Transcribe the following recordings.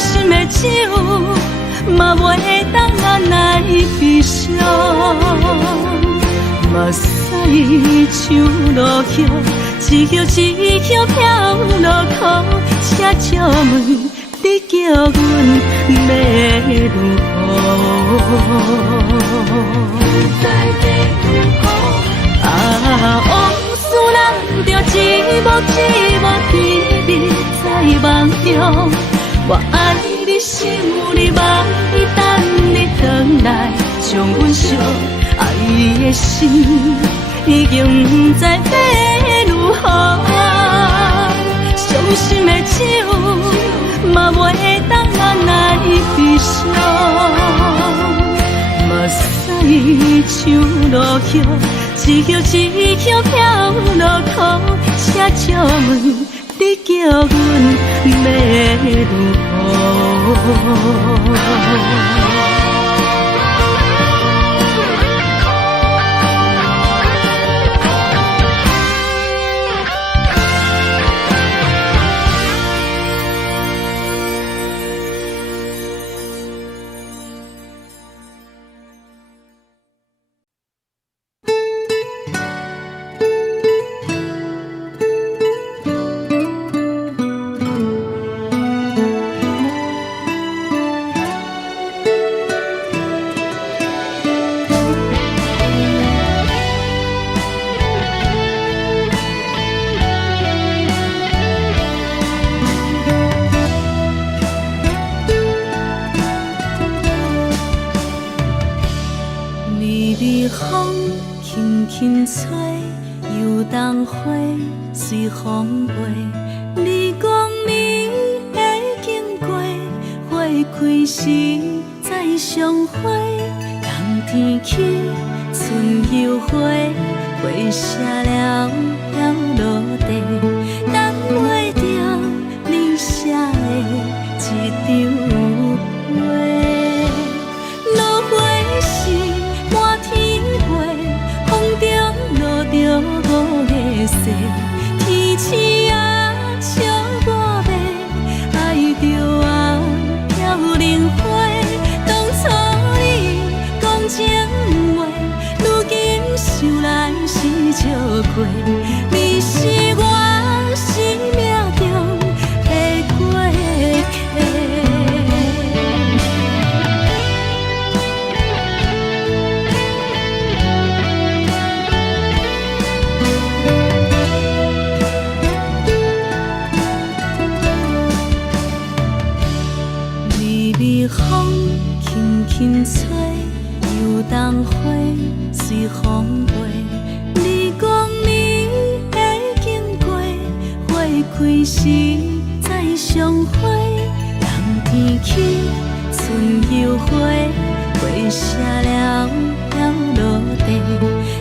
心的酒，嘛袂当按来悲伤。目屎像落叶，一叶一叶飘落雨，车借问你叫阮要如何？啊，往事人着一幕一幕甜蜜在梦中。我爱你心有你梦，伊等你回来，将阮惜爱的心已经不知要如何。伤心的酒，嘛袂当按来悲伤。目屎像落叶，一叶一叶飘落雨，车借问你叫阮要如何？随风飞，你讲你会经过，花开时再相会。冬天起，春又回，花谢了要落地，等袂着你写的一张画。落花时满天飞，风中落着五个色。天星啊，笑我迷，爱着啊飘零花。当初你讲情话，如今想来是笑过。你是我生命中的过客。风轻轻吹，游动花随风飞。你讲你会经过，花开时再相会。冬天起，春又回，花谢了要落地，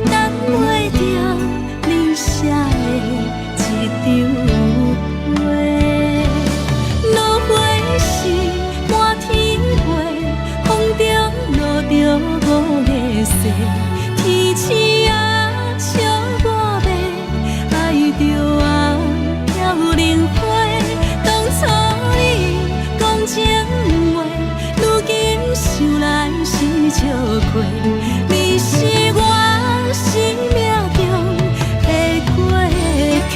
等袂着你写的一张画。落花时满天着五个色，天星啊，笑我迷，爱着啊飘零花。当初你讲情话，如今想来是笑过。你是我生命中的过客。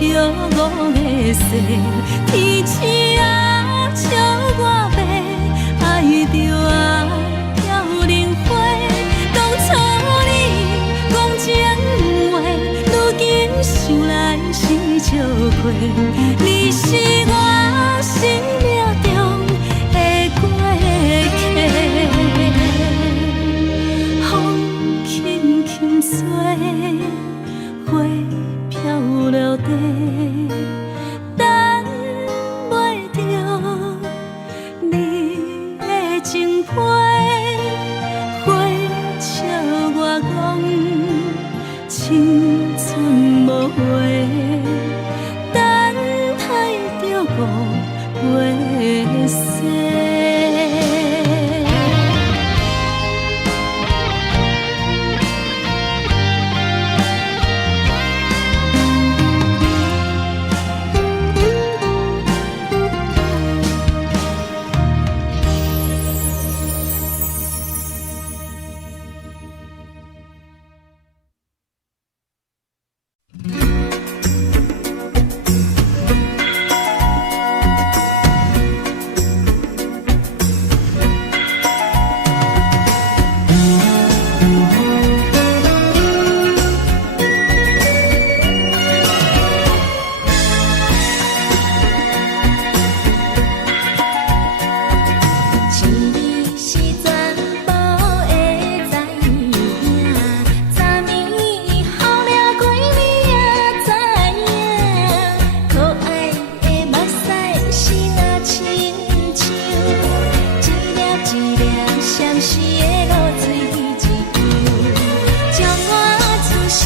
着五个色，天星啊，笑我迷，爱着啊飘零花。当初你讲情话，如今想来是笑过。你是我生命中的过客，风轻轻吹，花飘落地。青春无话，等待着时的露水一样，将我出生。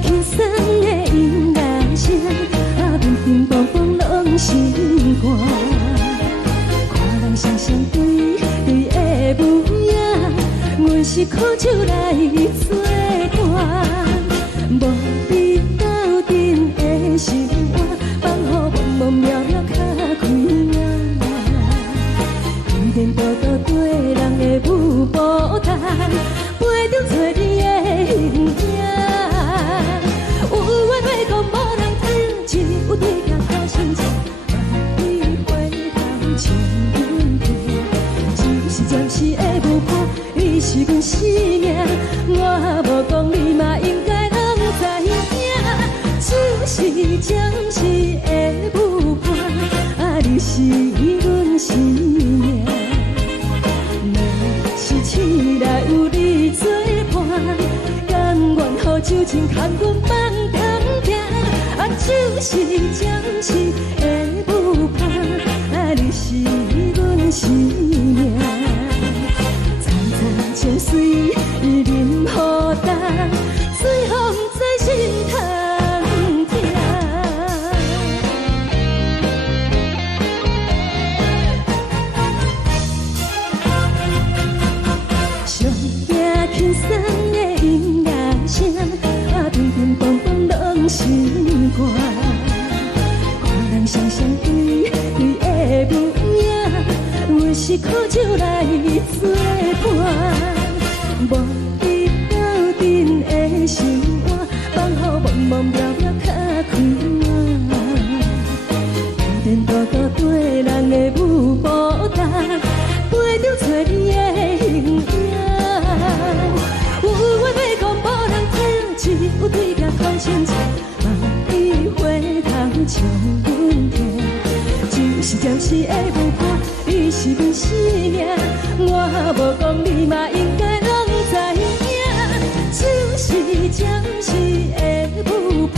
轻松的音乐声，乒乒乓乓拢心肝。看人双双对对的舞影，阮是苦酒来作伴。无你斗阵的生活，放予茫茫渺渺较开眼。颠颠倒倒对人的舞步弹，陪着找你的形影。 有对镜靠心情，万里回头像阮家，只是暂时的舞伴，你是阮生命。我无讲，你嘛应该拢知影，就是暂时的舞伴，你是阮生命。若是醒来有你作伴，甘愿予酒精牵阮放通行。 就是暂时的舞伴，你是阮生命。层层情水任何担，随风在心通听。上听轻松的音乐声，乒乒乓乓拢心肝。 双双对对的舞影，阮是苦酒来作伴。无你斗阵的生活，放予茫茫渺渺较开眼。颠颠倒倒对人的舞步弹，陪着找你的形影。有话要讲，无人听，只有对镜看心情。万里回头像。 就是暂时是会有伴，你是阮生命。我无讲你嘛应该拢知影，就是暂时会有伴，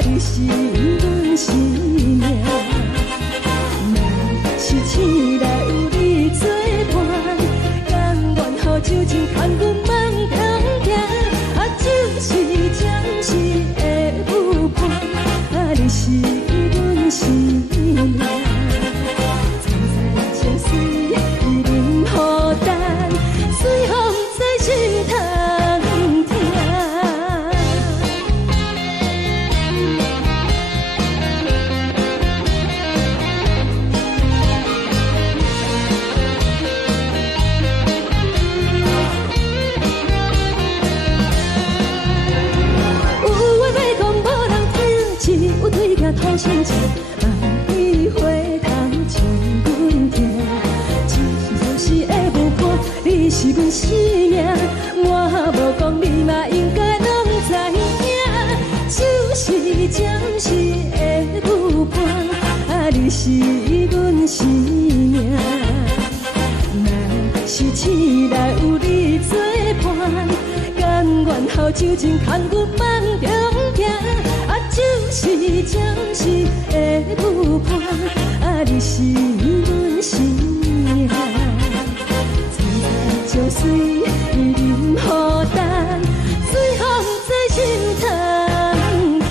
你是阮生命。若是醒来有你作伴，甘愿予酒精牵阮梦中行，就是暂时会有伴，你是阮生命。藏在情水，伊任孤单，随风在心通听。有话要讲无人听，只有对镜讨心情，万里回头将阮听。真是会有伴，你是阮生命。我无讲你嘛应该拢知影，就是暂时会有伴，你是阮生命。若是醒来有你作伴，甘愿予酒精牵阮梦中行，就是暂时会有伴，你是阮生命。藏在情水，伊任孤单，随风在心通听。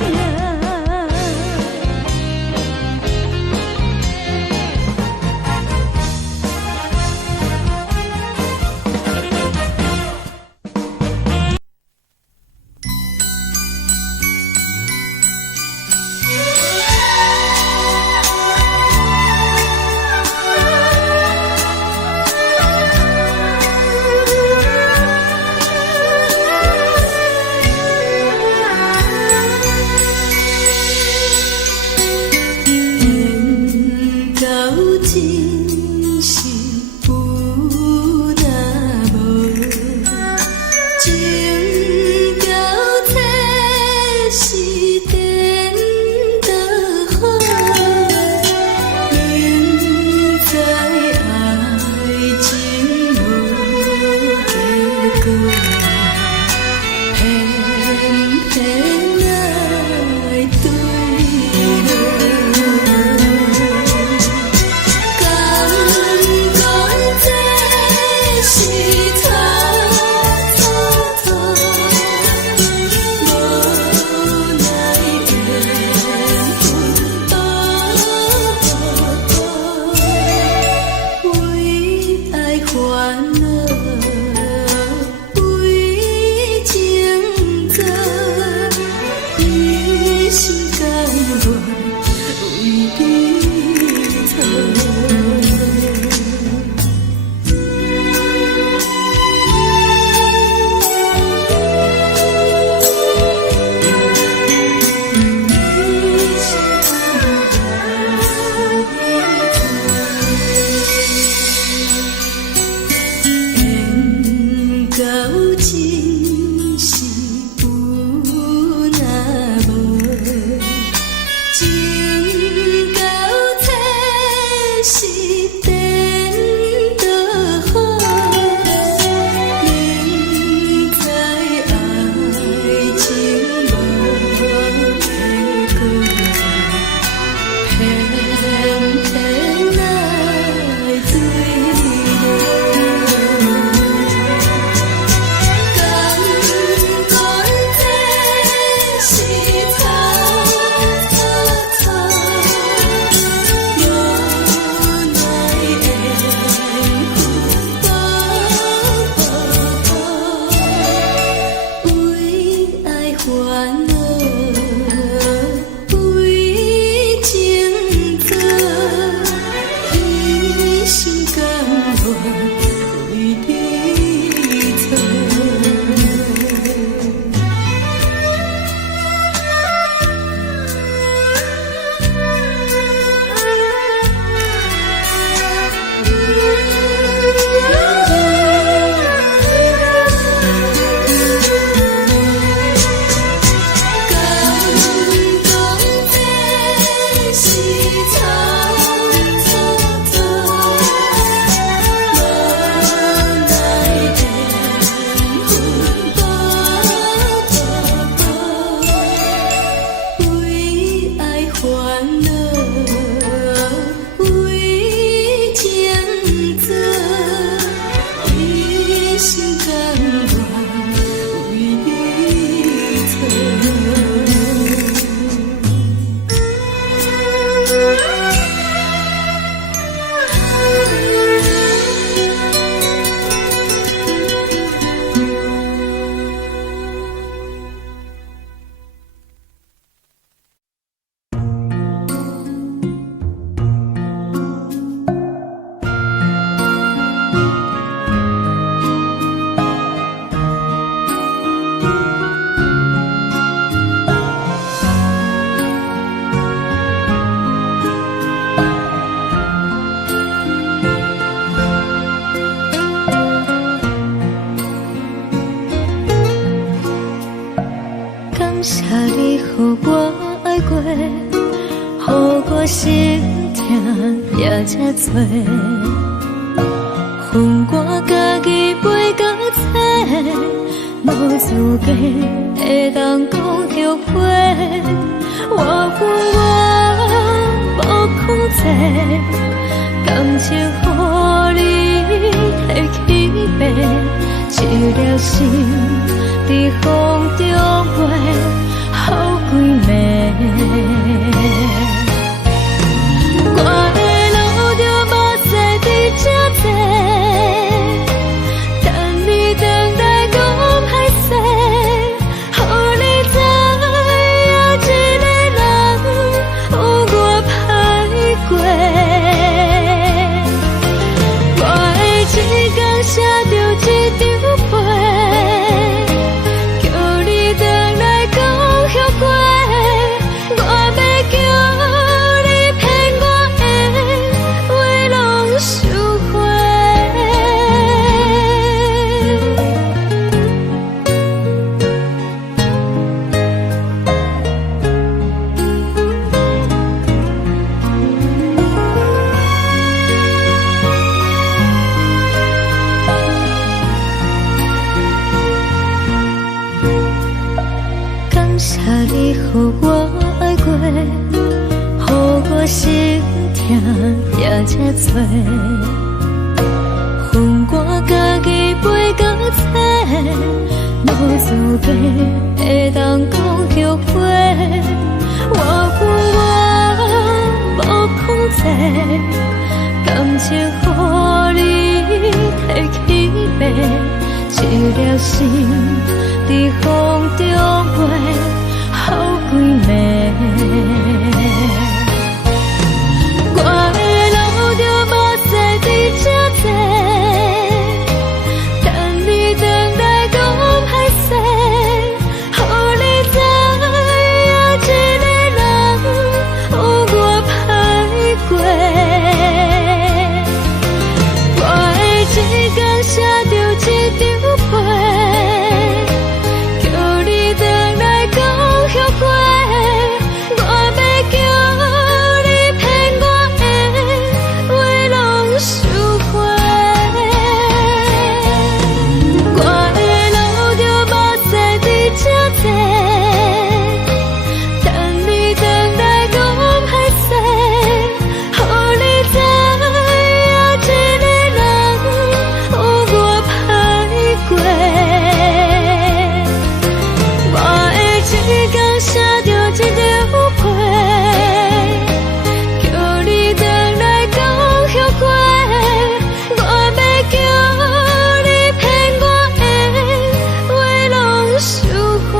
这多，恨我家己袂到切，无资格会当讲后悔。我恨我无控制，感情予你摕去卖，一粒心伫风中飞，好几暝。我的路着目屎伫这多，等你回来讲歹势，予你知影一个人有我歹过。我的一天写着一张被，叫你回来讲后悔。我要叫你骗我的话拢收回。感谢你予我爱过，予我心痛也这多，恨我家己袂到切，无资格会当讲后悔。我恨我无控制，感情予你摕去卖，一粒心伫风中飞，好几暝。我的路着目屎伫这多，等你回来讲歹势，予你知影一个人有我歹过。我的一天写着一张被，叫你回来讲后悔。我要叫你骗我的话拢收回。我的路着目屎伫这多，等你回来讲歹势，予你知影一个人有我歹过。我的一天写着一张被，叫你回来讲后悔。我要叫你骗我的话拢收回。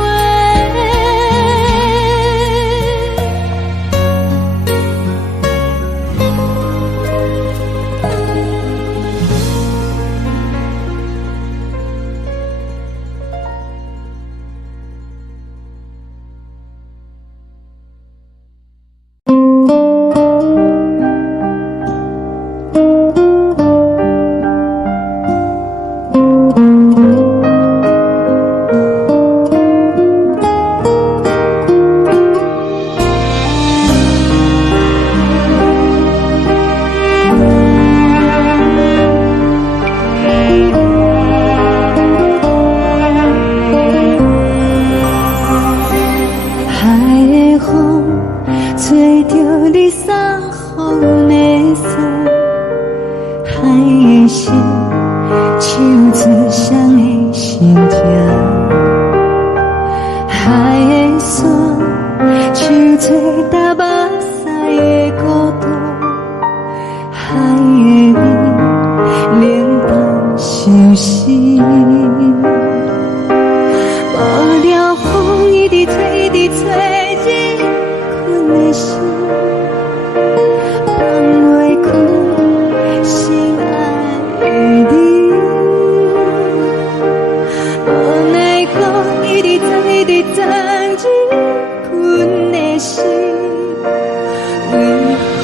海的风吹着你送予的伞，海的心手指双的心痛，海的山手吹打目屎的孤独，海的味冷淡伤心。无聊风一直吹，一直吹，日困的心放袂开，心爱的你。无奈何一直等，一直等，日困的心，为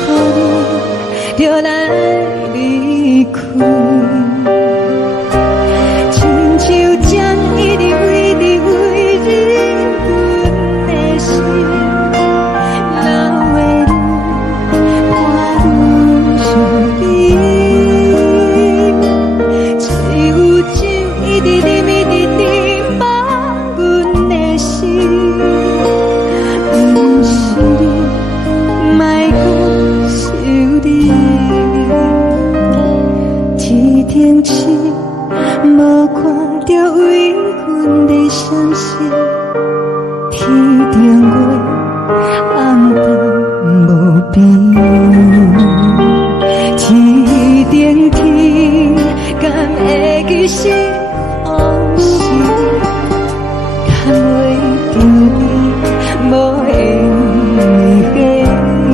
何你就来离开？亲像将一直为你为日困的心，流的泪，汗愈停止，无看到为阮的闪烁。天顶月，暗淡无边。天顶天，敢会记是往事？敢袂着你，无缘给你。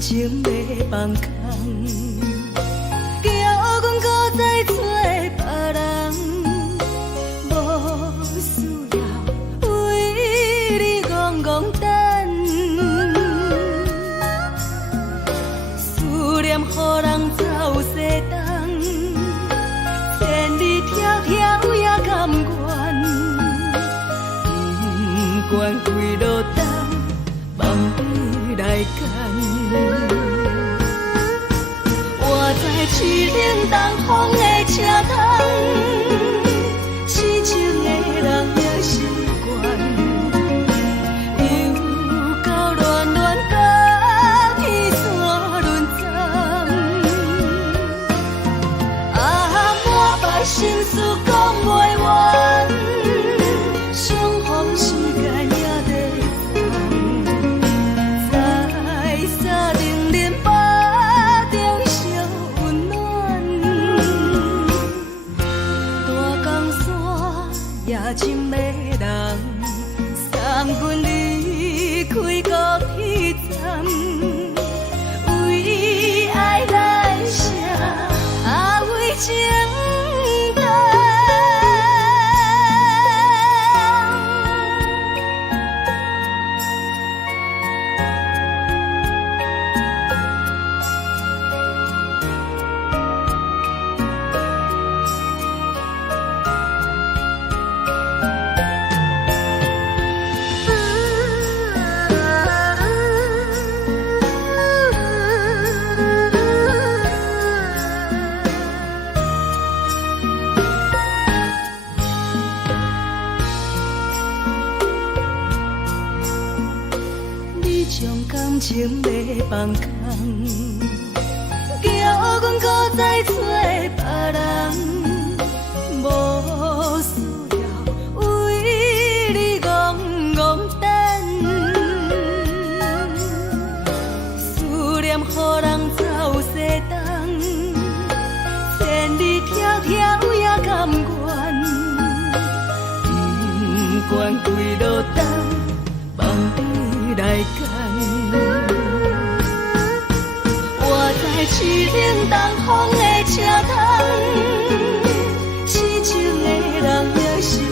情要放空，叫阮搁再找别人，无需要为你戆戆等。思念予人走西东，千里迢迢也甘愿，不管几路灯，梦伊来赶。我在去冷东风的车窗，痴情的人也习惯，又到乱乱甲天山轮站。啊，满腹心事讲袂完，相逢时间也在等，在沙冷冷巴中烧温暖。大江山夜深的人，三军离开高铁站，为爱来写为情长。将感情要放空，叫阮搁再找别人。条也甘愿，不管归路灯，望你来牵。我在市顶东风的车头，痴情的人也心倦。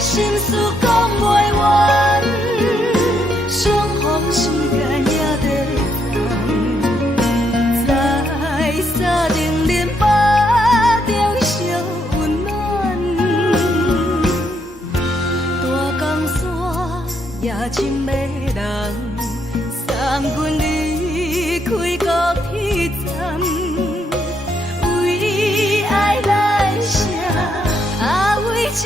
心事讲袂完，相逢时间也在等，在沙丁林巴中相温暖。大江山也深的人，送阮离开高铁站，为爱来写，为情。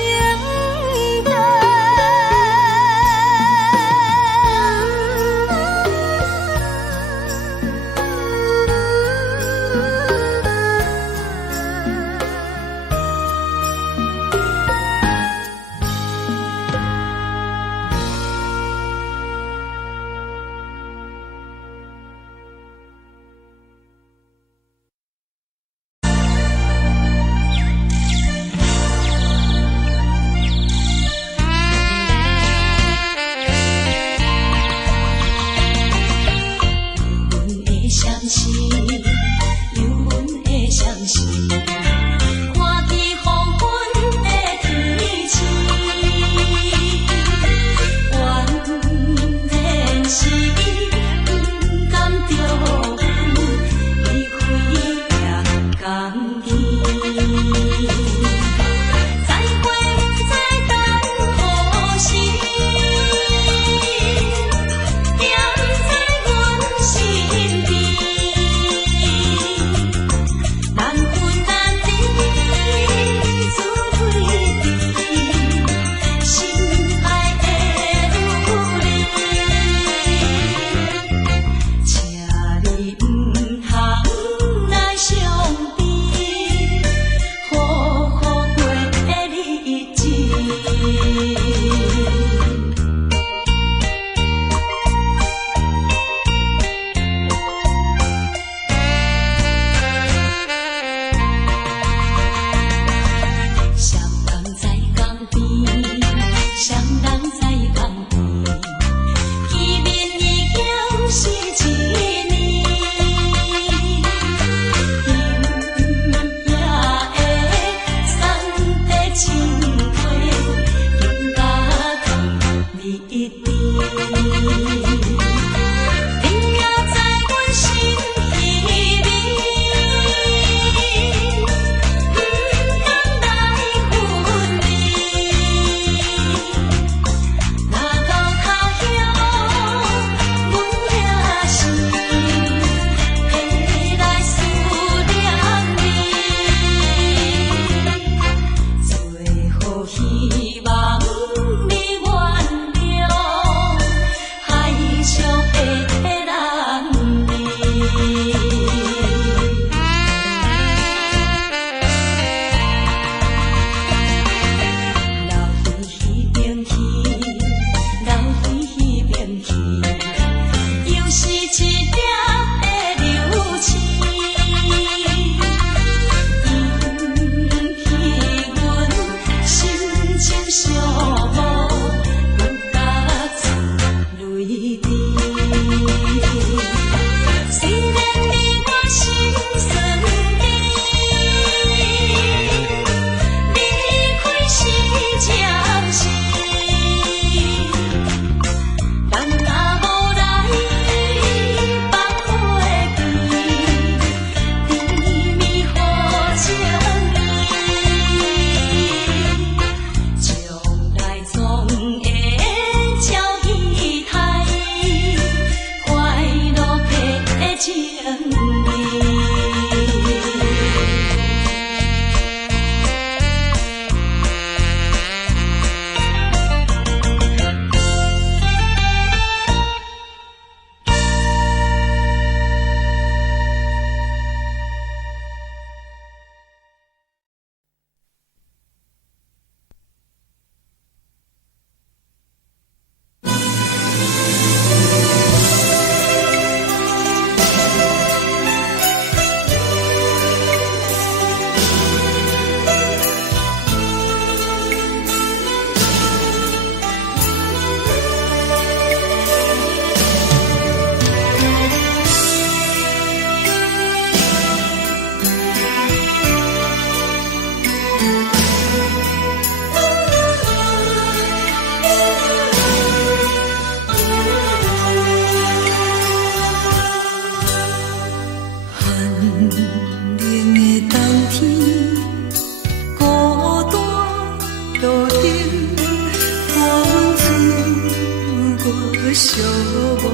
寂无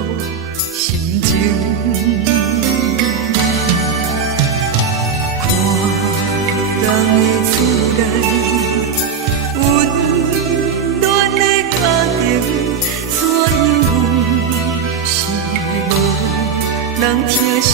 心情。看人的厝内温暖的家庭，怎样是无人疼惜。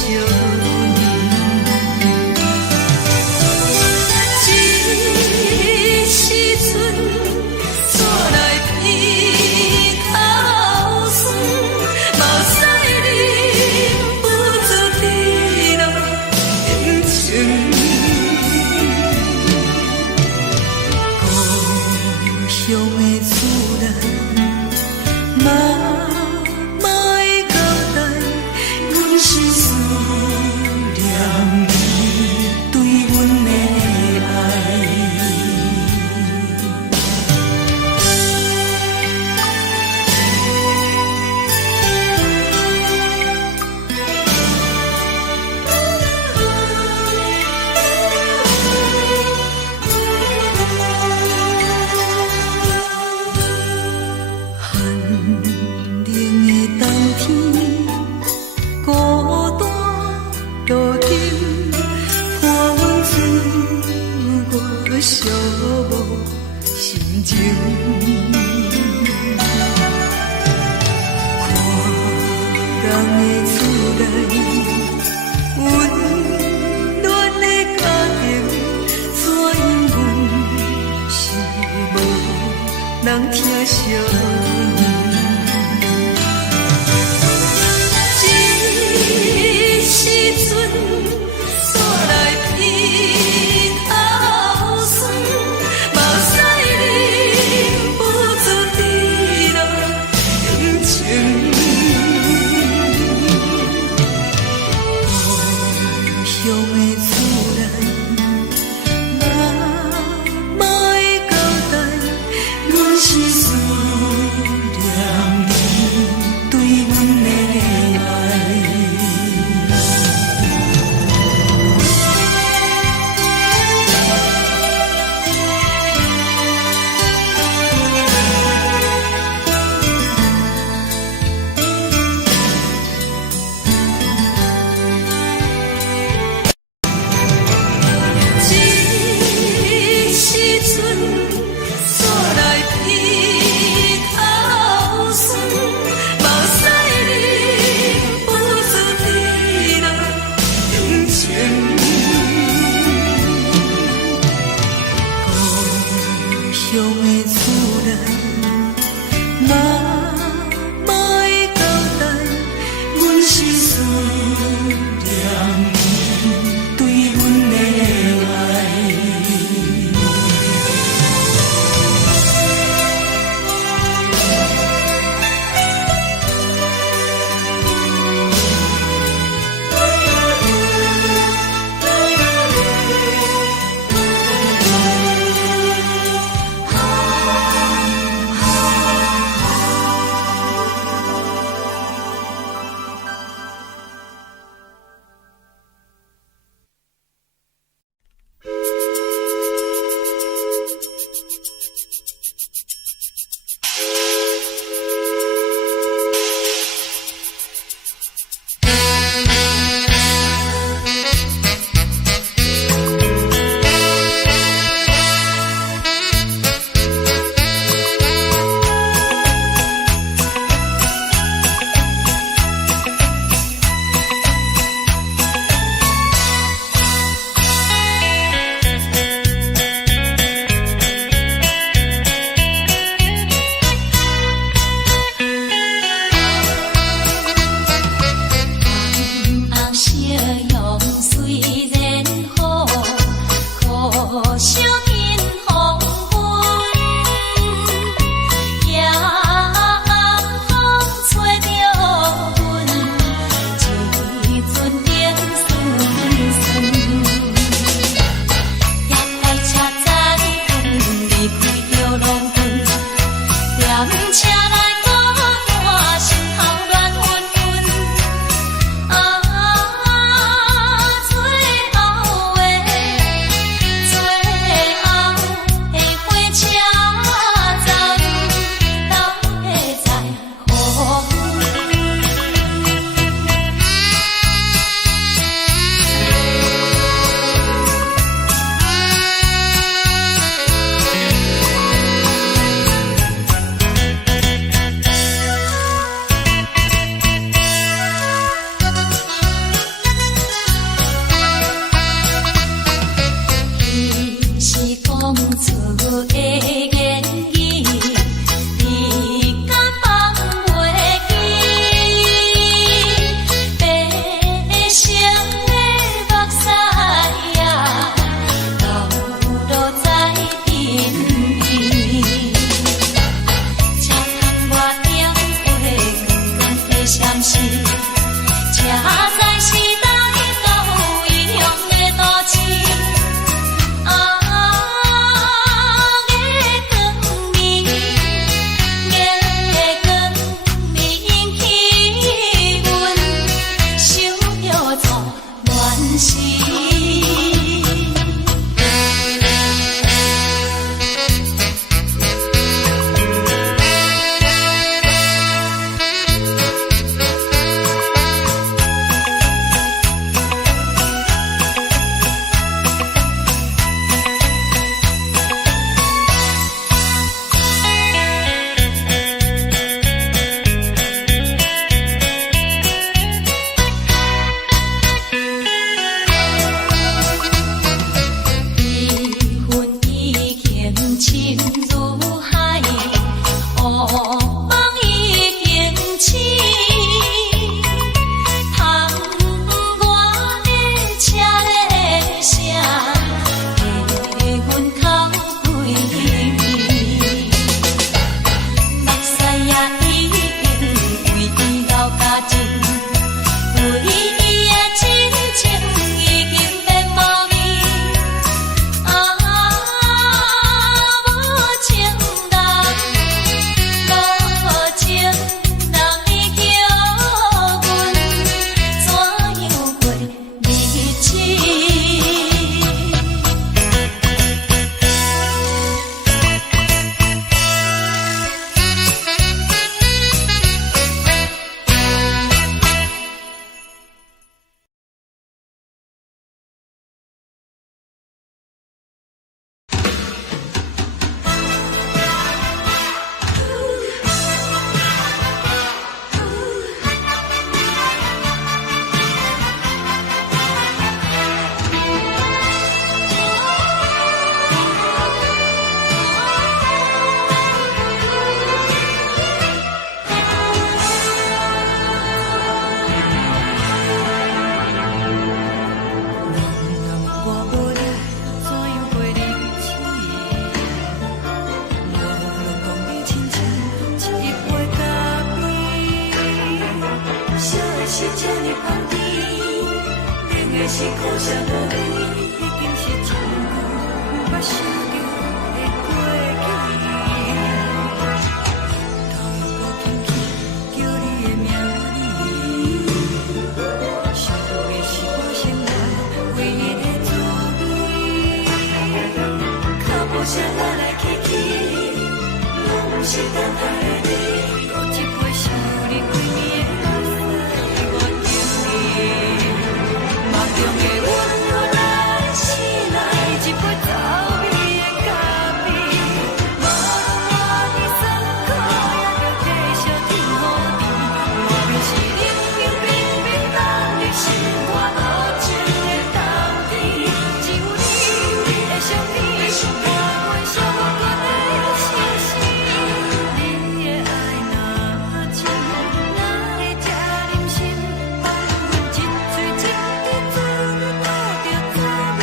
寂无心情，看人的厝内温暖的家庭，怎样是无人疼惜。这时阵煞来鼻头酸，目屎忍不住滴落眼睛。故乡的厝内，妈会交代，阮是思念你对阮的爱。这呢香甜，冷的是苦涩无味，已经是一句无法想着的过去。头又无轻轻叫你的名字，想的是我心内唯一的滋味。脚步声来来去去，拢是等待的你。喝一杯想你几年的目屎，我敬你。梦中的阮何来醒来，一杯走味的咖啡。无论我的酸苦，也着继续甜予你。外面是冷冷冰冰冷的心肝无情的冬天，只有你的相片，我上无关的心事。你的爱若真，哪会这忍心放阮一嘴一滴滋倒着滋味的咖啡？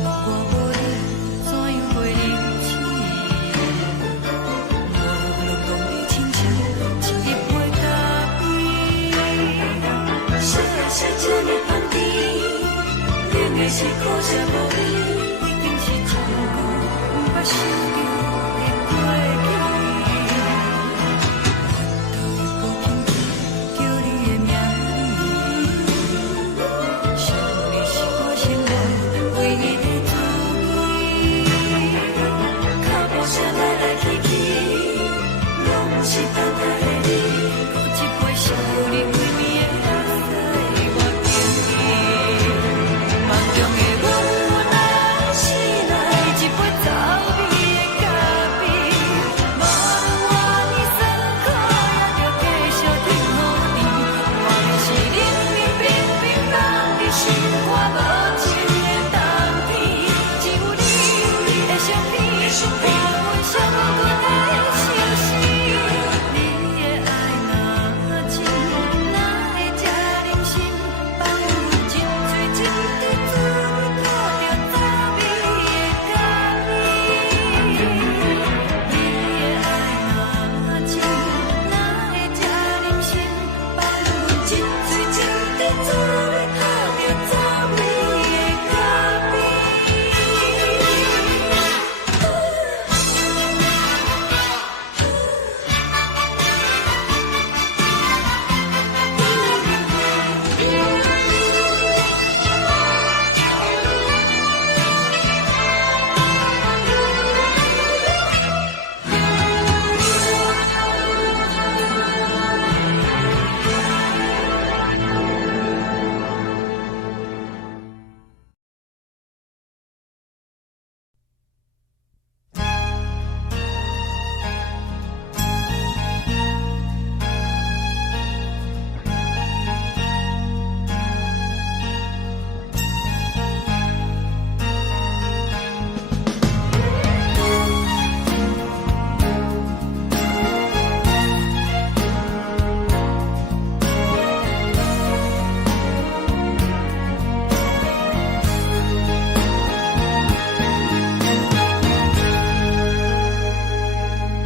我无你，怎样会忍气？无论讲你亲像一杯咖啡，烧的是这呢香甜，冷的是苦涩无味，已经是一句无法想着的过去。头又无轻轻叫你的名字，想你是我心内唯一的滋味。脚步声来来去去，拢是等待的你。喝一杯想你几暝的目屎，我敬你。梦中的阮原来醒来，一杯走味的咖啡。无论我的酸苦，也着继续甜予你。外面是冷冷冰冰冷的心肝无情的冬天，只有你的相片，陪阮上无关的心事。你的爱若真，哪会这忍心放阮一嘴一滴滋味倒着滋味的咖啡？你的爱若真，哪会这忍心放阮一嘴一滴滋味倒着滋味的咖啡？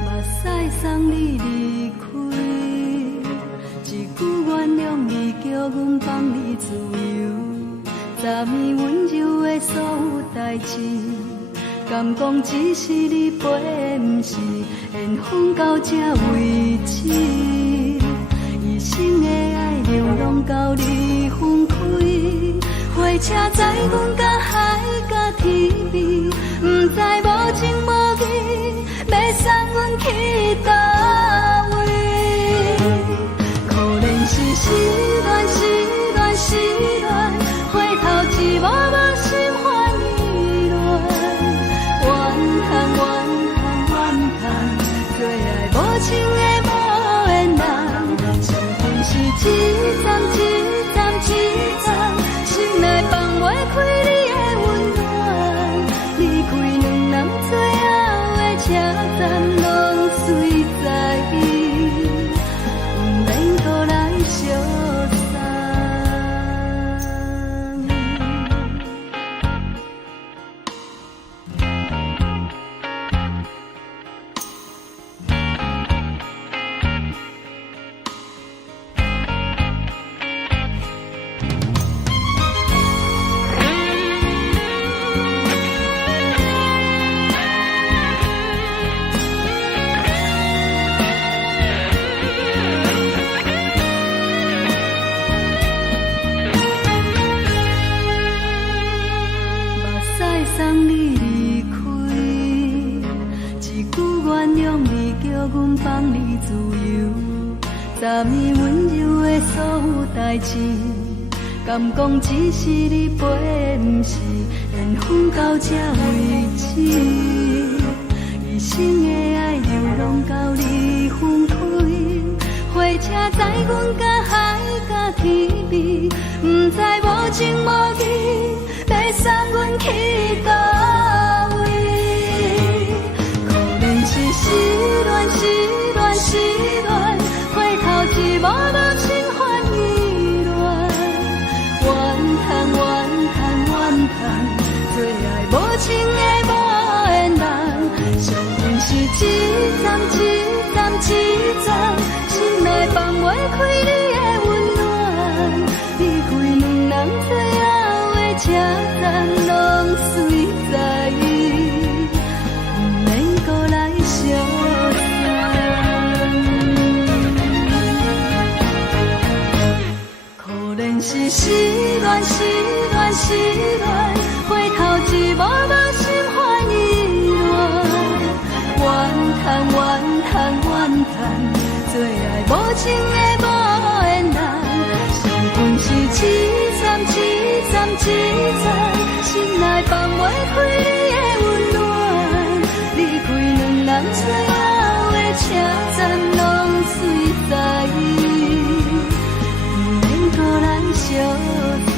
目屎送你离开，一句原谅你，叫阮放你自由。昨暝温柔的所有代志，敢讲只是你陪，不是缘分到这为止。一生的爱流拢到你分开，火车载阮甲海甲天边，不知无情无义，要送阮去倒位？可能是失恋，失恋，失恋，回头一幕幕心烦意乱，怨叹，怨叹，怨叹，最爱无情的无缘人，情份是一站一站一站，心内放无3年温柔的所有代志，敢讲只是你陪，不是缘分到这为止。一生的爱流浪到你分开，火车载阮甲海甲天边，不知无情无义，要送阮去倒位？可能是失恋，失恋，失恋，回头一无人心烦意乱，怨叹，怨叹，怨叹，最爱无情的无缘人，伤痕是一站一站一站，心内放袂开你的温暖，离开两人最后的车站，拢随在意，不免搁来相送。可能是失恋，失恋，失恋，回头一无人心烦意乱，怨叹，怨叹，怨叹，最爱无情的无缘人，伤痕是一站一站一站，心内放袂开你的温暖，离开两人最后的车站，拢随在意，不免搁来相送。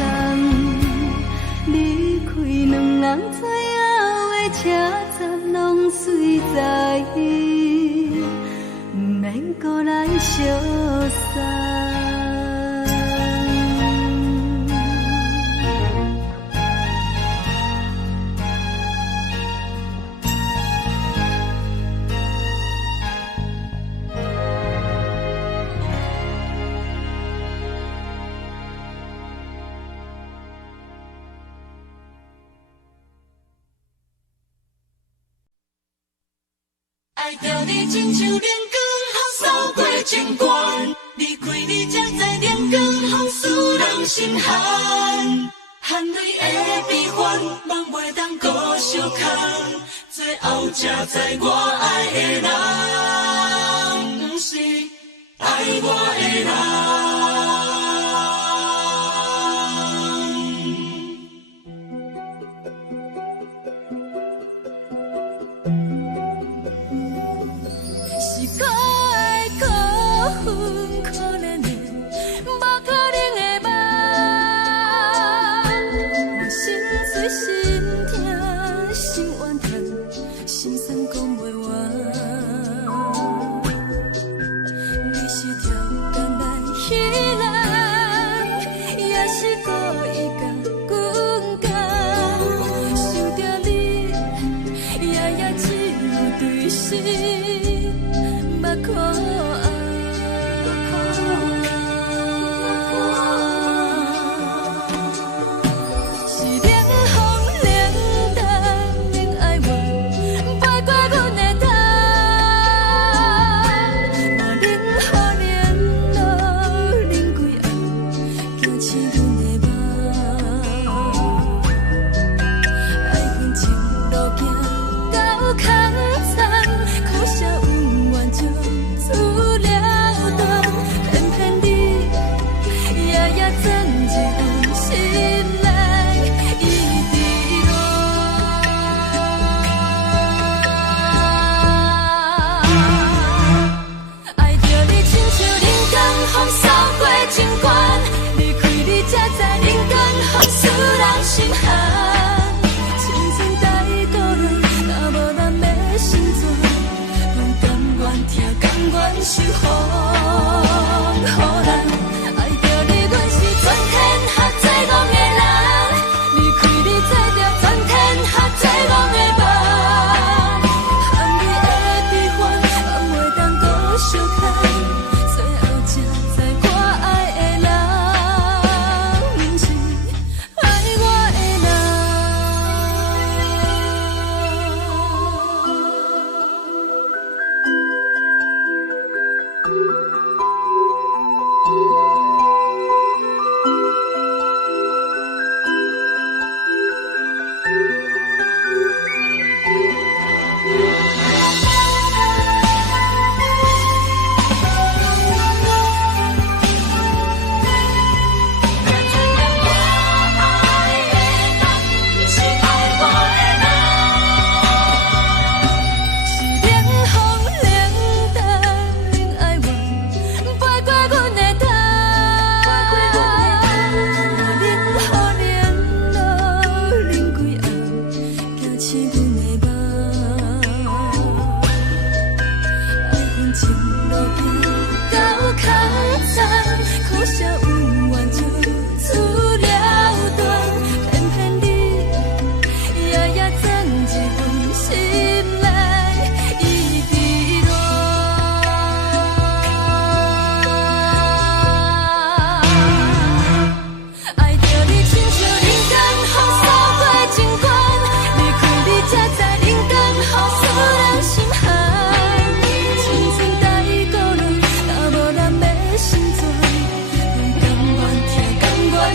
离开两人最后的车站，拢随在意，不免搁来相送。爱着你亲像连光扫过情关，离开你才知连光风使人心寒。含泪的悲欢，望袂当搁相牵，最后才知我爱的人，不是爱我的人。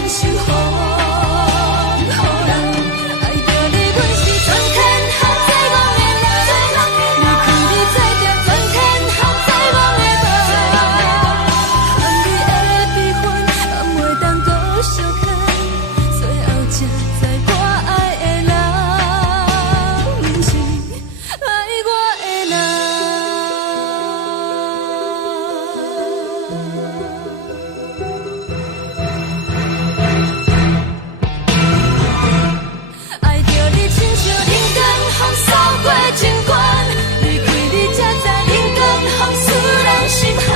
守护。予人爱着你，阮是全天下最戆的人。离开你才定全天下最戆的梦。含你的悲欢，也袂当搁相牵。最后才知我爱的人，不是爱我的人。爱着你，亲像人间风扫过情关，离开你才知人间风使人心寒。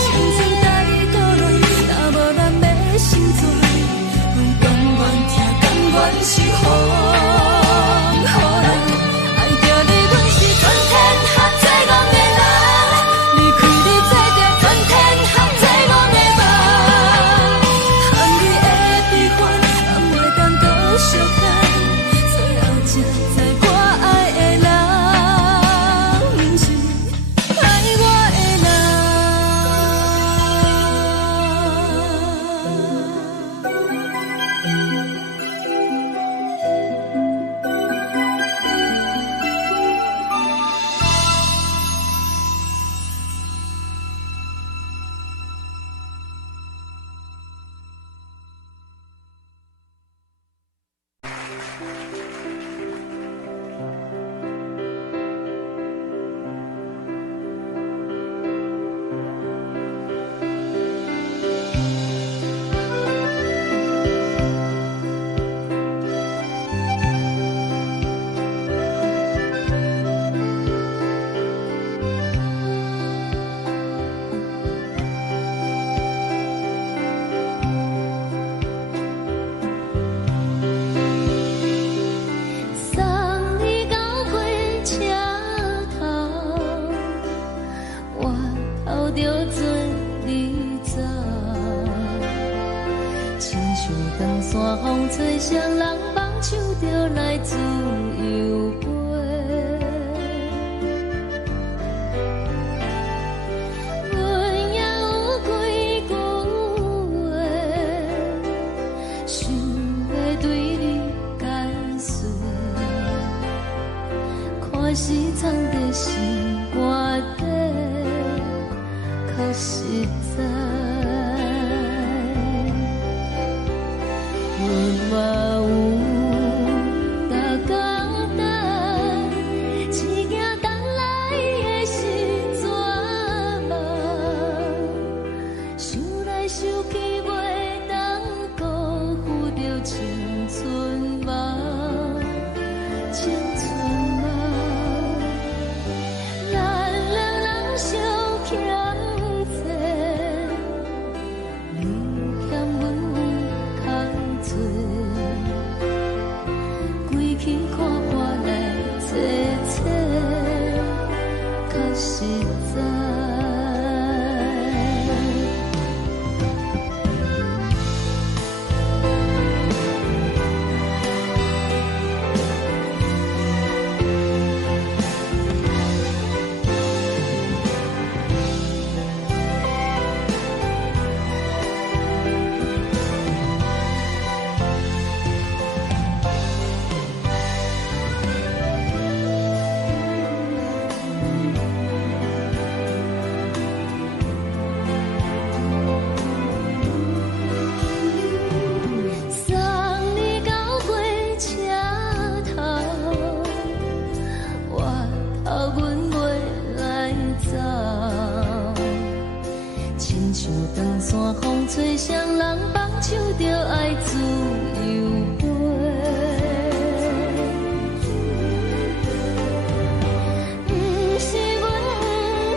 青春带倒来，若无咱要成全，阮甘愿听，甘愿守护。予人爱着你，阮是全天下最戆的人。离开你才定全天下最戆的梦。含你的悲欢，也袂当搁相牵。最后才知我爱的人，不是爱我的送你到火车头，我头着做你走，亲像长山风吹双人放手着来自由飞。阮也有几句话，想要对你解释，看是藏在心肝底，较实在。阮嘛有大简单，一件等来的是绝望，想来想去袂当辜负着青春梦，青春梦。咱两人相欠债，你欠阮有空做，归去看看来坐坐，较实在。送你到火车头，我头阮袂来走，亲像长山风吹双人放手着爱自由飞。不是阮不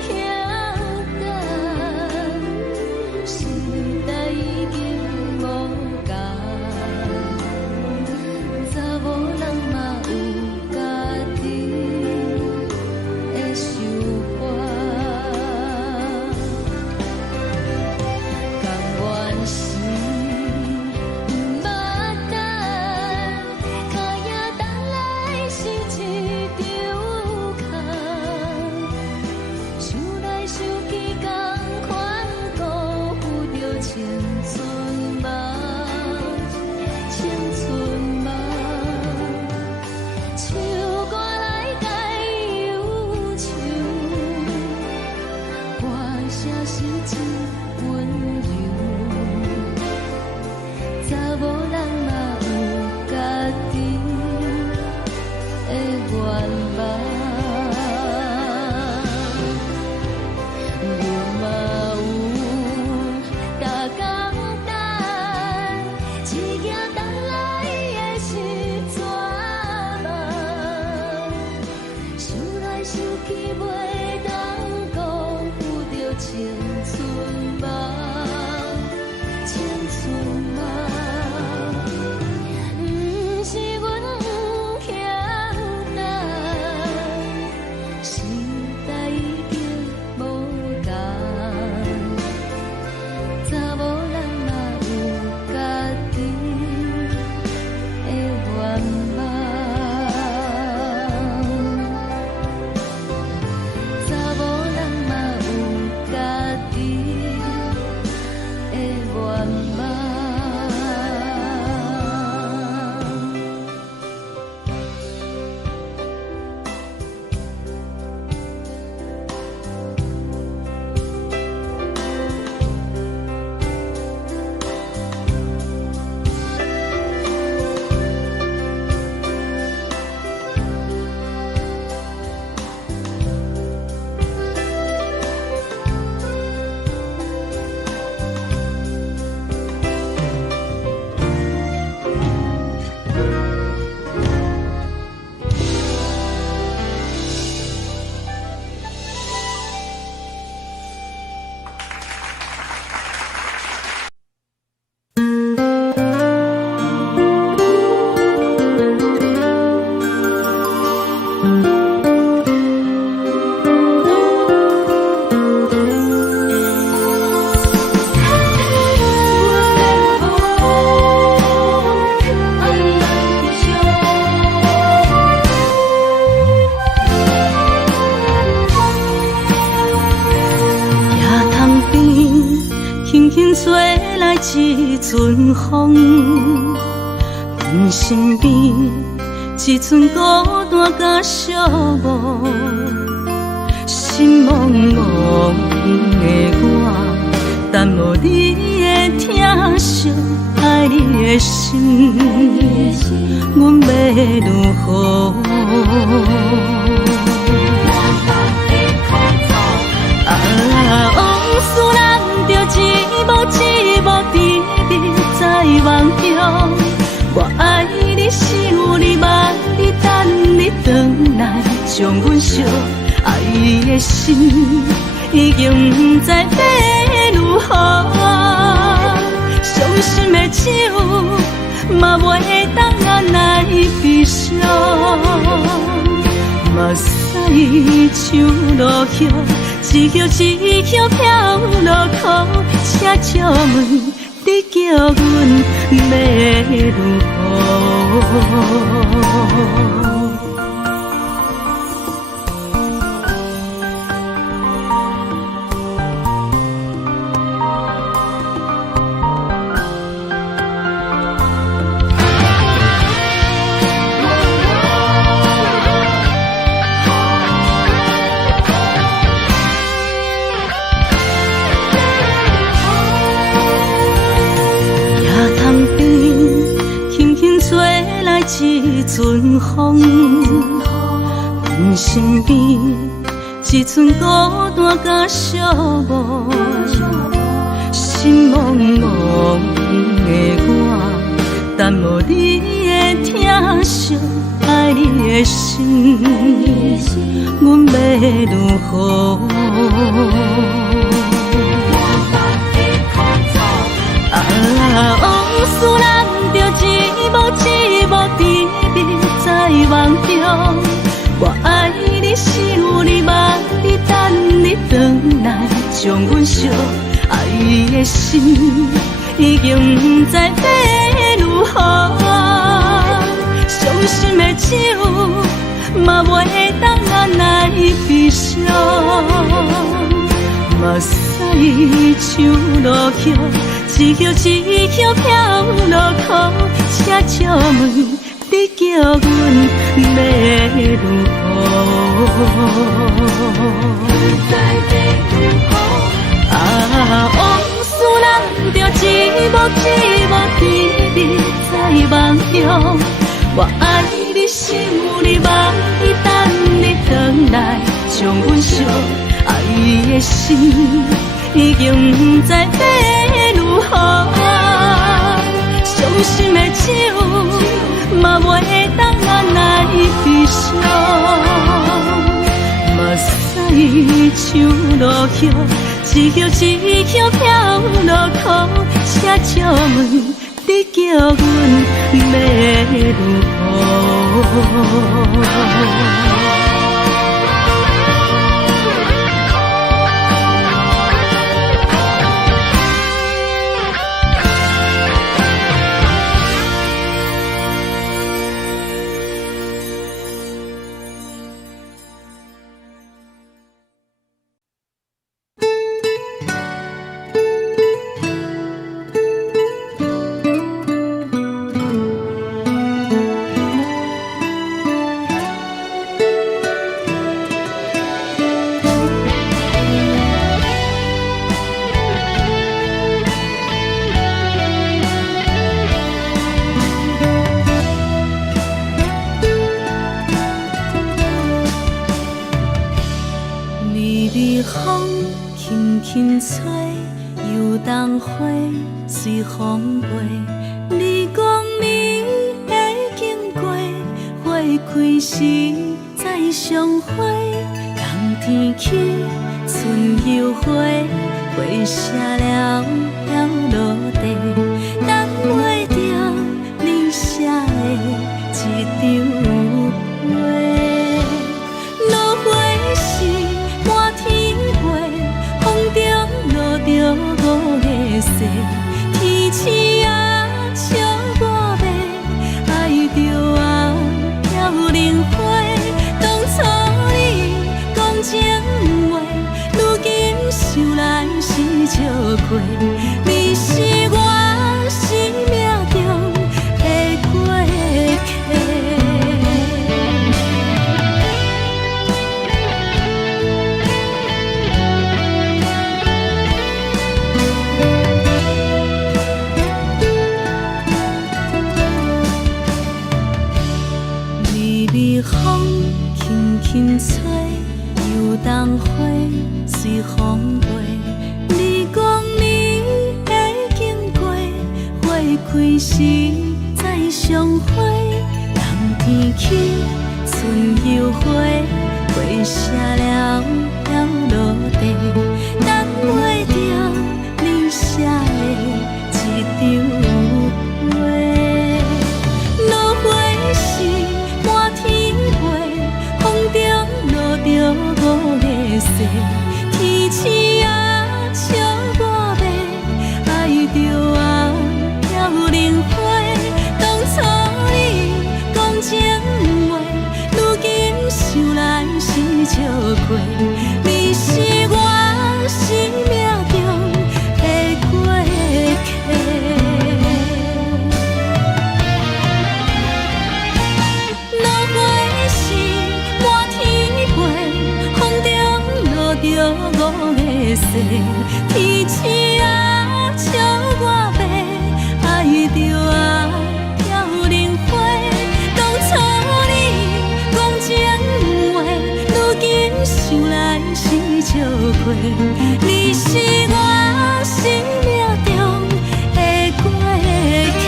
晓得，时代已经无共，查某人嘛有家己的想法，甘愿是轻吹来一阵风，阮身边一寸孤单甲寂寞，心茫茫的我，等无你的疼惜，爱你的心，阮要如何？往事人着一幕一幕甜蜜在梦中。我爱你是有你望你等你回来，将阮惜爱的心已经不知要如何。伤心的手嘛袂当按来悲伤，目屎像落叶。一叶一叶飘落雨，请借问你叫阮要如何？一阵风，阮身边一寸孤单甲寂寞，心茫茫的我，等无你的疼惜，爱你的心，阮要如何？往事人着一幕一幕甜蜜在梦中。我爱你是有你望你等你回来，将阮惜爱的心已经不知要如何。伤心的手嘛袂当按来悲伤，目屎像落叶。一叶一叶飘落雨，请借问你叫阮要如何？往事人着一幕一幕甜蜜在梦中。我爱你是有你望你等你回来，将阮惜爱的心已经不知要如何。伤心的手嘛袂当按来悲伤，目屎像落叶，一叶一叶飘落雨，请借问你叫阮要如何？轻吹，游动花随风飞。你讲你会经过，花开时再相会。冬天起，春又回，花谢了飘落地，等袂着你写的一张画。落花时满天飞，风中落着五个色，天星啊笑我迷，爱着啊飘零花。当初你讲情话，如今想来是笑过。开时再相会，人天起春又花，花谢了落地，等袂着你写的一张话。落花时满天飞，风中落着五个色，天星啊笑我迷，爱着啊飘零花。当初你讲情话，如今想来是笑过。你是我生命中的过客。落花时满天飞，风中落着五个色，天星啊笑我迷，爱着啊飘零花。当初你讲情话，如今想来是笑过。你是我生命中的过客。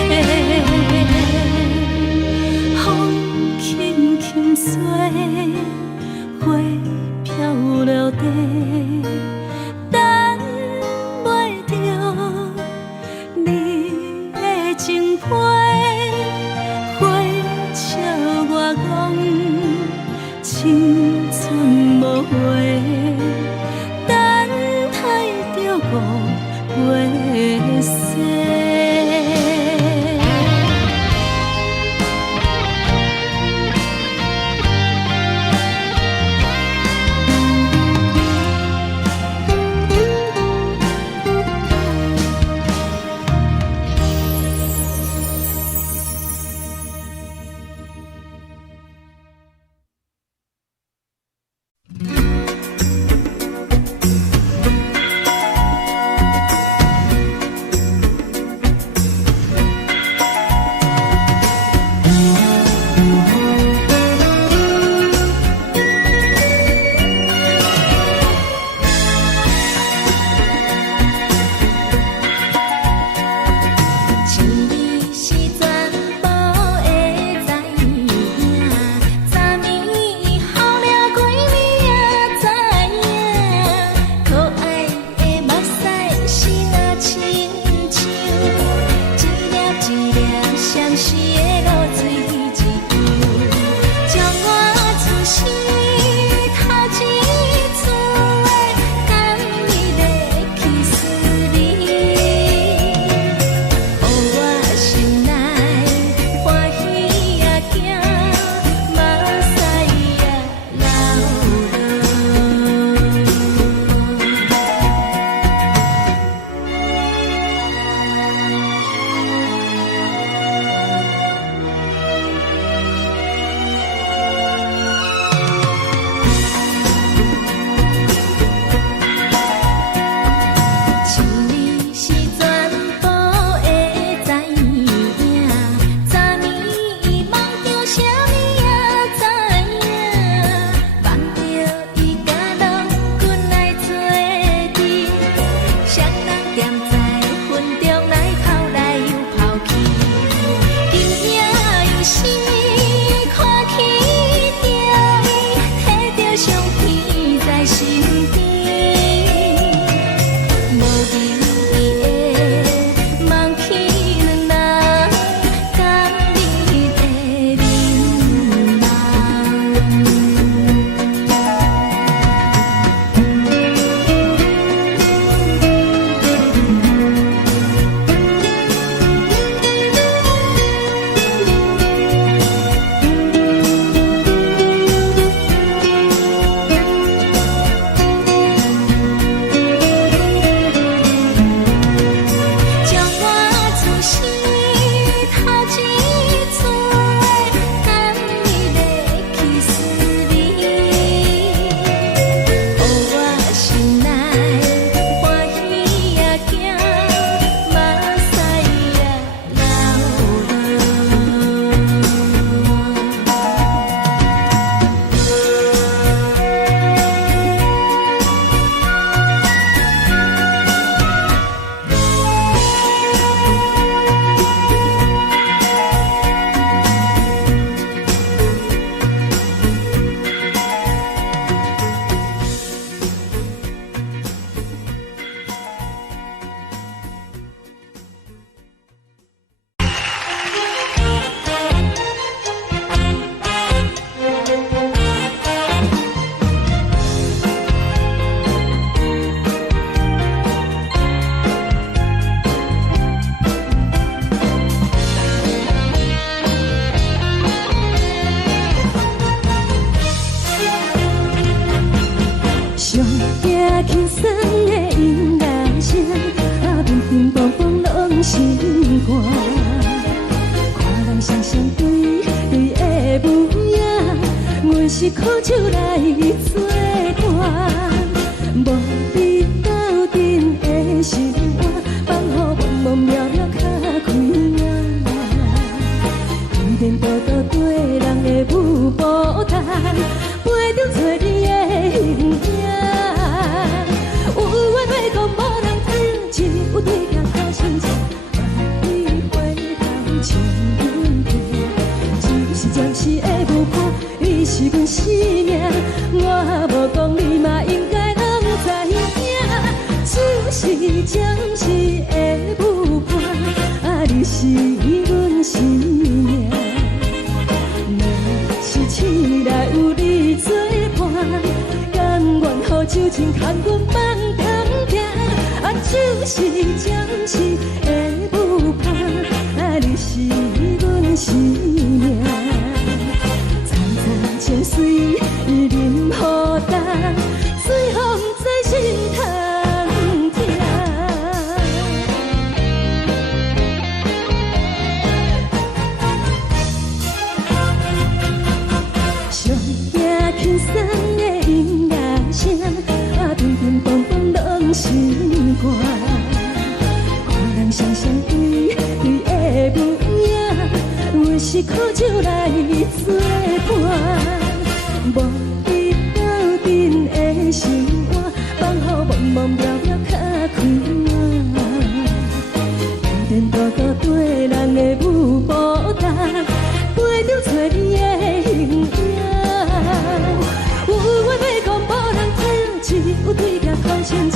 风轻轻吹，花飘落地，等袂着你的情批。花笑我讲青春无悔，等待着五月雪。叮咚咚拢心肝。看人双双对对的模样，阮是苦酒来作伴。无你斗阵的心肝，放予茫茫渺渺较开眼。一点多多对人的舞步弹，陪着做你的形影。有话要讲无人听，有对镜头先唱，万里回头将阮听。就是暂时的舞伴，你是阮生命，我无讲你嘛应该拢知影。就是暂时的舞伴，你是阮生命。是醒来有你作伴，甘愿予酒精牵阮放通行。就是暂时的舞伴，你是阮生命。层层泉水饮予干，水风在心头听。上惊轻松的音乐声，叮叮咚咚拢心肝。看人双双对对的模样，阮是苦酒来作伴。无你斗阵的心肝，放予茫茫渺渺较开眼。一点多多对人的舞步弹，陪着做你的形影。有话要讲无人听，只有对镜头先唱，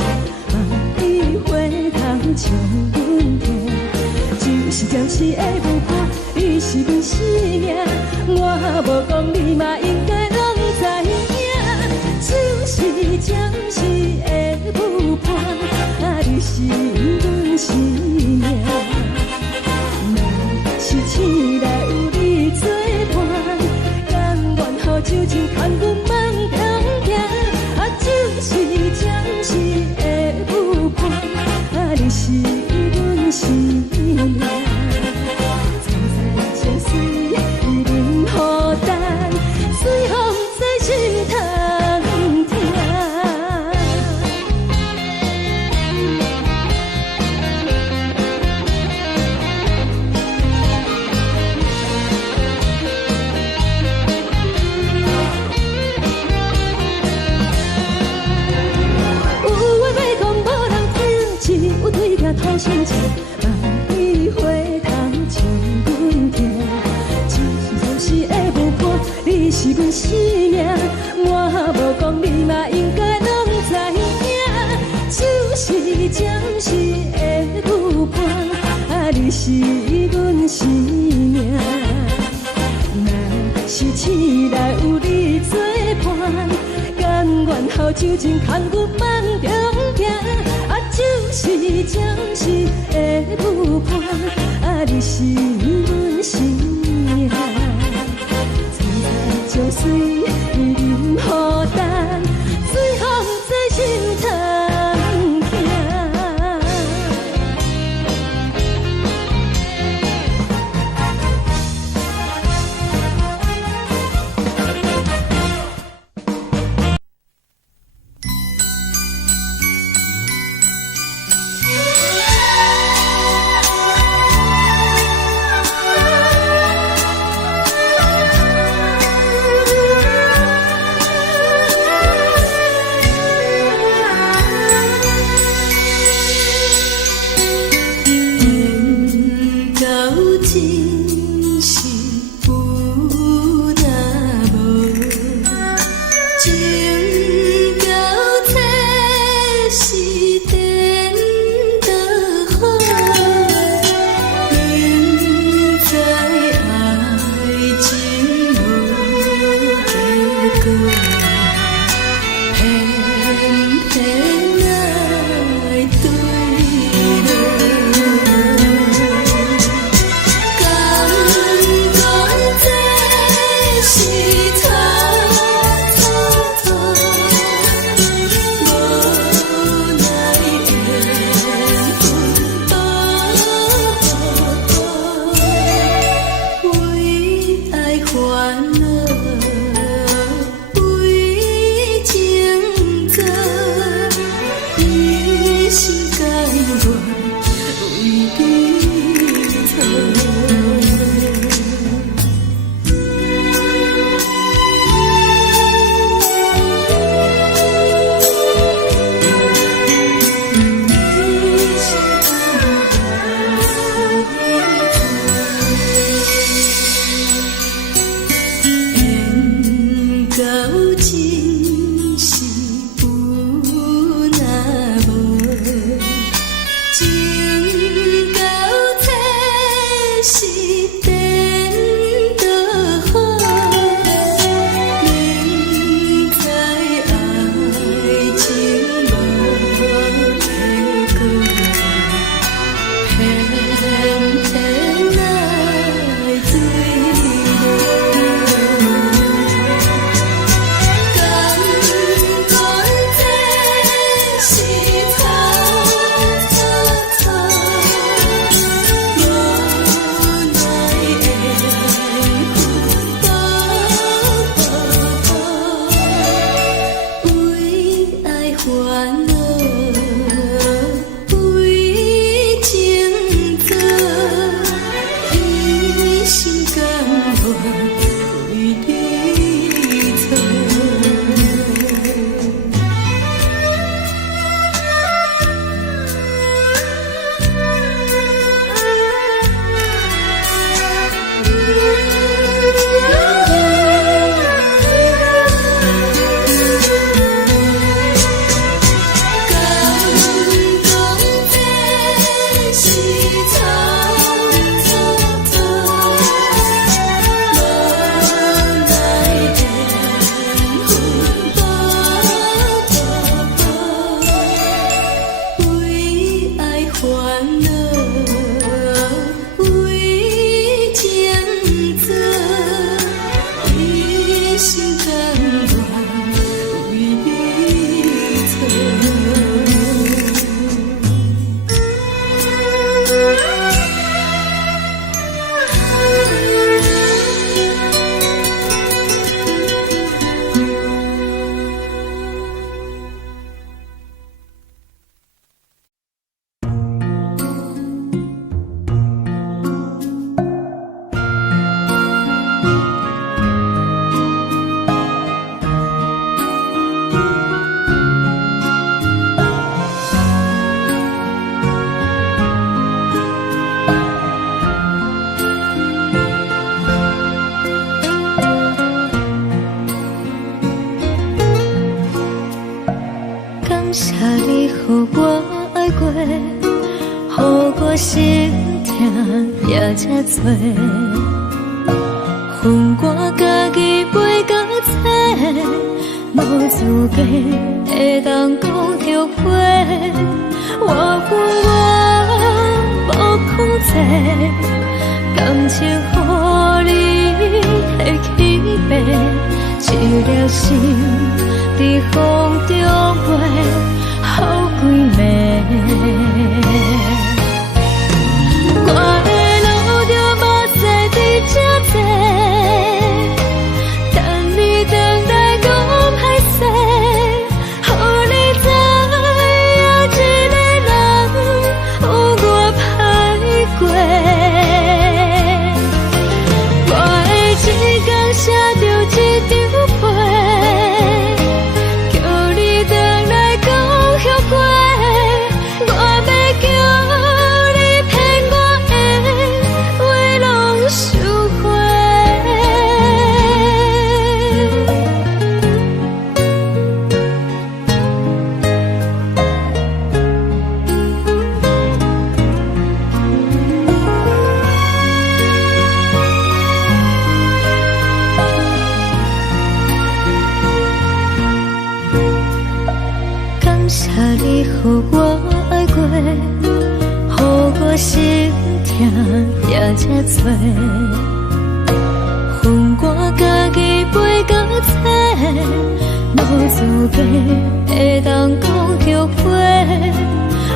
万里回头将阮听。就是暂时的舞伴，你是阮生命，我无讲你嘛应该拢知影。就是暂时的舞伴，你是阮生命。若是醒来有你作伴，甘愿予酒精牵阮放通行。就是暂时的舞伴，你是阮生命。层层泉水饮予干，水风在心头听。有对镜头先唱，万里回头将阮听。就是暂时的舞伴，你是阮生命，我无讲你嘛应该拢知影。就是暂时的舞伴，你是阮生命。若是醒来有你作伴，甘愿予酒精牵阮放中行。就是暂时的舞伴，你是阮生命。层层泉水饮予干，水风在心头听。我心痛也这多，恨我家己袂到切，无资格会当讲后悔。我恨我无控制，感情予你会起飞，一粒心在风中飞，好几暝。我的路着目屎伫这多，等你回来讲歹势，予你知影一个人有我歹过。我的一天写着一张被，叫你回来讲后悔。我要叫你骗我的话拢收回。感谢你予我爱过，予我心痛也这多，恨我家己袂到切，无资格会当讲后悔。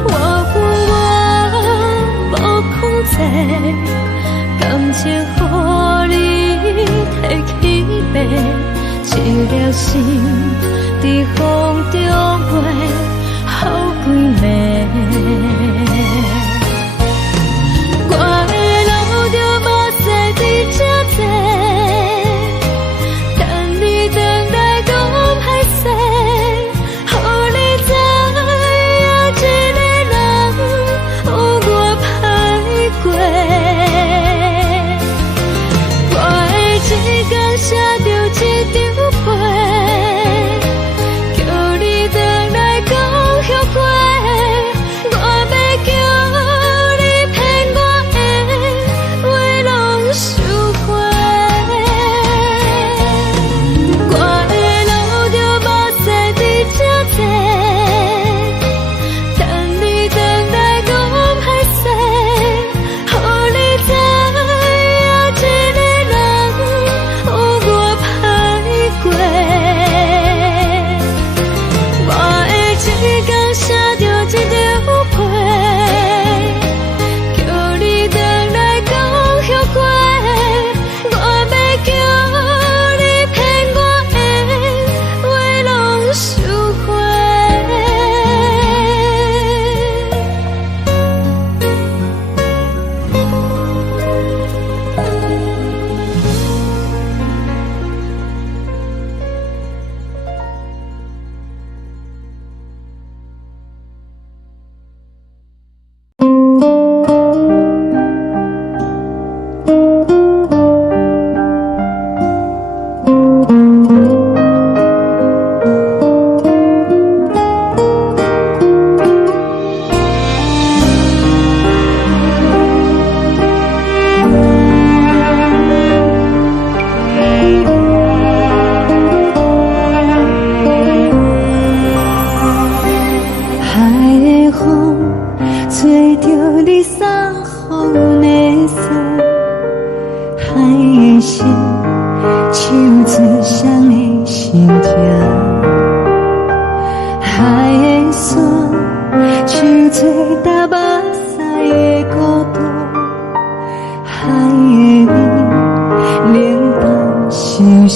我恨我无控制，感情予你摕起飞，一粒心在风中飞，好几暝。我的路着目屎伫这多，等你回来讲歹势，予你知影一个人有我歹过。我的一天写着一张被，叫你回来讲后悔。我要叫你骗我的话拢收回。我的路着目屎伫这多，等你回来讲歹势，予你知影一个人有我歹过。我的一天写着一张被，叫你回来讲后悔。我要叫你骗我的话拢收回。海的风吹着你送予的伞，海的心手指上的心情，海的山手吹打目屎的孤独，海的味冷淡伤心。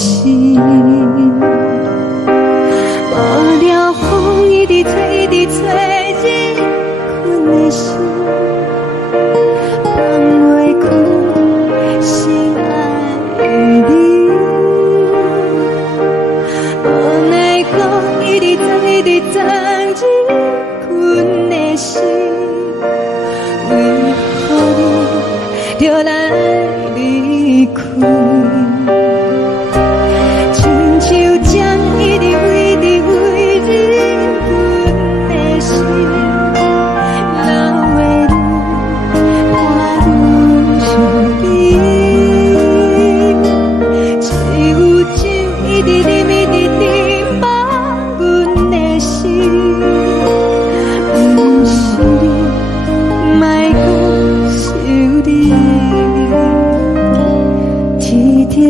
无聊风一直吹，一直吹，日困的心，放袂开心爱的你。无奈讲一直走，一直走，日困的心，为何你就来离开？亲像将一直为你为日困的心，流的泪。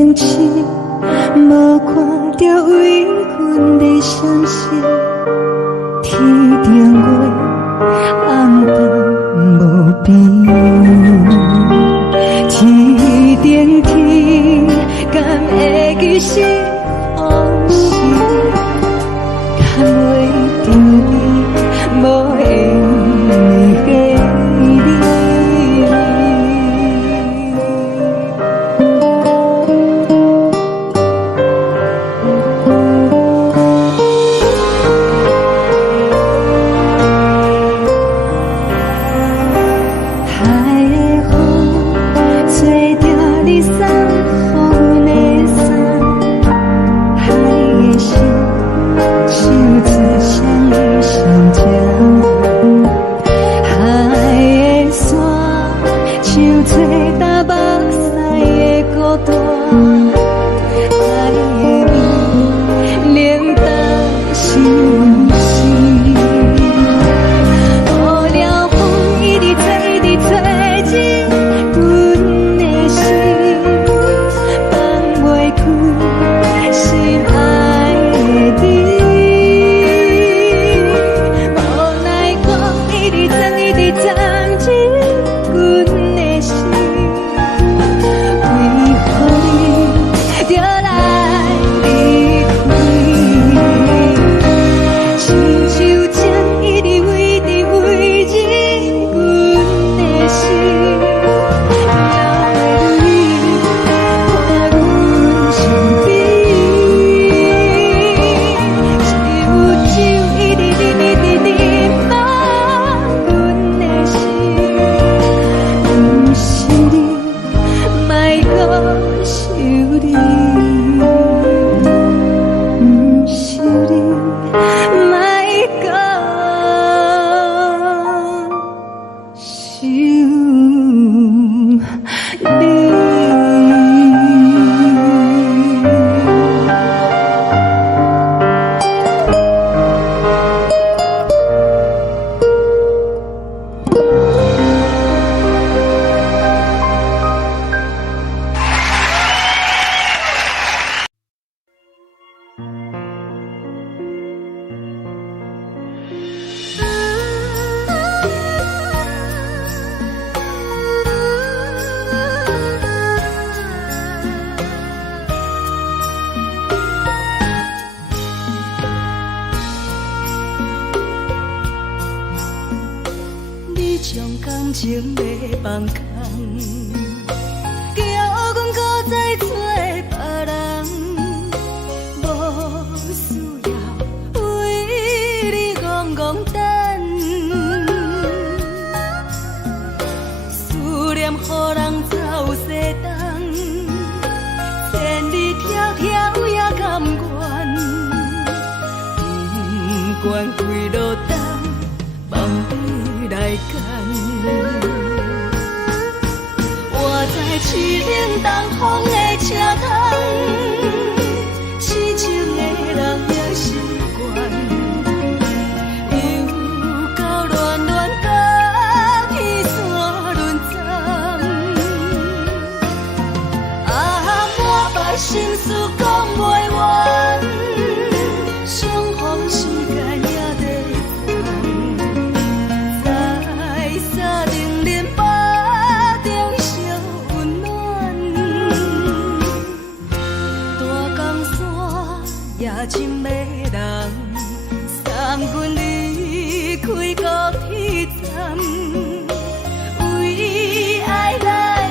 冷清，无看到为阮的相思。天顶月，暗淡无边。天顶天，敢会记是往事？敢袂着你，无缘给你。情要放空，叫阮搁再找别人，无需要为你戆戆等。思念予人走西东，千里迢迢也甘愿，不管开路灯，梦你来干。我在凄冷东风的车窗，痴情的人也习惯，又到乱乱甲彼山论丛。啊，满腹心事讲袂完，相逢时间也在长，在沙定林巴中烧温暖。大江山夜深的人，送阮离开高铁站，为爱来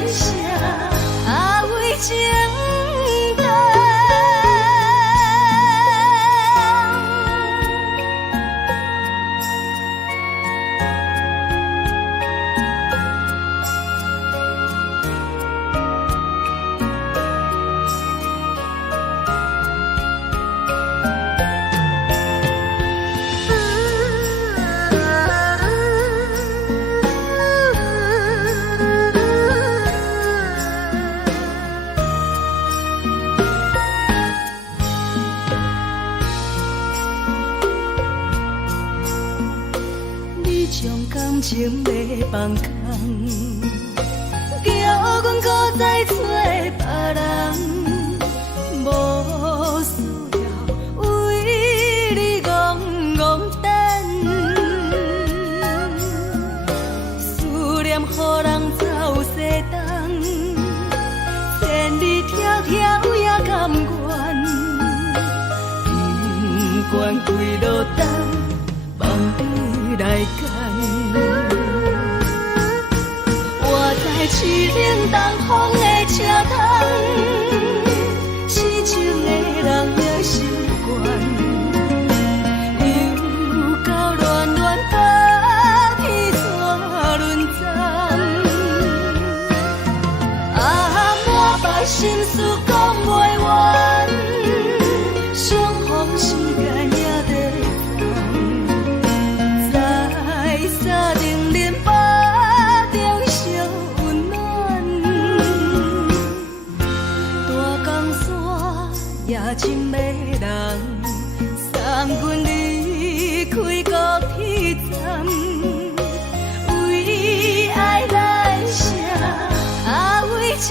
写为情重。你将感情要放空，叫阮搁再找别人。念，予人走西东，千里迢迢也甘愿，不管几路灯，望你来牵。我在市岭东风的车头，痴情的人也心倦。心事讲袂完，相逢时间也在等，在山顶林北中相温暖。大江山也真迷人，送阮离开高铁站，为爱来写，为情。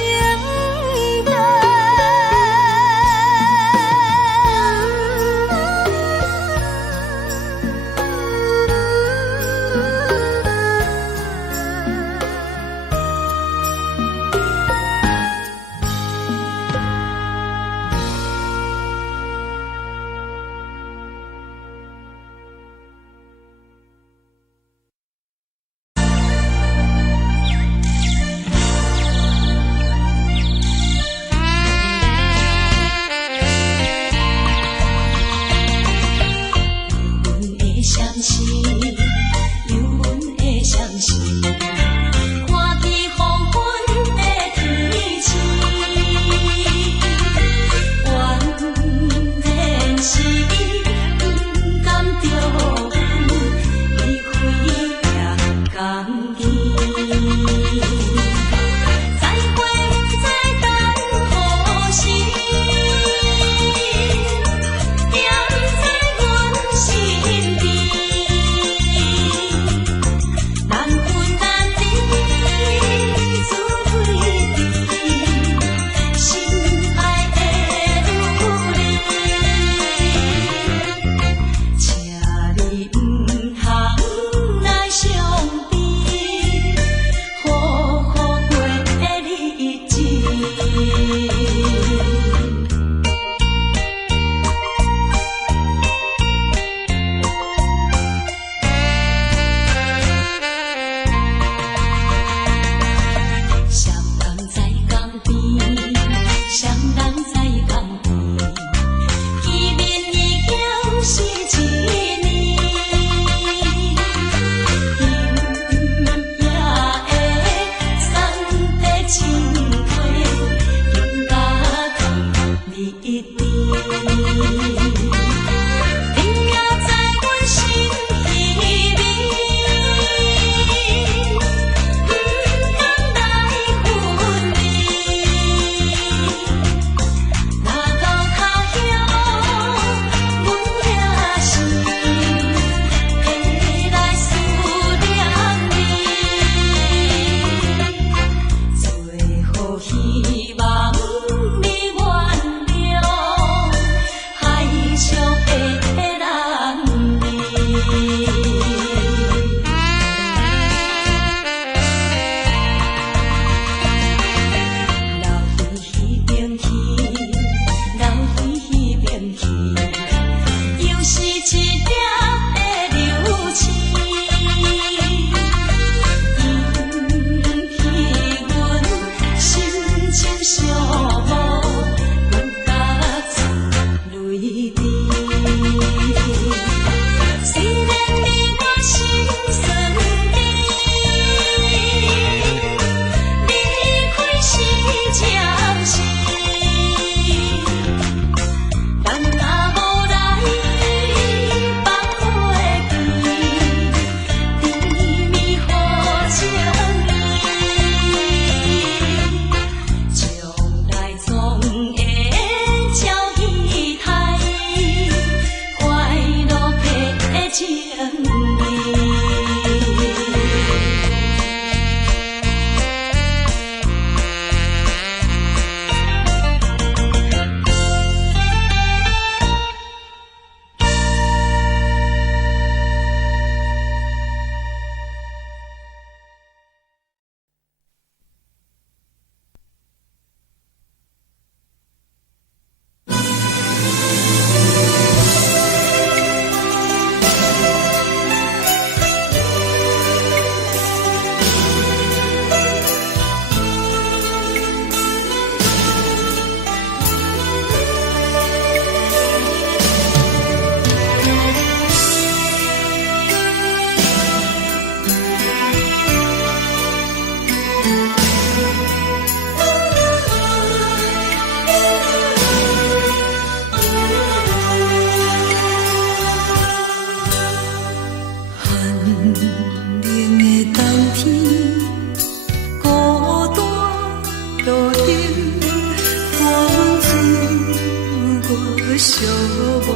寂无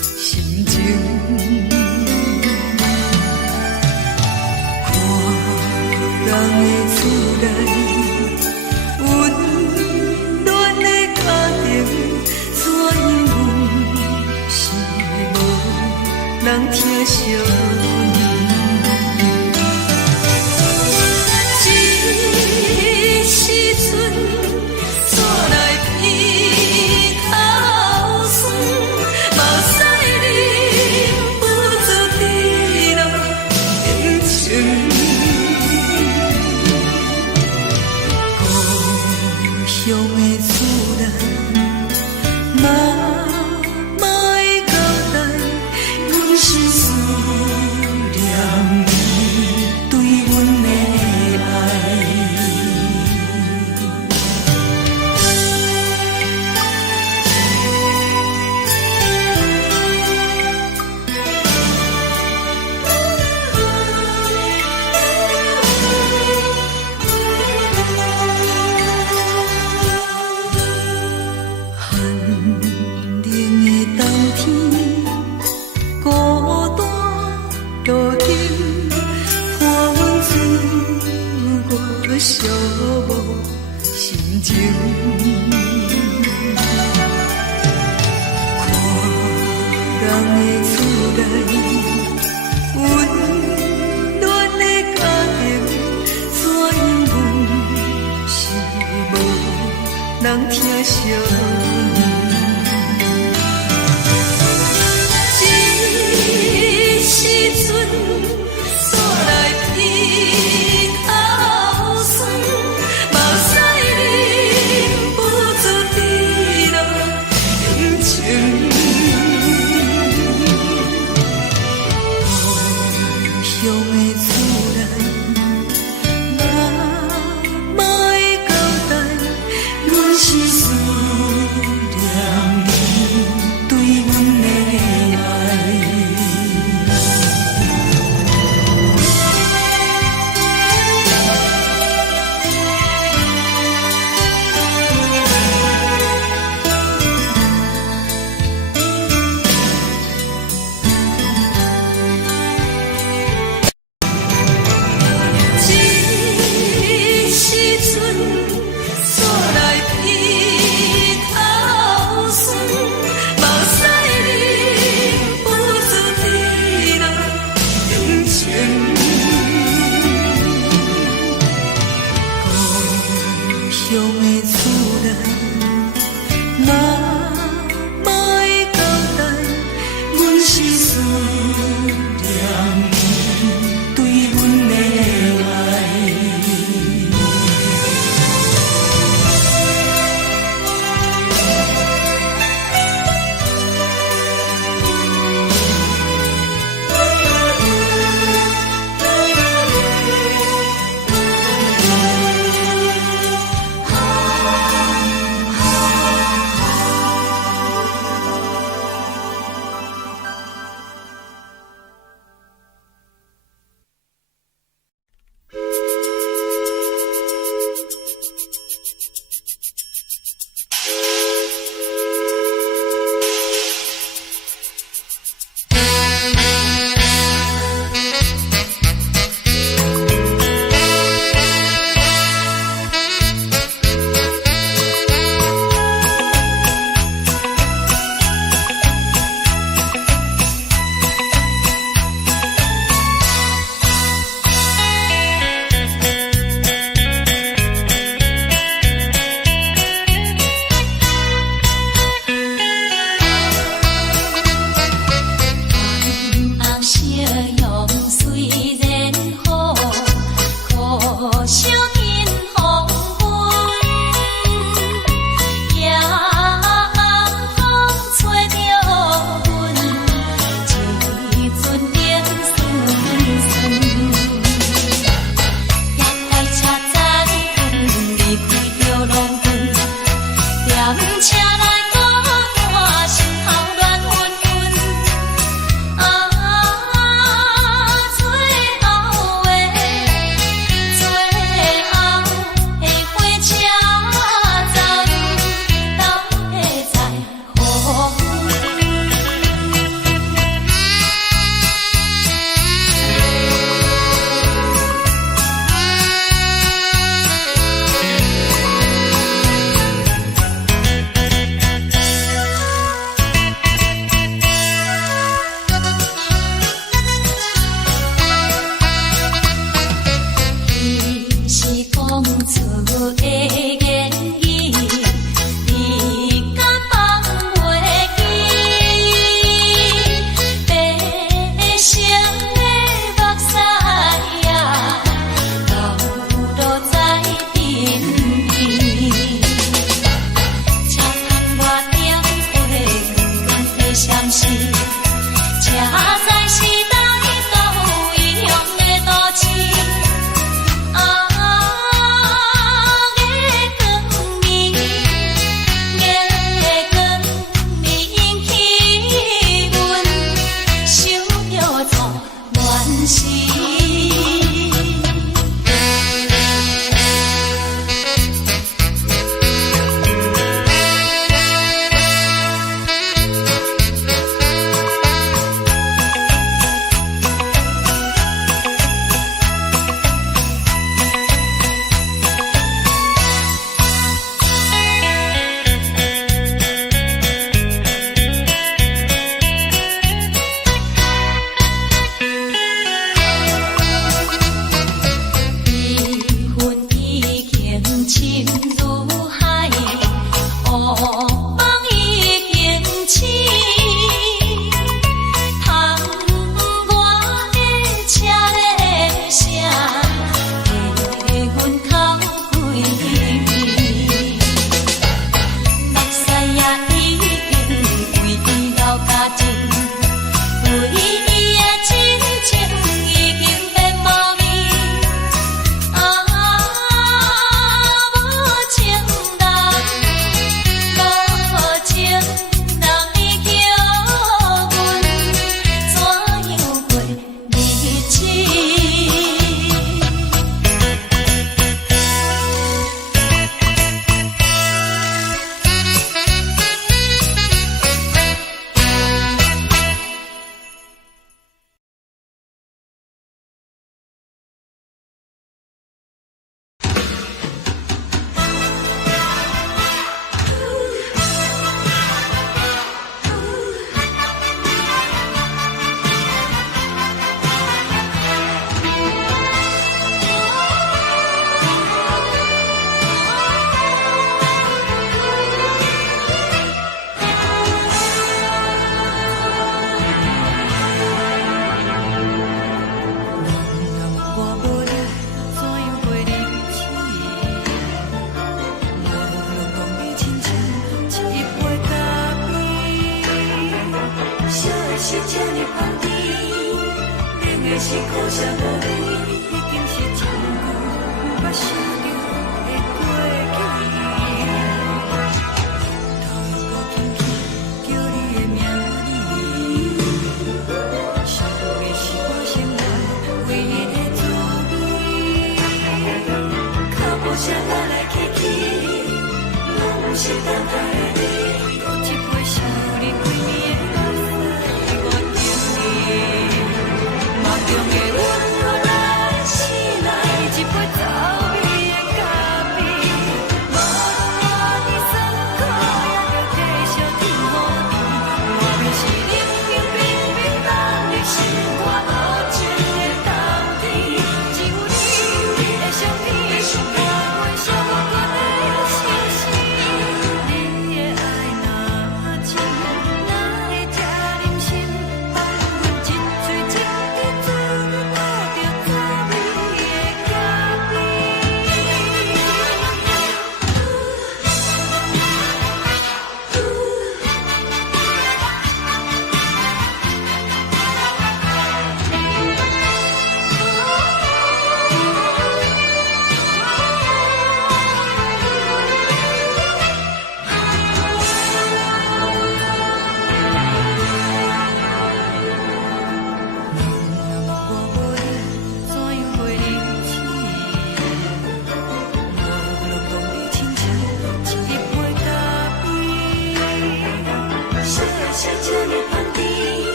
心情。看人的厝内温暖的家庭，怎样是无人疼惜。寂无心情，看人的厝内温暖的家庭，怎样是无人疼惜。这时阵煞来鼻头酸，目屎忍不住滴落眼睛。故乡的厝内，妈会交代，阮是思念你对阮的爱。最后的错的言语，你敢放袂记？白色的目屎呀，流落在身边。车窗外点花，远远的闪烁，车载时代都异乡的都市。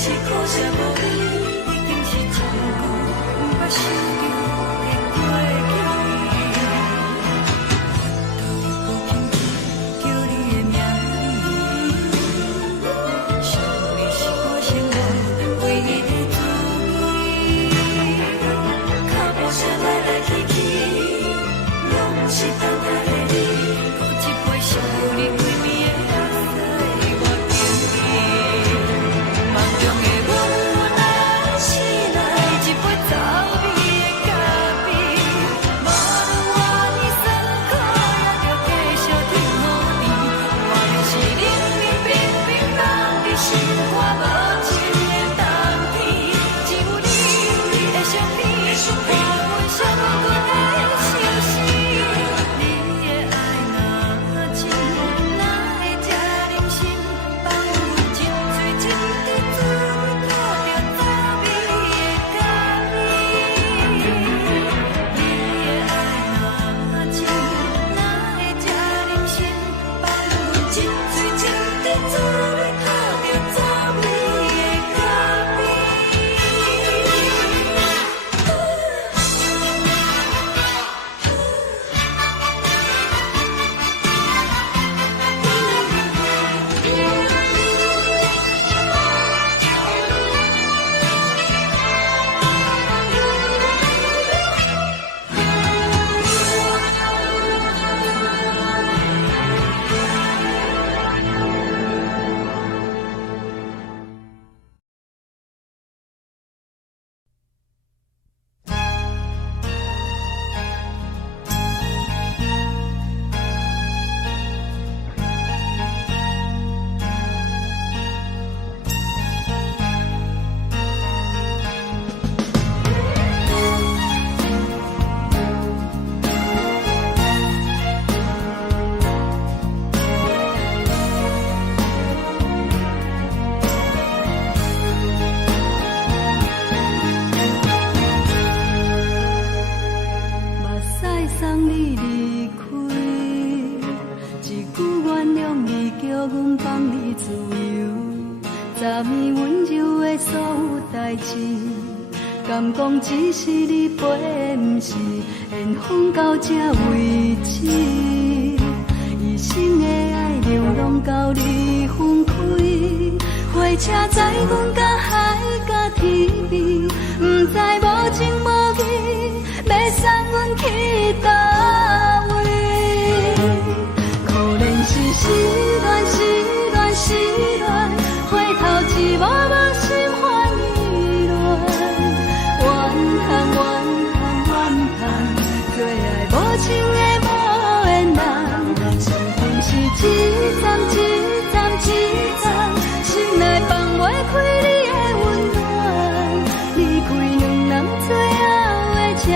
是苦涩无味，已经是一句不捌想着的过去。头又轻轻叫你的名字，想你是我生活唯一的滋味，脚步声来来去去。送你离开，一句原谅你，叫阮放你自由。昨暝温柔的所有代志，敢讲只是你陪，不是缘分到这为止。一生的爱流浪到你分开，火车载阮到海甲天边，不知无情无义，要送阮去倒位？可怜是失恋，失恋，失恋，回头一幕幕心烦意乱，怨叹，怨叹，怨叹，最爱无情的无缘人，情分是一站一站一站，心内放袂开你的温暖，离开两人最后的车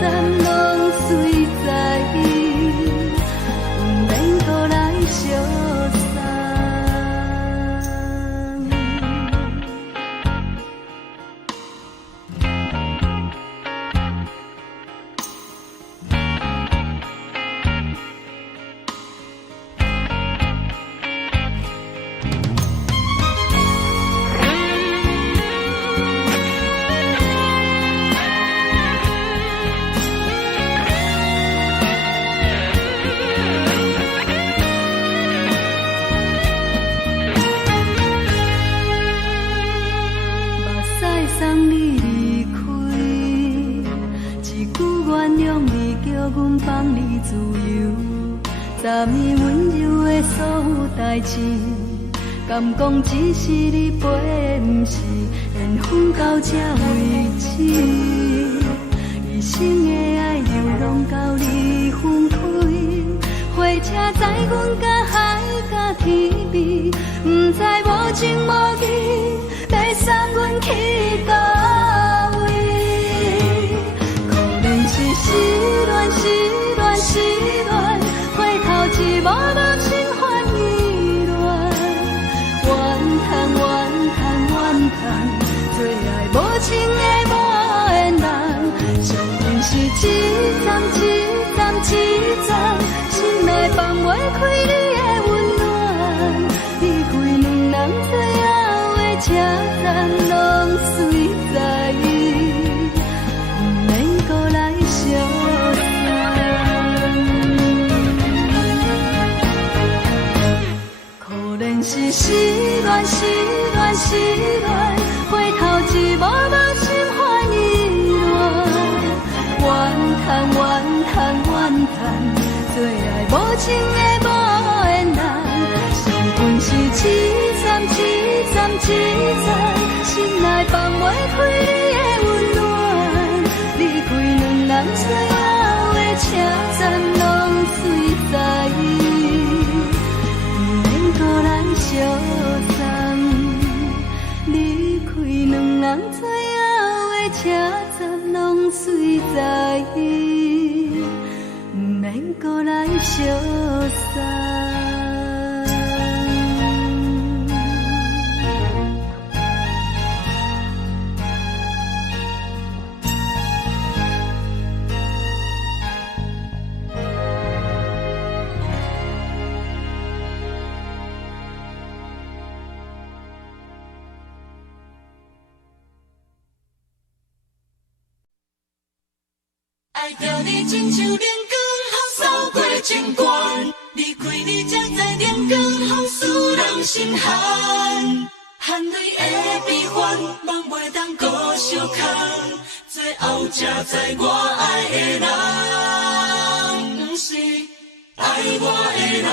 站，拢随在意，不免搁来相送。送你离开，一句原谅你，叫阮放你自由。昨暝温柔的所有代志，敢讲只是你陪，不是缘分到这为止。一生的爱流浪到你分开，火车载阮到海甲天边，不知无情无义，要送阮去倒位？可怜是失恋，失恋，失恋，回头一幕幕心烦意乱，怨叹，怨叹，怨叹，最爱无情的无缘人，相分是一站一站一站，心内放袂开你的温暖，离开两人最后的车站，拢随在意，不免搁来相送。可怜是失恋，失恋，失恋，回头一幕幕心烦意乱，怨叹，怨叹，怨叹，最爱无情的无缘人，相分是一站一站一站，心内放袂开你的温暖，离开两人最后的车站，拢随在意，不免搁来相送。离开两人最后的车站，拢随在意，不免搁来相送。爱着你亲像阳光扫过情关，离开你才知阳光风使人心寒。含泪的悲欢，望袂当搁相牵，最后才知我爱的人，不是爱我的人。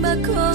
目在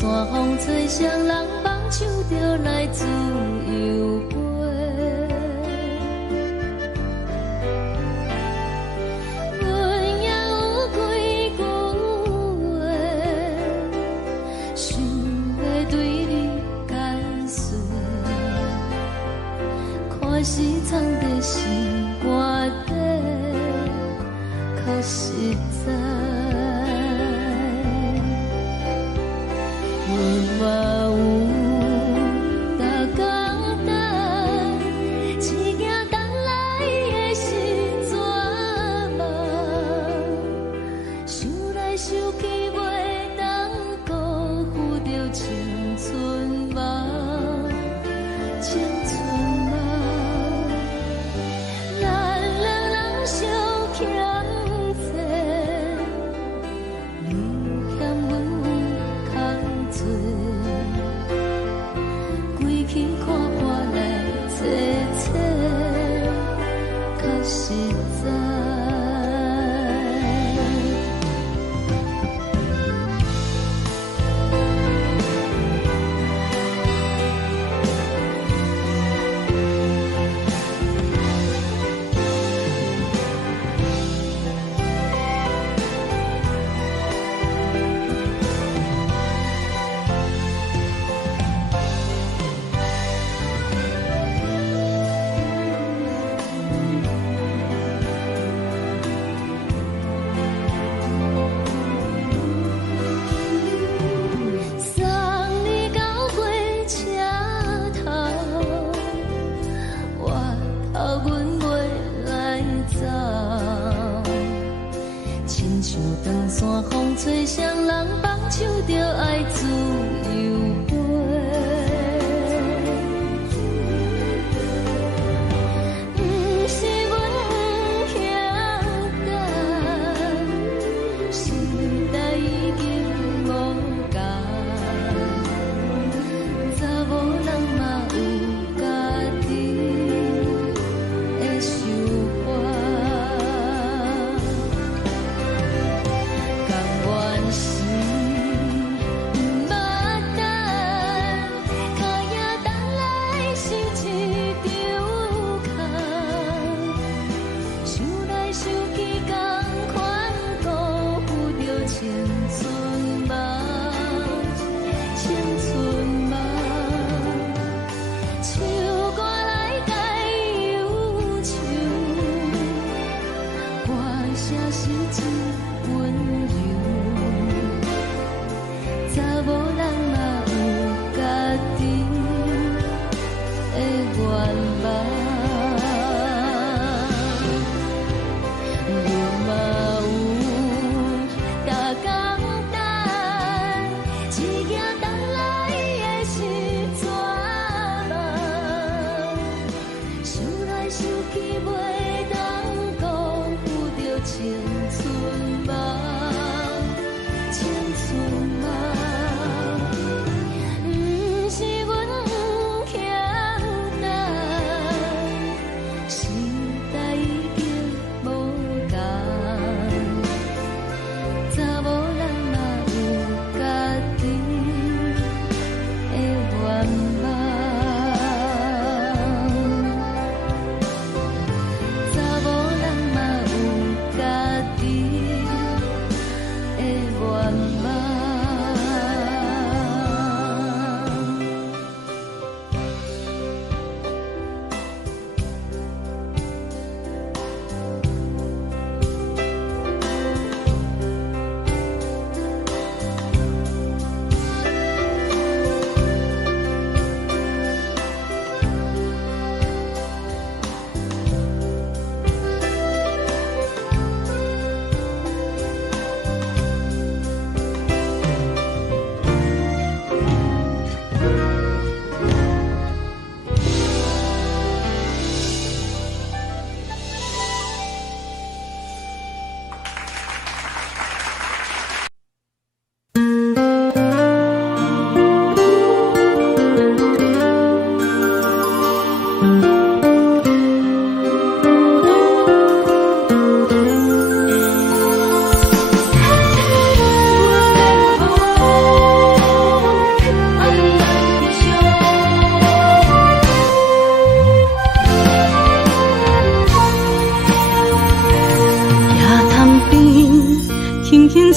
山风吹双人放手就来自由飞。阮也有几句话，想要对你解释，看是藏在心肝底，较实在。阮嘛有逐工等，只惊等来的是绝望，想来想去袂当辜负着青春梦，青春梦。咱两人相欠债，你欠阮空做，归去看看来坐坐，较实在。送你到火车头，我头阮袂来走，亲像长山风吹双人放手就爱自由飞。不是阮不晓等，时代已经无共，查某人嘛有家己的想法，甘愿是毋捌等，脚也等来是一场空，想来想去同款辜负着青春梦，青春梦。唱歌来解忧愁，歌声是一温柔，查某人嘛有家己的愿望。阮嘛有逐工等，只惊等来的是绝望，想来想去袂当辜负着青春梦，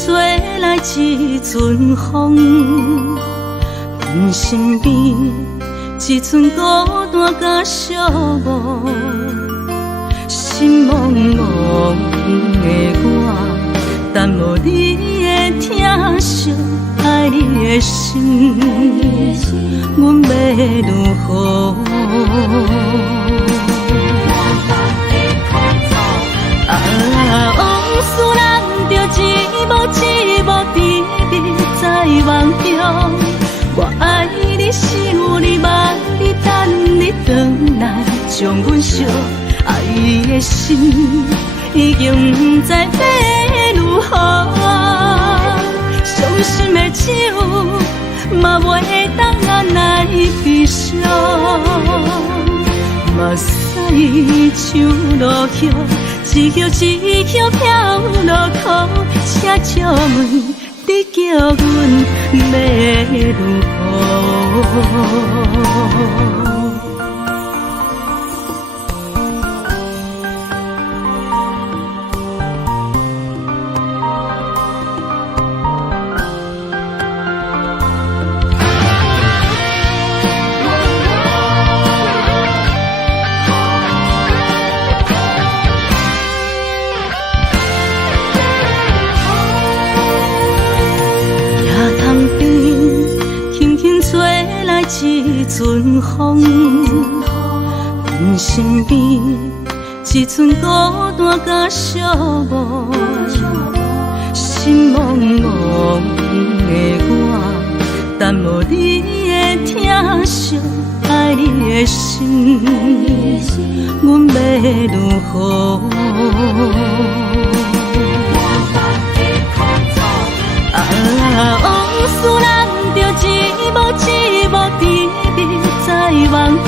吹来一阵风，阮身边一寸孤单甲寂寞，心茫茫的我，等无你的疼惜，爱你的心，阮要如何？往事人着一幕一幕甜蜜在梦中，我爱你想你望你等你回来，将阮惜爱的心已经不知要如何，伤心的手嘛袂当按来悲伤，目屎像落叶。一叶一叶飘落雨，车照问你叫阮要如何？一阵风，阮身边一寸孤单甲寂寞，心茫茫的我，等无你的疼惜，爱你的心，阮要如何？往事人着一幕一幕甜蜜在梦中，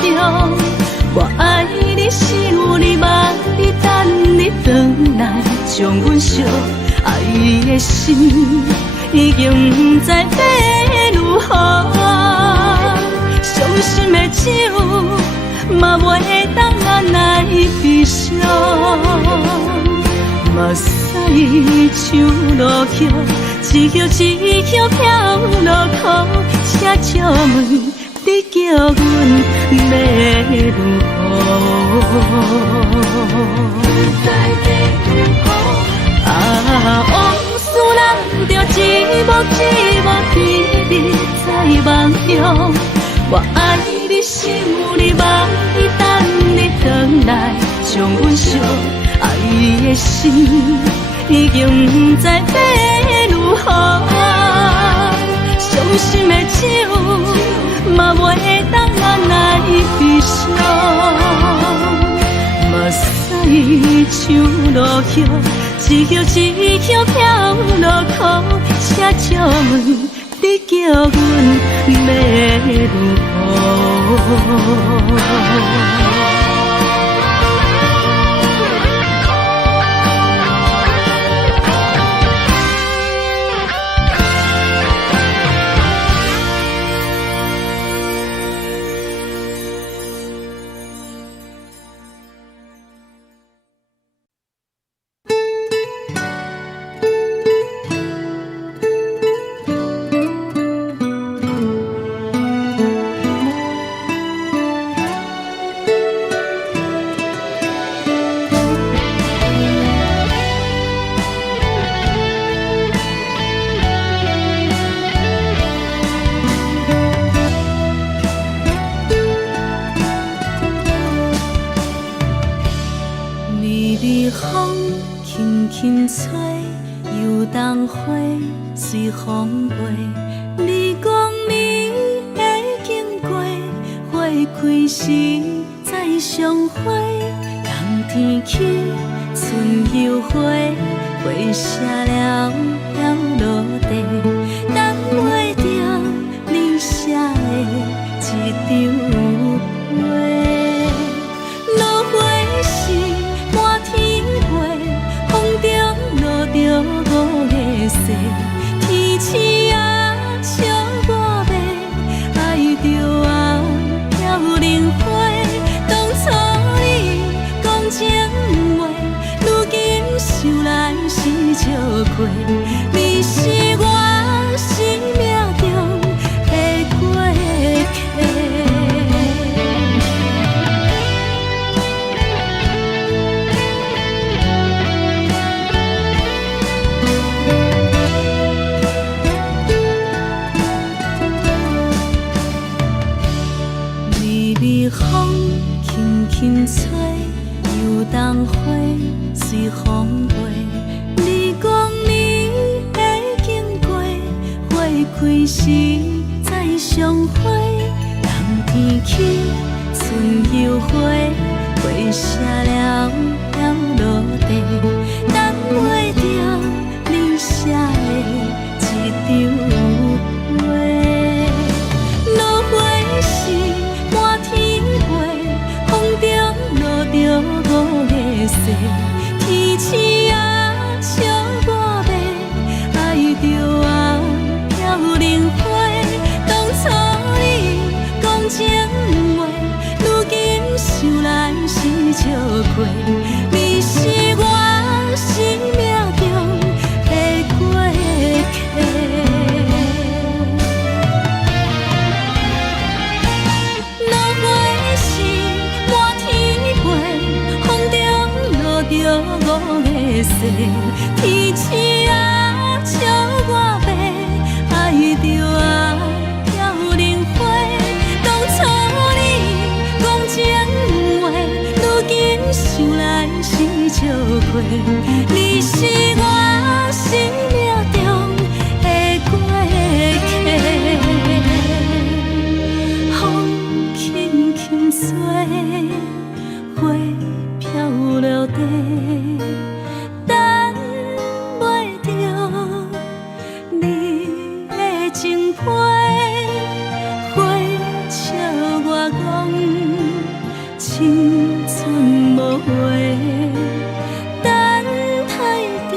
我爱你想你望你等你回来，将阮惜爱的心已经不知要如何，伤心的手嘛袂当按来悲伤，目屎像落叶。一叶一叶飘落雨，车照问你叫阮要如何？往事人着一幕一幕甜蜜在梦中，我爱你想你望你等你回来，将阮惜爱的心已经不知要如何，伤心的手嘛袂当按来悲伤，目屎像落叶，一叶一叶飘落雨，车照问你叫阮要如何？随风飞，你光暝会经过，花开时再相会。冬天起，春又花，花谢了要落地，等袂着你写的一张画。落花时满天花，风中落着五个色。天星啊，笑我白，爱着红飘零花。当初你讲情话，如今想来是笑亏。你时再相会，人天起，春又花，花谢了了落地，等袂着你写的一张话。落花是满天飞，风中落着五个色，天星啊笑我迷，爱着啊飘零花。当初你讲情话，如今想来是笑亏。你是我生命中的过客。落花是满天飞，风中落着五个色，天星啊笑我迷，爱着啊飘零花。当初你讲情话，如今想来是笑亏。你是我生命中的过客，风轻轻吹，花飘落地，等袂着你的情批。花笑我讲青春无话，等待着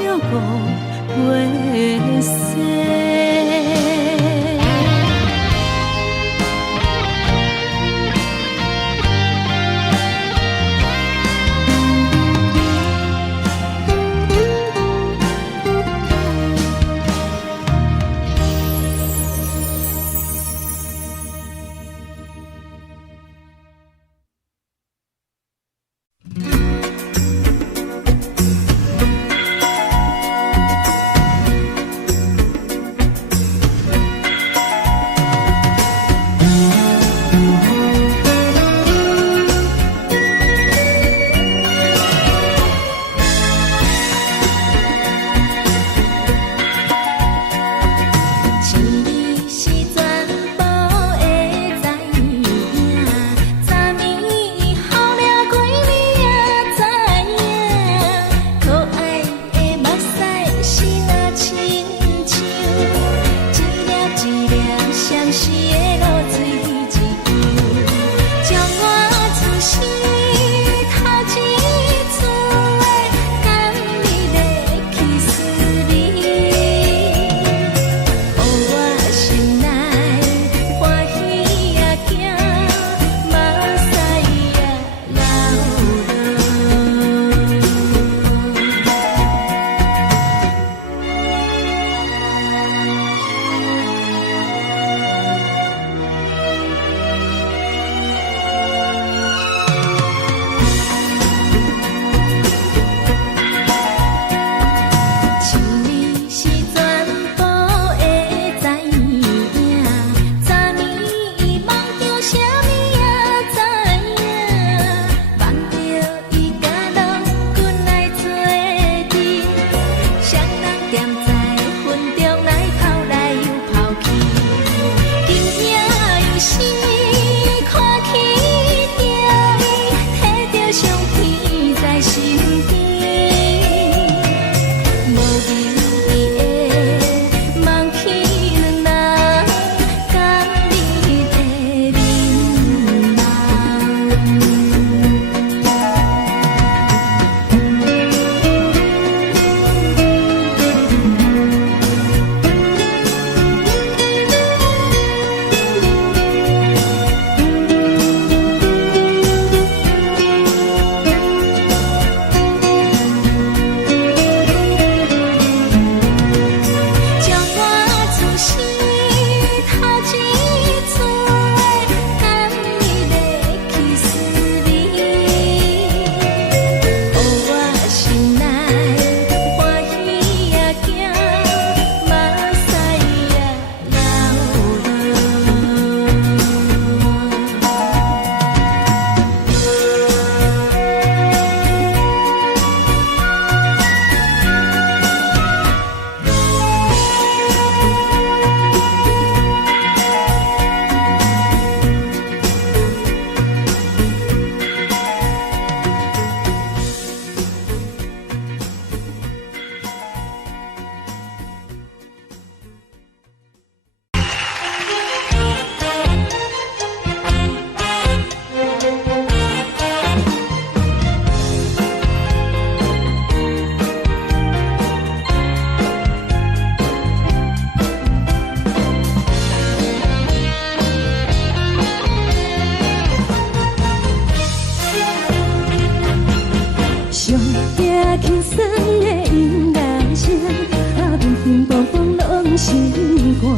拢心肝。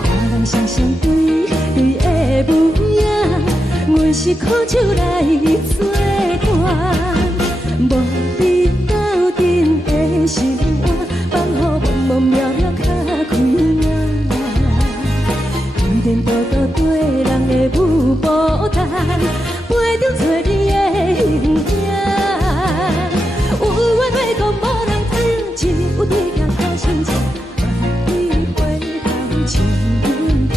看人双双对对的模样，阮是苦酒来作伴。无伫斗阵的心肝，放予茫茫渺渺较开眼。一点多多对人的舞步弹，陪着找你的形影。有话要讲无人听，有对镜头先笑，万里回头像阮听。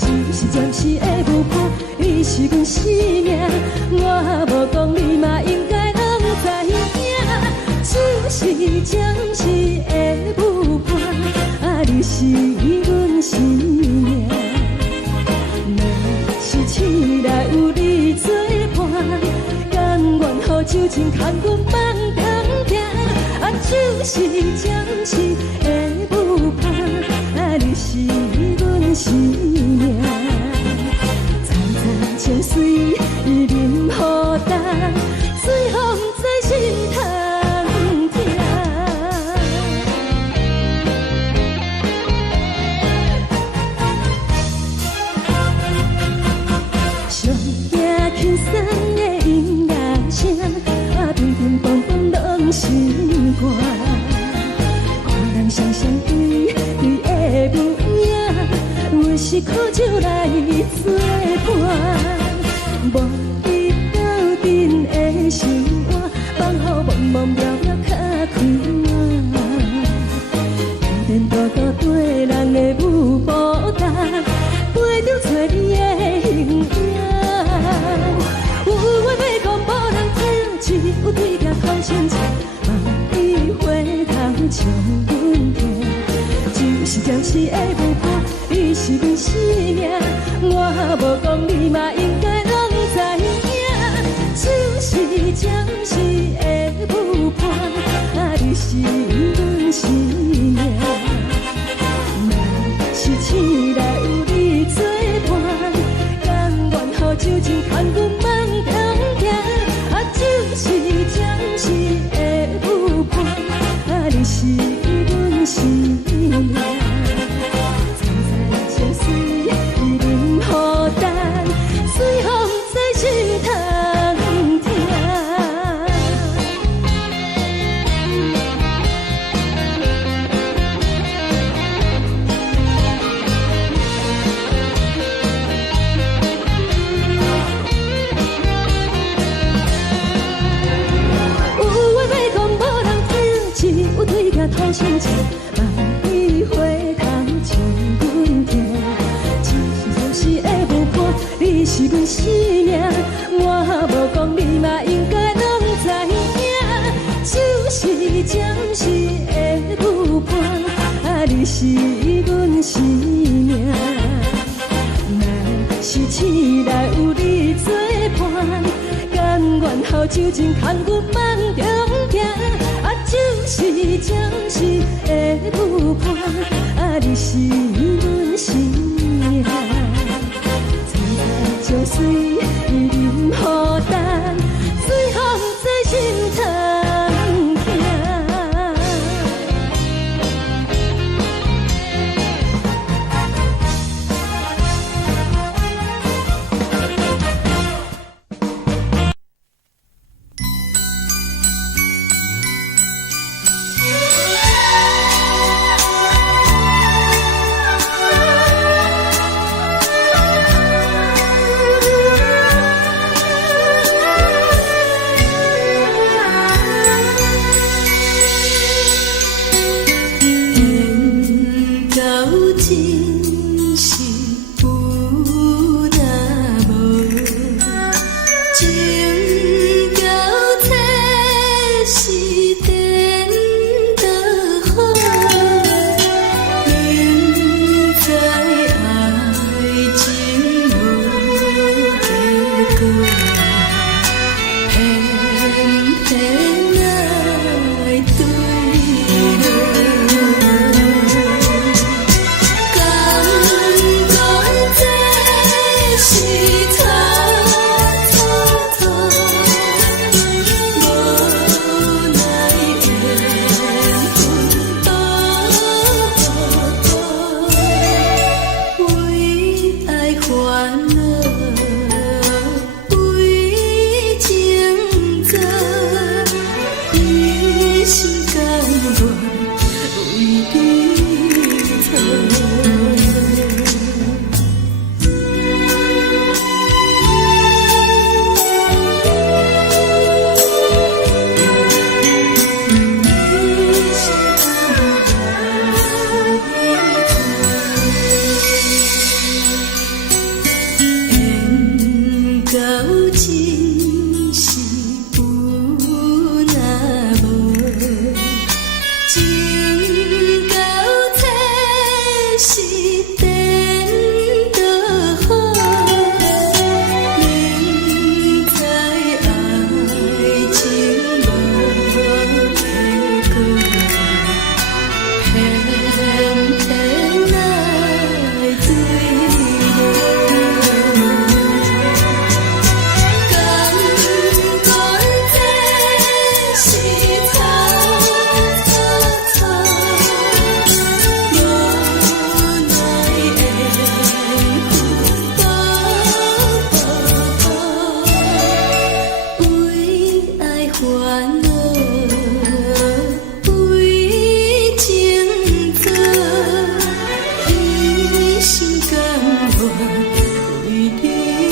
就是暂时的舞伴，你是阮生命，我无讲你嘛应该拢知影。就是暂时的舞伴，你是阮生命。若是醒来有你作伴，甘愿予酒精牵阮放通行。就是暂时的舞伴，你是阮生命。层层情水任予淡，水风在心通听。上惊轻松的音乐声，乒乒乓乓拢心肝。看人双双对对的模样，阮是苦酒来作伴。无伫斗阵的心肝，放予茫茫渺渺较开眼。一点多多对人的舞步弹，陪着找你的形影。有话要讲无人听，只有对镜头先笑，万里回头像阮听。就是暂时的舞伴，你是阮生命，我无讲你嘛应该拢知影。就是暂时的舞伴，你是阮生命。若是醒来有你作伴，甘愿予酒精牵阮放通行。就是暂时的舞伴，你是阮生命。层层情水任予淡，水风在心通听。有对镜头先笑，万里回头像阮听。就是暂时的舞伴，你是阮生命，我无讲你嘛应该拢知影。就是暂时的舞伴，你是阮生命。若是醒来有你作伴，甘愿予酒精牵阮放中行。就是暂时的舞伴，你是阮生命。层层情水任予淡，水风在心通听。为情做，一心甘愿为你错。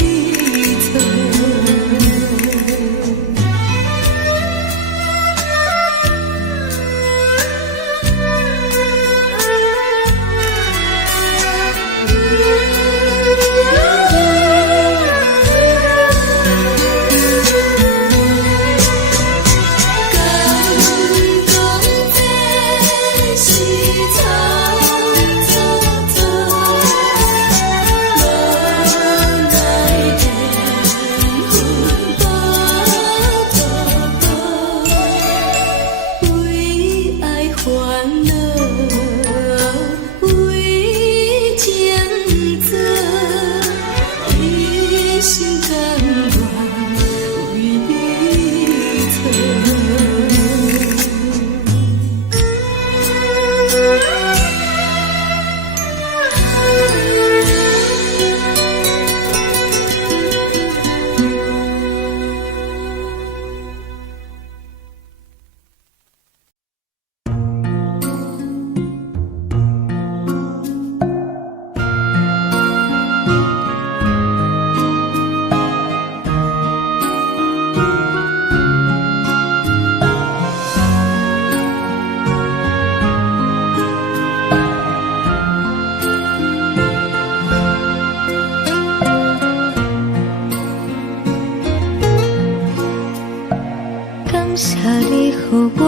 感谢你，予我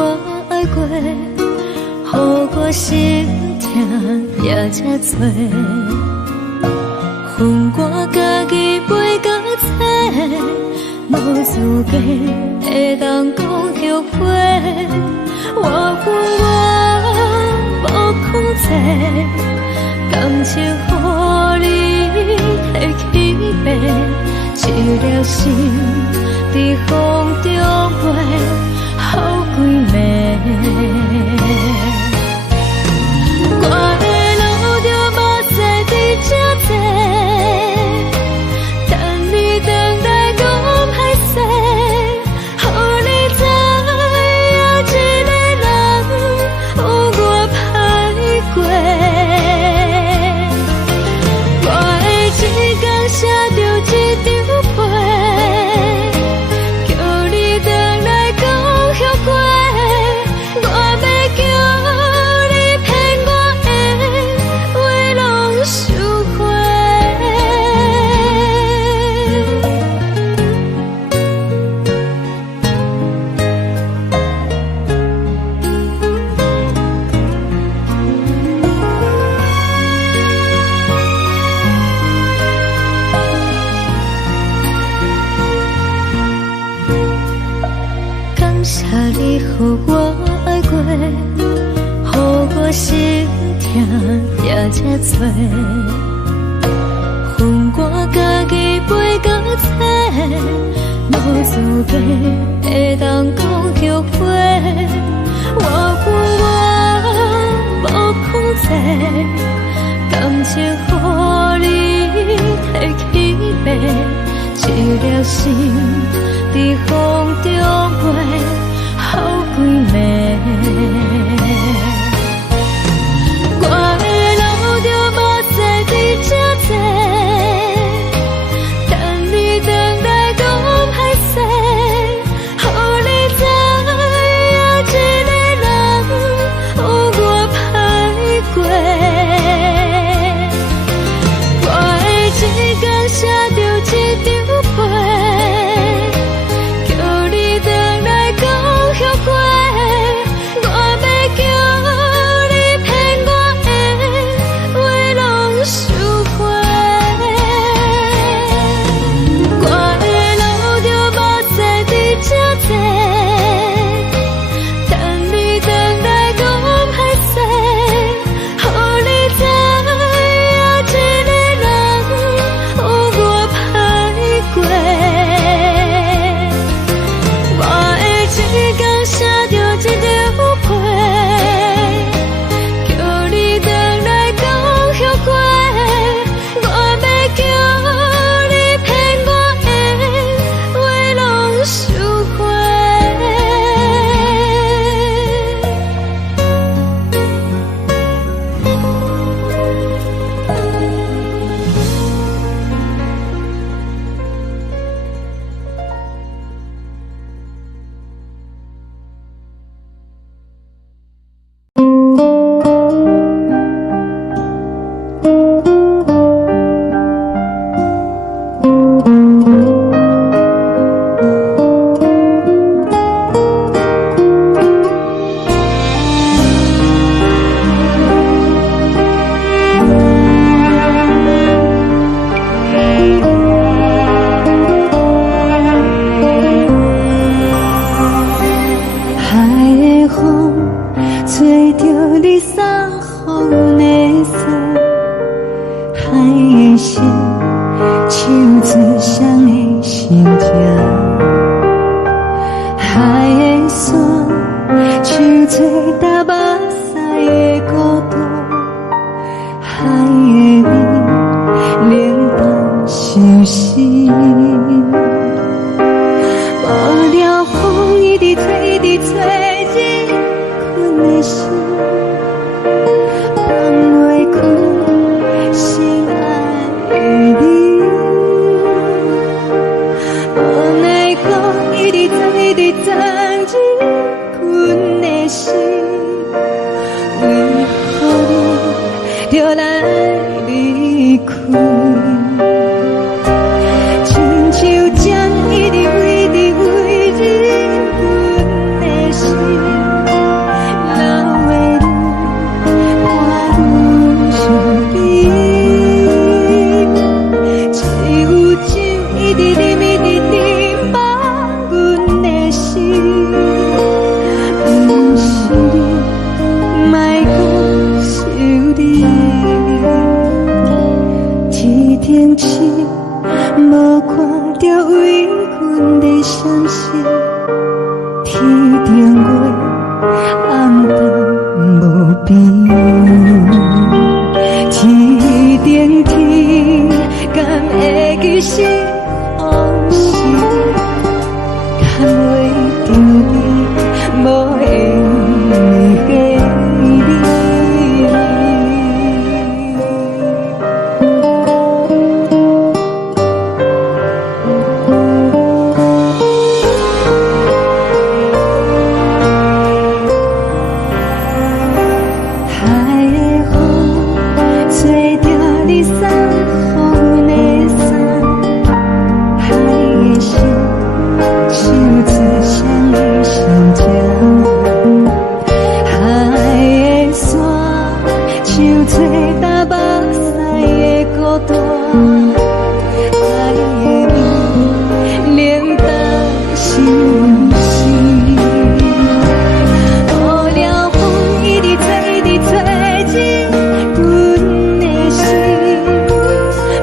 爱过，予我心痛也这多，恨我家己袂到切，无资格会当讲后悔。我无控制，感情予你提起飞，一条心在风中飞，好几暝。我的路就目屎在这多，等你等待讲歹势，予你知影一个人有我歹过。我的一天写着一张被，叫你回来讲后悔。我要叫你骗我的话拢收回。感谢你，予我爱过，予我心痛也这多，恨我家己袂到切，无资格会当讲后悔。我无控制，感情予你提起飞，一条心在风中飞，好几暝。我的路就目屎在这多，等你等待讲歹势，予你知影一个人有我歹过。我的一天写着一张被，叫你回来讲风吹着你送予的伞，海的心，手指双的心情，海的山，手吹打目屎的孤独，海的味，冷淡伤心。无聊风一直吹，一直吹，日困的心，放袂开心爱的你。无奈讲一直藏，一直藏，日困的心，为何你就来离开？亲像针一直为，一直为日阮的心，流的泪，看阮伤悲。只有酒一直啉，一直啉，放阮的心。不是你，莫讲想你。天顶星，无看到为阮的伤心。天顶月，暗淡无边。天顶天，敢会记是往事？敢会着你，无缘给你。海的风吹着你送予的伞，海的心，手指双的心情，海的山，手吹打目屎的孤单，海的味，冷淡伤心。无聊风一直吹，一直吹，日阮的心，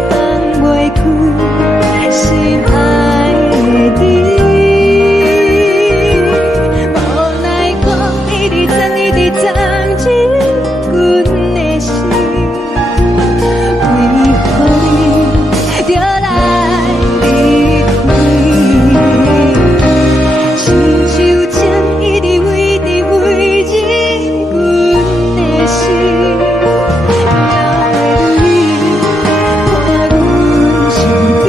放袂开心爱的你。无奈讲一直藏，一直藏，日阮的心，为何你就来离开？亲像针一直为，一直为，日阮的心，流的泪，看阮伤悲。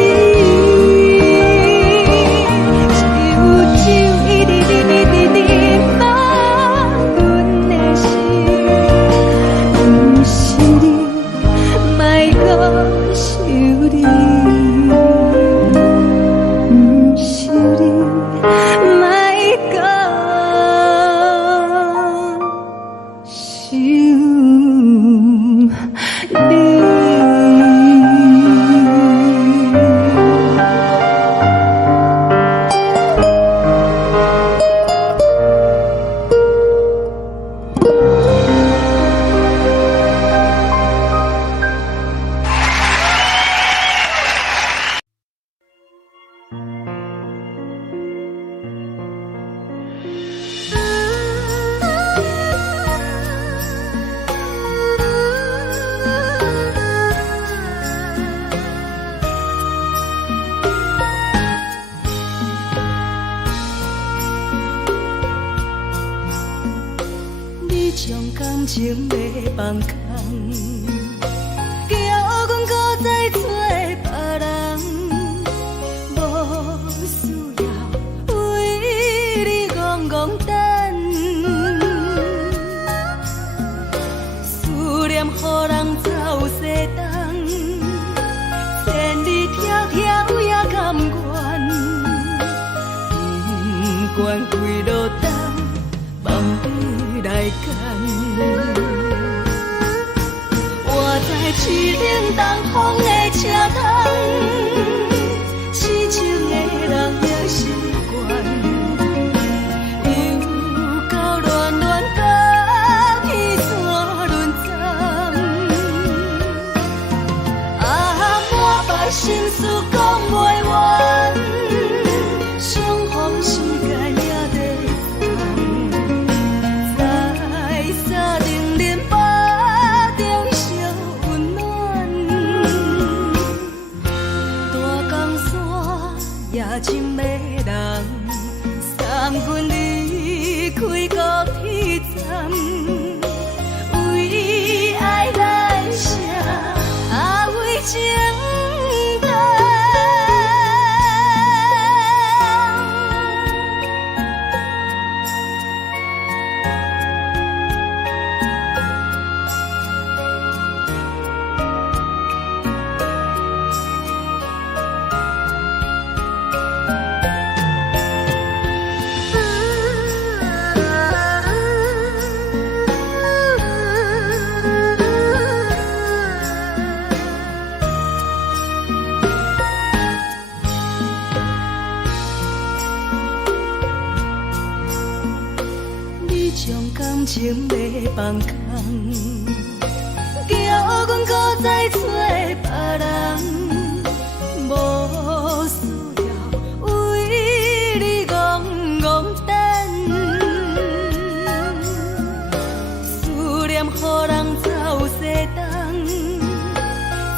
只有酒一直啉，一直啉，放阮的心。不是你，莫讲想你。不是你，莫讲想你。你将感情要放空，叫阮搁再找别人，无需要为你戆戆等。思念予人走西东，千里迢迢也甘愿，不管几路灯，梦里来干。我在去冷东风的车窗，痴情的人也习惯，又到恋。将感情要放空，叫阮搁再找别人，无需要为你戆戆等，思念予人走西东，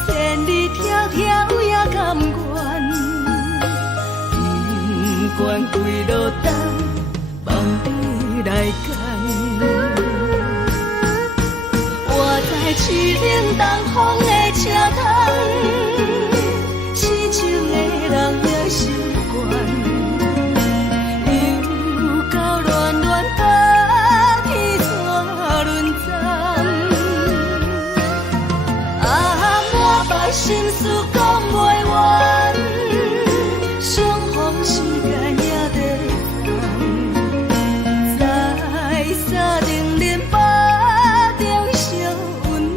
千里迢迢也甘愿，不管归路东，望你来干。我在去冷东风的车窗，痴情的人也习惯。又到乱乱把天怎轮转？啊，满腹心事讲袂完，相逢时间也在送，在沙定林巴中烧温暖。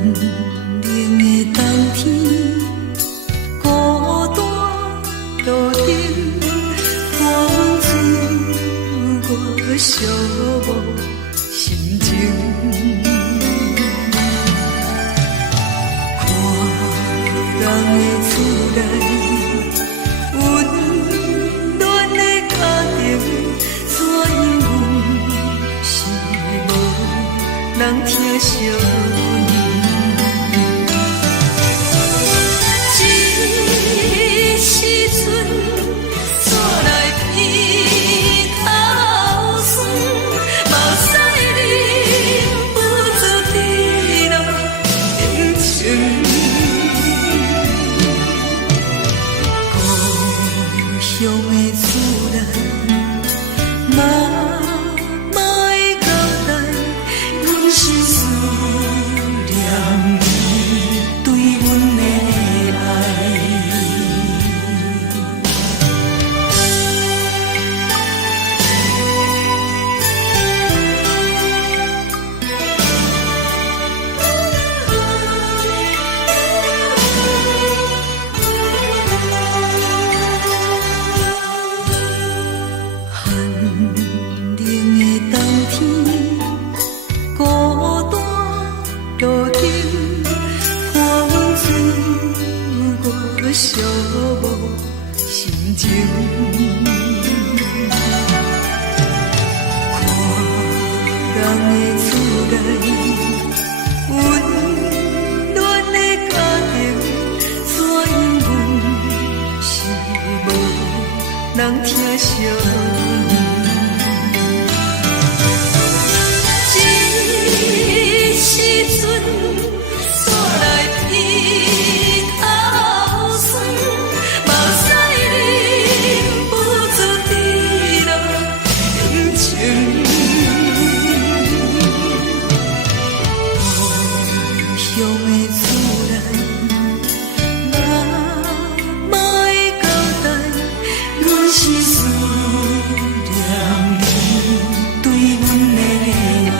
冷的冬天，孤单路顶，看阮自我寂寞心情。看人的厝内，温暖的家庭，怎因阮是无人疼惜你？这时阵，纸来鼻口酸，目屎忍不住滴落眼睛。故乡的厝内，妈妈的交代，阮是思念你对阮的爱。寒冷的冬天，孤单路顶，看阮自我寂寞心情。看人的厝内，温暖的家庭，怎因阮是无人疼惜你？这时阵，纸来鼻口酸，目屎忍不住滴落眼睛。故乡的厝内，妈妈的交代，阮是思念你对阮的爱。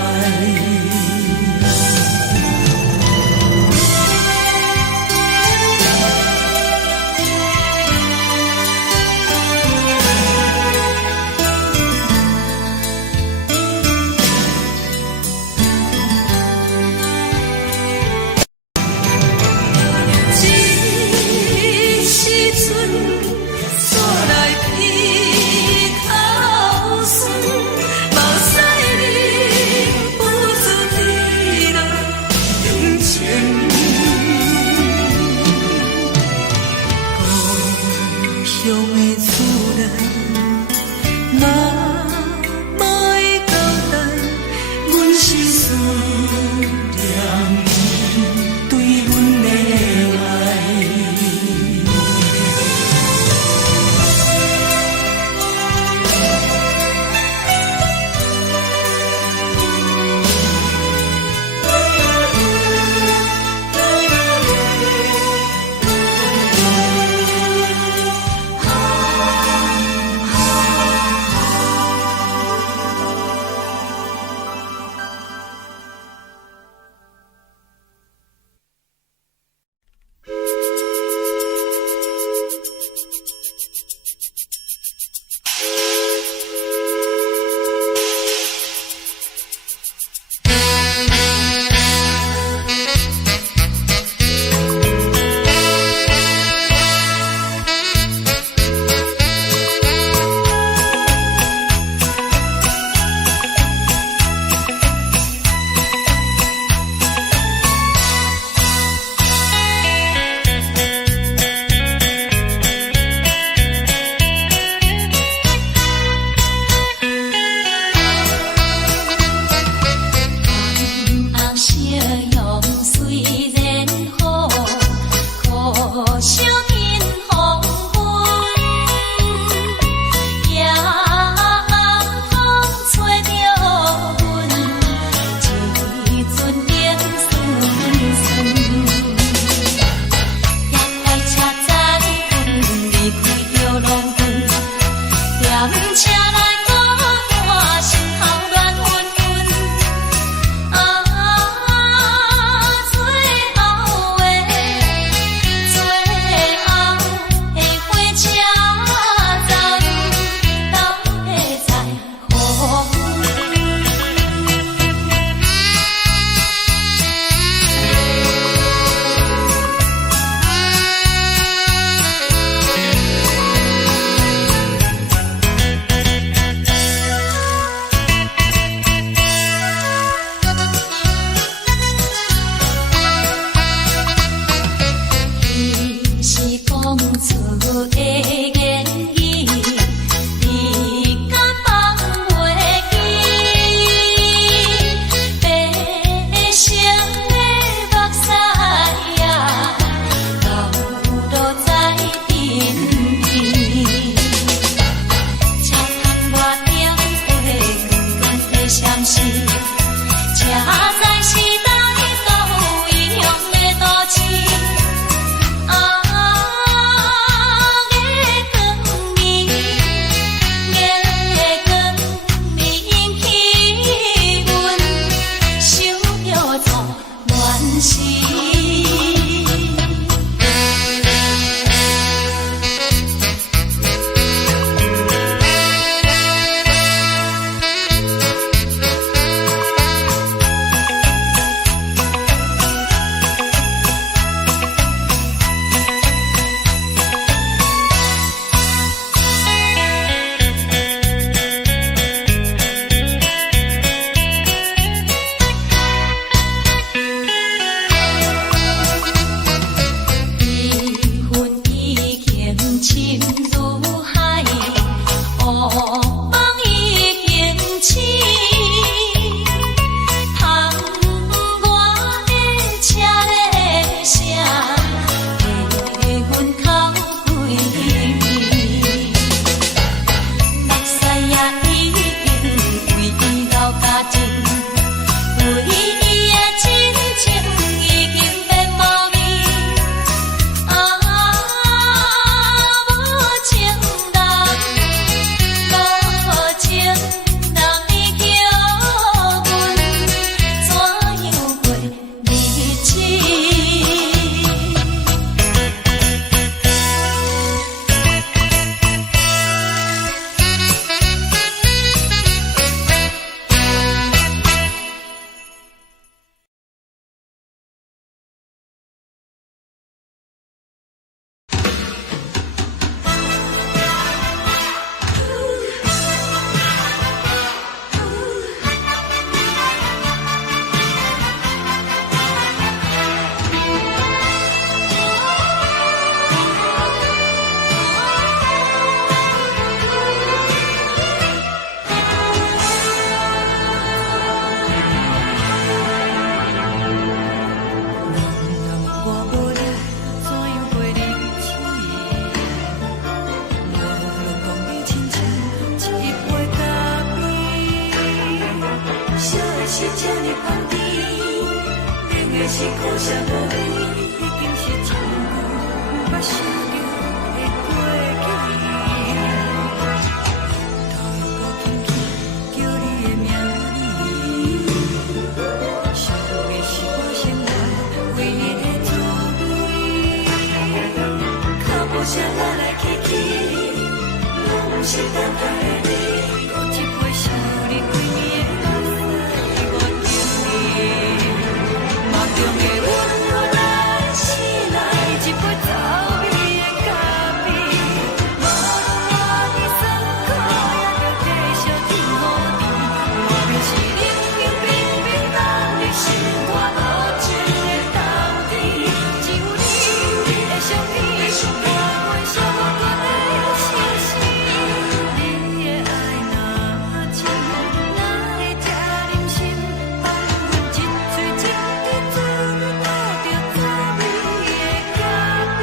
无啥来来去去，拢是等待的你。搁一杯想你几年的目屎，我敬你。梦中的阮我来醒来，一杯走味的咖啡，无论我的酸苦，也着继续甜予你。我明是冷冷冰冰冻入心肝无情的斗阵，只有你的相片，我阮寂寞过的心事。你的爱若真，哪会这忍心放阮一嘴一滴珠，倒着滋味的咖啡。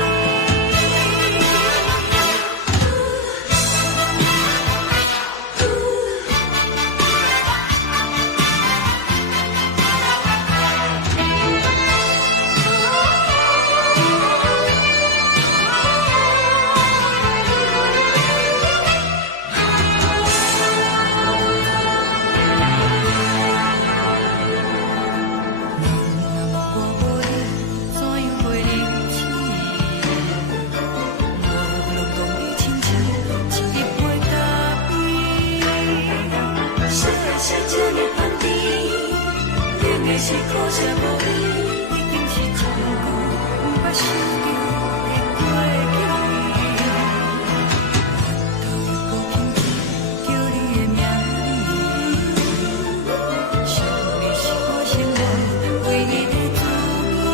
是苦涩无味，已经是一句不捌想着的过去。我又搁轻轻叫你的名字，想你是我生活唯一的滋味。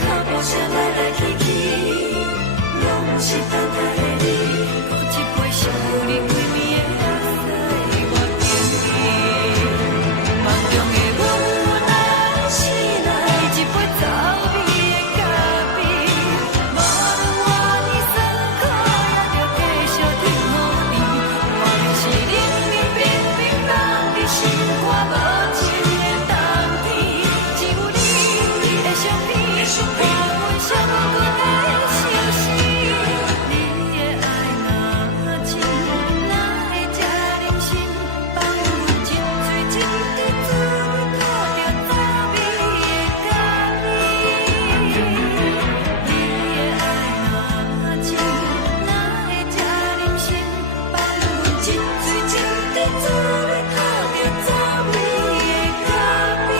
脚步声来来去去，拢是等待的你。搁一杯想你几暝的目屎，我敬你。梦中的阮我来醒来，一杯走味的咖啡，无论我的酸苦，也着继续甜予你。我明是冷冷冰冰冻入心肝无情的冬天，只有你的相片，我阮寂寞过的心事。你的爱若真，哪会这忍心放阮一嘴一滴珠，倒着滋味的咖啡。你的爱若真，哪会这忍心放阮一嘴一滴珠，倒着滋味的咖啡。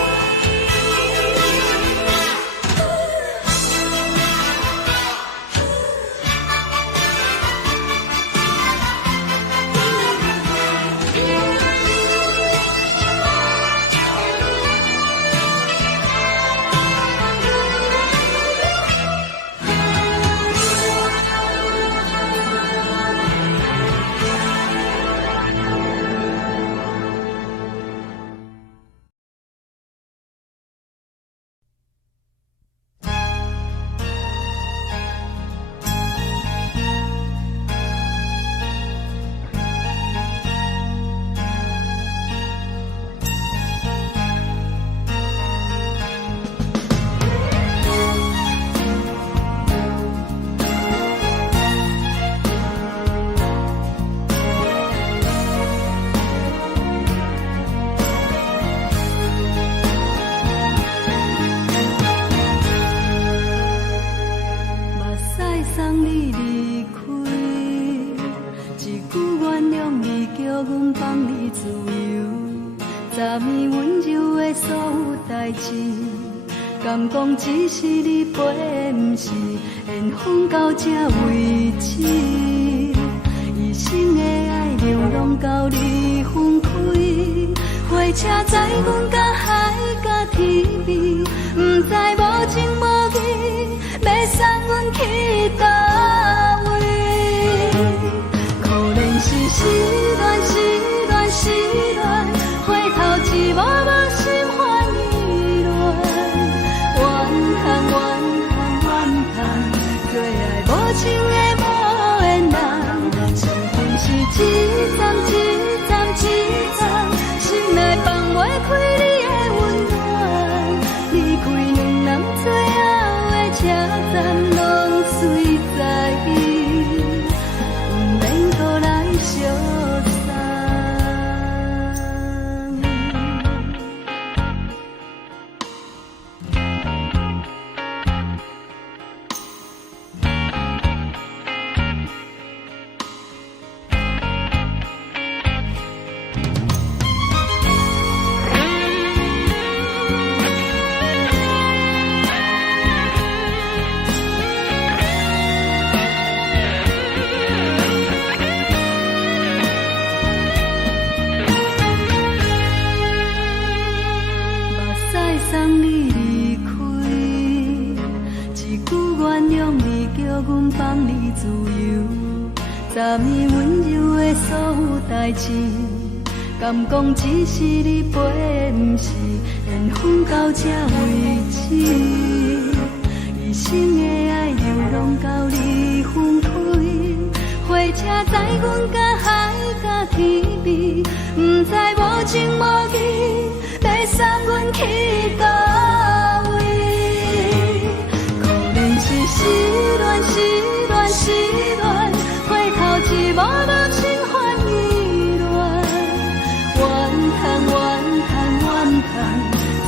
目屎送你离开，一句原谅你，叫阮放你自由，昨暝温柔的所有代志，敢讲只是你陪，不是缘分到这为止。一生的爱流浪到你分开，火车载阮甲海甲天边，不知无情无义，要送阮去倒位？可能是失恋，失恋，失恋，回头一幕幕心烦意乱，怨恨，怨恨，怨恨，最爱无情的无缘人，是分是一站一站一站，心内放袂开你的温暖，离开两人做。阮放你自由。昨暝温柔的所有代志，敢讲只是你陪，不是缘分到这为止。一生的爱又拢到你分开，火车载阮甲海甲天边，不知无情无义，要送阮去倒位？可能是失恋，失恋，失恋，回头一幕幕心烦意乱，怨叹，怨叹，怨叹，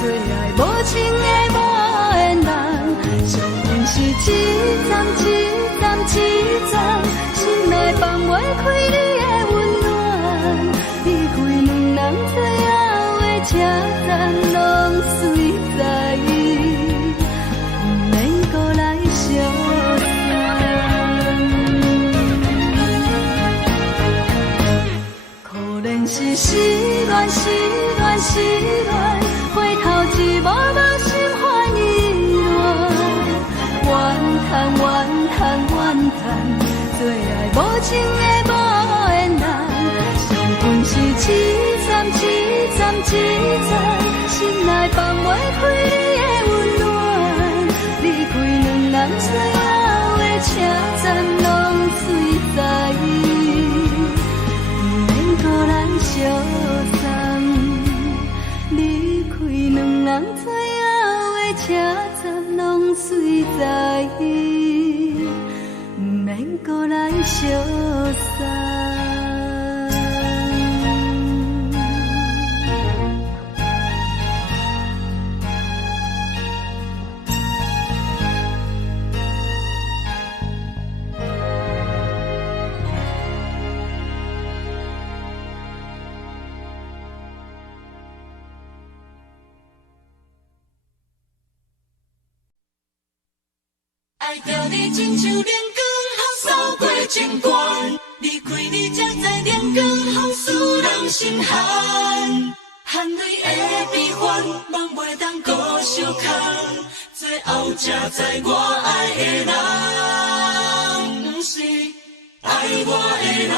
最爱无情的无缘人，上阮是一站一站一站，心内放袂开你的温暖，离开两人最后的车站，拢随在意，不免搁来相送。可能是失恋，失恋，失恋，回头一幕幕心烦意乱，怨叹，怨叹，怨叹，最爱无情的无缘人，上阮是一站一站一站，心内放袂开你的温暖，离开两人最后的车站，拢随在意，不免搁来相送。离开两人最后的车站，拢随在意，不免搁来相送。爱着你亲像阳光扫过情关，离开你才知阳光风使人心寒。含泪的悲欢，望袂当搁相牵，最后才知我爱的人，不是爱我的人。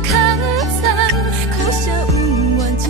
空山，苦涩温婉就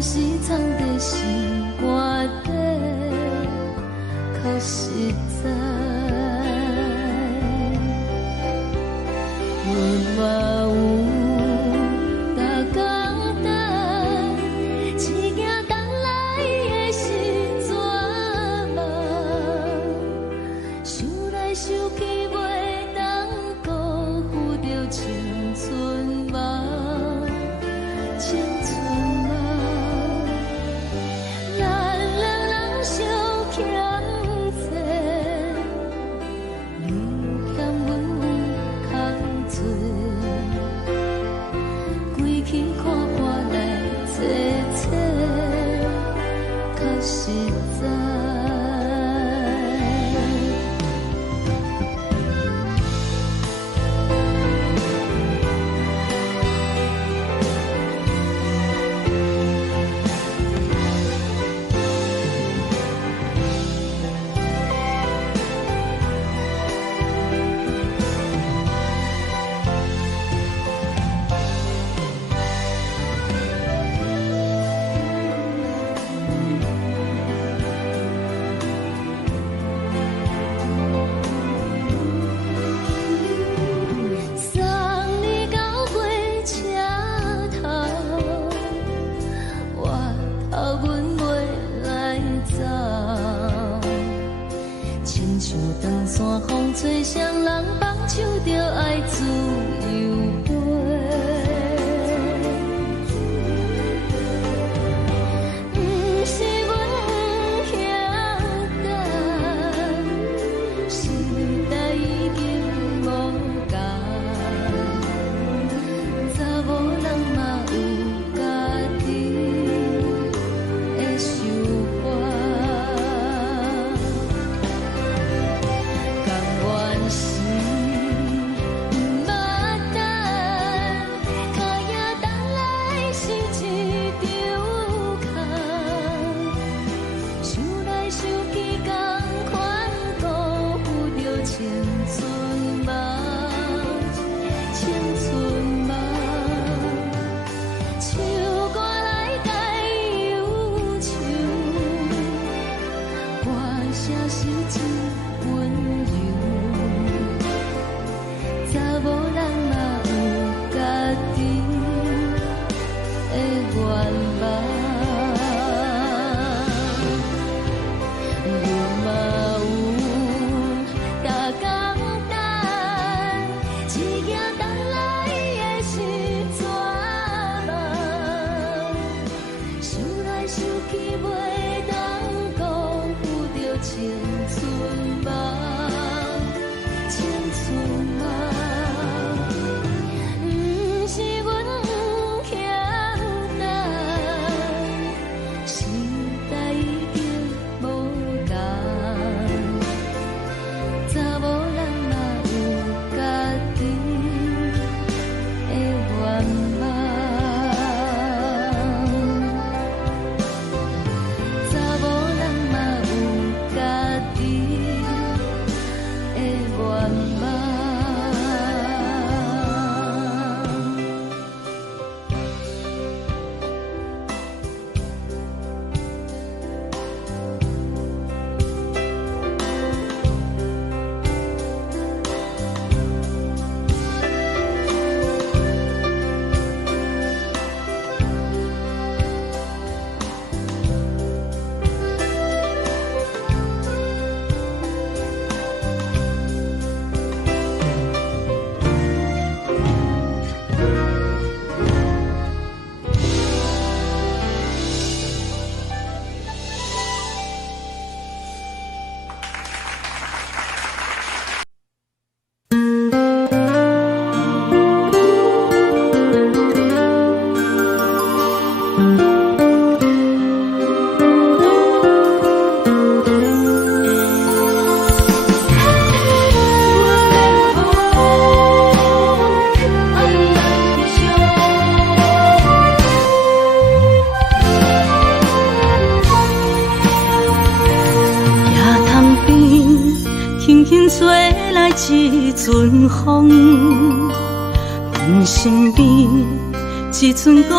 若是藏在心肝底，较实在。阮嘛有逐工等，一件等来的是怎梦？想来想去袂当辜负着青春梦，青春梦。咱两人相欠债，你欠阮空罪，归去看看来坐坐，较实在。风吹双人放手着爱自由飞，不是阮不晓等，时代已经无同，查某人嘛有家己的想法。一阵风，阮身边一寸孤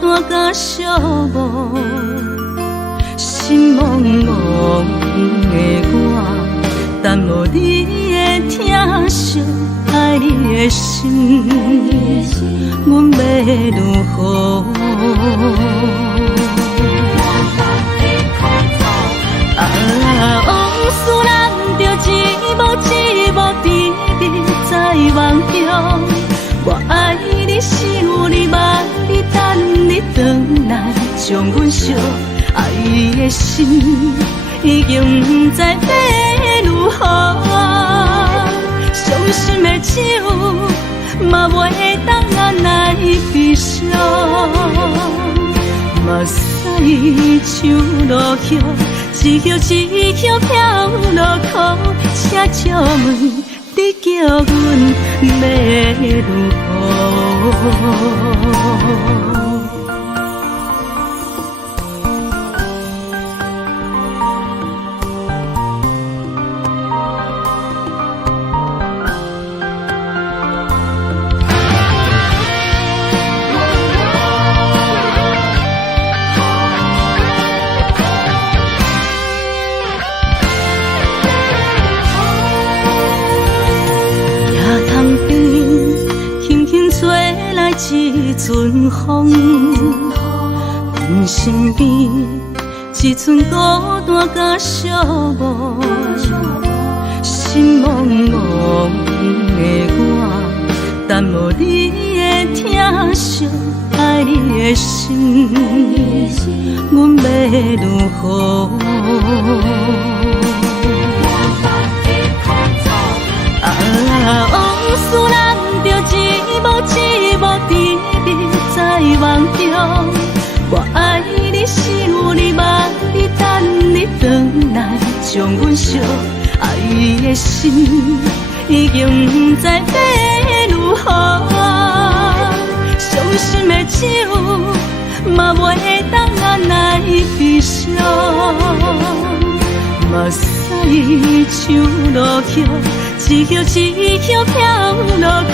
单甲寂寞，心茫茫的我，等无你的疼惜，爱你的心，阮要如何？往事咱着一幕一幕甜蜜在梦中。我爱你，想你，望你，等你回来，将阮惜爱的心已经不知要如何。伤心的手嘛袂当按来悲伤，目屎像落雨。一叶一叶飘落雨，车照问你叫阮要如何？一阵风，阮身边一寸孤单甲寂寞，心茫茫的我，等无你的疼惜，爱你的心，阮要如何？往事咱着一幕一幕甜蜜在梦中。我爱你，想你，望你，等你回来，将阮惜爱的心已经不知要如何。伤心的手嘛袂当按来悲伤，目屎像落雨。一叶一叶飘落雨，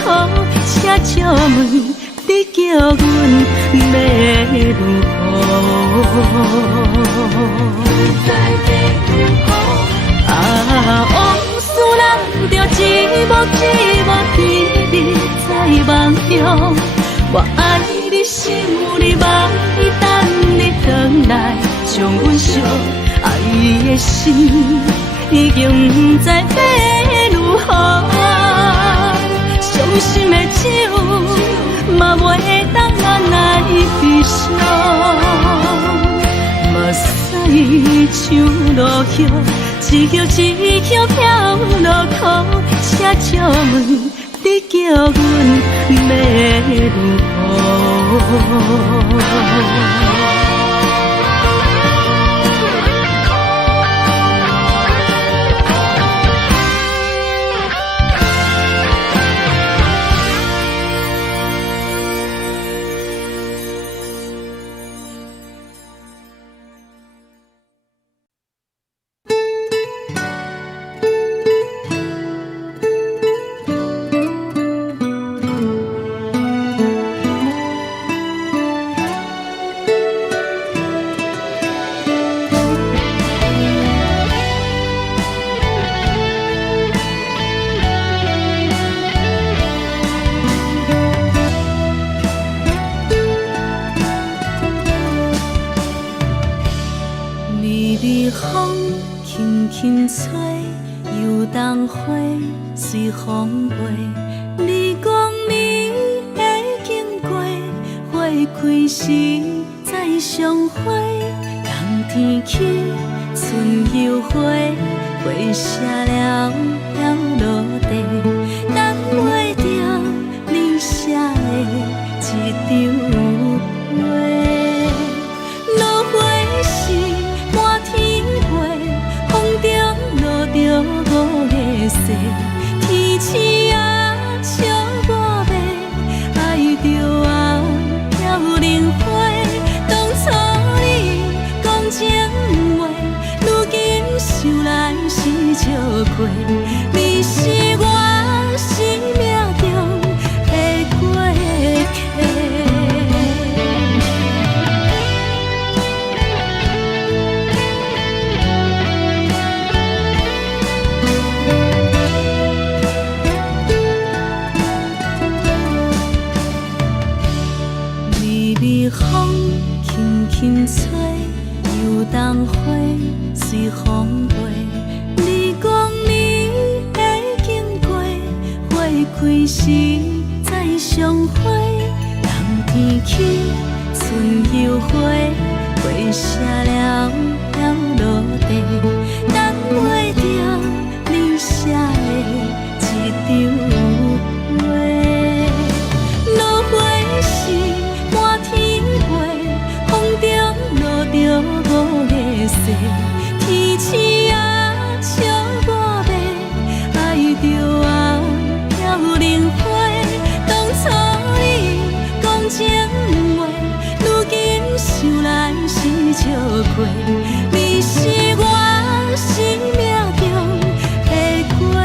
车照问你叫阮要如何？往事咱着一幕一幕甜蜜在梦中。我爱你，想你，望你，等你回来，将阮惜爱的心已经不知要如何。伤心的手嘛袂当按来悲伤，目屎像落雨，一叶一叶飘落雨，车照问你叫阮要如何？风轻轻吹，游动花随风飞。你讲你会经过，花开时再相会。冬天起，春又回，花谢了了落地，等袂着你写的一张画。落花时满天飞，风中落着五个色，天星啊笑我迷，爱着啊飘零花。当初你讲情话，如今想来是笑过。你是我生命中的过客。轻吹，游东花随风飞。你讲你会经过，花开时再相会。人天起，春又花，花谢了要落地，等袂着你写的一张话。落花时满天飞，风中落着五个色。天星啊，笑我迷，爱着啊飘零花。当初你讲情话，如今想来是笑过。你是我生命中的过客。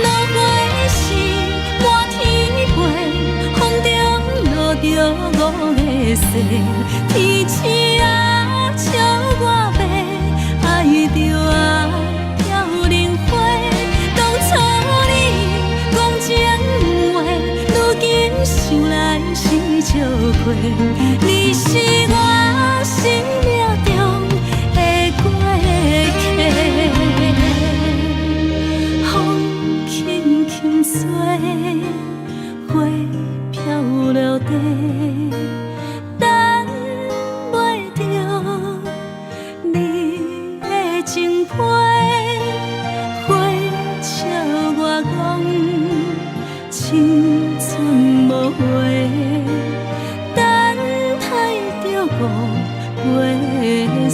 落花时满天飞，风中落着五个色。天星啊，笑我迷，爱着啊飘零花。当初你讲情话，如今想来是笑过。你是我生命中的过客。风轻轻吹，花飘落地，等袂着你的情批。花笑我讲青春无悔，等待着五月雪。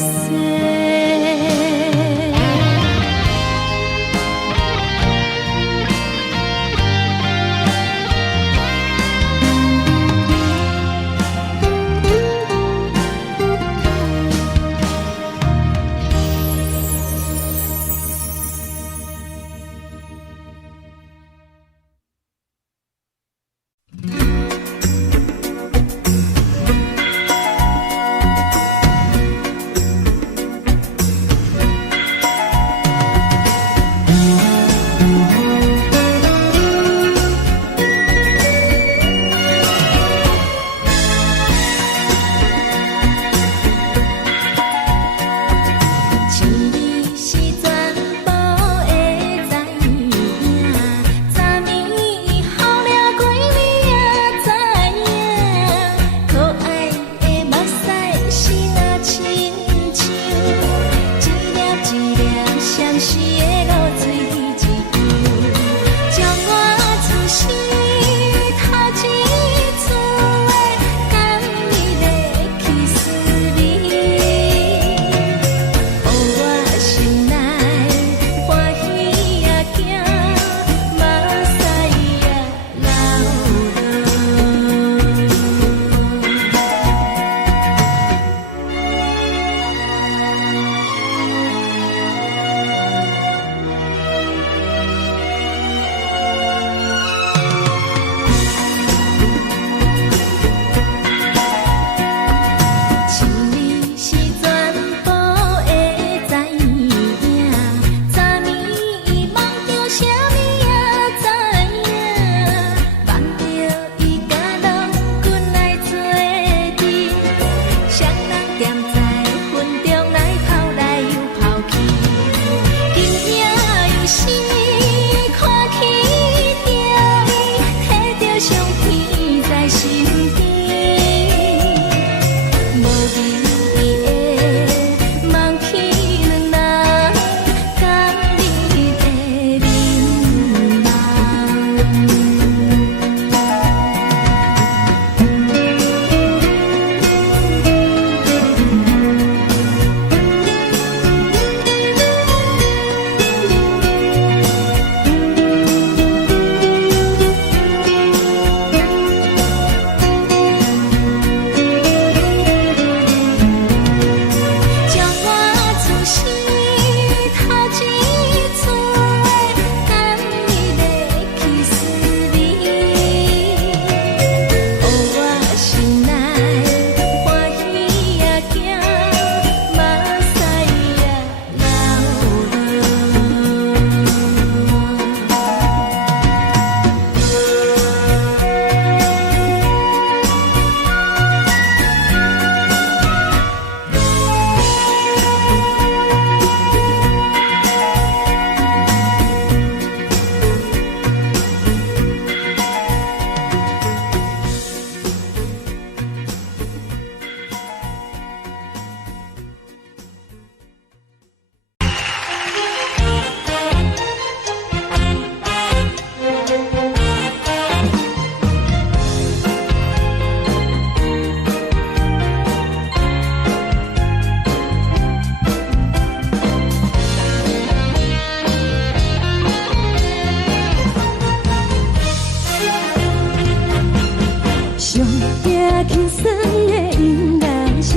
上惊轻松的音乐声，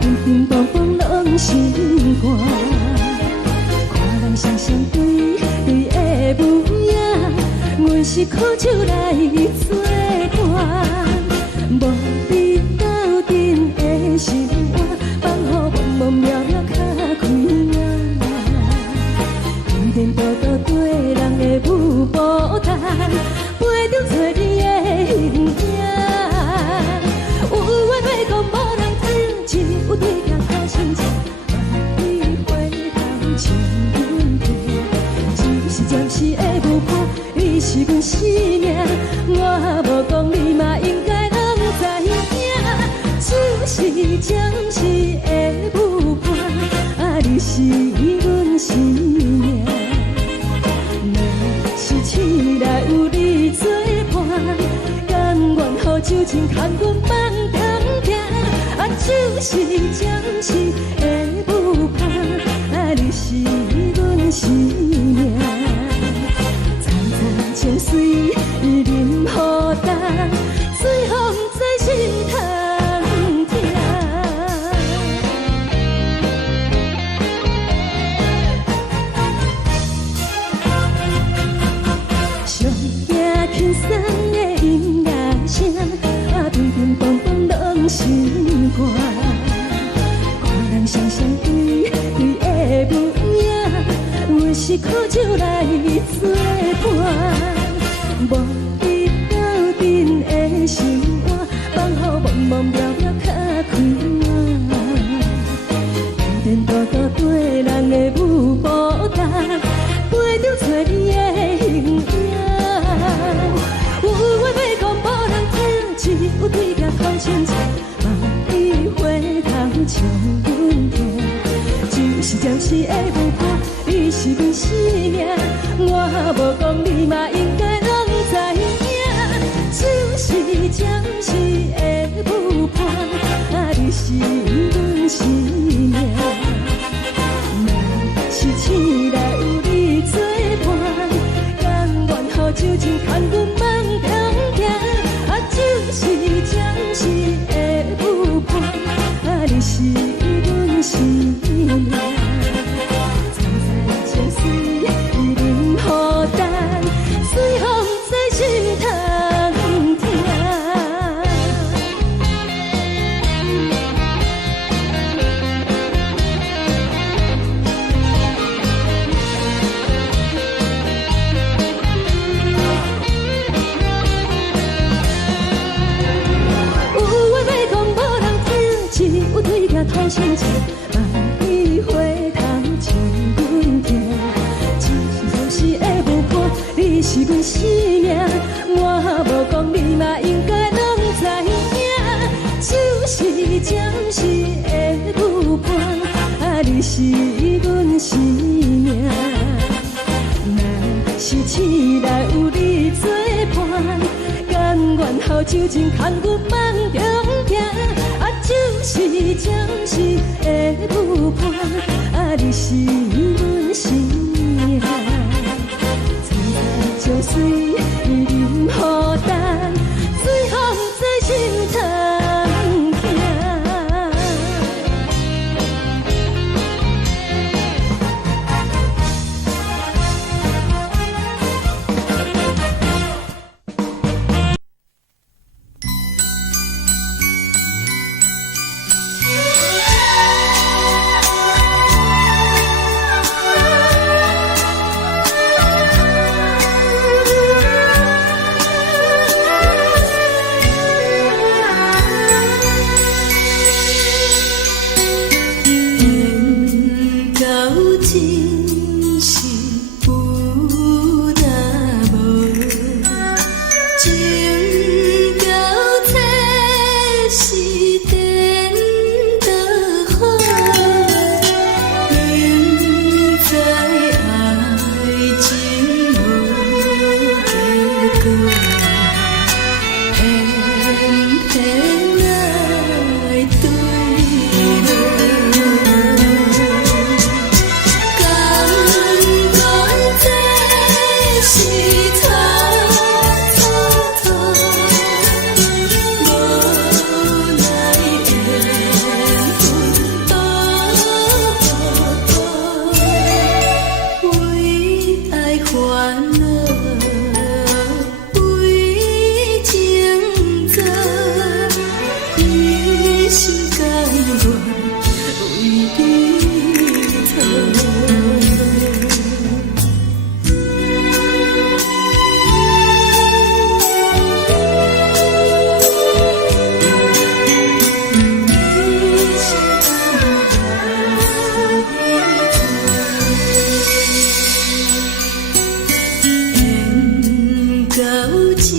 乒乒乓乓拢心肝。看人双双对对的舞影，阮是苦酒来作伴。无你斗阵的心肝，放予茫茫渺渺较开眼。颠颠倒倒对人的舞步弹，陪着找你的形影。有话要讲无人听，有对镜头先唱，万里回头唱阮听。一时暂时的舞伴，你是阮生命，我无讲你嘛应该拢知影。就是暂时的舞伴，你是阮生命。是醒来有你作伴，甘愿予酒精牵阮放通行。就是暂时的舞伴，你是阮生命。层层情水任何担，随风在心通听。上惊轻松的音乐声，乒乒乓乓拢心肝。看人双双对对的舞影，阮是苦酒来作伴。无你斗阵的心肝，放予茫茫渺渺较开眼。颠颠倒倒对人的舞步弹，陪着找你的形影。有话要讲无人听，只有对镜头先唱，万里回头唱阮听。就是暂时的舞伴，你是阮生命，我无讲你嘛应该拢知影。就是暂时的舞伴，你是阮生命。若是醒来有你作伴，甘愿予酒精牵阮放通行。就是暂时的舞伴，你是阮生命。层层情水任何担，随风在心通听。有对镜头先唱，万里回头唱阮听。一时暂时的舞伴，你是阮生命，我无讲你嘛应该拢知影。就是暂时的舞伴，你是阮生命。若是醒来有你作伴，甘愿予酒精牵阮放中行。就是暂时的舞伴，你是阮生命。层层情水任何担，随风在心通听。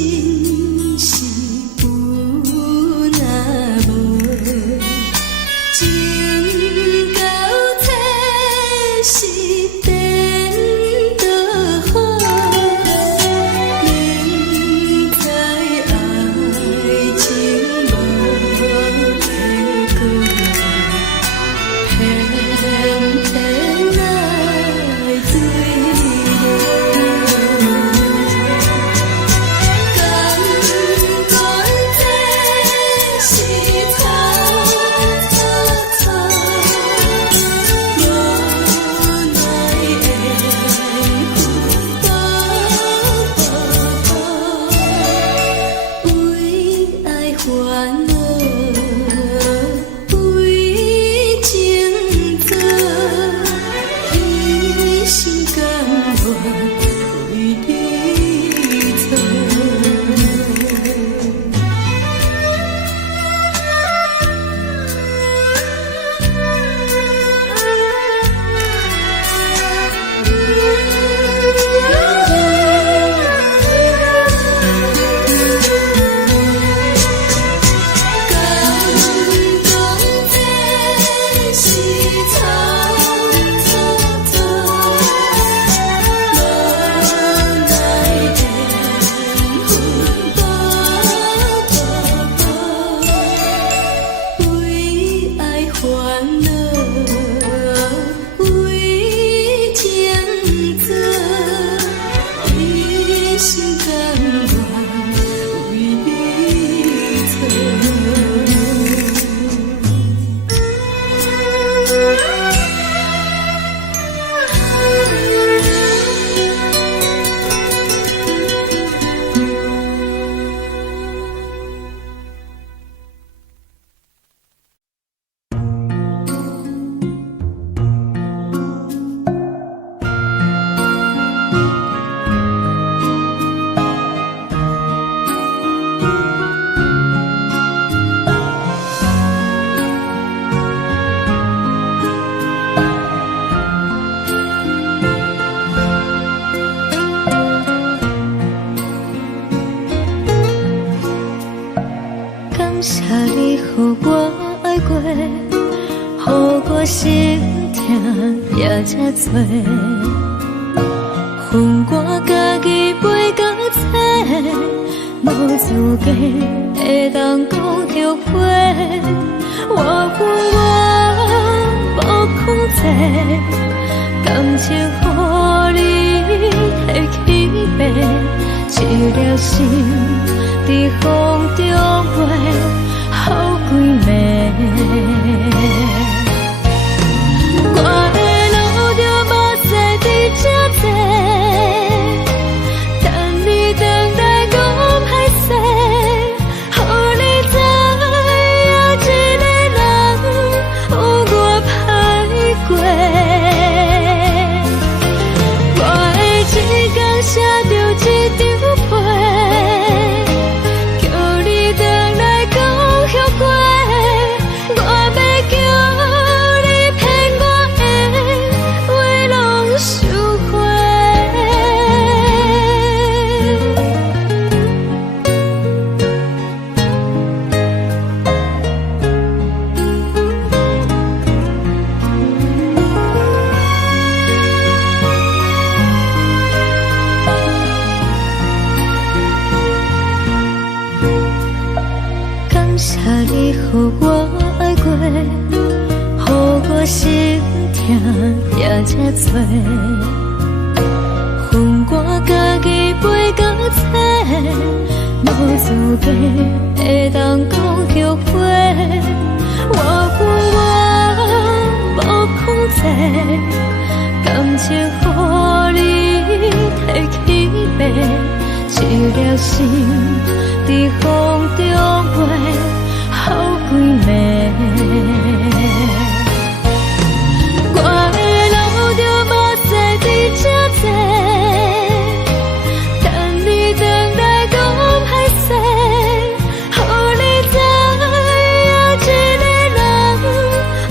心是有若无，情到体是变就好。明知爱情无结果，偏偏爱对路。感觉这是错错错，无奈的负担，为爱烦恼，为情做，一心甘愿为你错。感觉这是错错错，无奈的分拨，为爱烦恼，为情做，一心甘愿为你错。感谢你，予我爱过，予我心痛也这多，分我家己陪到这，无资格会当讲后悔。我恨我无控制，感情予你提起白，一粒心在风中飞，好几暝。我的路就无细伫这多，等你回来讲歹势，予你知影一个人有我歹过。我的一天写着一张被，叫你回来讲后悔。我要叫你骗我的话拢收回。感谢你，予我爱过，予我心痛也这多，分我家己陪到这，无资格会当讲后悔。我恨我无控制，感情予你提起白，一粒心在风中飞，好几暝。我的路就无细伫这多，等你回来讲歹势，予你知影一个人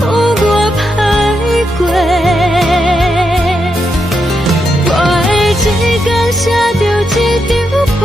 有我歹过。我的一天写着一张被，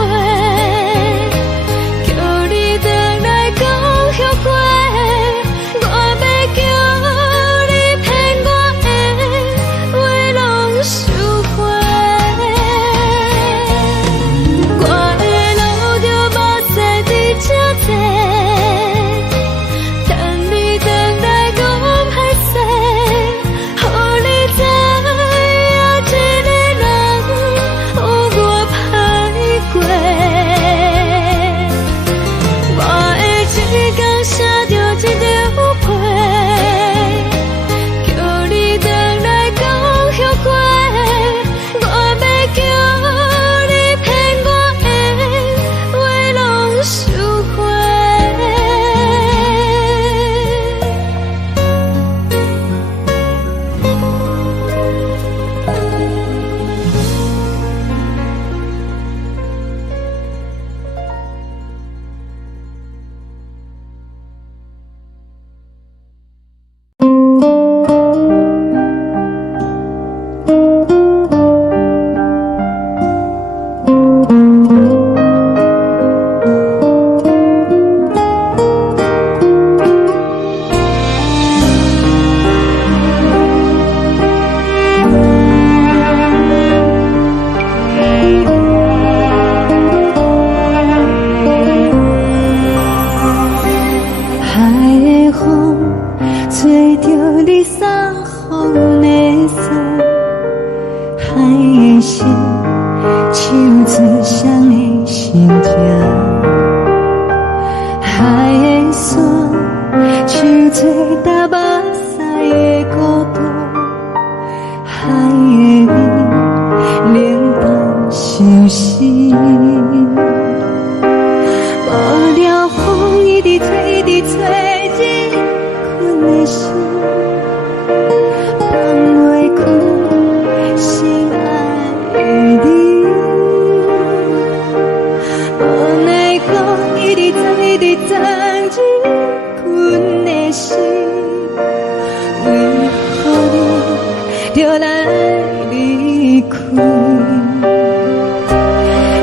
伊伫昨日阮的心，为何你就来离开？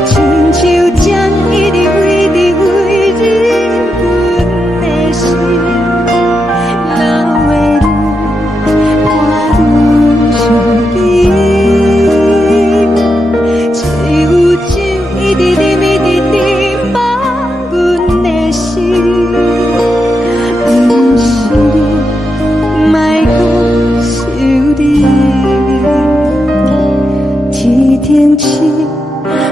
亲像将伊伫为日阮的心，流的泪伴阮伤悲，只有酒伊伫啉伊伫饮放阮的心，不是你，莫讲想你。天顶星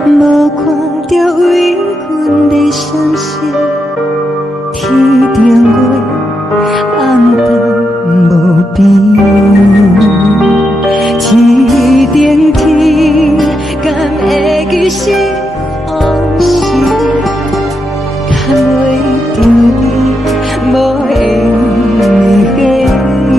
无看到为阮的闪烁，天顶月暗淡无边，天顶天敢会记是往事，敢为着你无缘的你。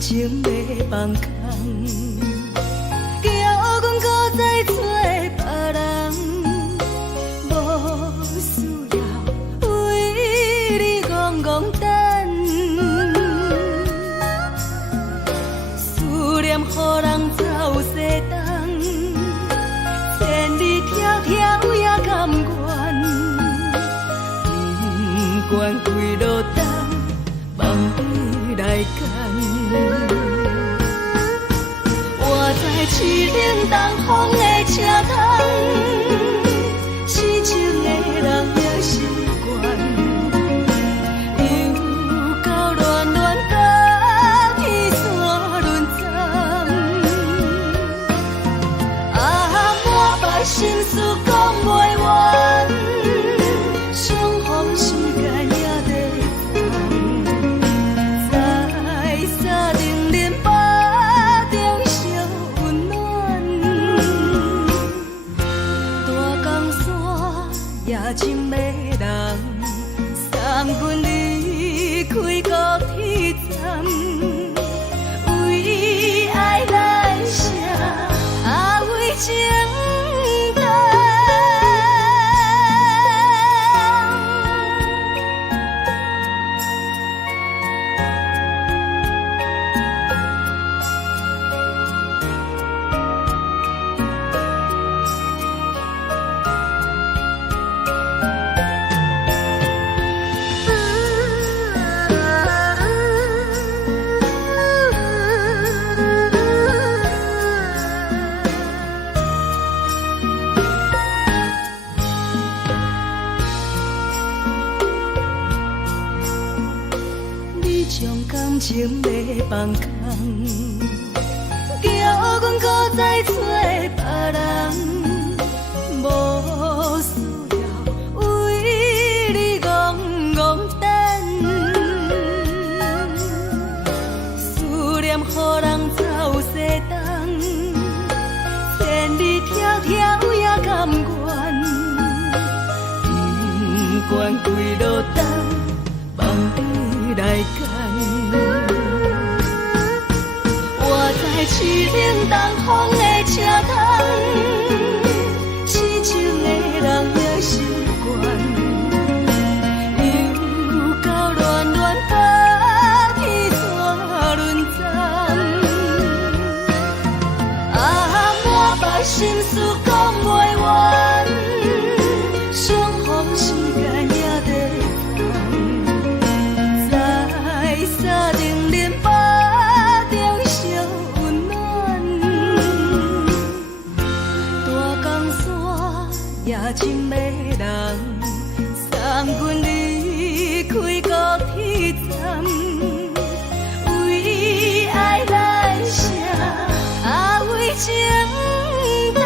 情要放空，叫阮搁再找别人，无需要为你戆戆等，思念予人走西东，千里迢迢也甘愿，不管几路灯，梦伊来赶。我在市岭东风的车窗，痴情的人也习惯，又到乱乱甲天线轮站。啊，满腹心事讲袂完，相逢时间也在等，在沙定林巴中相温暖。伤感情要放空，叫阮搁再找别人，无需要为你戆戆等，思念予人走西东，千里迢迢也甘愿，不管几路灯，望你来赶。我在市顶东风的车头，痴情的人也习惯，又到乱乱把天怎轮转？啊，满腹心事讲袂完，相逢时间也在等，在沙定林巴中相温暖，大江山也情迷人，送阮离开高铁站，为爱来写为情淡。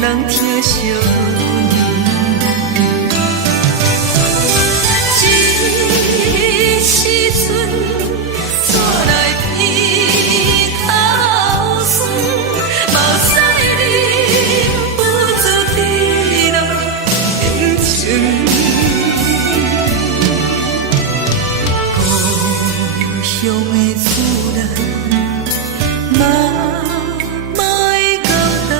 人疼惜一时阵煞来鼻头酸，嘛使你不住滴落情情。故乡的厝内，妈妈的交代，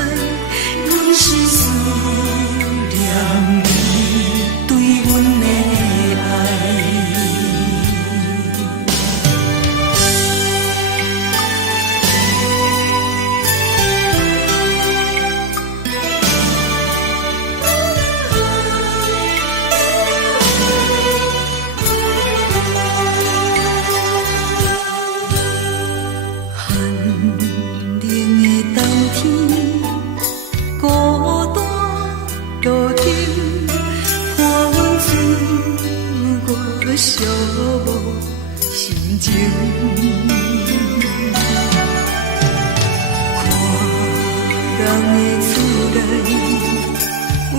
阮是思念你对阮的爱。寂寞心情，看人的厝内温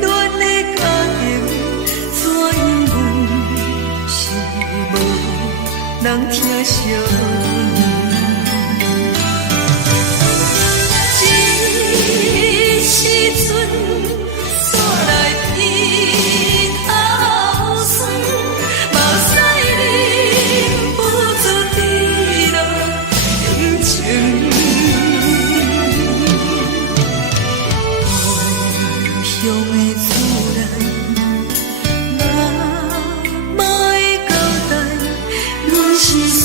暖的家庭，怎因阮是无人疼惜一时阵煞来鼻头酸，嘛使你不住滴落情情。故乡的厝内，妈妈的交代，阮是思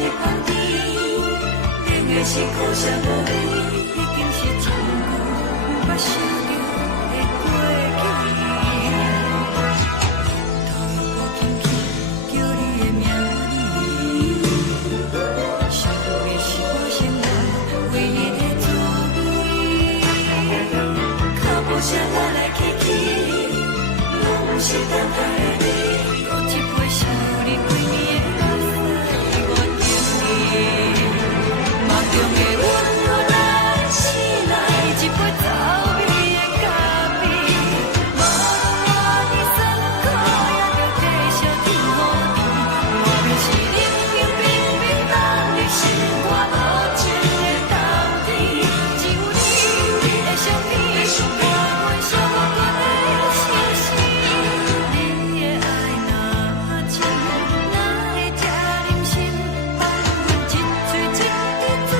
日放甜，冷的是苦涩无味，已经是从久捌想着的过去。头又搁轻轻叫你的名字，想的是我生活唯一的滋味。脚步声来来去去，拢是等待的你。搁一杯想你几年的目屎，我敬你。梦中的温柔来醒来，一杯走味的咖啡。无论我的酸苦，也着继续甜乎甜。外面是冷冰冰冰冷的心肝，无情的冬天。只有你的相片，我想我搁会相信。你的爱若真，哪会这忍心放阮一嘴一滴珠，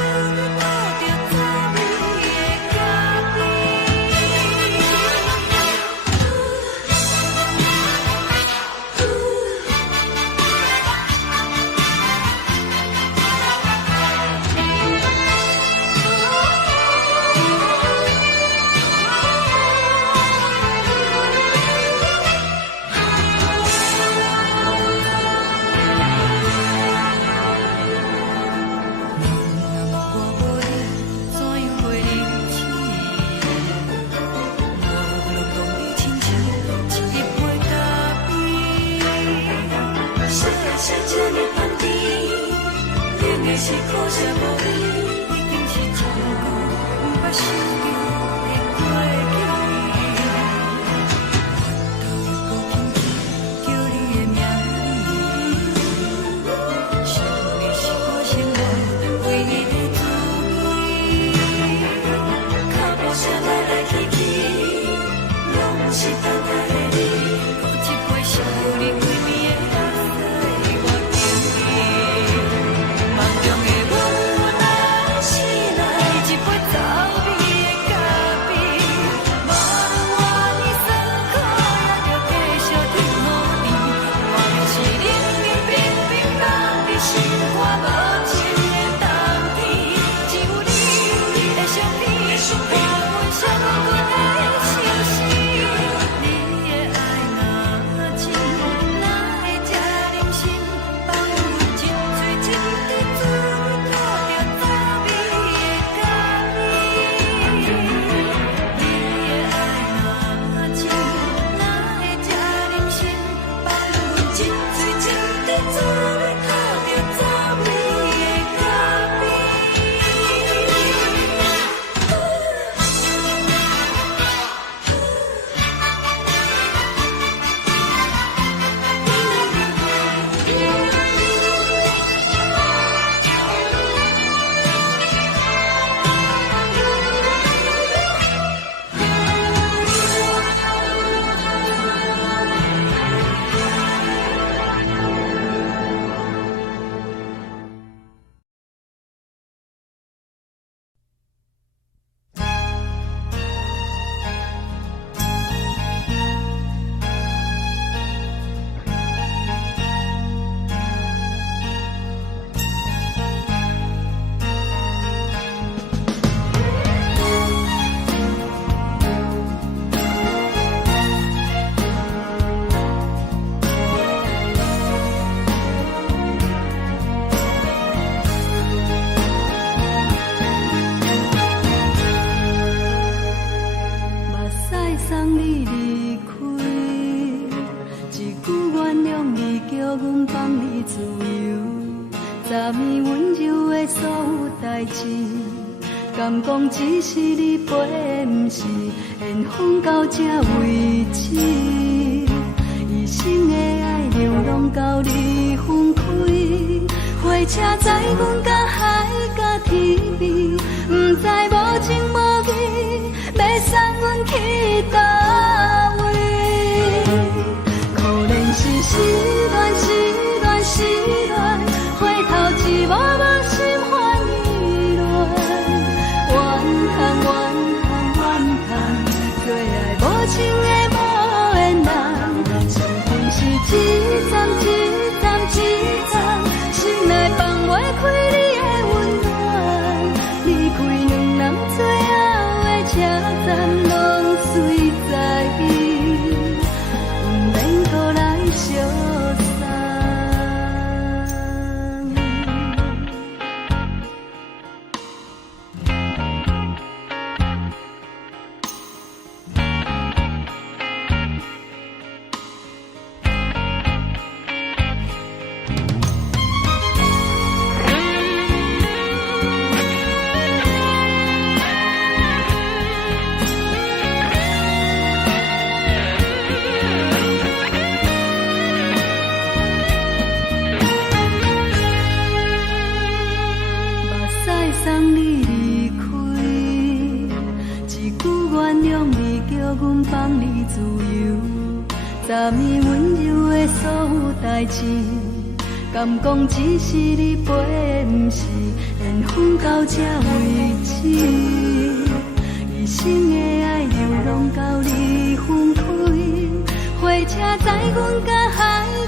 倒着滋味的咖啡。是苦涩无味，已经是从久捌想着的过去。头又搁轻轻叫你的名字，想的是我生活唯一的滋味。脚步声来来去去，拢是等待的你。搁一杯想你几年的目屎，我敬你。梦中的温柔来醒来，一杯走味的咖啡。无论我的酸苦，也着继续甜乎甜。外面是冷冰冰冰冷的心肝，无情的冬天。只有你的相片，我想我搁会相信。你的爱若真，哪会这忍心放阮一嘴一滴珠，倒着滋味的咖啡。你的爱若真，哪会这忍心放阮一嘴一滴珠，倒着滋味的咖啡。目屎送你离开，一句原谅你，叫阮放你自由。昨暝温柔的所有代志，敢讲只是你陪，不是缘分到这为止。一生的爱流浪到你分开，火车载阮甲海甲天边，不知无情无义，要送阮去倒位？可能是失恋，失恋，失恋，回头一幕幕心烦意乱，怨叹，怨叹，怨叹，最爱无情的无缘人，是不是一站一站一站，心内放袂送你离开，一句原谅你叫阮放你自由，昨暝温柔的所有代志，敢讲只是你陪，不是缘分到这为止。一生的爱流浪到你分开，火车载阮甲海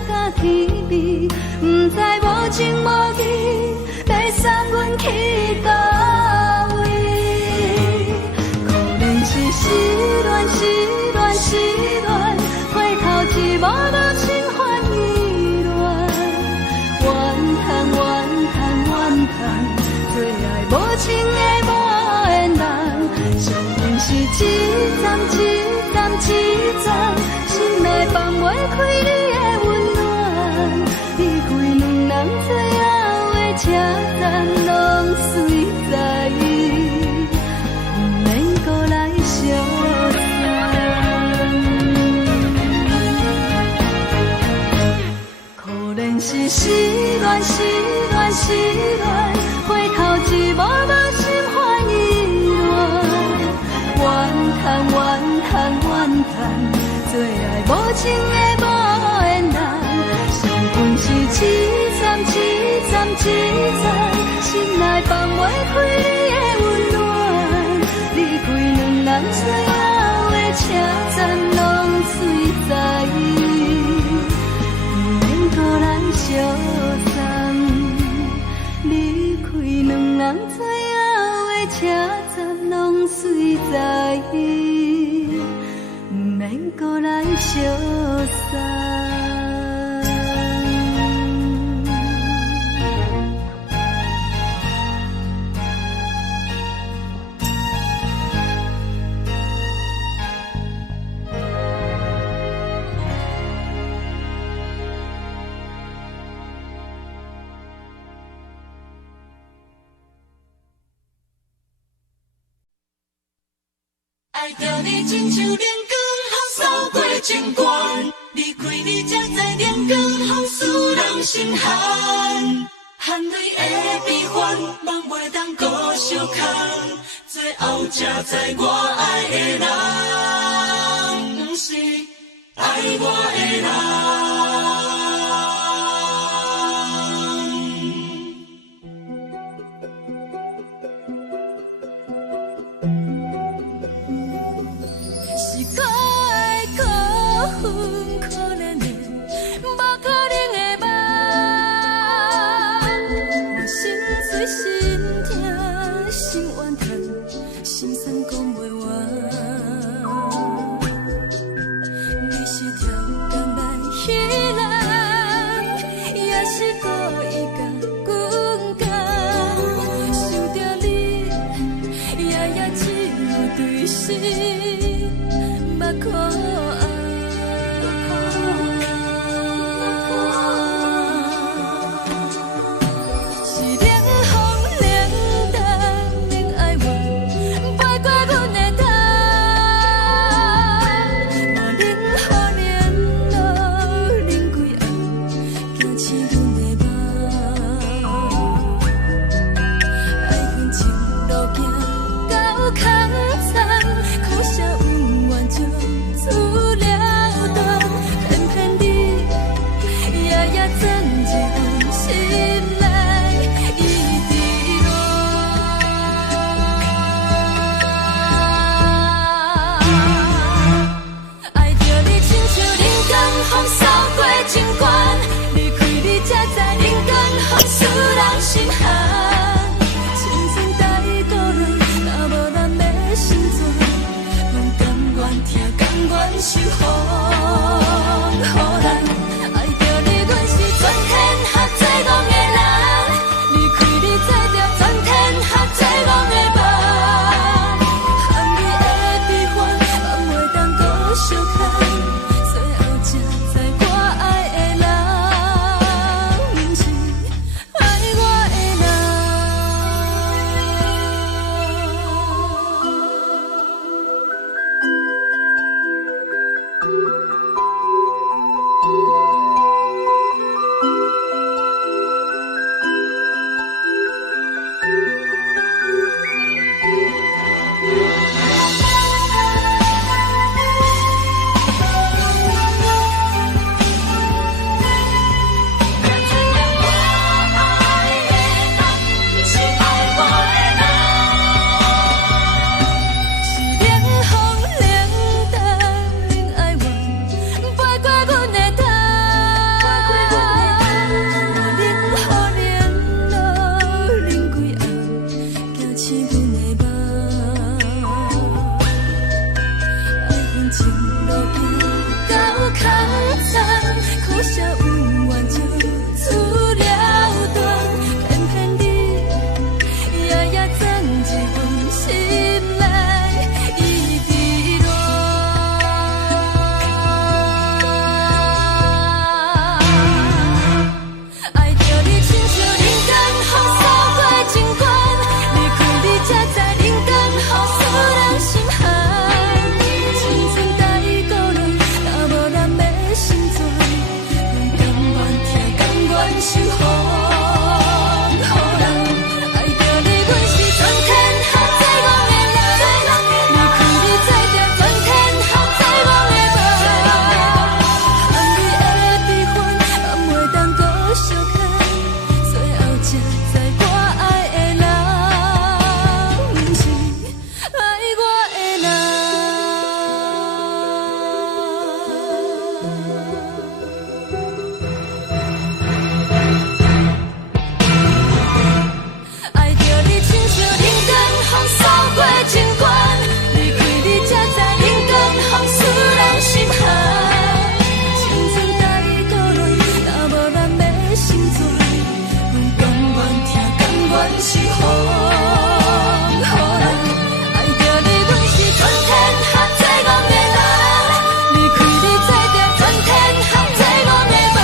甲天边，不知无情无义，要送阮去倒位？可能是失恋，失恋，失恋，回头一幕幕心烦意乱，怨叹，怨叹，怨叹，最爱无情的无缘人，上恨是一站一站一站，心内放袂开你的温暖，离开两人最后的车站，拢随在，不免搁来相送。可能是失恋，失恋，失恋，回头一幕幕心烦意乱，怨叹，怨叹，怨叹，最爱无情的无缘人，上恨是一站一站一站，心内放袂开你的温暖，离开两人最后的车站，拢随在，不免搁来相送，离开两人最后的车站，拢随在，不免搁来相送。爱着你亲像阳光扫过情关，离开你才知阳光风使人心寒，含泪的悲欢，望袂当搁相牵，最后才知我爱的人，不是爱我的人。你是条工来是风，予人爱着你，阮是全天下最戆的人。离开你做着全天下最戆的梦，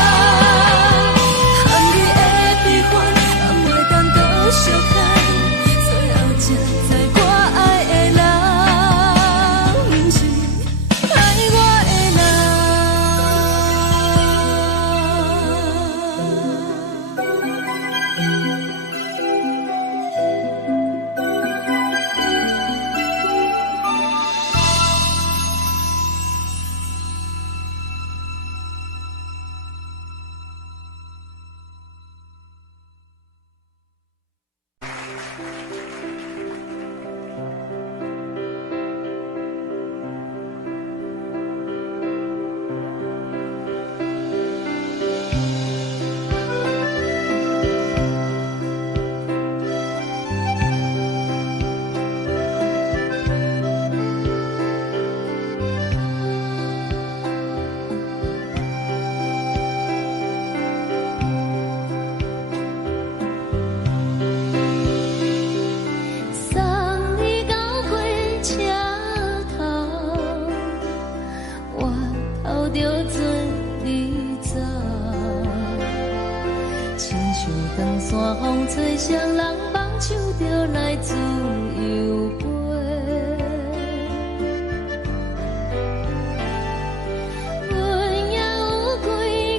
含你的悲欢，人袂当搁相牵。最后才知我爱的人，不是爱我的人。送你到火车头，我头着准你走，亲像长山风吹双人放手着来自由飞。阮也有几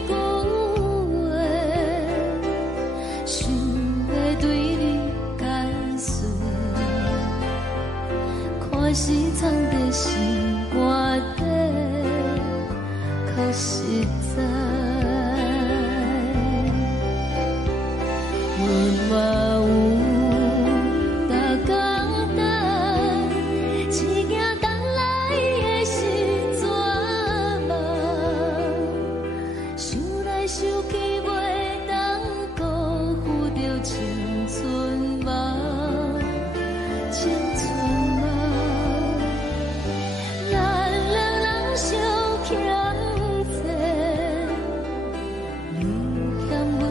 句话，想要对你解释。看是藏在心肝底，较实在。阮嘛有逐工等，一件等来的是绝望。想来想去，袂当辜负着青春梦，青春梦。咱两人相欠债，你欠阮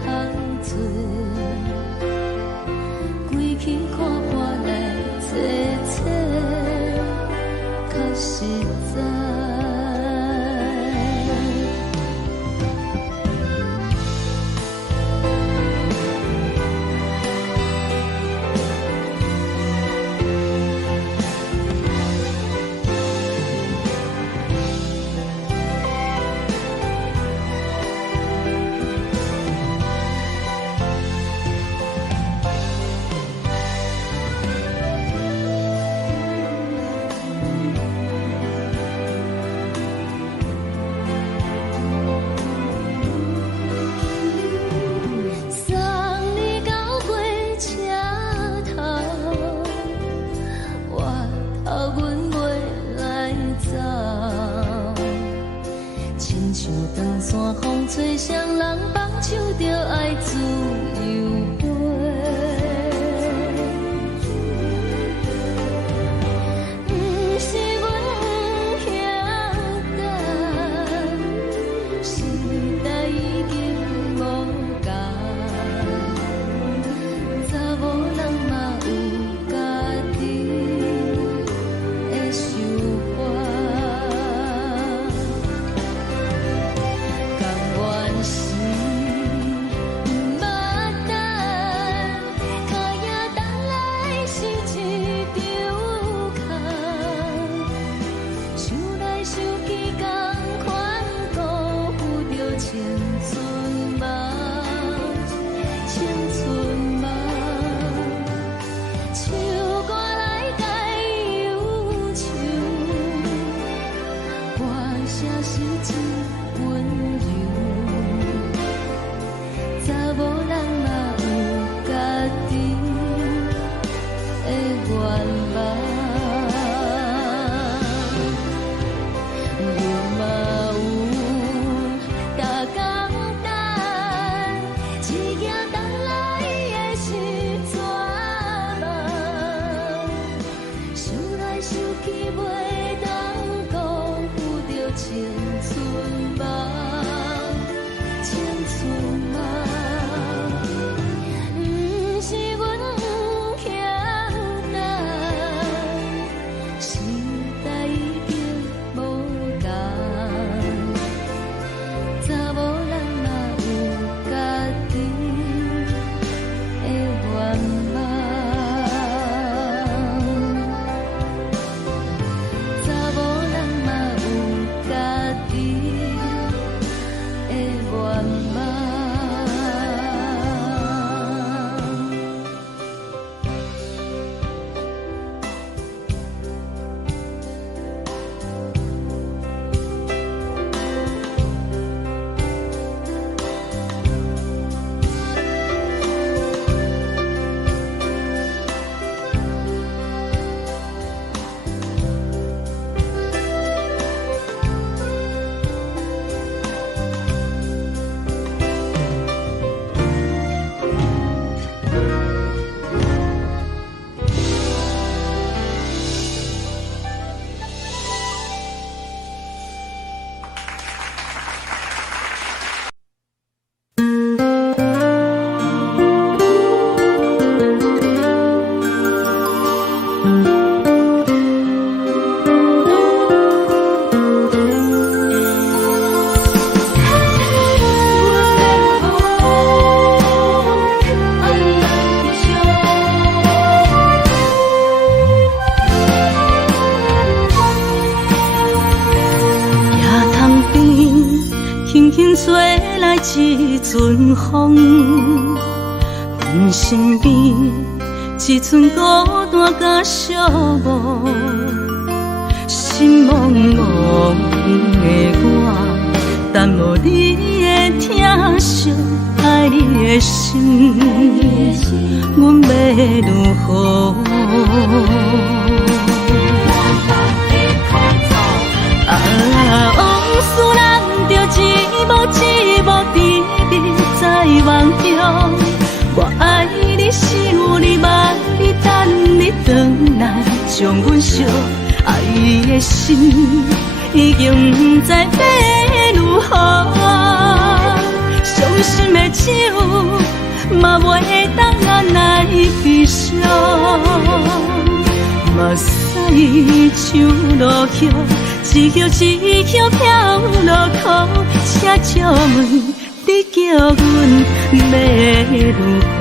空做，归去看破来切切，较实在。轻吹来一阵风，阮身边一寸孤单甲寂寞，心茫茫的我，等无你的疼惜，爱你的心，阮要如何？往事人着一幕一幕甜蜜在梦中。我爱你是有你望你等你回来，将阮惜爱的心已经不知要如何。伤心的手嘛袂当按来悲伤，目屎像落雨。一叶一叶飘落雨，请借问你叫阮要如何？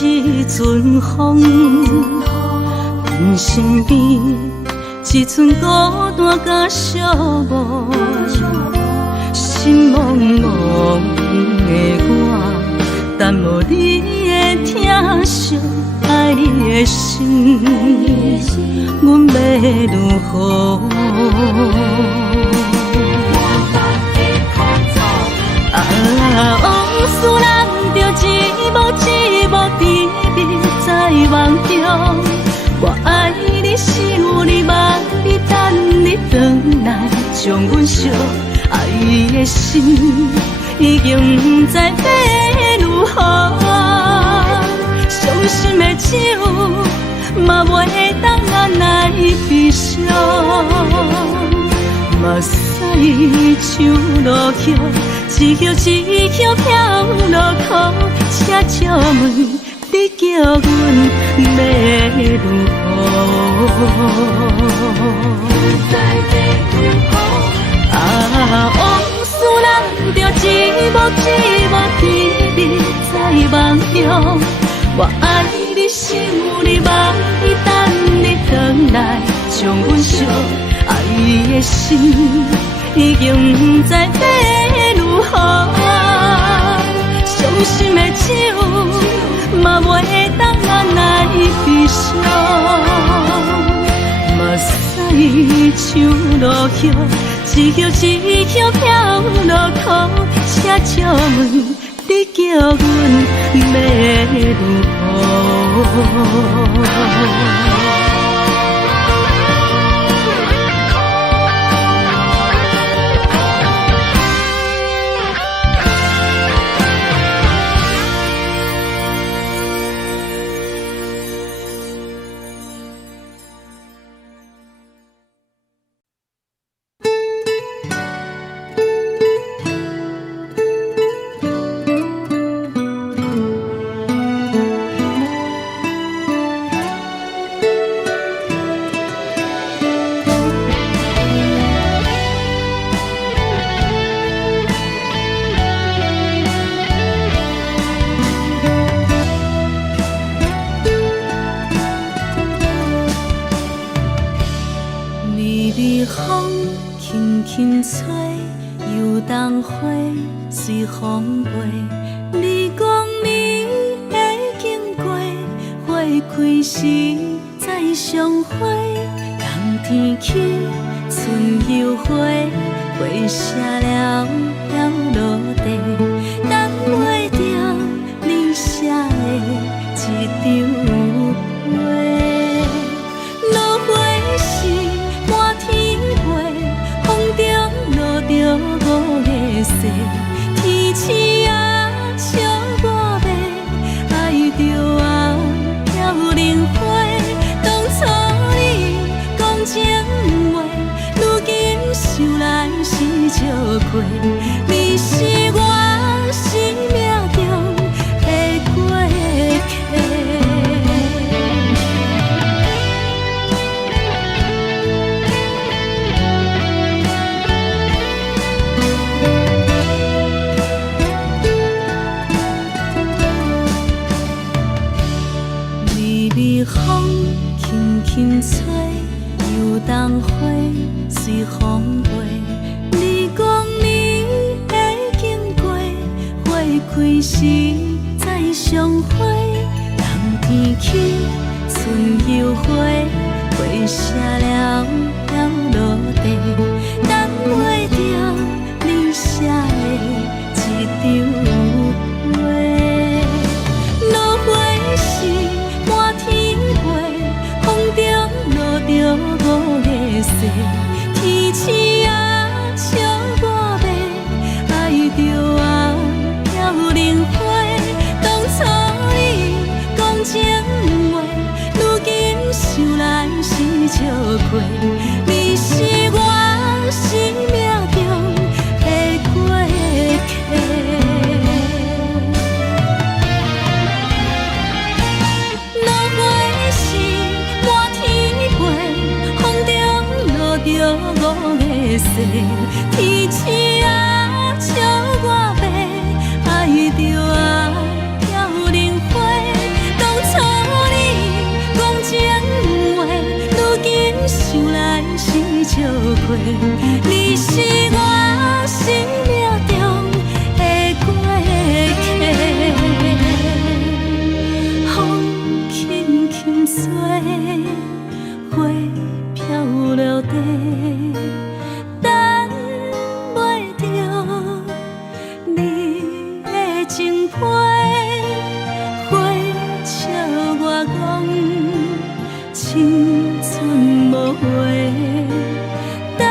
一阵风，阮身边一寸孤单甲寂寞，心茫茫的我，等无你的疼惜，爱你的心，阮要如何？往事人着一幕一幕甜蜜在梦中。我爱你是有你望你等你回来，将阮惜爱的心已经不知要如何。伤心的手嘛袂当按来悲伤，目屎像落雨。一叶一叶飘落雨，请借问你叫阮要如何？往事人着一幕一幕甜蜜在梦中。我爱你是有你望你等你回来，将阮惜爱的心已经不知要如何。伤心的手嘛袂当按来悲伤，目屎像落雨，一叶一叶飘落雨，请借问你叫阮要如何？随风飞，你讲你会经过，花开时再相会。冬天起，春又花，花谢了要落地，等袂着你写的一张画。落花时满天飞，风中落着五个色。天星啊，笑我迷，爱着啊，飘零花。当初你讲情话，如今想来是笑过。轻吹，游东花随风飞。你讲你会经过，花开时再相会。人天起，春又花，花谢了飘落地，等袂着你写的一张话。落花时满天飞，风中落着五个星。天星啊，笑我迷，爱着啊飘零花。当初你讲情话，如今想来是笑过。你是我生命中的过客。落花时满天飞，风中落着五个星。天星啊，笑我迷，爱着啊飘零花。当初你讲情话，如今想来是笑过。你是我生命中的过客。风轻轻吹，花飘落地，等袂着你的情批。花笑我讲青春无悔，等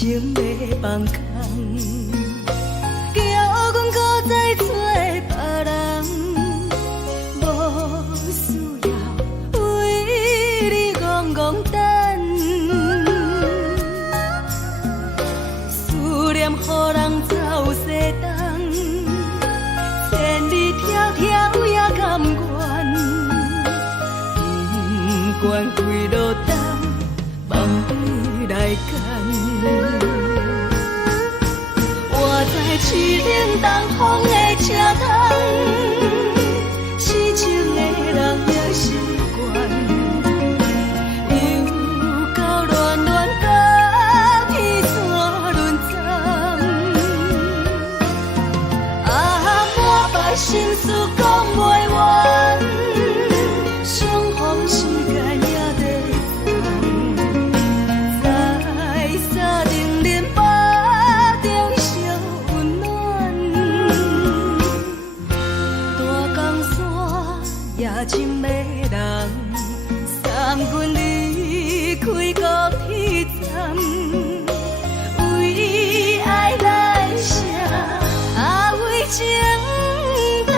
情要放空，叫阮搁再找别人，无需要为你戆戆等，思念予人走西东，千里迢迢也甘愿，不管几路灯，梦伊来牵。我在市顶东风的车窗，痴情的人也习惯，又到乱乱甲彼山论战。啊，满腹心事讲袂完，相逢时间也在等，在沙定林巴中相温暖。大江山也真迷人，三军离开高铁站，为爱来写，为情等。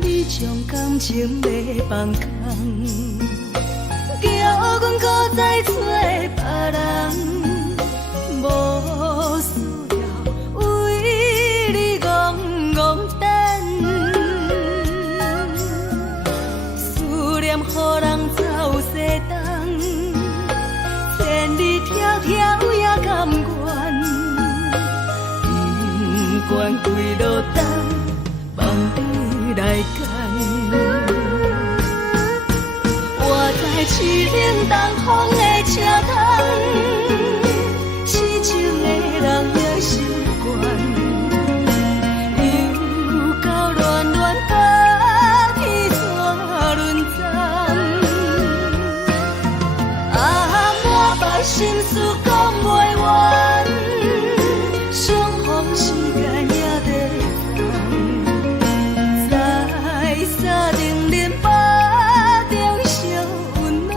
你将感情要放空，叫阮搁再找别人，无需要为你戆戆等，思念予人走西东，千里迢迢也甘愿，不管几路灯，梦伊来牵。我在市顶东风的车窗，痴情的人也习惯，又到乱乱甲彼山论战。啊，满腹心事讲袂完，相逢时间也在等，在沙定林巴中相温暖。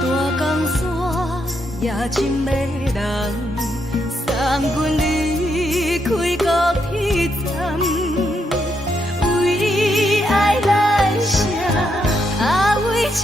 大江山也真迷人，三军离开高铁站，为爱来写，为情。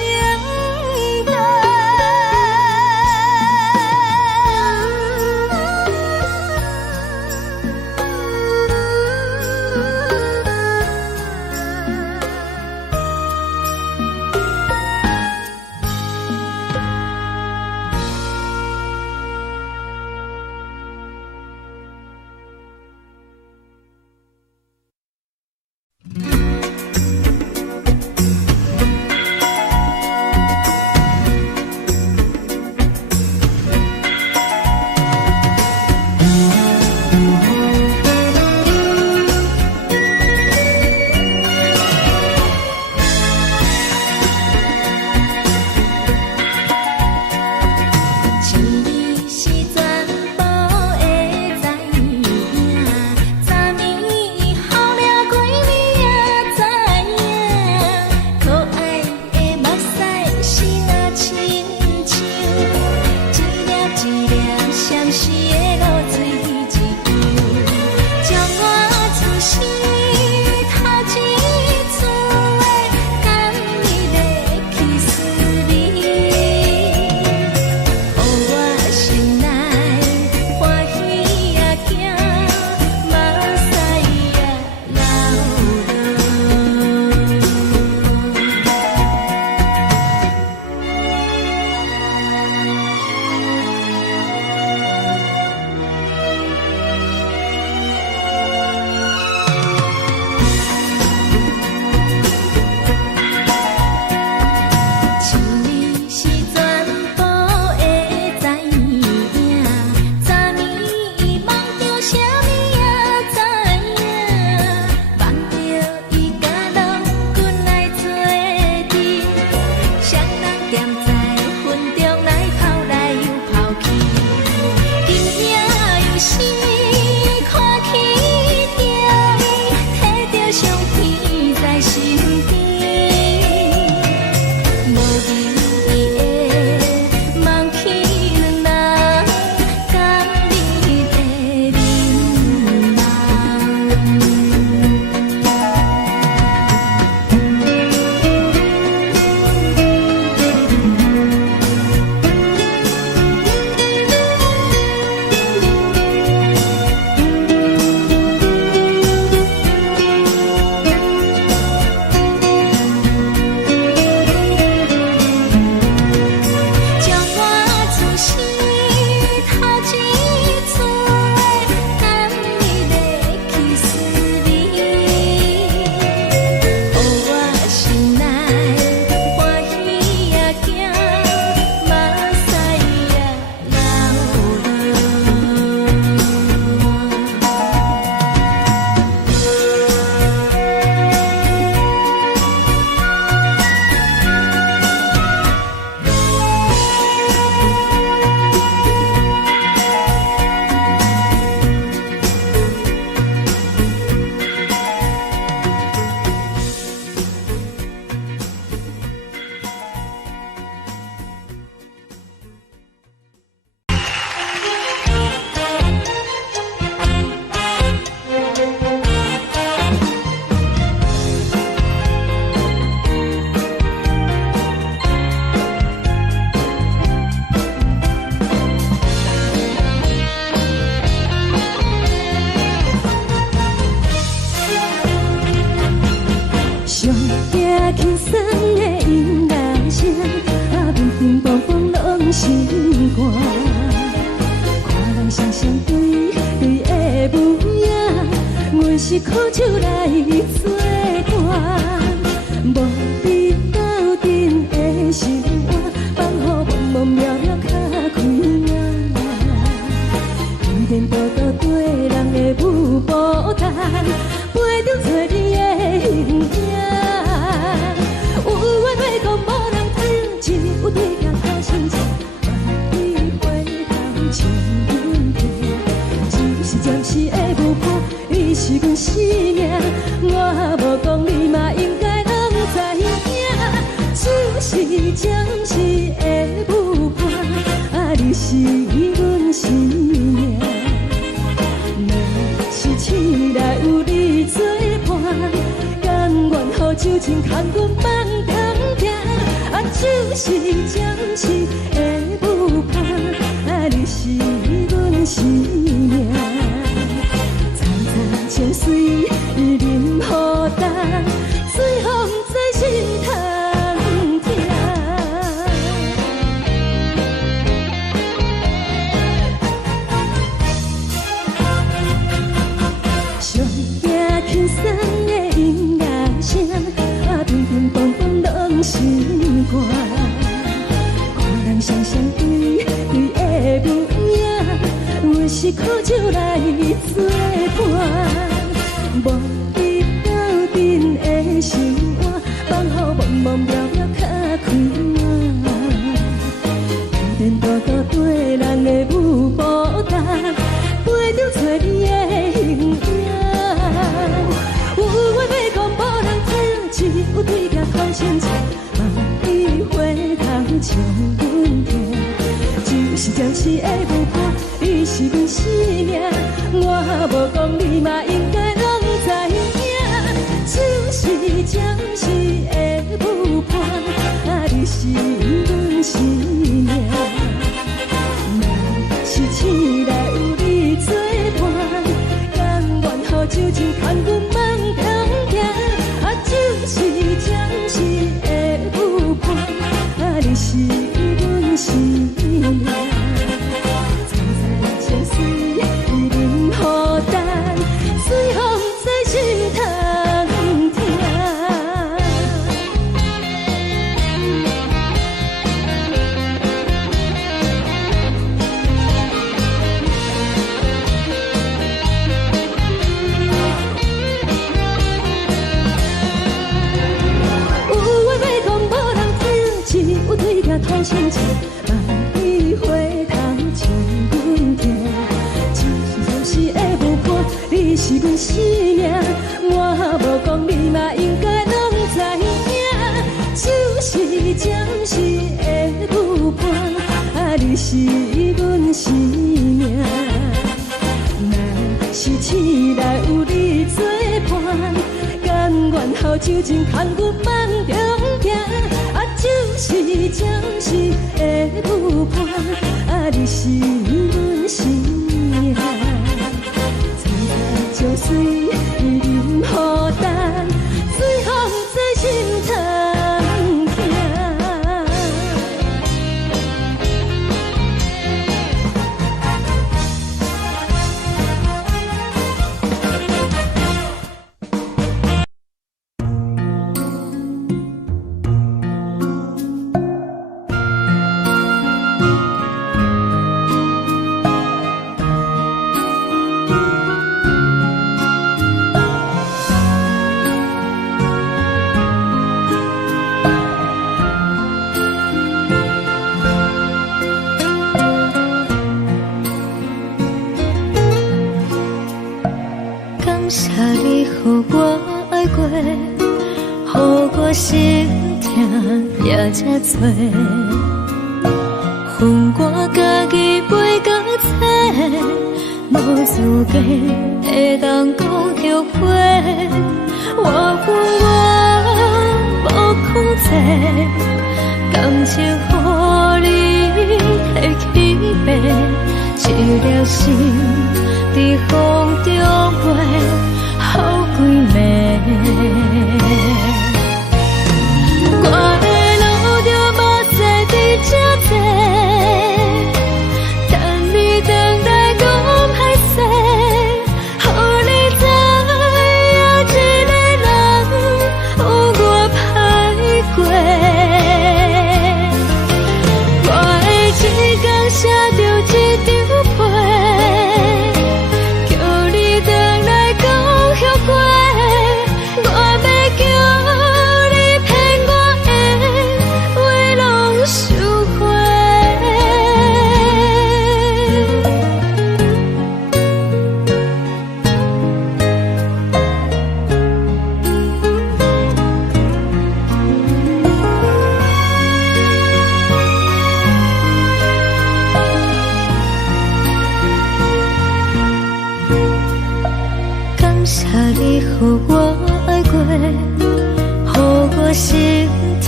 是阮生命。若是醒来有你作伴，甘愿予酒精牵阮放通行。啊，就是暂时的舞伴，啊，你是阮生命。早早情水任孤单，水风在心通听。上惊轻松的音乐声，啊，乒乒乓乓拢心肝。看人双双对对的模样，阮是苦酒来作伴。无你斗阵的生活，放乎茫茫渺渺较开满。连大到对人的舞步单，陪着找你的形影。有话要讲无人听，有对甲头前笑，梦里花香唱阮听。就是暂时的舞伴，你是阮生命。我无讲你嘛应该拢知影，就是暂时的舞伴，啊，你是阮生命。若是醒来有你作伴，甘愿予酒精牵阮放通行。啊，就是暂时的舞伴，啊，你是阮生命。早早情水任孤单，水风在心通听。有话要讲无人听，只有对甲头前笑，梦里花香唱阮听。就是的舞伴，你是阮生命。我无讲你嘛应该拢知影，就是暂时的舞伴，啊，你是阮生命。若是醒来有你作伴，甘愿予酒精牵阮放中行。啊，就是暂时的舞伴，啊，你是阮生命。情水任孤单，水风在心通听。谢你，予我爱过，予我心痛也这多，分我家己陪到底，无资格会当讲后悔。我无控制，感情予你会起飞，一粒心在风中飞。好几暝，我的路就无再伫这地，等你等待讲歹势，予你知影一个人有我歹过。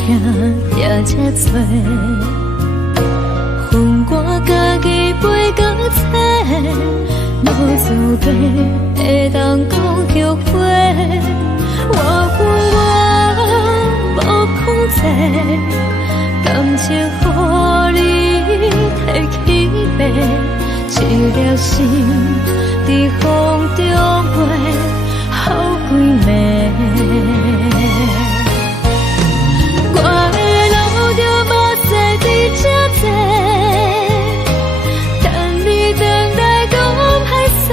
疼也这多，恨我家己飞到切，无滋味会当讲后悔。我恨我无控制，感情予你摕去卖，一粒心伫风中飞，好几暝。我的路就无西伫这多，等你回来讲歹势，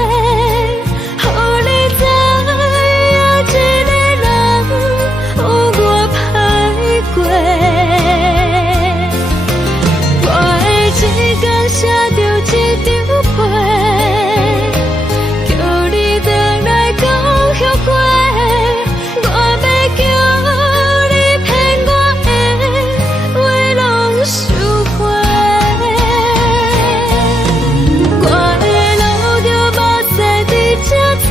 予你知影一个人有我歹过。我会一天写着一张被，叫你回来讲后悔。我要叫你骗我的话拢收回。我的路就无西伫这多，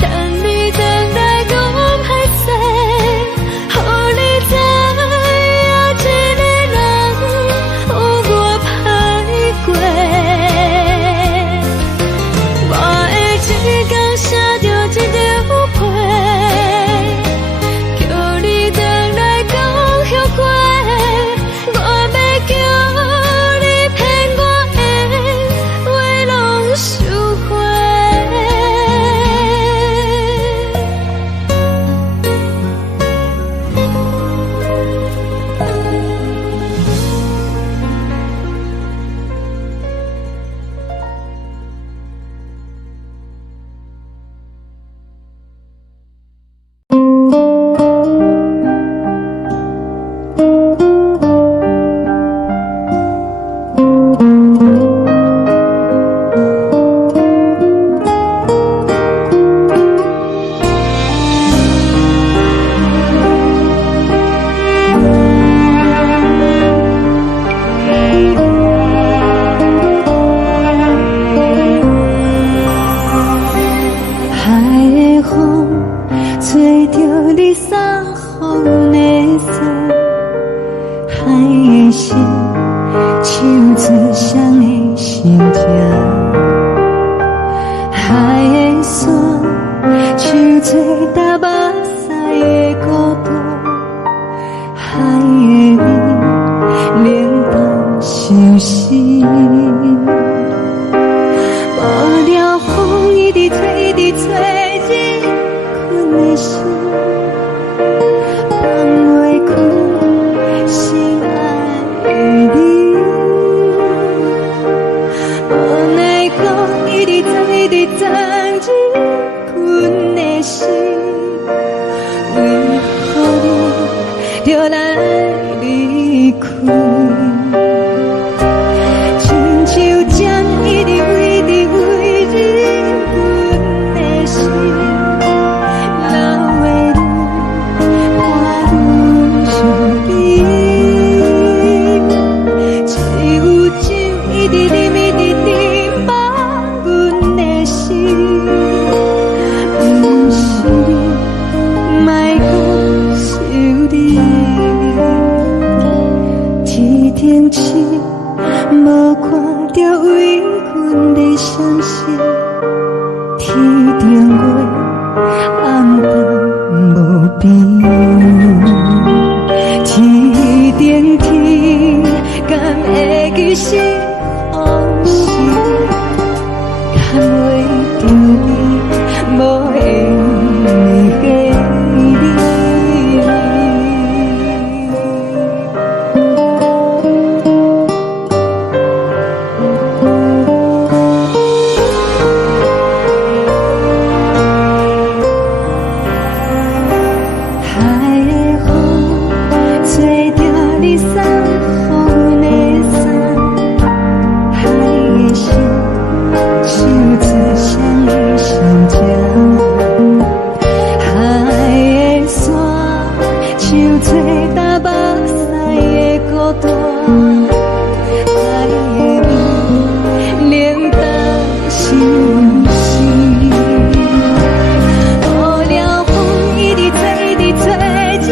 等你回来讲歹势，予你知影一个人有我歹过。我会一天写着一张被，叫你回来讲后悔。我要叫你骗我的话拢收回。海的风吹着你送风的伞，海的心唱出双的心情，海的山唱出搭目屎的孤独，海的你冷淡伤心。无聊风一直吹，一直吹，日困的心，放袂开心爱的你。无奈讲一直等，一直等，日困的心，为何你就来离开？亲像针一直为，一直为日阮的心，流的泪看愈伤悲。只有酒一直啉，一直啉，放阮的心。不是你，莫讲想你。天顶星无看到为阮的伤心，天顶月暗淡无边，天顶天敢会记是往事，敢袂着你无缘的你。海的风吹着你送风的伞，海的心唱出双的心情，海的山唱出搭目屎的孤单，海的你冷淡伤心。无聊风一直吹，一直吹，日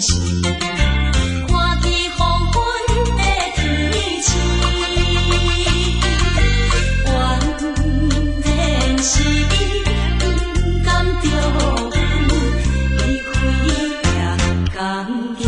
是，看起黄昏的天气，原然是你不甘着阮离开夜江边。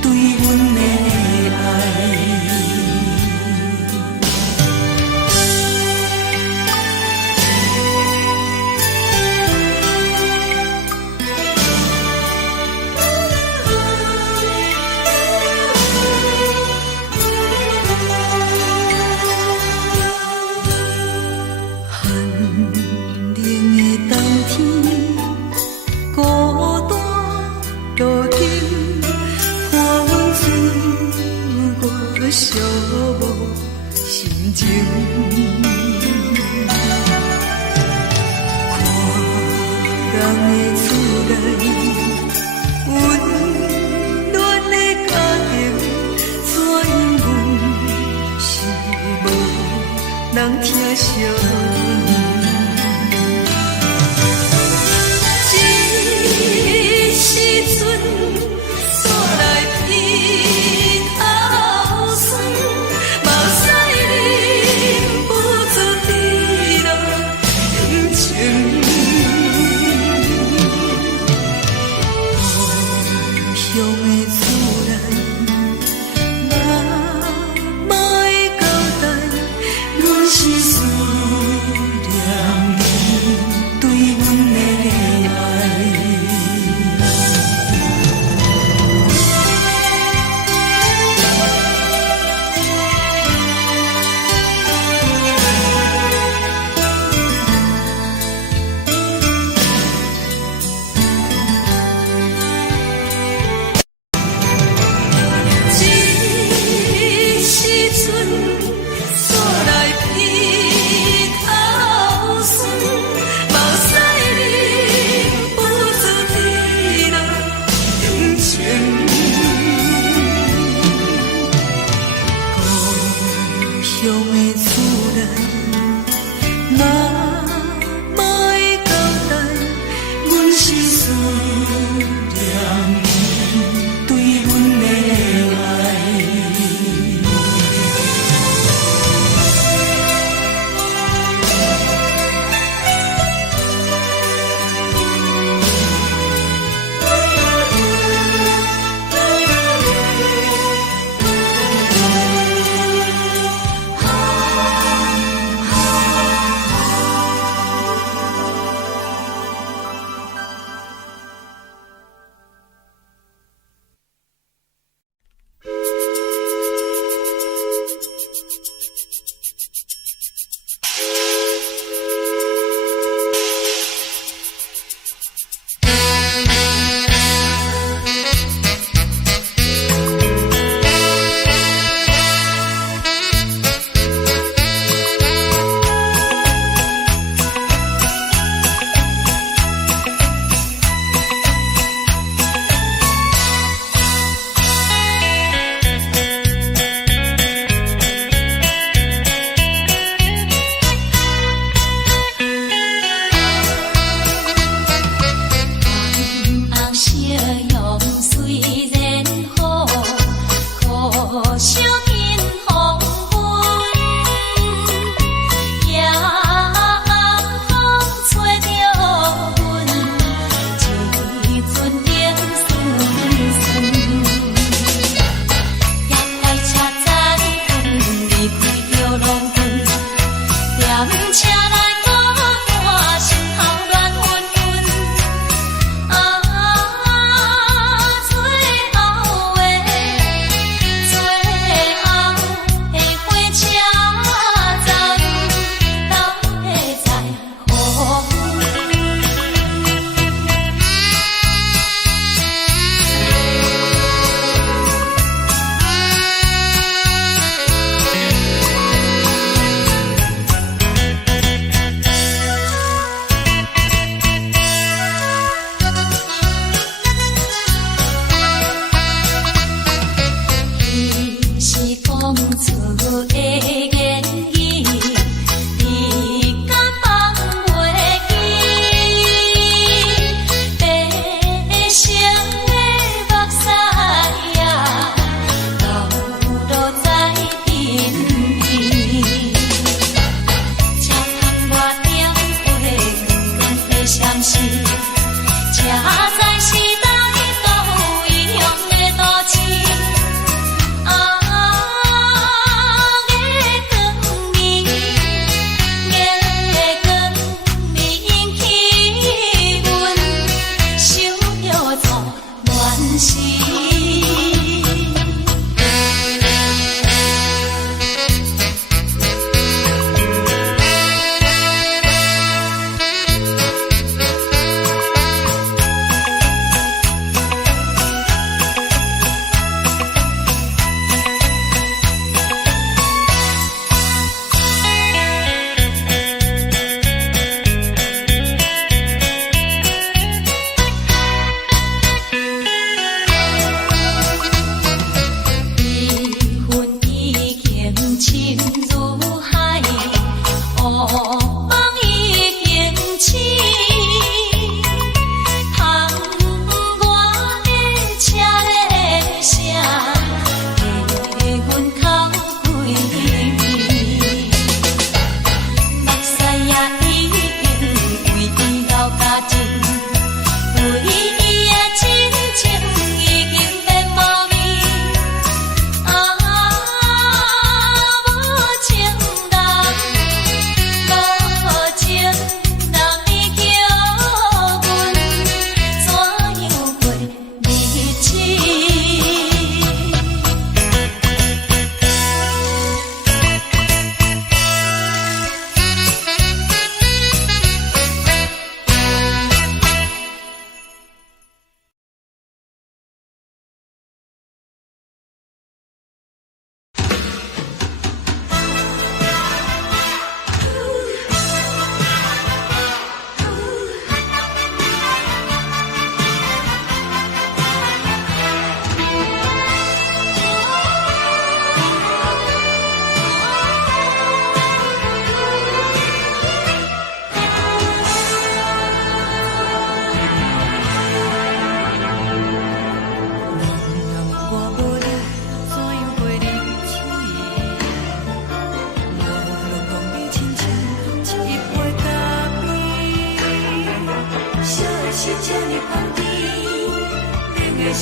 对寂寞心情。看人的厝内温暖的家庭，怎因阮是无人疼惜？这时阵煞来鼻头酸，目屎忍不住滴落眼前。故乡的厝内，妈妈的交代，阮是思念你对阮的爱。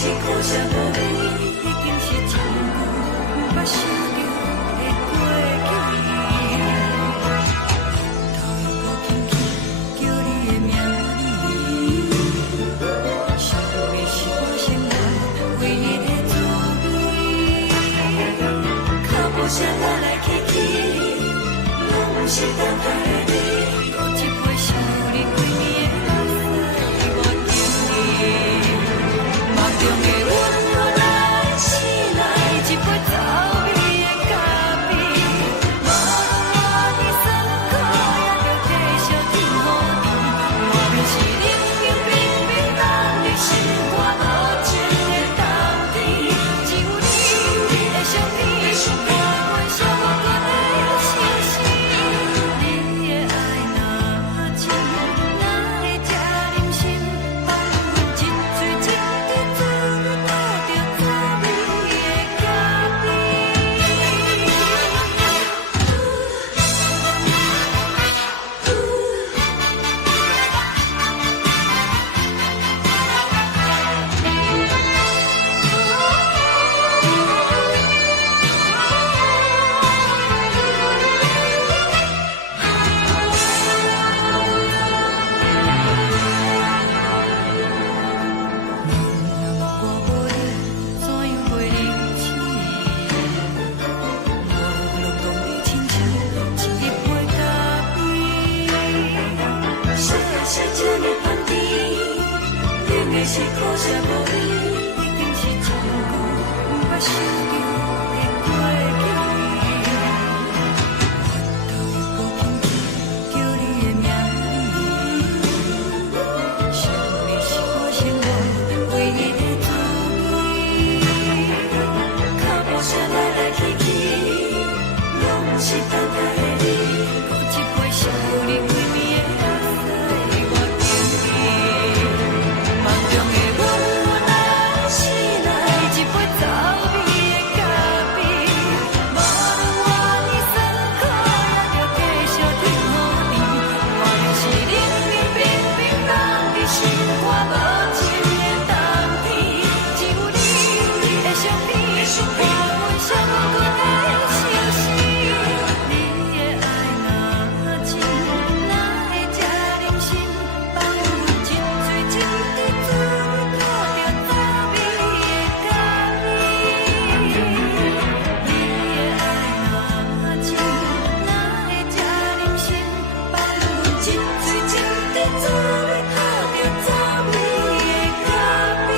是苦涩无味，已经是真久捌想着的过去。头又搁轻轻叫你的名字，想你是我生活唯一的滋味。脚步声来来去去，拢是等待的你。搁一杯想你几年的目屎，我敬你。梦中的阮我来醒来，一杯走味的咖啡。无论我的酸苦，也着继续甜予你。外面是冷冰冰冰冷的心肝，无情的冬天。只有你的相片，陪阮寂寞过的相思。你的爱若真，哪会这忍心放阮一嘴一滴滋味，讨着滋味的咖啡。我无你，怎样袂忍起？无路当你亲像一杯咖啡。小的是这么香甜，冷的是苦涩无味，已经是真久捌想着的过去。头又搁轻轻叫你的名字，想你是我生活唯一的滋味。脚步声来来去去，拢是等待的你。搁一杯想你几年的目屎，我敬你。梦中的阮我来醒来，一杯走味的咖啡。无论我的酸苦，也着继续甜予你。外面是冷冰冰冰冷的心肝，无情的冬天。只有你的相片，陪阮寂寞过的相思。你的爱若真，哪会这忍心放阮一嘴一滴滋味，讨着滋味的咖啡。你的爱若真，哪会这忍心放阮一嘴一滴滋味，讨着滋味的咖啡。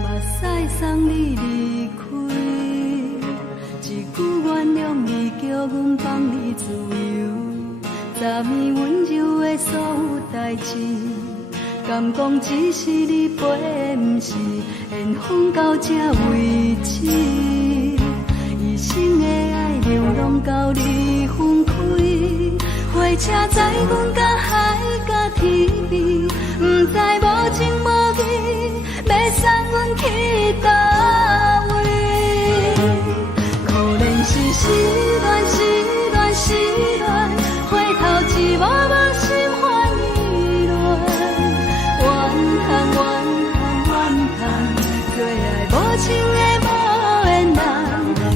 目屎送你离开，一句原谅你，叫阮放你自由。昨暝温柔的所有代志，敢讲只是你陪，不是缘分到这为止。一生的爱流浪到你分开，火车载阮甲海甲天边，不知无情无义，要送阮去倒位？可能是失恋，失恋，失恋，回头一幕幕心烦意乱，怨恨，怨恨，怨恨，最爱无情的无缘人，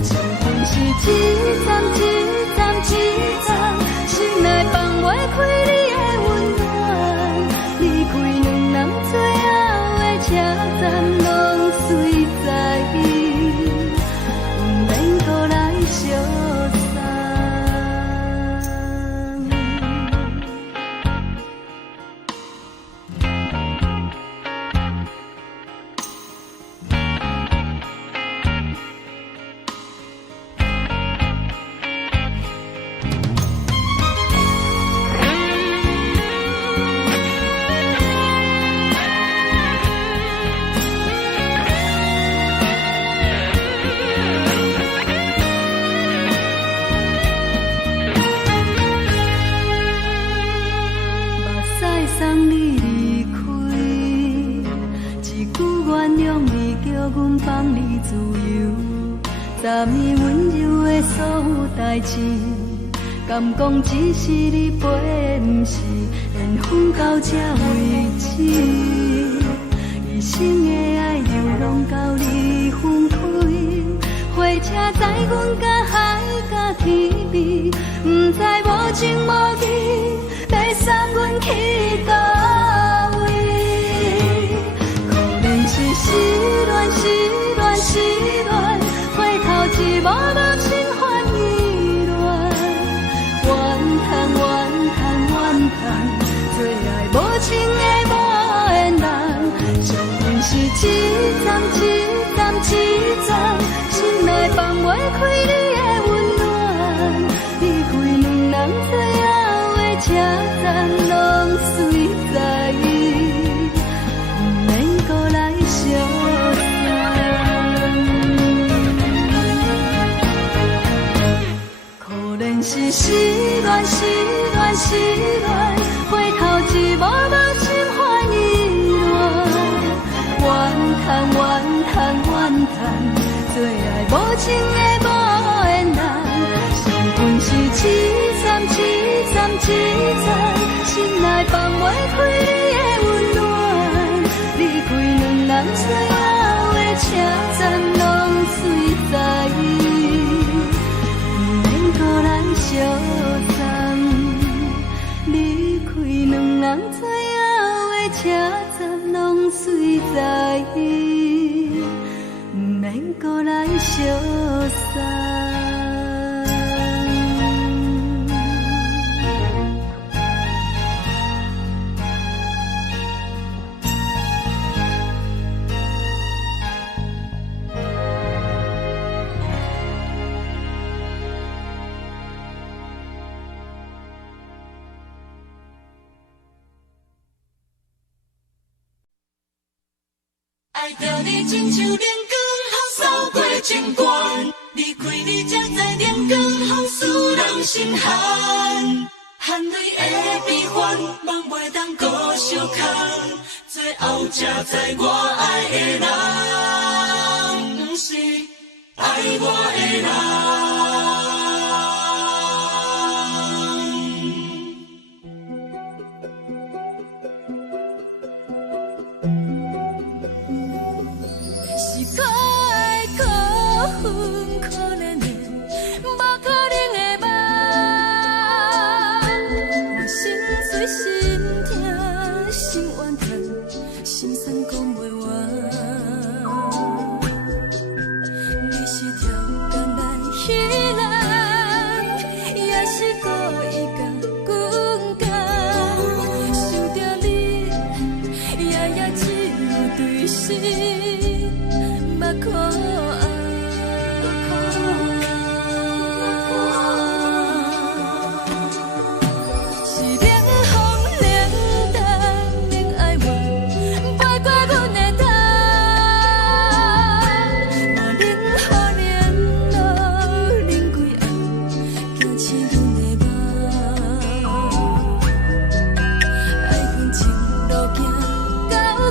情分是一站一站一站，心内放袂开你的温暖，人最后的车站拢随在伊，不免搁来相送。送你离开，一句原谅你，叫阮放你自由。昨暝温柔的所有代志，敢讲只是你陪，不是缘分到这为止。一生的爱流浪到你分开，火车载阮甲海甲天边，不知无情无义。要送阮去倒位？可能是失恋，失恋，失恋，回头一幕幕心烦意乱，怨叹，怨叹，怨叹，最爱无情的无缘人。伤痕是一站一站一站，心内放袂开你的温暖，离开两人最后的车站拢随在伊，不免搁来相送。可能是失恋，失恋，失恋，回头一幕幕心烦意乱，怨叹，怨叹，怨叹，最爱无情的无缘人。伤痕是一站一站一站，心内放袂开你的温暖，离开两人最后的车站拢随在伊，不免搁来相送。离开两人最后的车站拢随在伊，不免搁来相送。爱着你亲像阳光扫过情关，离开你才知阳光风使人心寒。含泪的悲欢，望袂当搁相牵，最后才知我爱的人，不是爱我的人。可怜的，无可能的梦，我心碎心痛心怨叹，心酸讲袂完。你是条工来彼人，也是故意甲阮讲，想着你，夜夜只有对视，目看。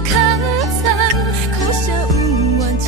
空山，可惜有缘就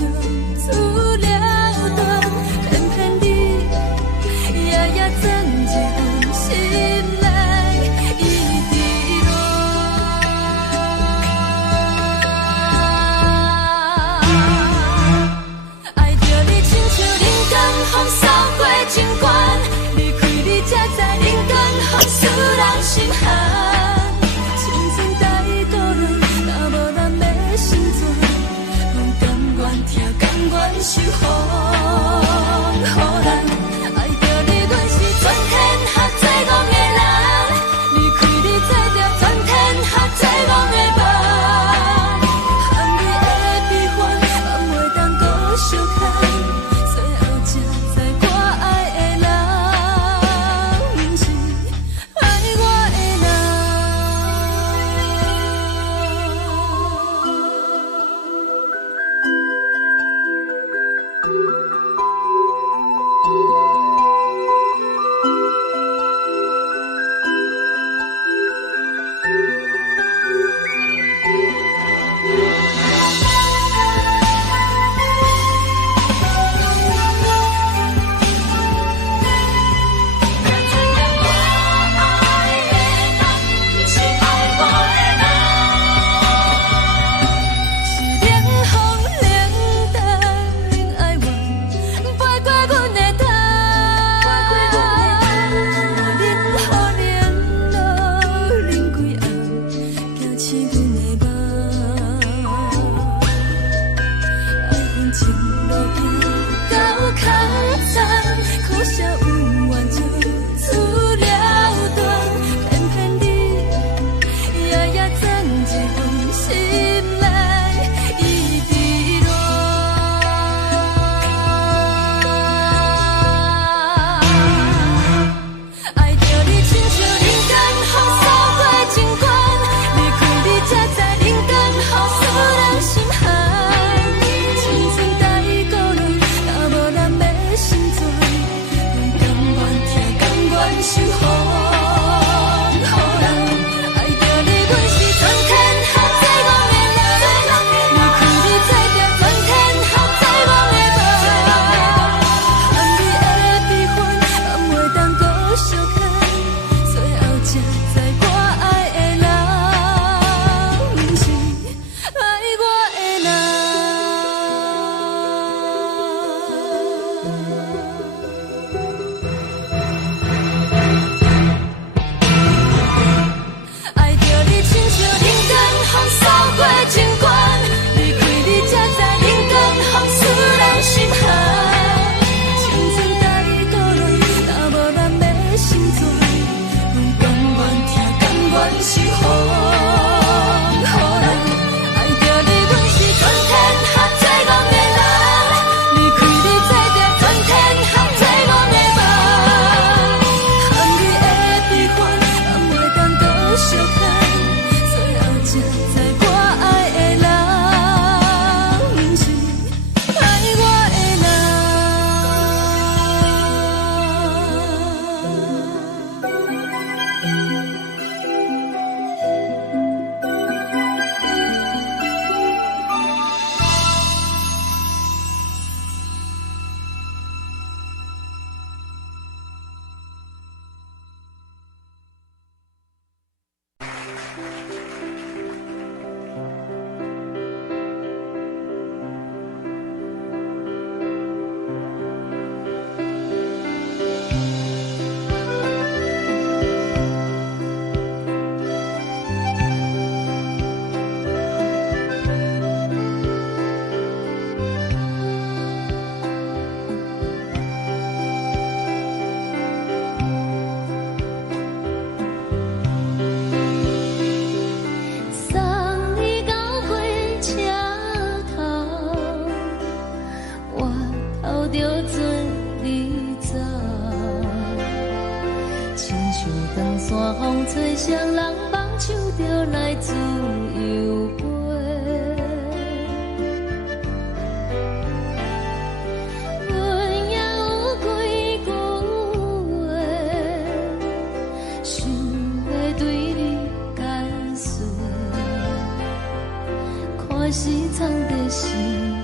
是藏在心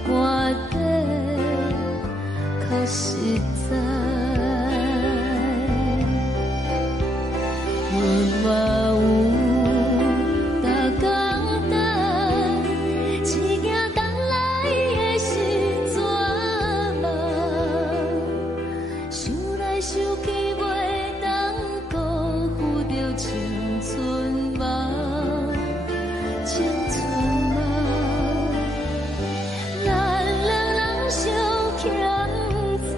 肝底，较实在。阮嘛有逐工等，只惊等来的是绝望，想来想去袂当辜负着青春梦。青春梦，咱两人相欠债，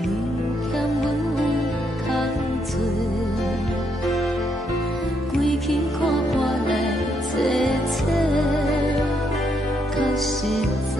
你欠阮空做，归去看破来坐坐，较实在。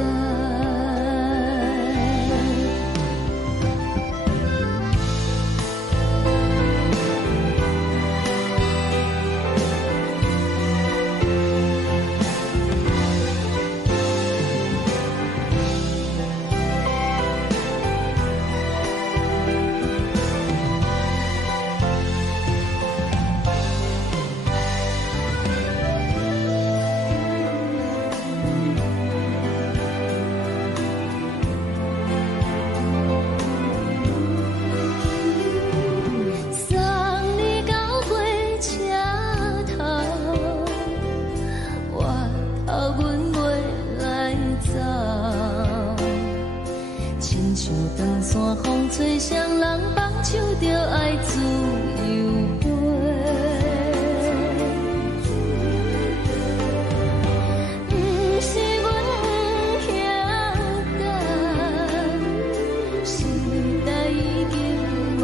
长山风吹双人放手着爱自由飞，不是阮不晓等，时代已经无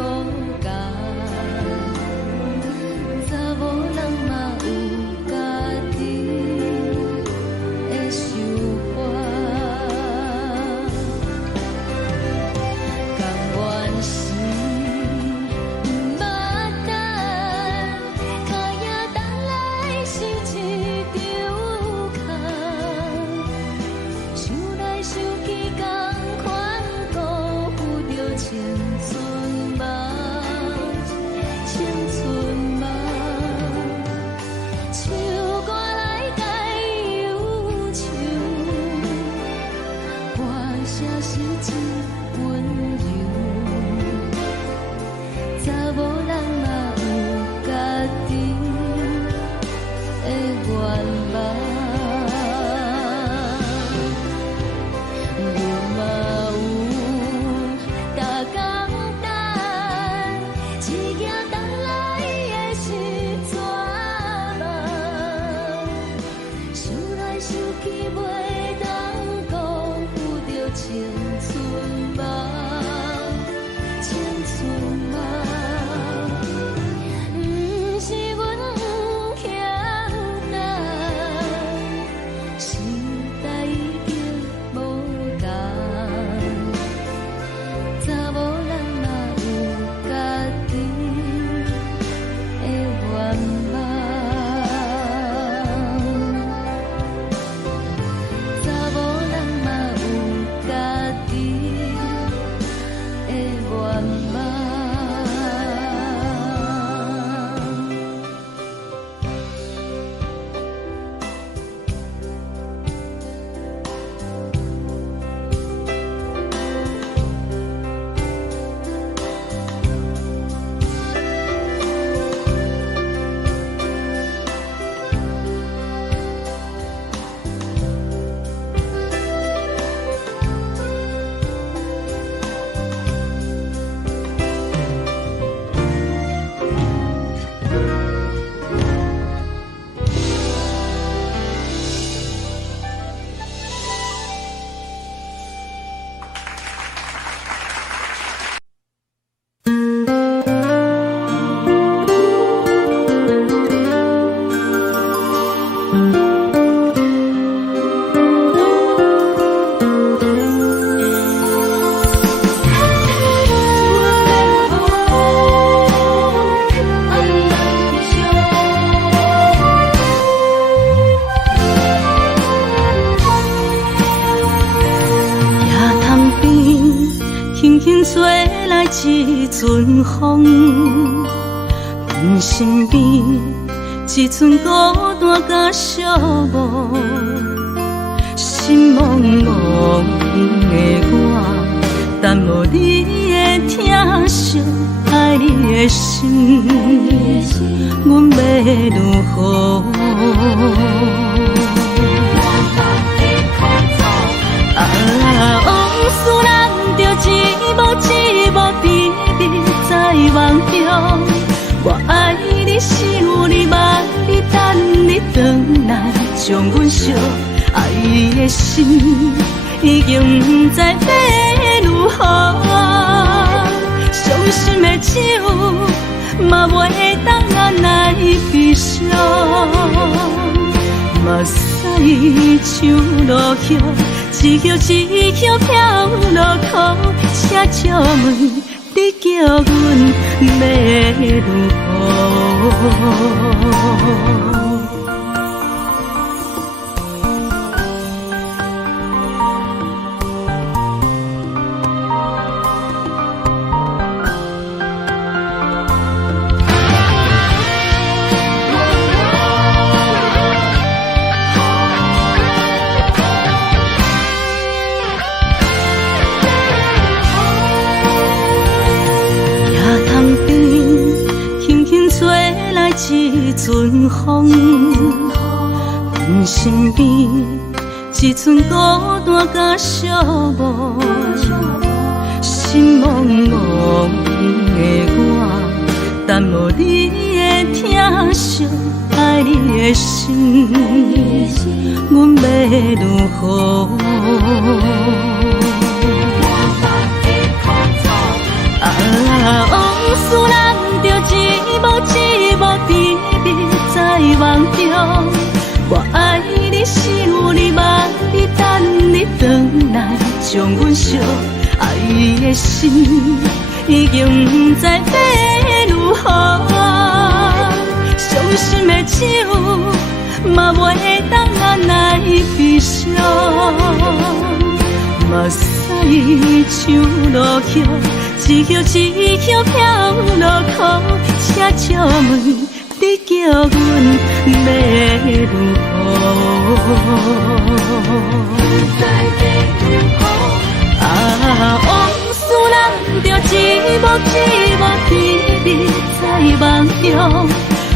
同，查某人嘛有家己的想法。一阵风，阮身边一寸孤单甲寂寞，心茫茫的我，等无你的疼惜，爱你的心，阮要如何？往事人着一幕甜蜜在梦中。我爱你，想你，望你，等你回来，将阮惜爱的心已经不知要如何。伤心的手嘛袂当按来悲伤，目屎像落叶。一叶一叶飘落雨，车照问你叫阮要如何？一阵风，阮身边一寸孤单甲寂寞，心茫茫的我，等无你的疼惜，爱你的心，阮要如何？往事人着一幕甜蜜在梦中。我爱你，想你，望你，等你回来，将阮惜爱的心已经不知要如何。伤心的手嘛袂当按来悲伤，目屎像落叶。一叶一叶飘落雨，车照问你叫阮要如何？往事人着一幕甜蜜在梦中。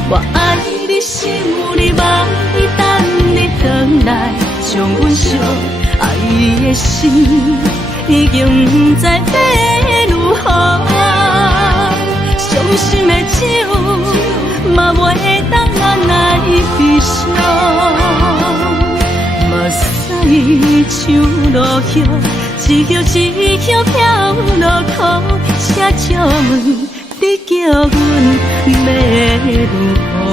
我爱你，想你，望你，等你回来，将阮惜爱的心已经不知要如何。伤心的手嘛袂当按来悲伤，目屎像落叶，一叶一叶飘落雨，车照问你叫阮要如何？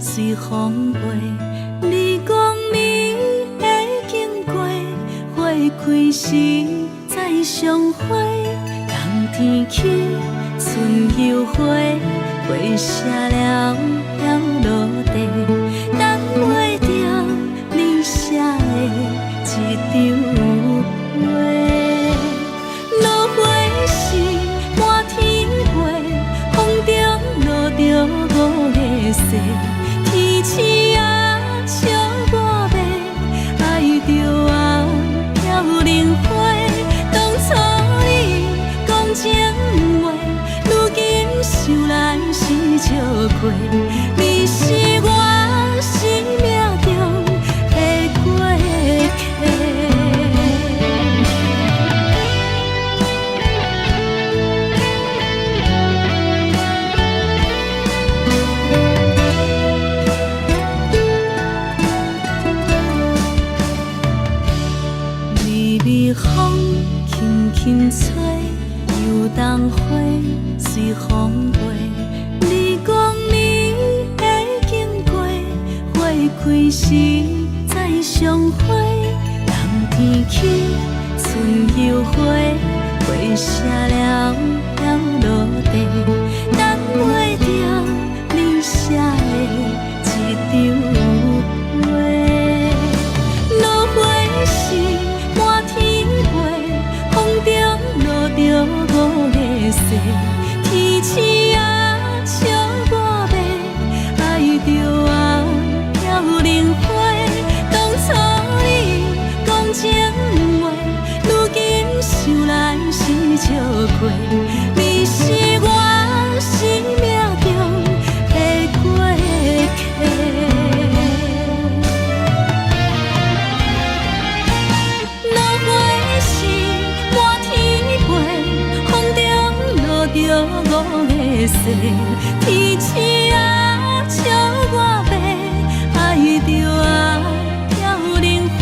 随风飞，你光暝会经过，花开时再相会。冬天起，春又花，花谢了飘落地，等袂着你写的一张画。落花是满天花，风中落着五个色。天星啊，笑我迷，爱着啊，飘零花。当初你讲情话，如今想来是笑过。你是轻吹，游东花随风飞。你讲你会经过，花开时再相会。人天起，春又花，花谢了了落地，等袂着你写的一张话。落花时满天飞，风中落着五个色。天星啊，笑我迷，爱着啊飘零花。当初你讲情话，如今想来是笑过。你是我生命中的过客。落花时满天飞，风中落着五个色。天星啊，笑我迷，爱着啊飘零花。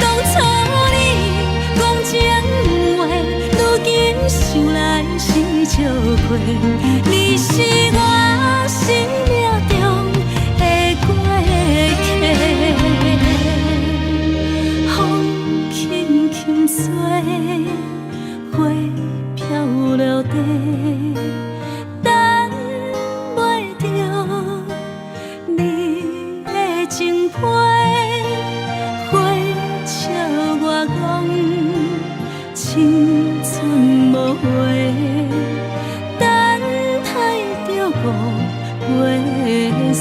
当初你讲情话，如今想来是笑过。你是我生命中的过客。风轻轻吹，花飘落地，等袂着你的情批。花笑我讲青春无悔，等待着五月雪。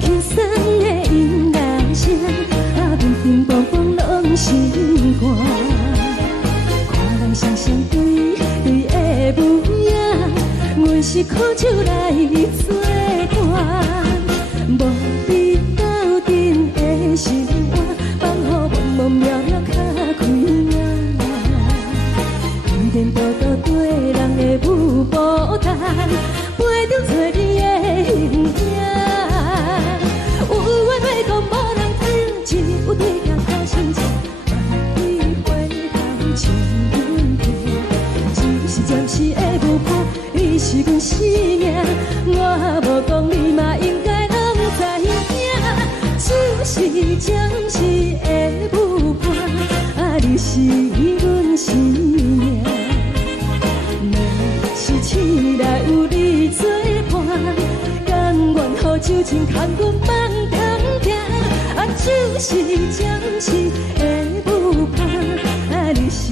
轻松的音乐声，平平淡淡拢心肝。看人双双对对的舞影，阮是苦酒来作伴。无你斗阵的心肝，放予茫茫渺渺较开眼。颠颠倒倒对人的舞步弹，陪着找你的形影。有话要讲无人听，一有对镜头心切，万里回头像阮听。只是暂时的舞伴，你是阮生命，我无讲你嘛应该拢知影。就是暂时的舞伴，你是阮生命。是醒来有你作伴，甘愿予酒精牵阮放空行。就是暂时的舞伴，你是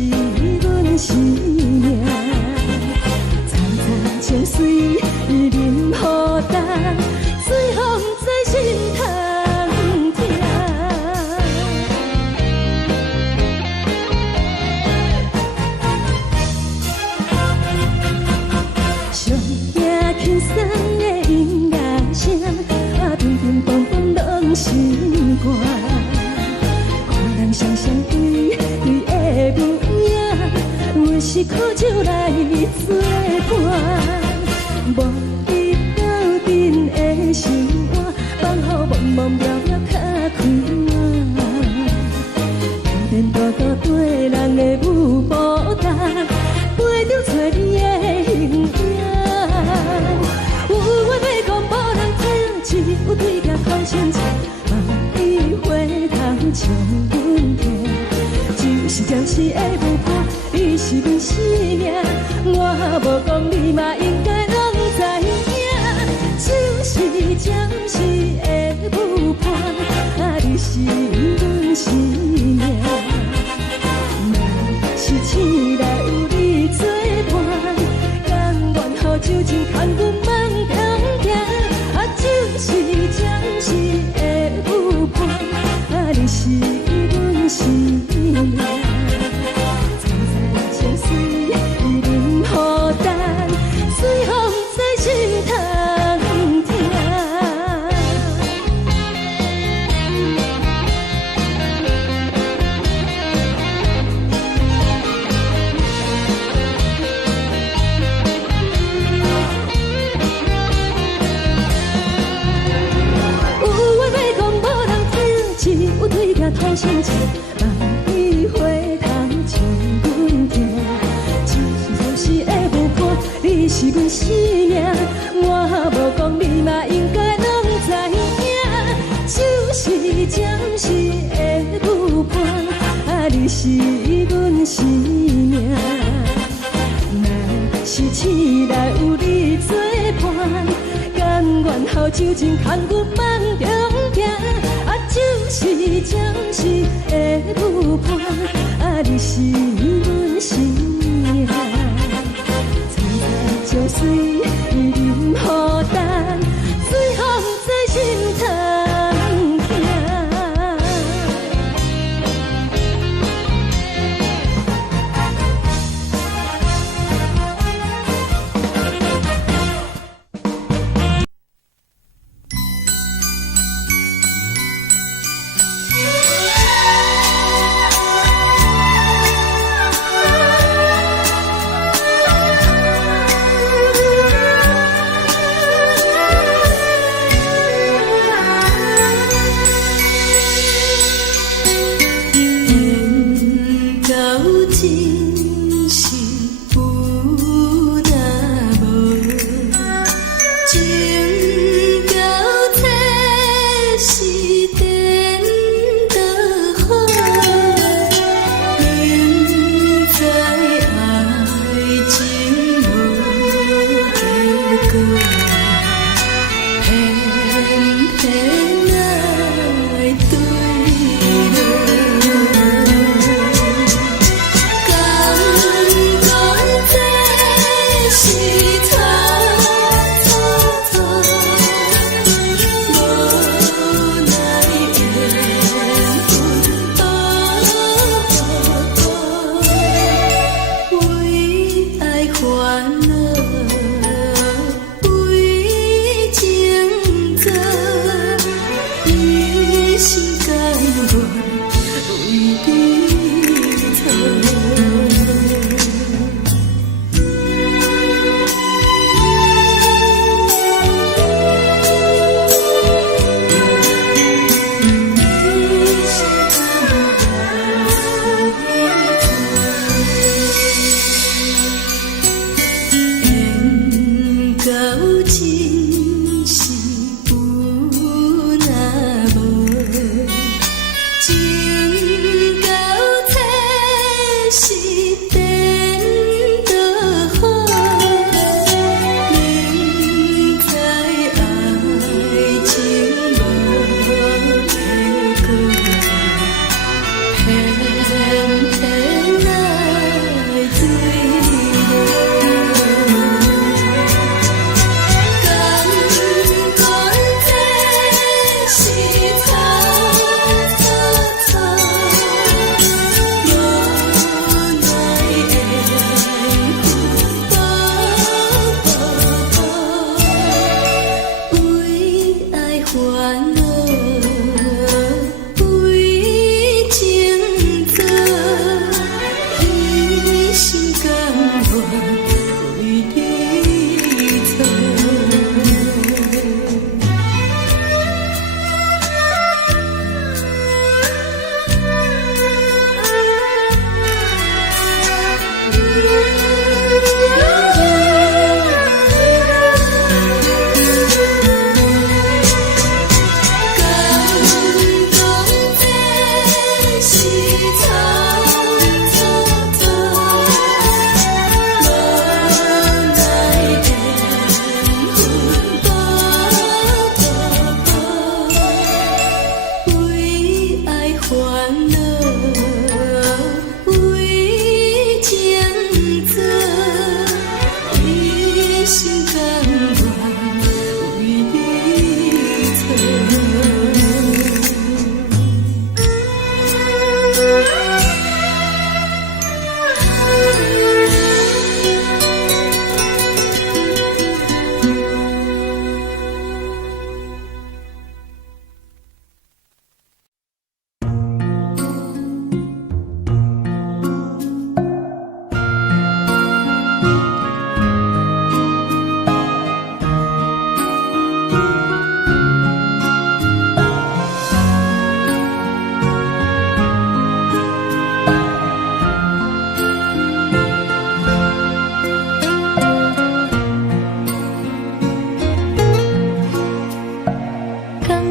阮生命。层层情水任孤单，水风在心通听。上听轻松的音乐声，平平淡淡拢心肝。看人双双对对的舞影，阮是苦酒来作伴。无你斗阵的心肝，放予茫茫渺渺较开眼。颠颠倒倒对人的舞步弹，陪着找你的形影。有话要讲无人听，只有对镜头心切，万里回头像阮听。就是暂时的舞伴，你是阮生命，我无讲你嘛应该拢知影。就是暂时的舞伴，你是阮生命。若是醒来有你作伴，甘愿予酒精牵阮放空行。就是暂时的舞伴，你是阮生命。层层情水任孤单，随风在心通听。有对镜头心切，万里回头像阮听。只是暂时的舞伴，你是阮生命，我无讲你嘛应该拢知影。就是暂时的舞伴，你是阮生命。若是醒来有你作伴，甘愿予酒精牵阮放中行。就是暂时的舞伴，你是阮生命。层层情水任孤单，随风在心通听。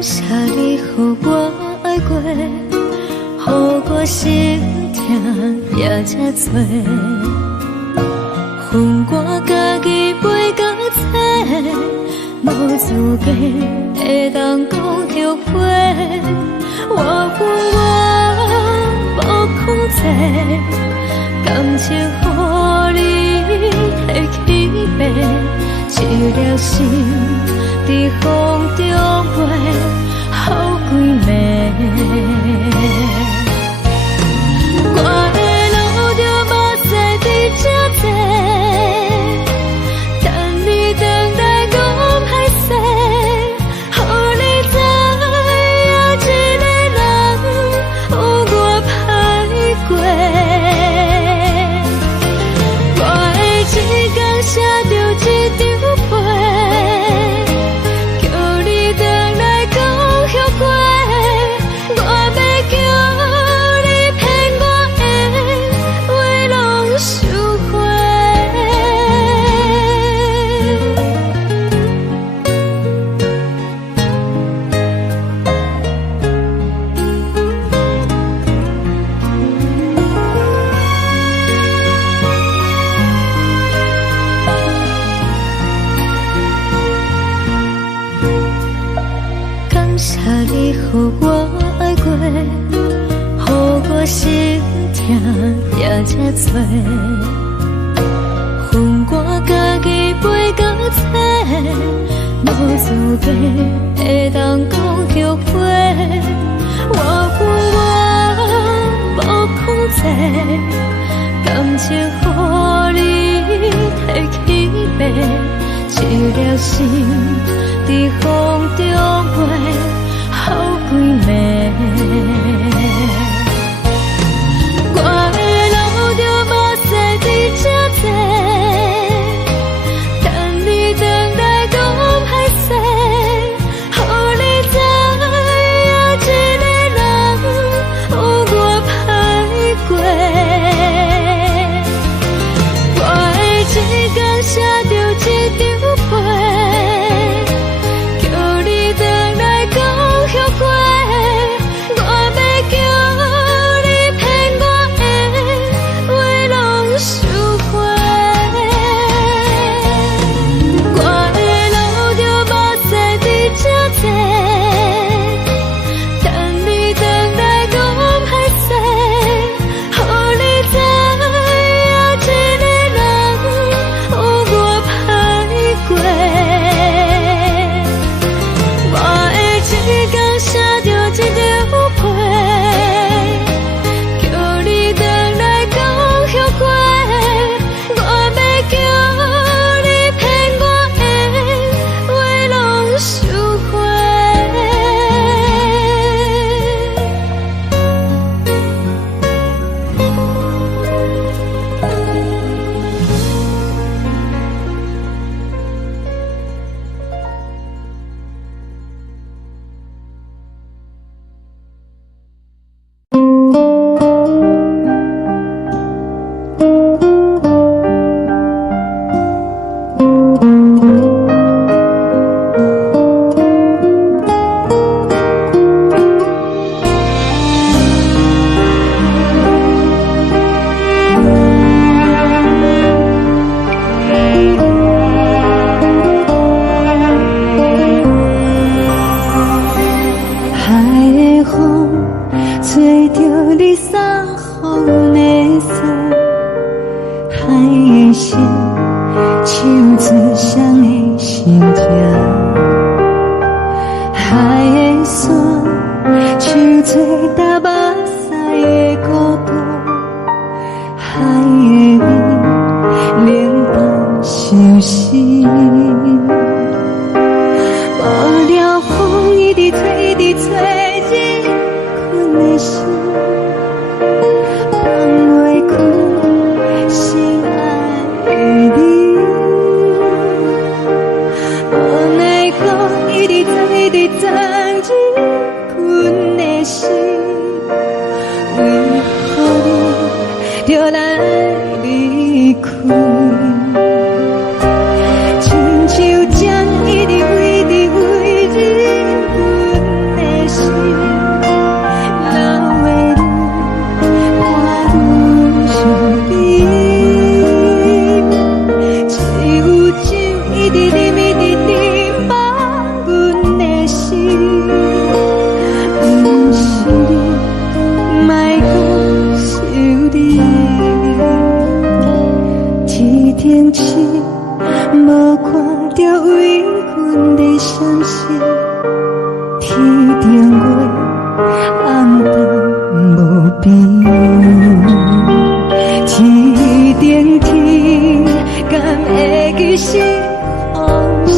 谢你，予我爱过，予我心痛也这多。恨我家己袂到切，无资格会当讲后悔。我恨我无控制，感情予你提起白，一粒心在风中飞，好几暝。我的路着目屎在这多，等你等待讲歹势，予你知影一个人有我歹过。我的一天写着一张被，叫你回来讲后悔。我要叫你骗我的话拢收回。感谢你，予我爱过，予我心痛也这多。恨我家己袂到切，无资格会当讲后悔。我恨我无控制，感情予你提起白，一粒心在风中飞，好几暝。我的路着目屎在这多，等你等待讲歹势，予你知影一个人有我歹过。我的一天写着一张被，叫你相信天顶月暗淡无边，天顶天敢会记是往事，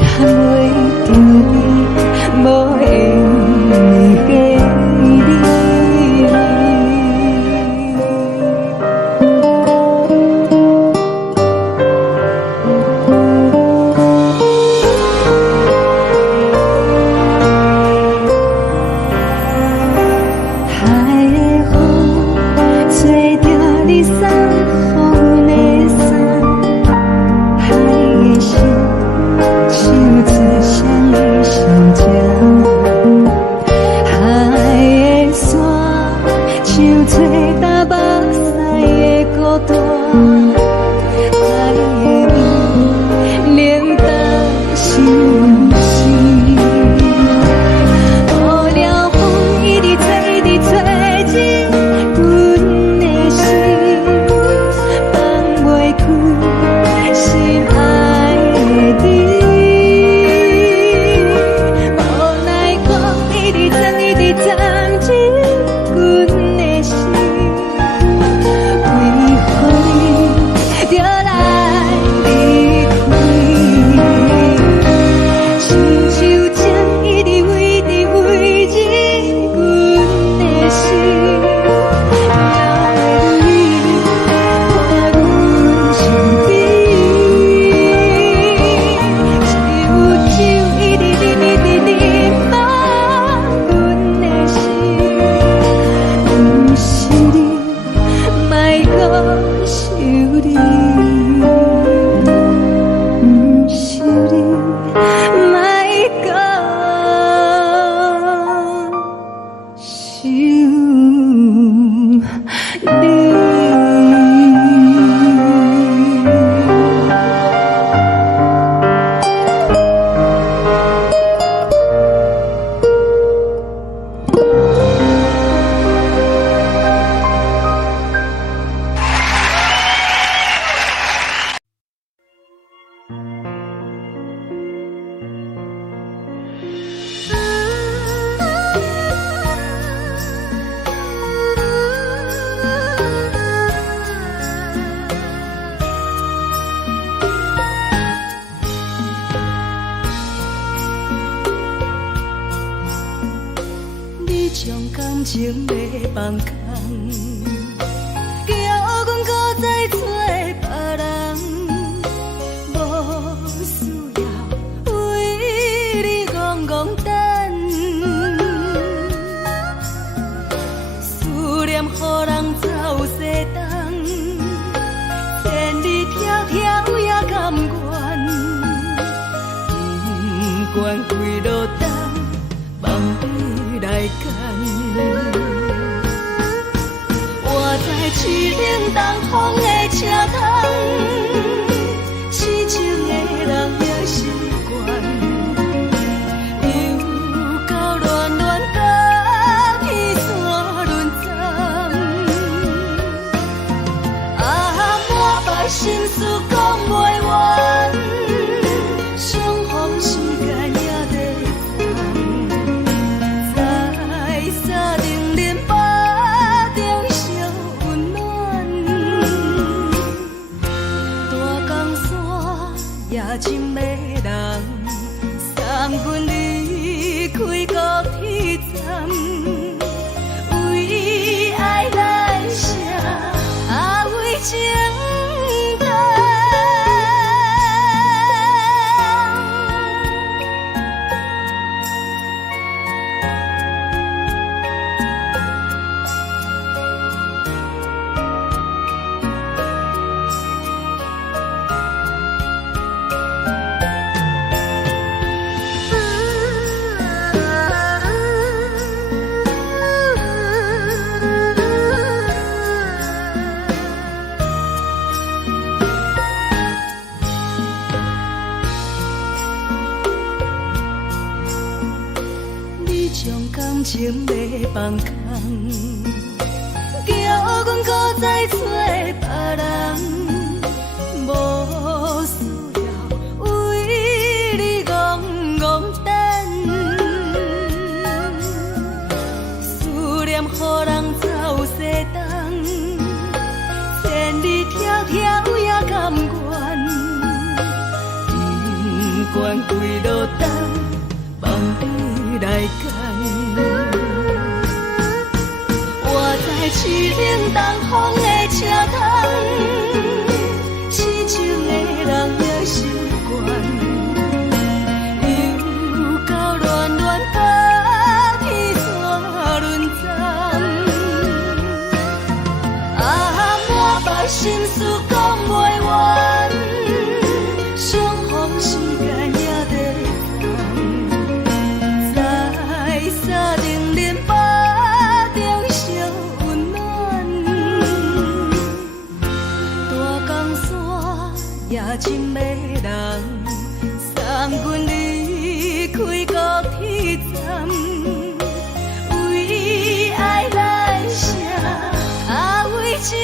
敢为着你无缘给你。将感情卖放空，叫阮搁再找别人，无需要为你戆戆等，思念予人走西东，千里迢迢也甘愿，不管几路东，梦比来干。我在市顶东风的车窗，痴情的人也习惯，又到乱乱甲去山轮站，满腹心事讲袂完，相逢时间也在等。在定林巴中烧温暖，大江山也真迷人，送阮离开高铁站，为爱来写为情长。将感情卖放空，叫阮搁再找别人，无需要为你关几路灯，梦伊来牵。我在市冷东风的车头，痴情的人也心悬，又到乱乱把天线轮转。满腹心事讲袂完，相逢时间也在等，在沙丁林巴中相温暖。大江山夜深的人，送阮离开高铁站，为爱来城，为情。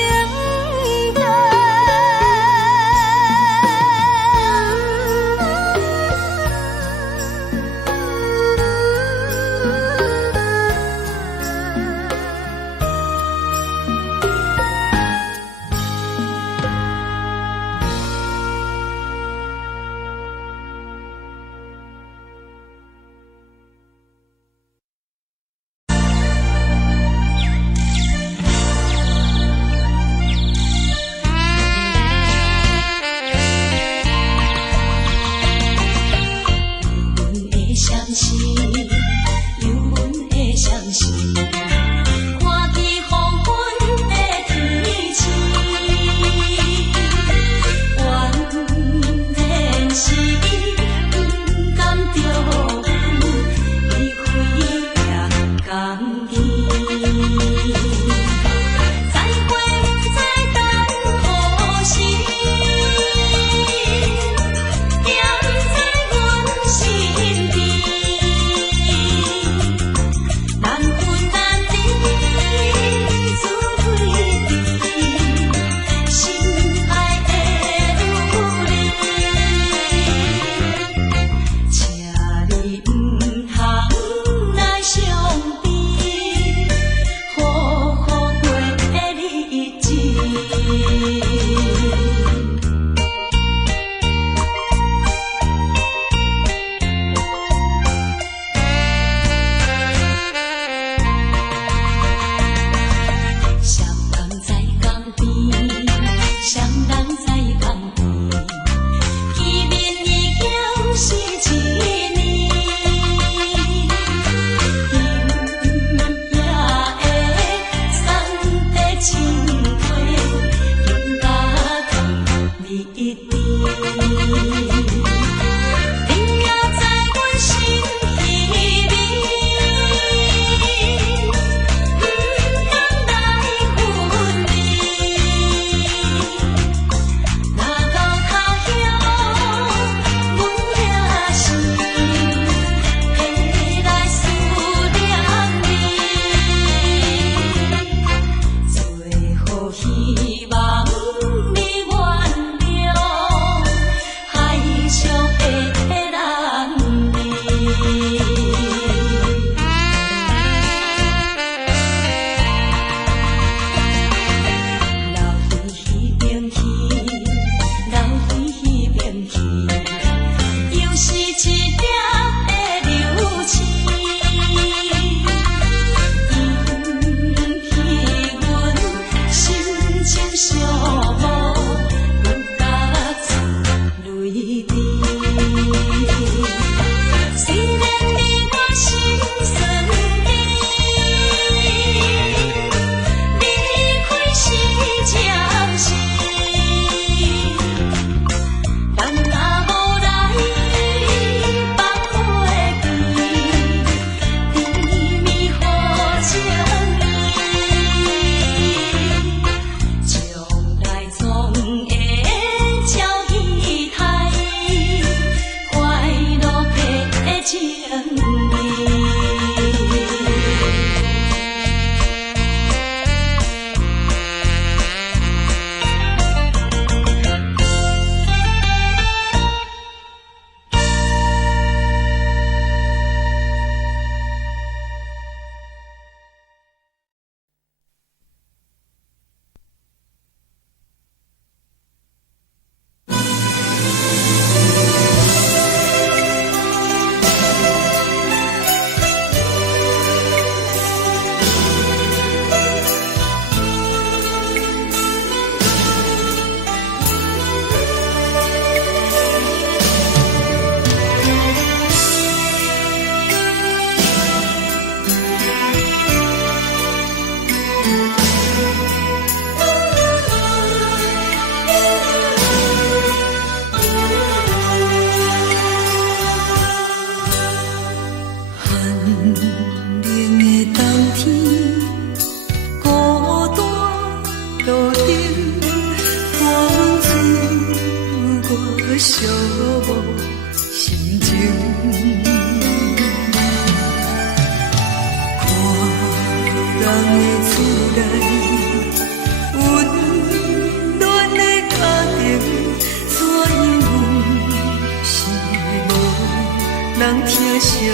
人疼惜你。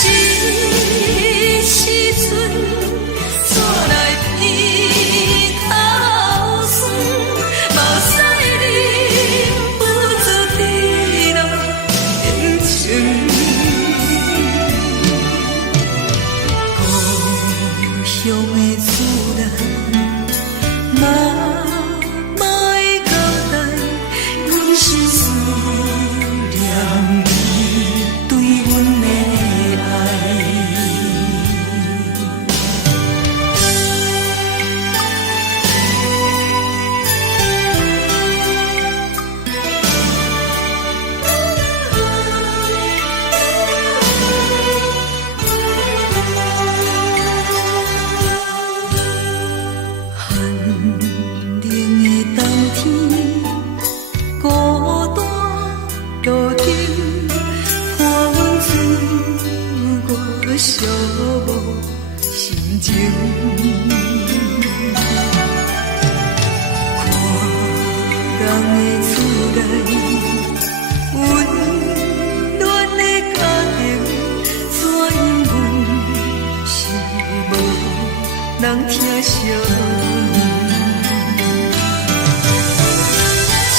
这时阵煞来鼻头酸，目屎忍不住滴落眼睛。故乡的主人，莫会交代，阮是思念你对阮的爱。寂寞心情，看人的厝内温暖的家庭，怎因阮是无人疼惜你？这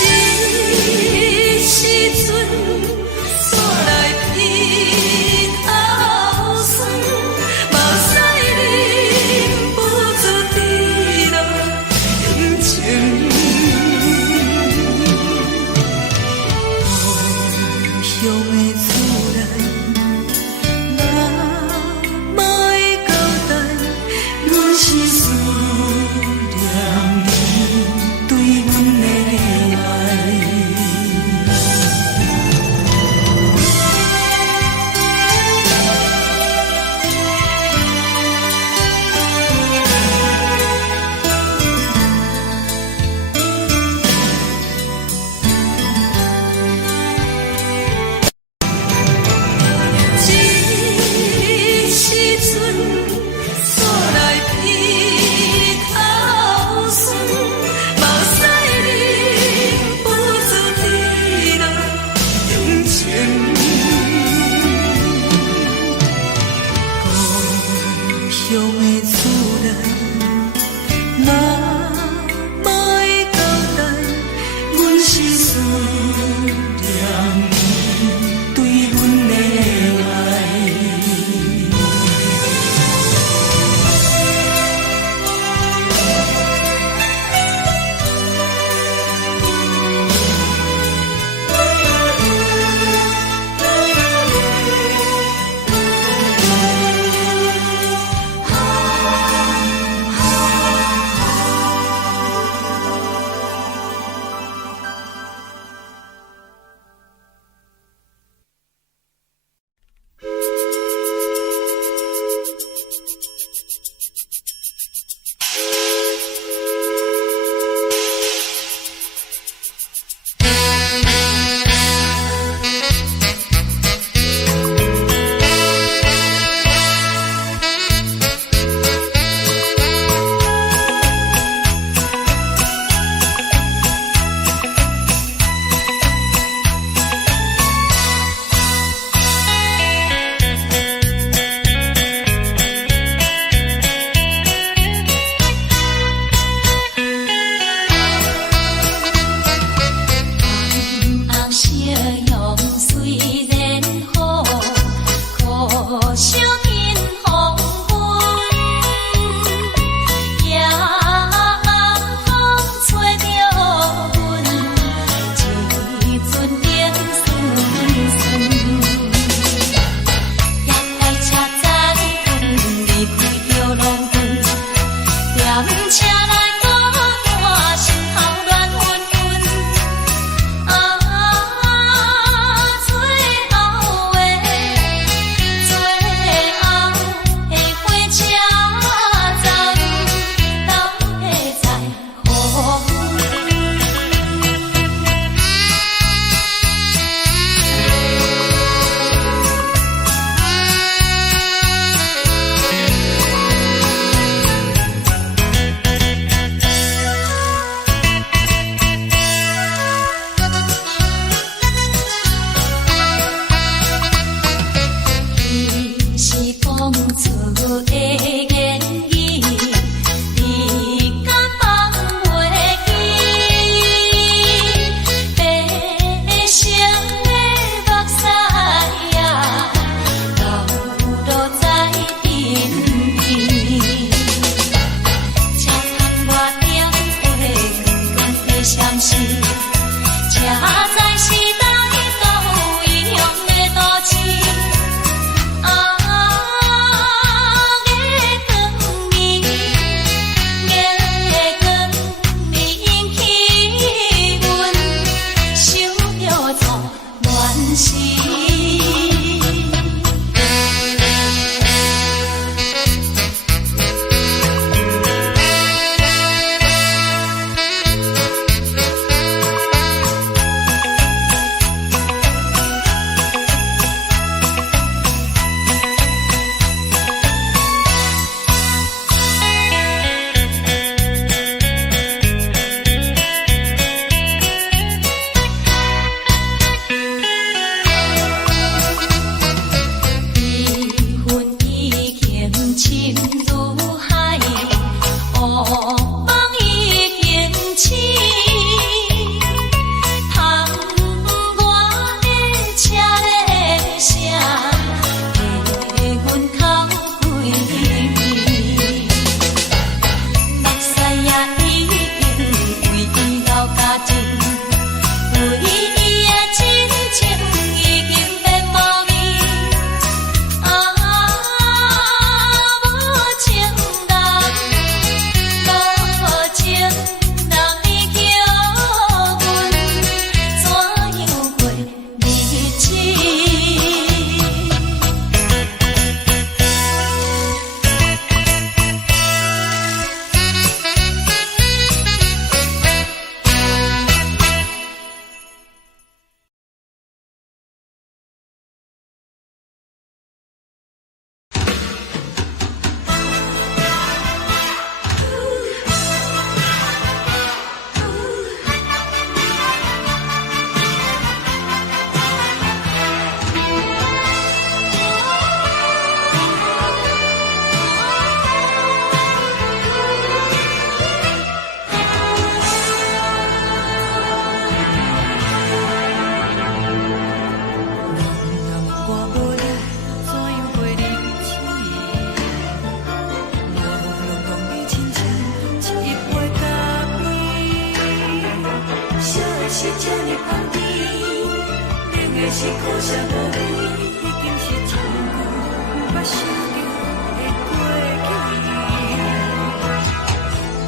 时阵煞来鼻头酸，目屎忍不住滴落眼睛。故乡的主人，莫会交代，阮是思念你对阮的爱。是这呢香甜，冷的是苦涩无味，已经是一句不捌想着的过去。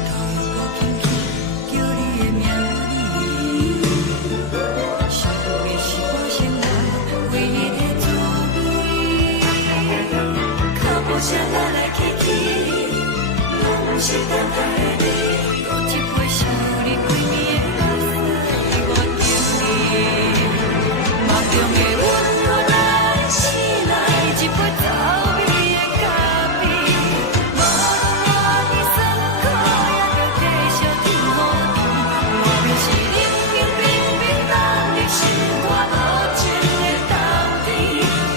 头又搁轻轻叫你的名字，想的是我生来唯一的滋味。脚步声来来去去，拢不是等待的你，搁一杯想你几年的目屎我敬你。梦中的阮我来醒来，一杯走味的咖啡，无论我的酸苦，也着继续甜予你。我就是冷冷冰冰冷的心，我无情的冬天，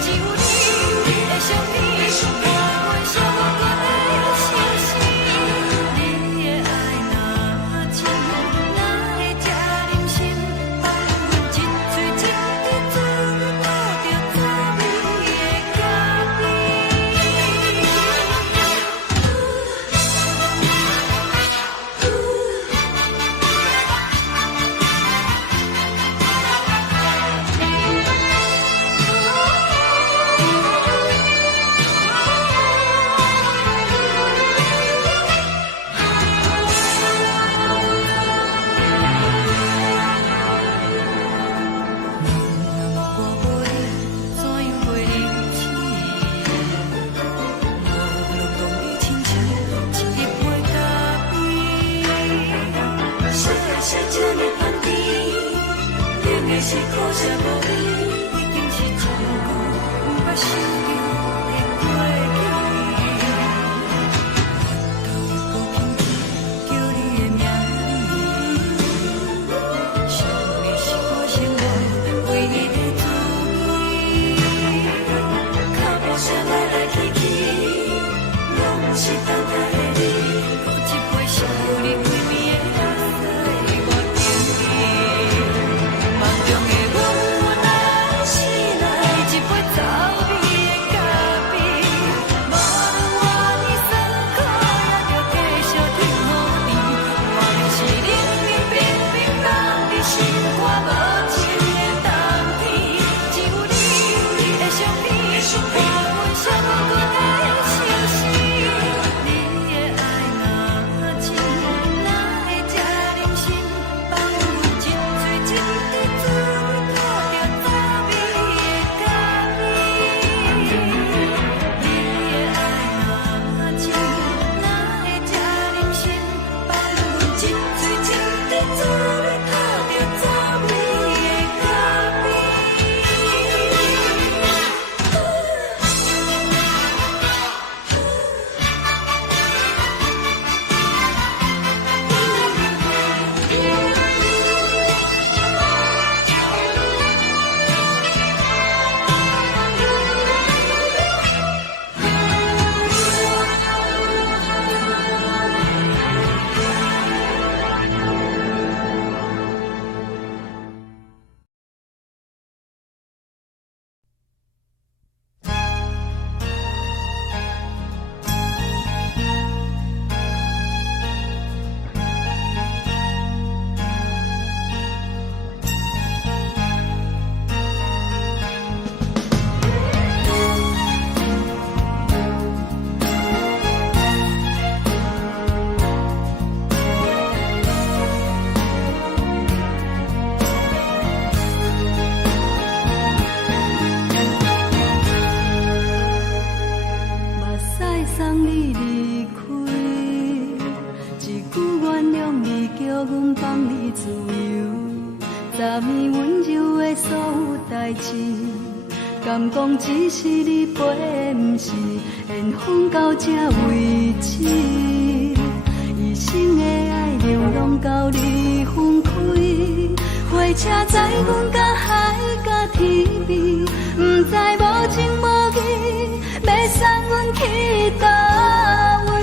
只有你的相片，我阮寂寞过的心事。你的爱若真，哪会这忍心放阮一嘴一滴水，吐着滋味的咖啡。我袂怎样袂离弃，无论讲你亲像一杯咖啡。烧的是这呢香甜，冷的是苦涩无味，已经是一句不捌想着的过去。头又搁轻轻叫你的名字，想的是我生来唯一的滋味。脚步声来来去去，拢不是等待的你，搁一杯想你几暝的目屎我敬你。梦中的阮来醒来，一杯走味的咖啡，无论我的酸苦，也着继续甜予你。我就是冷冷冰冰冷的心，我无情的冬天，只有你的相片，我阮寂寞过的心事。你的爱若真，哪会这忍心放阮一嘴一滴水，吐着滋味的咖啡。你的爱若真，哪会这忍心放阮一嘴一滴水，吐着滋味的咖啡。目屎送你离开，一句原谅你，叫阮放你自由，昨暝温柔的所有代志，敢讲只是你陪，不是缘分到这为止。一生的爱流浪到你分开，火车载阮甲海甲天边，不知无情无义，要送阮去倒位？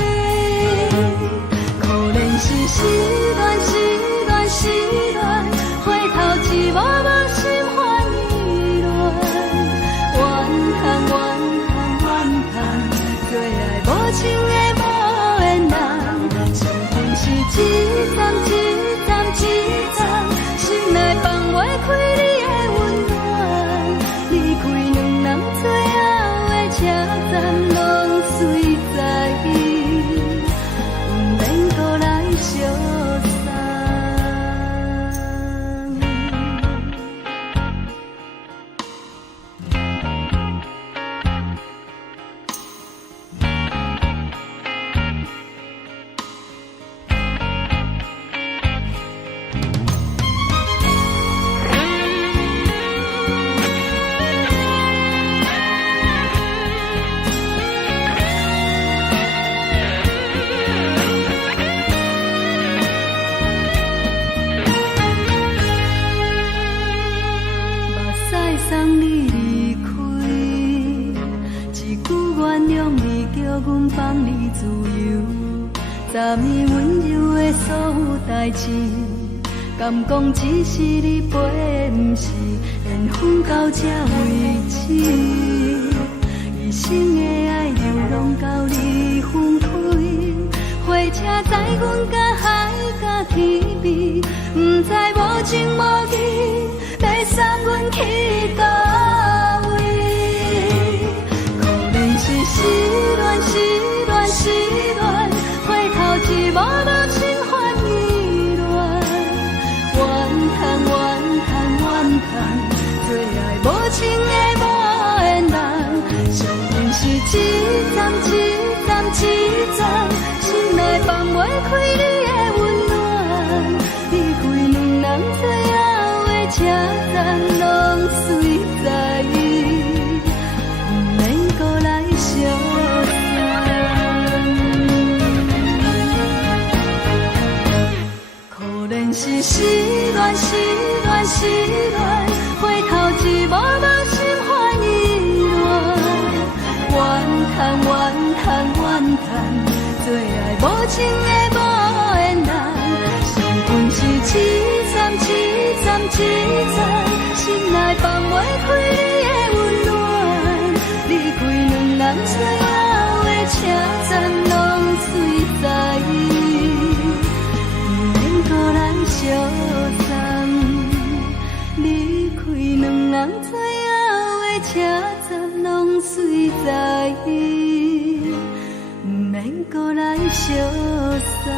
可怜是失恋，失恋，失恋，回头一幕幕心烦意乱，怨叹，怨叹，怨叹，最爱无情的无缘人，情份是一站一站一站，心内。送你离开，一句原谅你，叫阮放你自由。昨暝温柔的所有代志，敢讲只是你陪，不是缘分到这为止。一生的爱流浪到你分开，火车载阮甲海甲天边，不知无情无义，要送阮去倒位？可能是失恋，失恋，失恋，回头一幕幕心烦意乱，怨叹，怨叹，怨叹，最爱无情的无缘人，上恨是一站一站一站，心内放袂开你的温暖，离开两人最后的车站，拢随在不免搁来相送。可能是失恋，失恋，失恋，回头一幕幕心烦意乱，怨叹，怨叹，怨叹，最爱无情的无缘人，上恨是一站一站一站，心内放袂开你的温暖，离开两人最后的车站，拢随在不免搁来相送，离开两人最后的车站，拢随在不免搁来相送。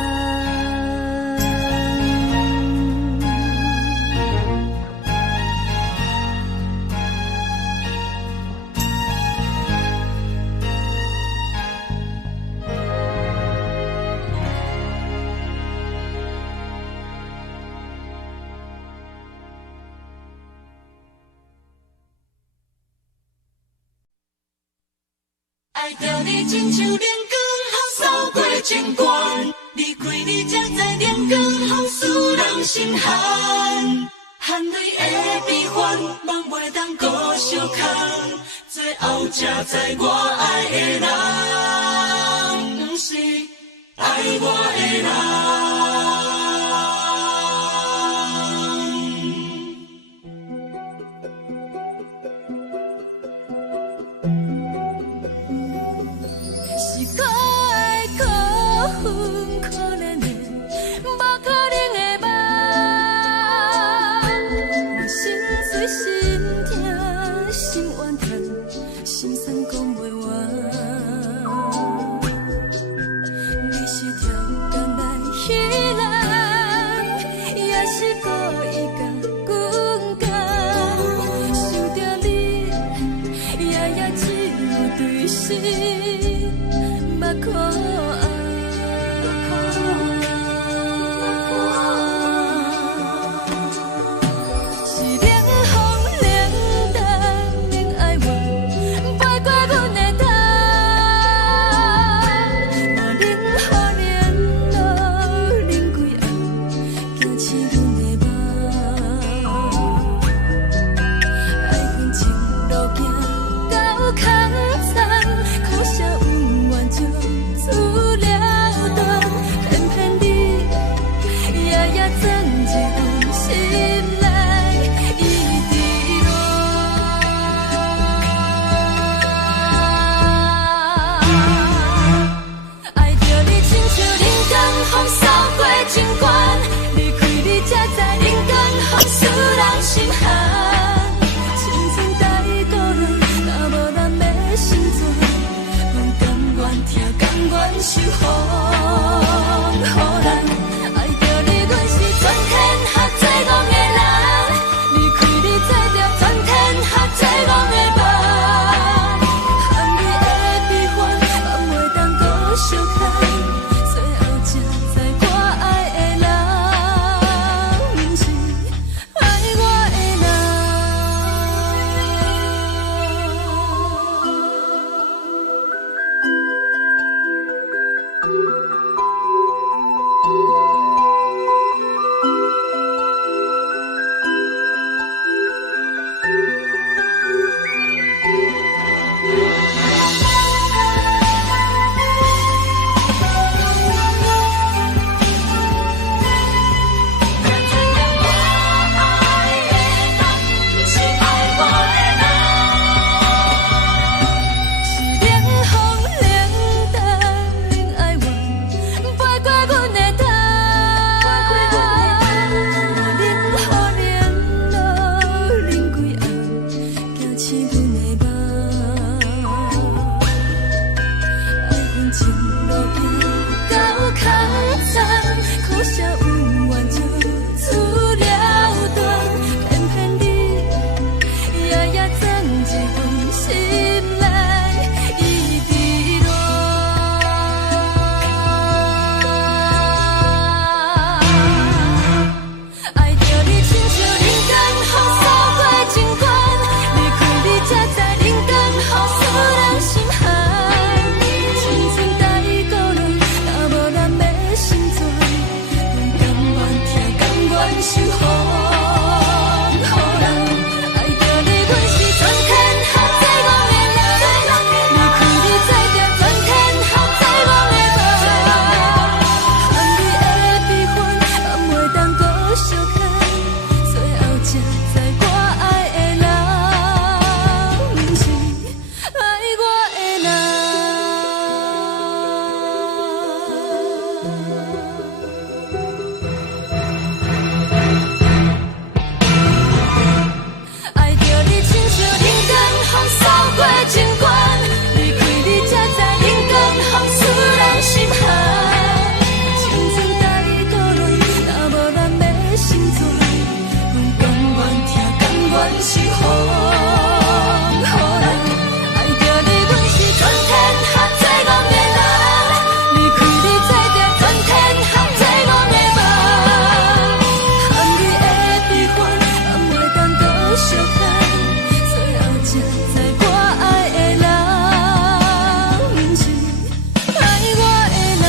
爱着你亲像阳光扫过情关，离开你才知阳光风使人心寒。含泪的悲欢，望袂当搁相牵，最后才知我爱的人，不是爱我的人。爱我的人。是风，予人爱着你，阮是全天下最戆的人。离开你做着全天下最戆的梦，含你的悲欢，也袂当搁相牵。最后才知我爱的人，毋是爱我的人。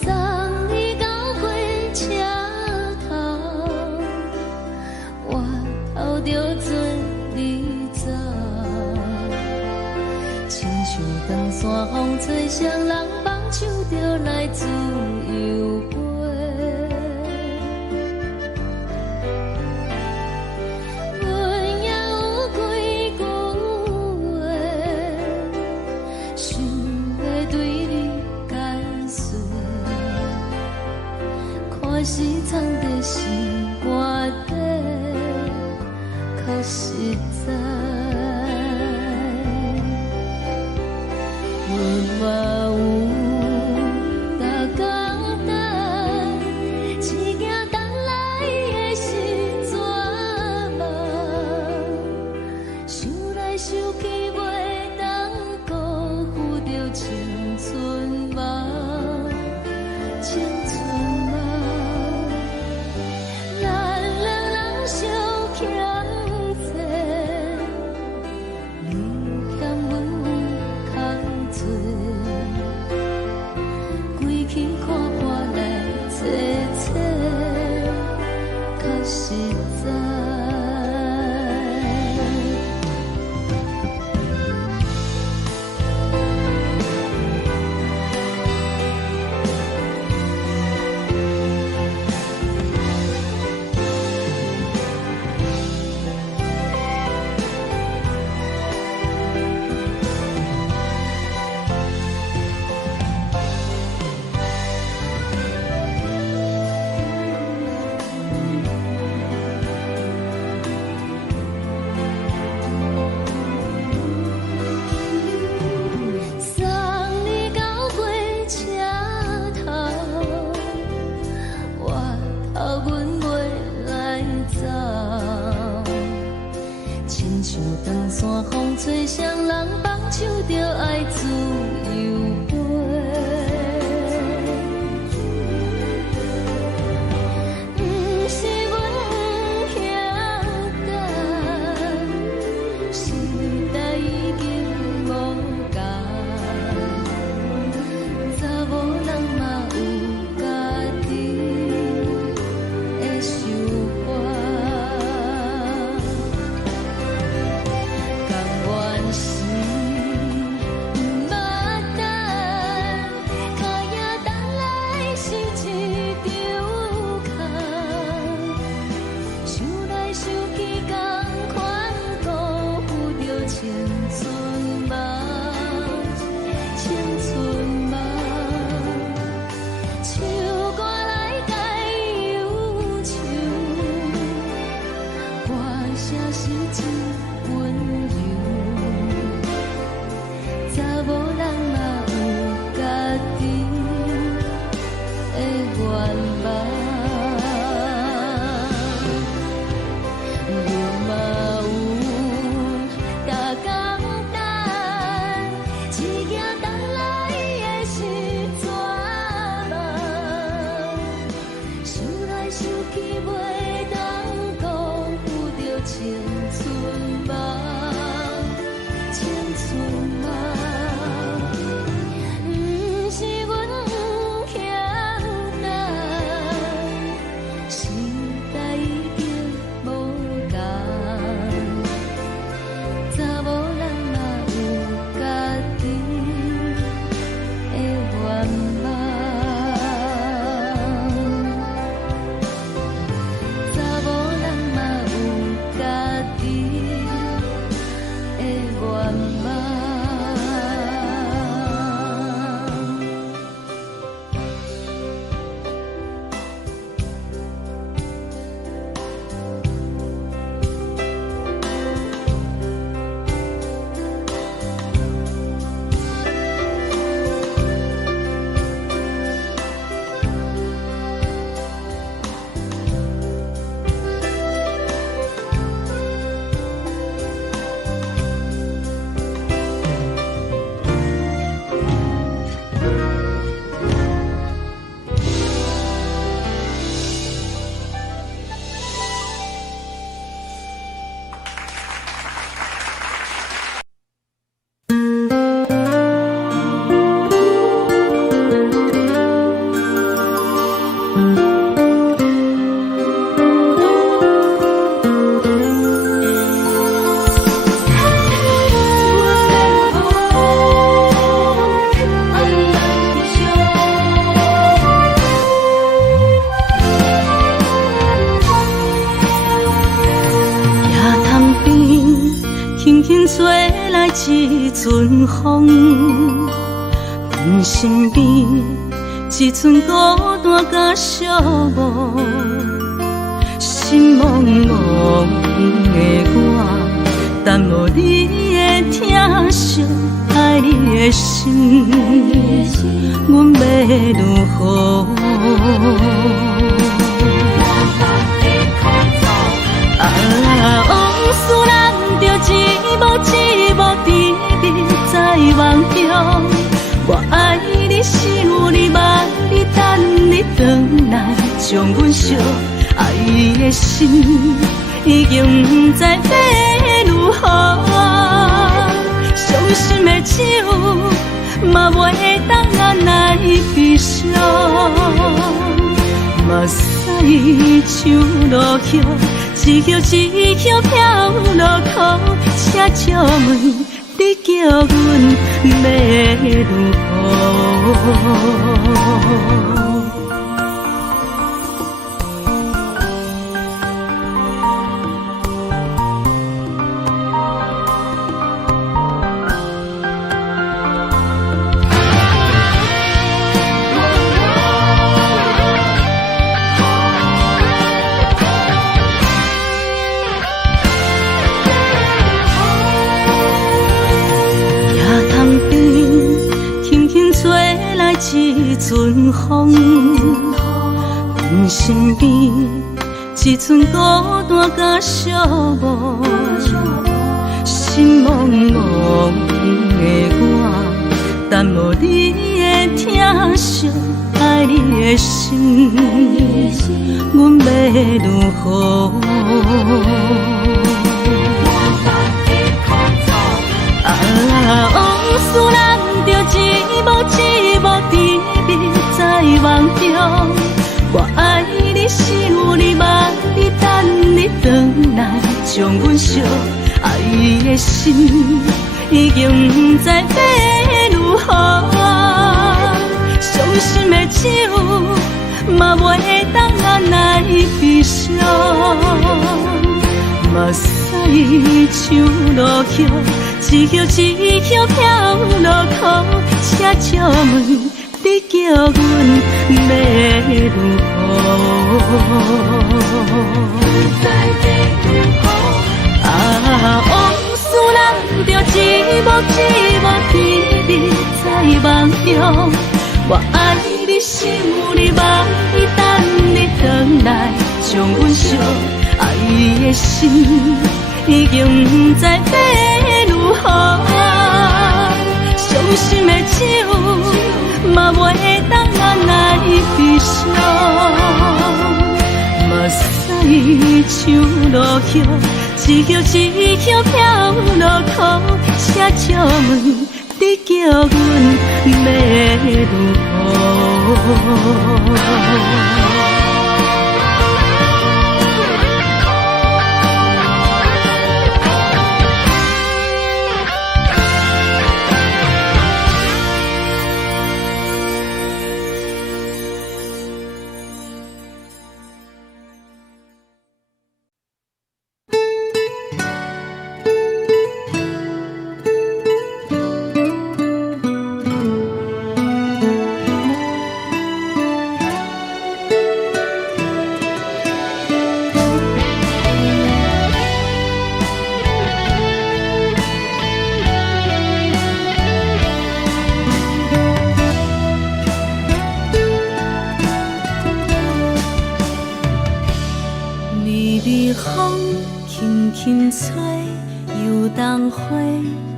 送你到火车头，我头就准你走，亲像当山风吹双人放手就来自由飞。阮也有几句话，想要对你解释，可是藏在心肝底，较实在。阮嘛有逐工等，一件等来的是绝望，想来想去袂当辜负着青春梦，青春梦。咱两人相欠债，阵风，阮身边一寸孤单甲寂寞，心茫茫的我，等无你的疼惜，爱你的心，阮要如何？往事人着一幕一幕甜蜜在梦中，我爱你想你望你等你回来，将阮惜爱的心已经不知要如何，伤心的手嘛袂当按来悲伤，目屎像落叶。一叶一叶飘落雨，车借问你叫阮要如何？一阵风，阮身边一寸孤单甲寂寞，心茫茫的我，等无你的疼惜，爱你的心，阮要如何？往事人着一幕一幕甜蜜在梦中，我爱你想你望你等你回来，将阮惜爱的心已经不知要如何，伤心的手嘛袂当按来悲伤，目屎像落叶。一叶一叶飘落雨，车借问你叫阮要如何？往事人着一幕一幕甜蜜在梦中，我爱你想你望你等你回来，将阮惜爱的心已经不知要如何，伤心的手嘛袂当按来悲伤，目屎像落叶，一叶一叶飘落雨，车借问你叫阮要如何？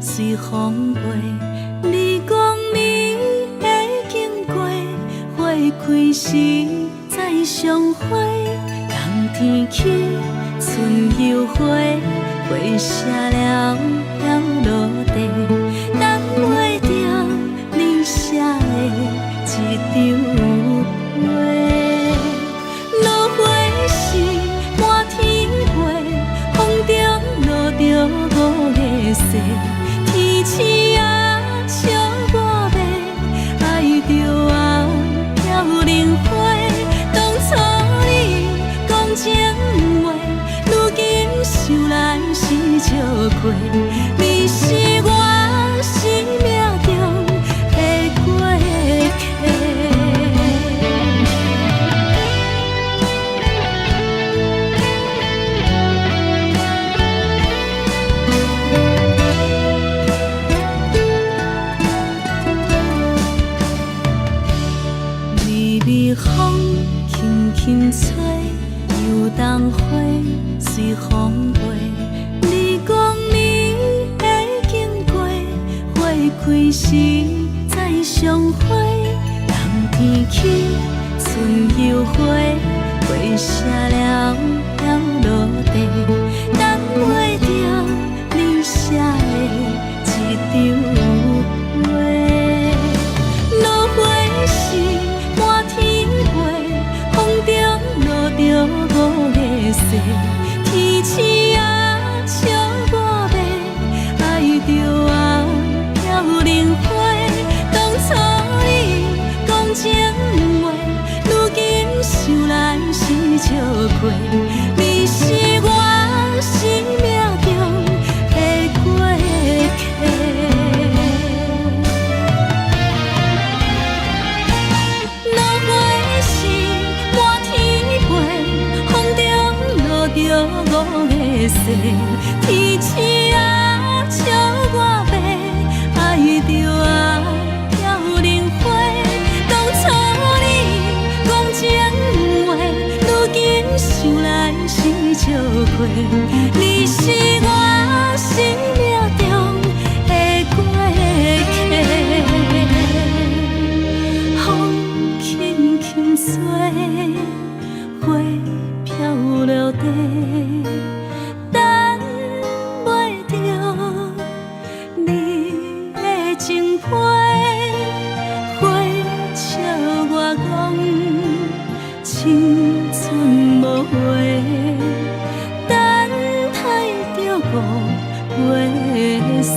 随风飞，你光暝会经过，花开时再相会。冬天起，春又花，花谢了飘落地，等袂着你写的一张画。落花时满天飞，风中落着五个色。天星啊，笑我袂爱着啊，飘零花。当初你讲情话，如今想来是笑过。你是我心轻吹，游东花随风飞。你讲你会经过，花开时再相会。人天起，春又花，花谢了飘落地，等袂着你写的一张画。落花时满天飞，风中落着五个星。天星啊，笑我迷，爱着啊飘零花。当初你讲情话，如今想来是笑过。你是我生命中的过客。落花时满天飞，风中落着五个星。天星啊，笑我迷，爱着啊飘零花。当初你讲情话，如今想来是笑过。你是我生命中的过客。风轻轻吹，花飘落地，等袂着你的情批。花笑我讲，青春无悔，等待着五月雪。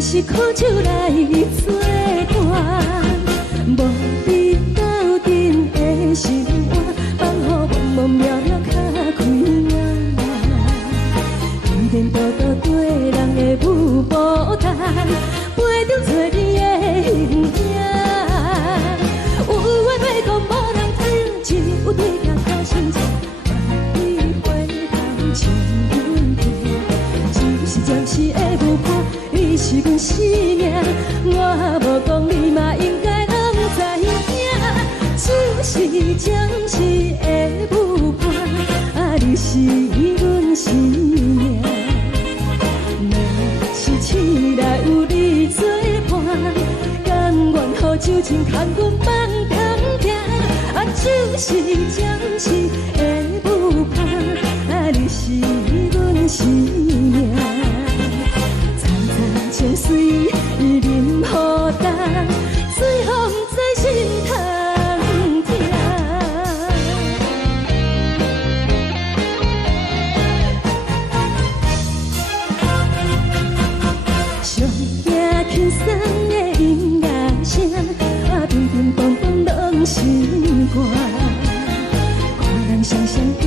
阮是靠手来作伴，无你斗阵的生活，放予茫茫渺渺较快活。颠颠倒倒对人的舞步弹，陪着做你的形影。有话要讲无人听，有对镜头心切，万里回头将阮听。就是暂时的舞伴，你是阮生命，我无讲你嘛应该拢知影。就是暂时的舞伴，你是阮生命。若是醒来有你作伴，甘愿予酒精牵阮放通行。就是暂时的舞伴，你是阮生命。层层情水任何担，水风在心头。轻松的音乐声，乒乒乓乓拢心肝。看人双双对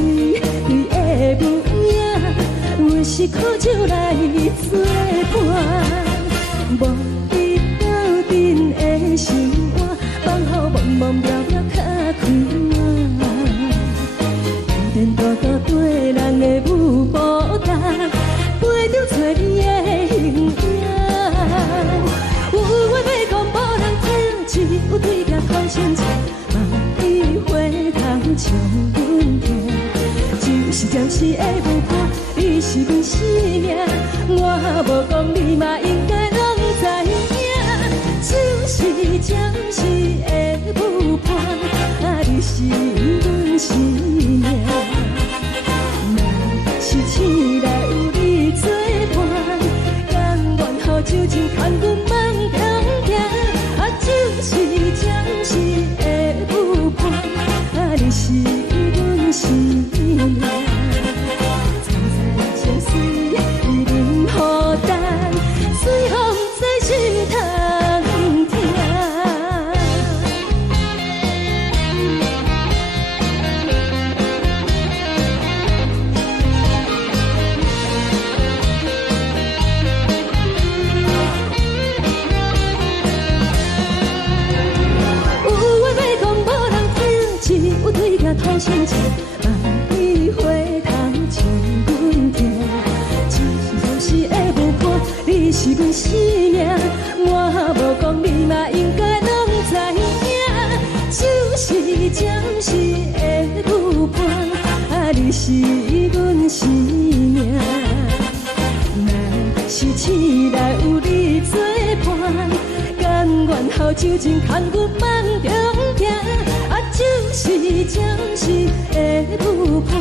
对的舞影，阮是靠手来作伴。无你斗阵的生活，放予茫茫渺渺较快活。颠颠倒倒对人的舞步弹，陪着做你的形影。有话要讲无人听，只有对镜头心切，万里回头将阮听。就是暂时的舞伴，你是阮生命，我无讲你嘛应该拢知影。就是暂时的舞伴，你是阮生命。若是醒来有你作伴，甘愿予酒精牵阮放通行。就是暂时的舞伴，你是阮生命。层层情水任何担，随风在心头听。有对镜头心切，万里回头将阮听。就是暂时的舞伴，你是阮生命，我无讲你嘛应该拢知影。就是暂时的舞伴，你是阮生命。若是醒来有你作伴，甘愿予酒精牵阮放中行。就是暂时的舞伴，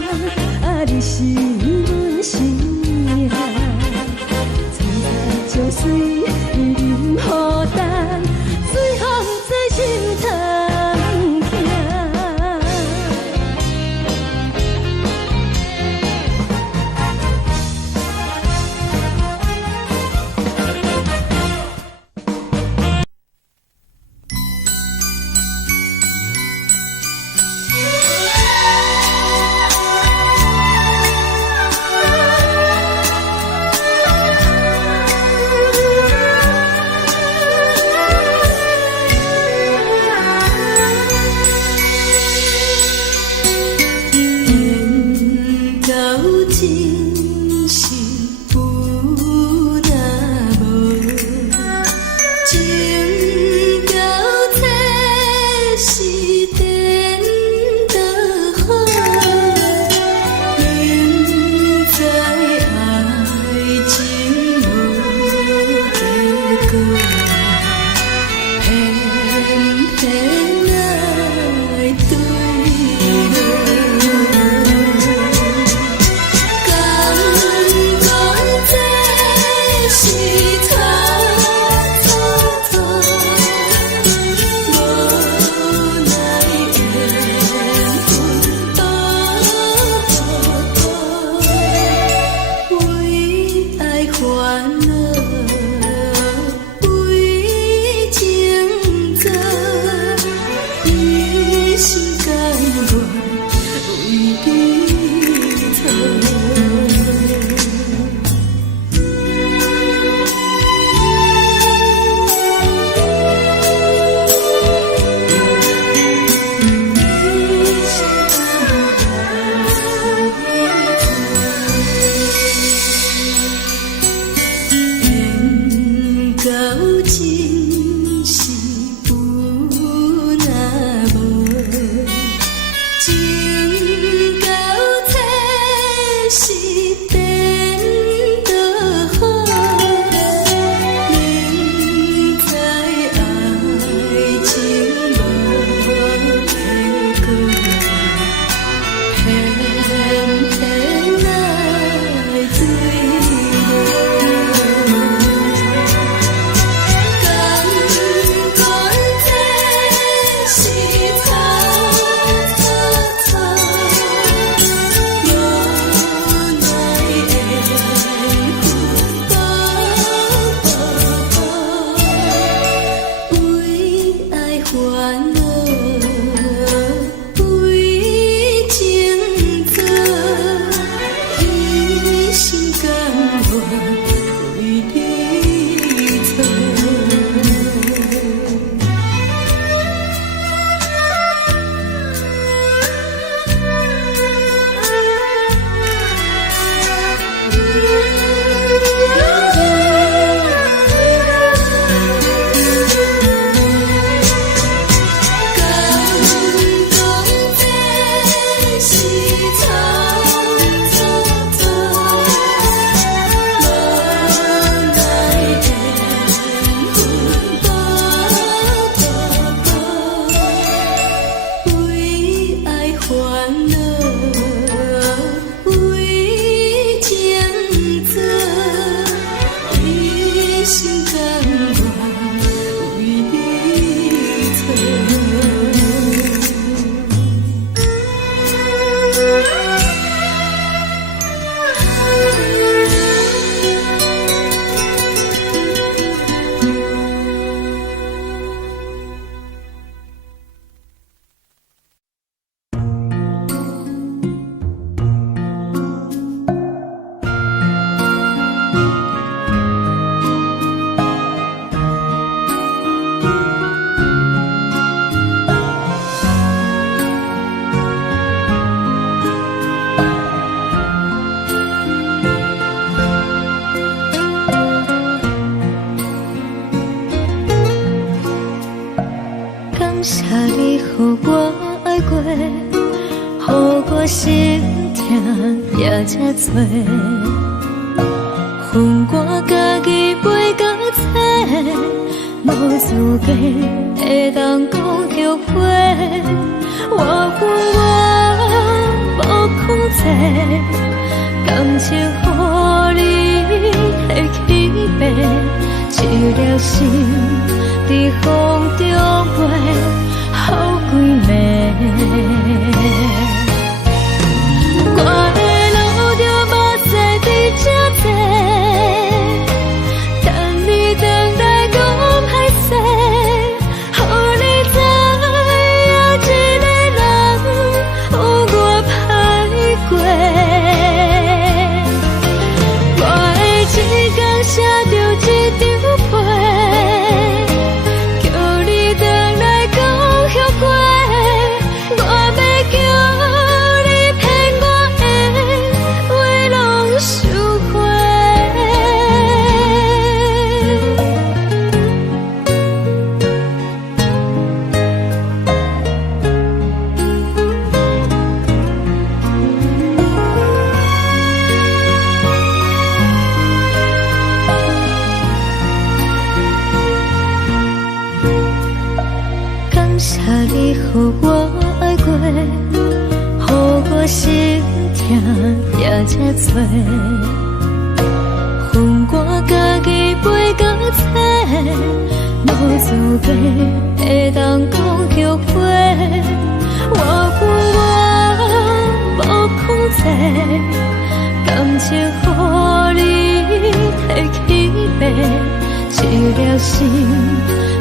你是阮生命。层层情水任何担，随风在心头听。我心痛也这多，恨我家己袂到切，无资格会当讲后悔。我恨我无控制，感情予你会起飞，一粒心在风中飞，好几暝。我的路就目屎在这多，等你等待讲歹势，予你知影一个人有我歹过。我的一天写着一张被，叫你回来讲后悔。我要叫你骗我的话拢收回。感谢你，予我爱过，予我心痛也这多，恨我家己袂到切，无资格会当讲后悔。我恨我无控制，感情予你摕起飞，一粒心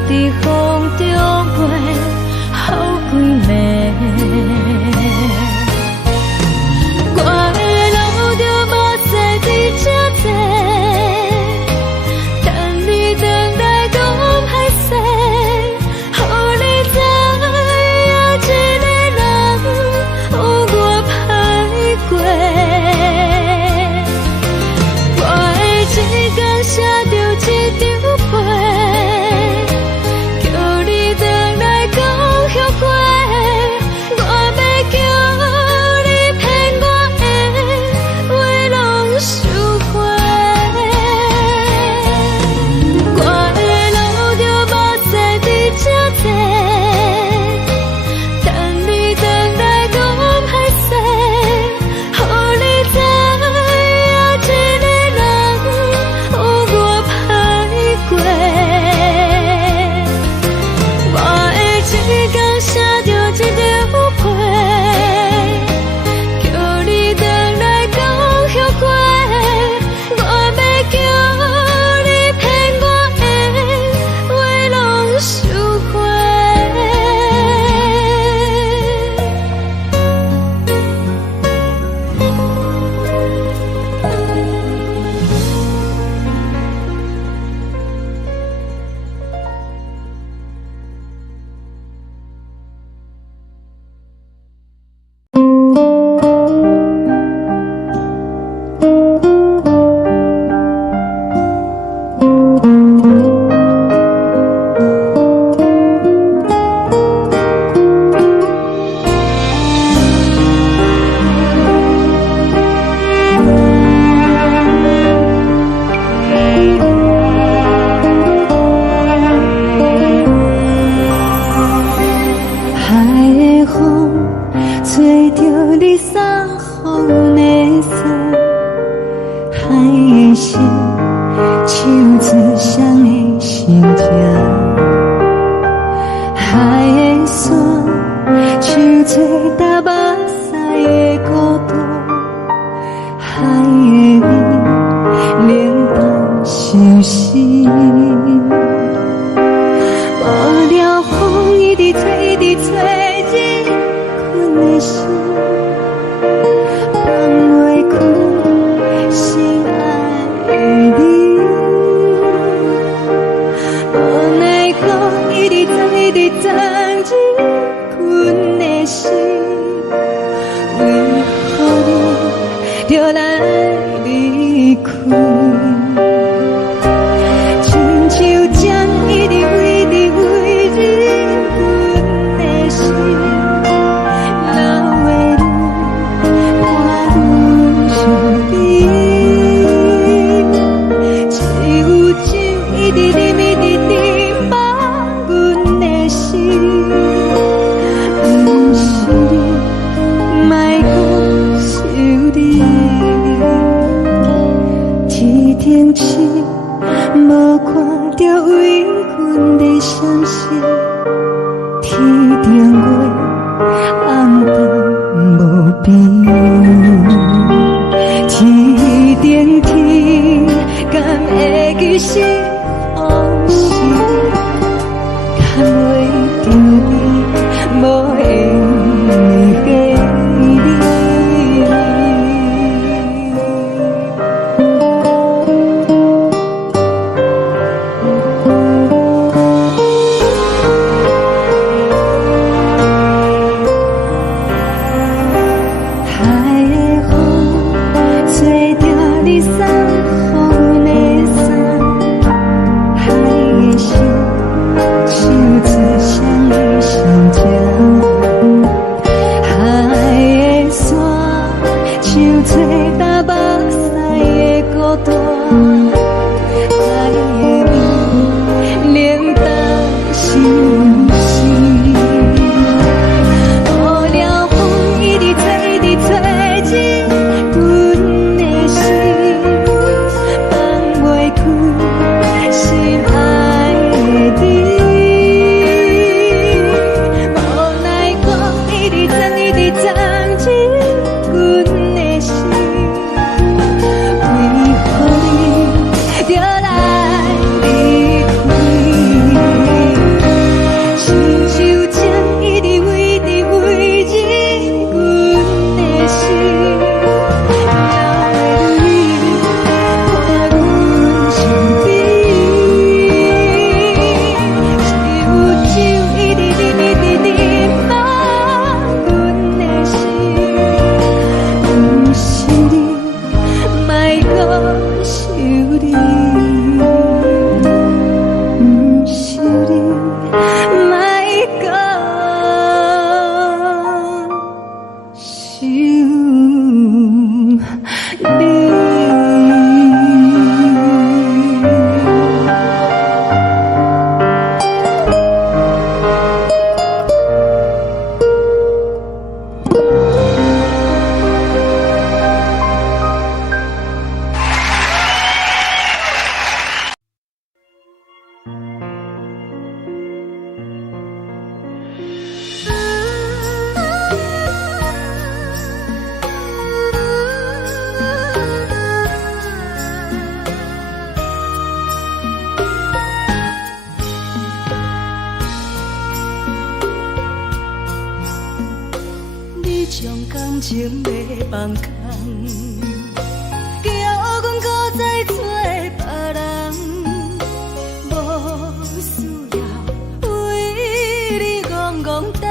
在风中飞，好几暝。我的路就目屎在这多，等你等待讲歹势，予你知影一个人有我歹过。我的一天写着一张被，叫你回来讲后悔。我要叫你骗我的话拢收回。我的路就目屎在这多，等你等待讲歹势，予你知影一个人有我歹过。我的一天写着一张被，叫你回来讲后悔。我要叫你骗我的话拢收回。海的风吹着你送风的伞，海的心手指上的心痛，海的山手吹打目屎的孤独，海的味冷淡伤心。无聊风一直吹，一直吹，日困的心放袂开，心爱你。无奈何一直等，一直等，日困的心，为何你就来离开？空气，无看到为阮在闪烁。天顶月，暗淡无边。天顶天，敢会记是往事？敢袂着你，无缘给你。将感情卖放空，叫阮搁再做别人，无需要为你戆戆等。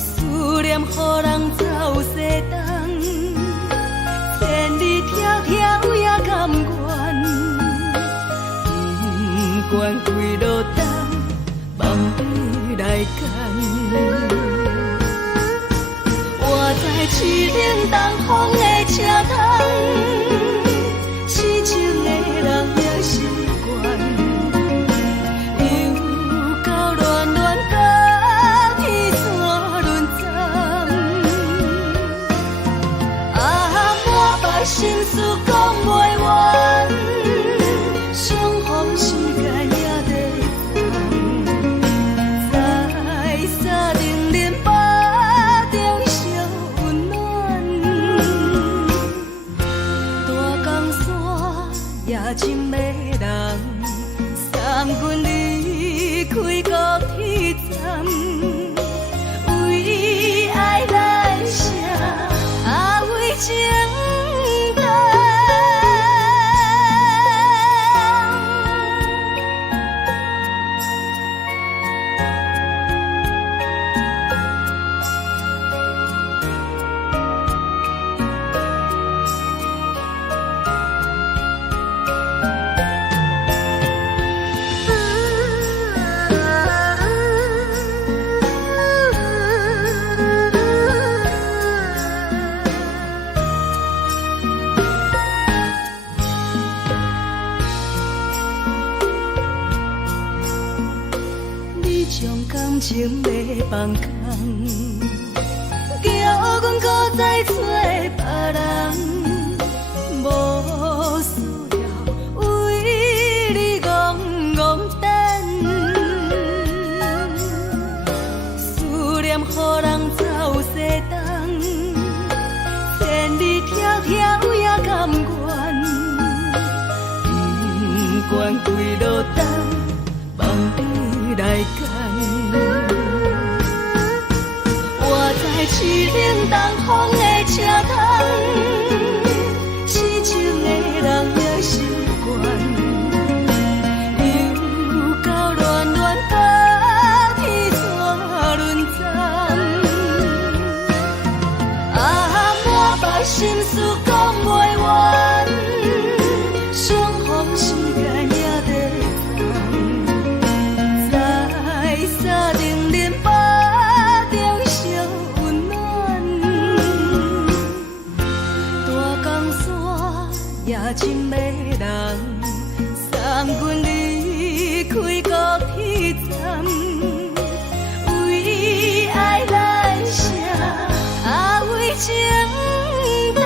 思念予人走西东，千里迢迢也甘愿，不管几路灯，梦里来干。我在痴冷东风的车窗，痴情的人也习惯，又到乱乱甲彼山论站。啊，我把心事讲袂完，相逢时间也在在定连巴中烧温暖，大江山也真迷人，送阮离开高铁站，为爱来写为情长。将感情卖放空，叫阮搁再做别人，单，梦里来干。我在去冷东风的车头，痴情的人也心悬。又到恋恋把天带轮转，满腹心事讲袂完，相逢时间也在等，在沙定林巴中相温暖，大江山也真迷人，送阮离开高铁站，为爱来生，为情淡。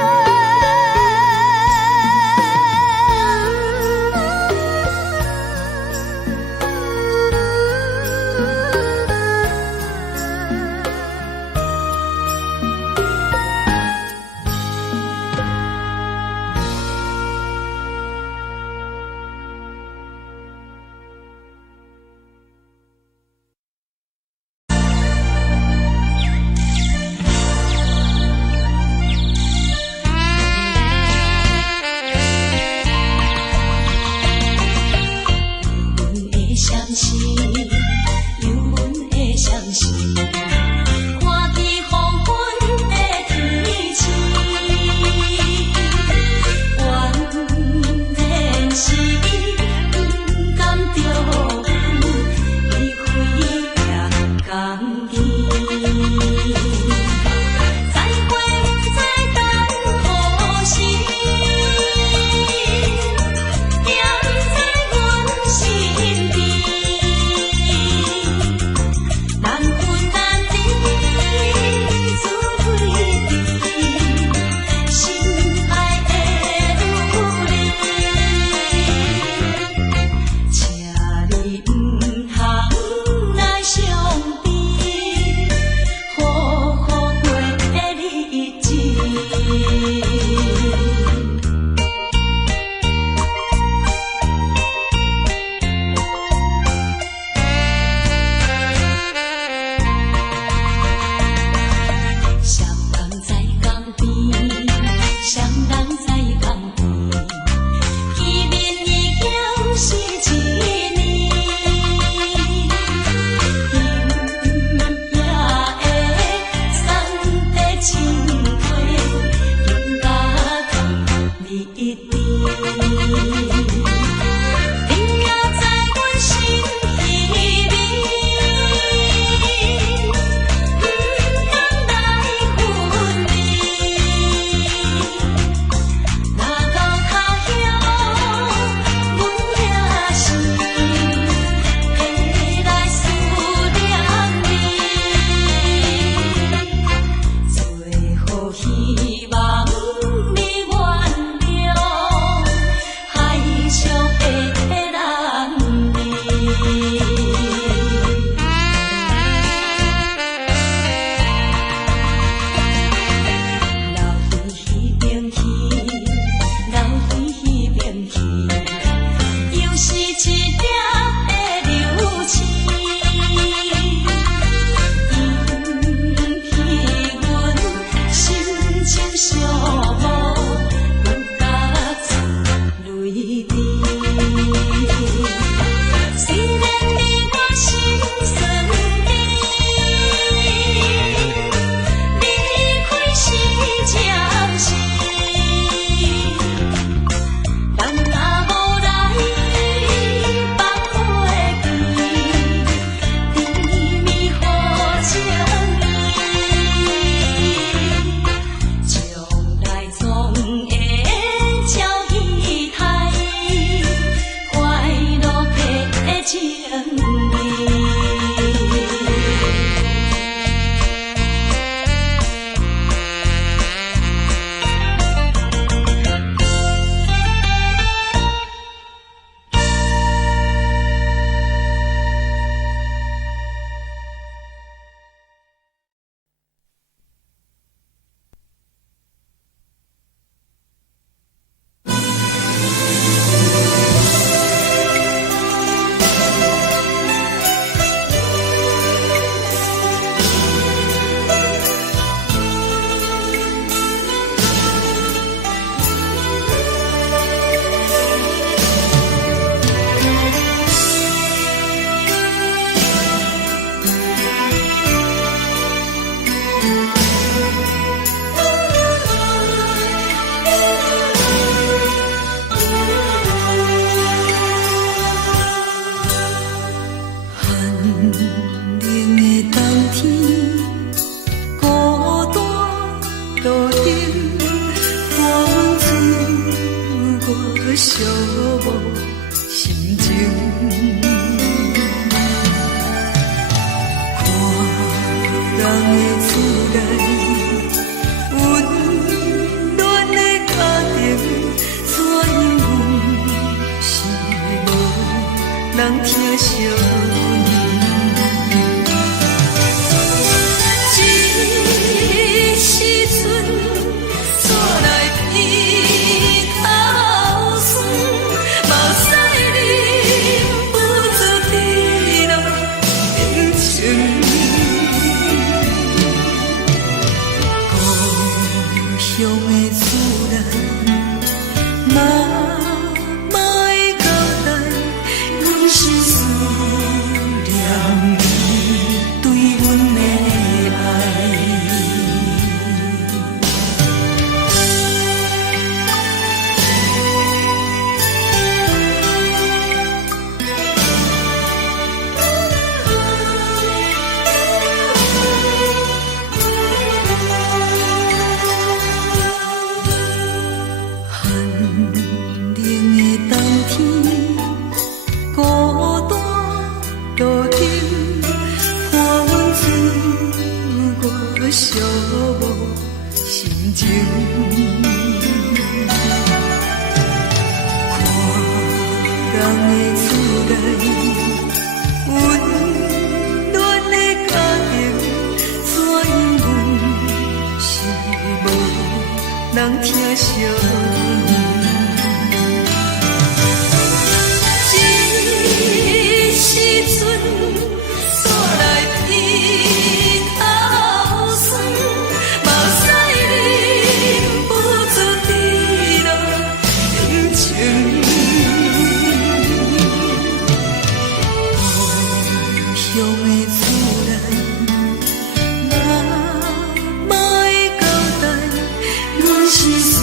这时阵怎来鼻头酸，目屎忍不住滴落眼睛。故乡的自然，妈的交代，阮是思念你对阮的爱。寂寞心情，看人的厝内温暖的家庭，怎因阮是无人疼惜？这时阵怎来鼻头酸？目屎忍不住滴落眼睛。故乡的自然，妈的交代，阮是思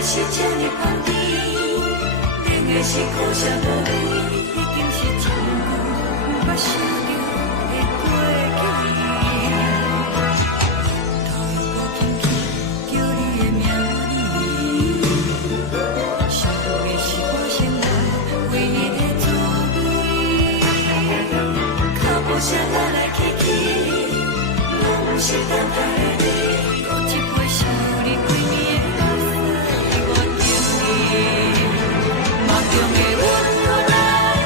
是这呢香甜，冷的是苦涩无味，已经是真久不想着的过去。头又搁轻轻叫你的名字，想的是我生来唯一的滋味。脚步声来来去去，拢是等待的你，搁一杯想你几年的目屎，我等你。梦中的阮若来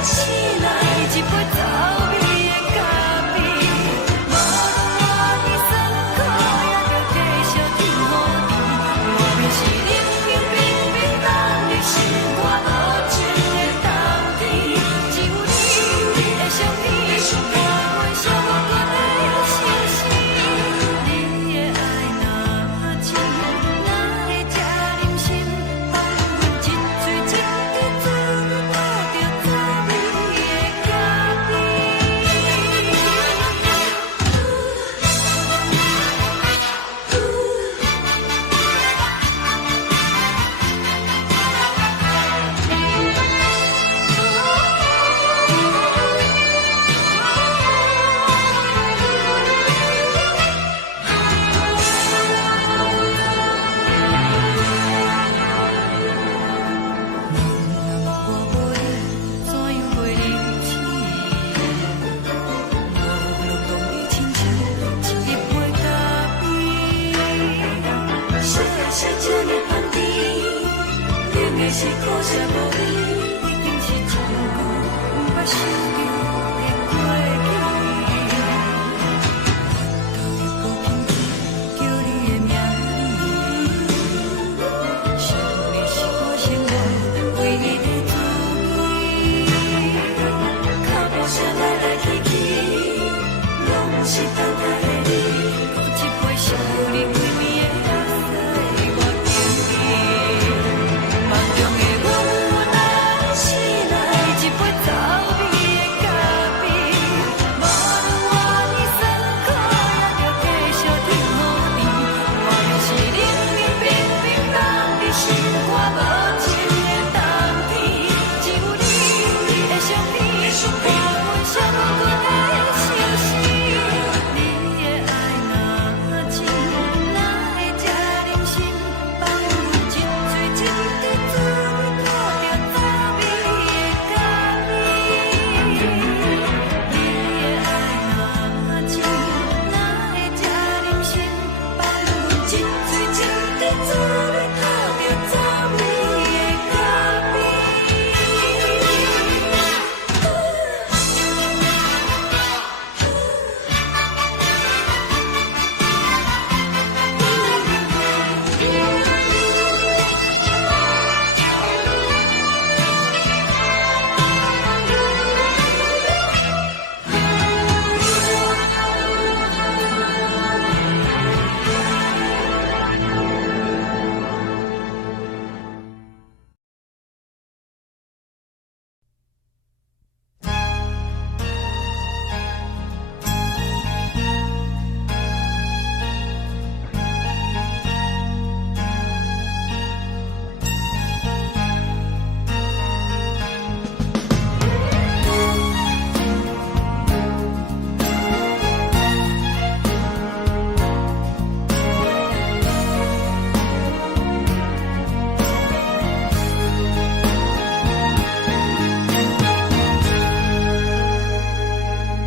醒来，一杯走味的咖啡，无论我的酸苦，也着继续甜予你。外面是冷冷冰冰冷的心肝无情的冬天，只有你的相片，伴阮寂寞过的相思。你的爱若真，哪会这忍心放阮一嘴一滴滋味，带着滋味的咖啡。是苦涩无味，已经是真久不想着的过去。头又搁轻轻叫你的名字，想的是我生来唯一的滋味。脚步声来来去去，拢是等待的你，搁一杯想你几年的目屎，我等你。梦中的阮若来醒来，一杯走味的咖啡，无论我的酸苦，也着继续甜予你。外面是冷冷冰冰冷的心肝无情的冬天，只有你的相片，伴阮寂寞过的相思。你的爱若真，哪会这忍心放阮一嘴一滴滋味，带着滋味的咖啡。你的爱若真，哪会这忍心放阮一嘴一滴滋味，带着滋味的咖啡。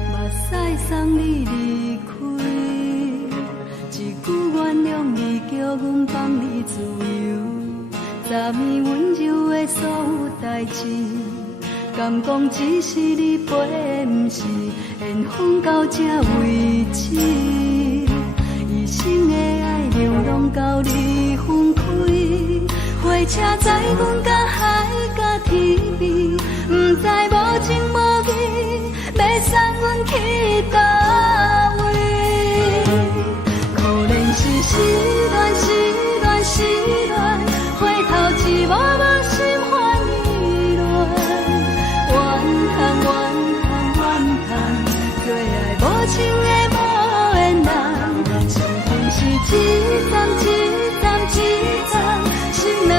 目屎送你离开，一句原谅你，叫阮放你自由，昨暝温柔的所有代志，敢讲只是你陪，不是缘分到这为止。一生的爱流浪到你分开，火车载阮甲海甲天边，不知无情无义，要送阮去倒位？可能是失恋，失恋，失恋，回头一幕幕心烦意乱，怨叹，怨叹，怨叹，最爱无情的无缘人，情份是一站一站一站，心内。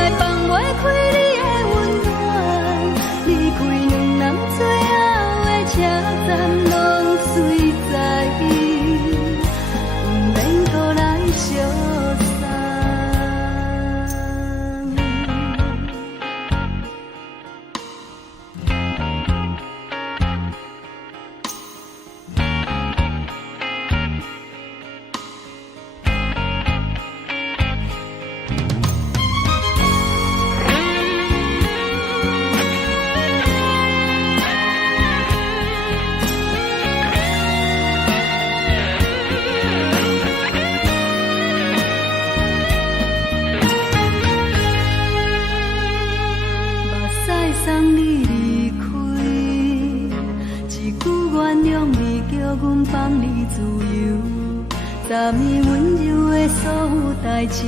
代志，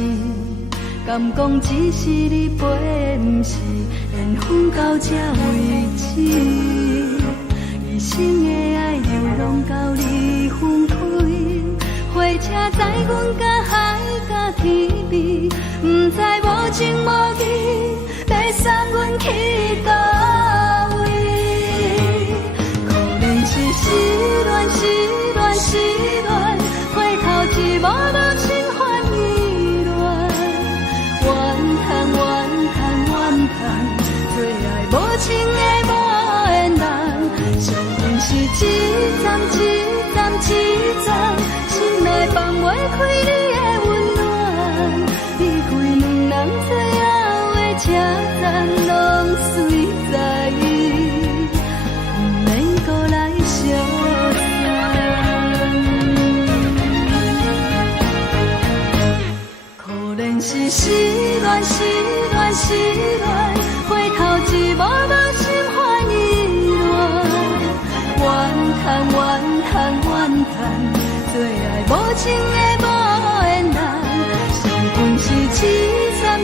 敢讲只是你陪，不是缘分到这为止。一生的爱流浪到你分开，火车载阮甲海甲天边，不知无情无义，要送阮去倒位？可能是失恋，失恋，失恋，回头一幕幕心烦意乱，怨叹，怨叹，怨叹，最爱无情的无缘人，上阮是一站一站一站，心内放袂开你的温暖，离开两人最后的车站，拢随在伊，不免搁来相送。可能是失恋，失恋，失恋，回头一幕幕心烦意乱，怨叹，怨叹，怨叹，最爱无情的无缘人，上阮是一站一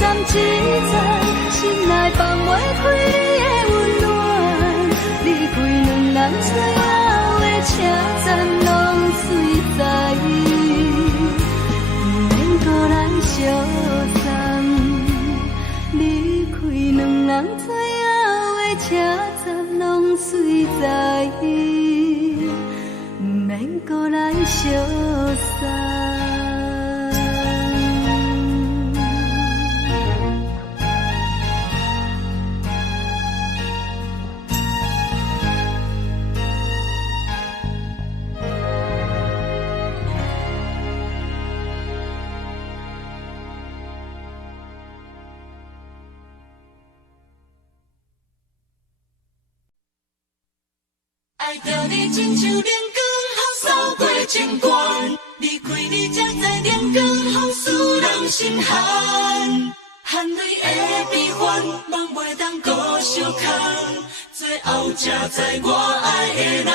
站一站，心内放袂开你的温暖，离开两人最后的车站，拢随在伊，不免搁来相送。离开两人最后的车站，拢随在伊，不免搁来相送。爱着你亲像阳光扫过情关，离开你才知阳光风使人心寒。含泪的悲欢，望袂当搁相牵，最后才知我爱的人，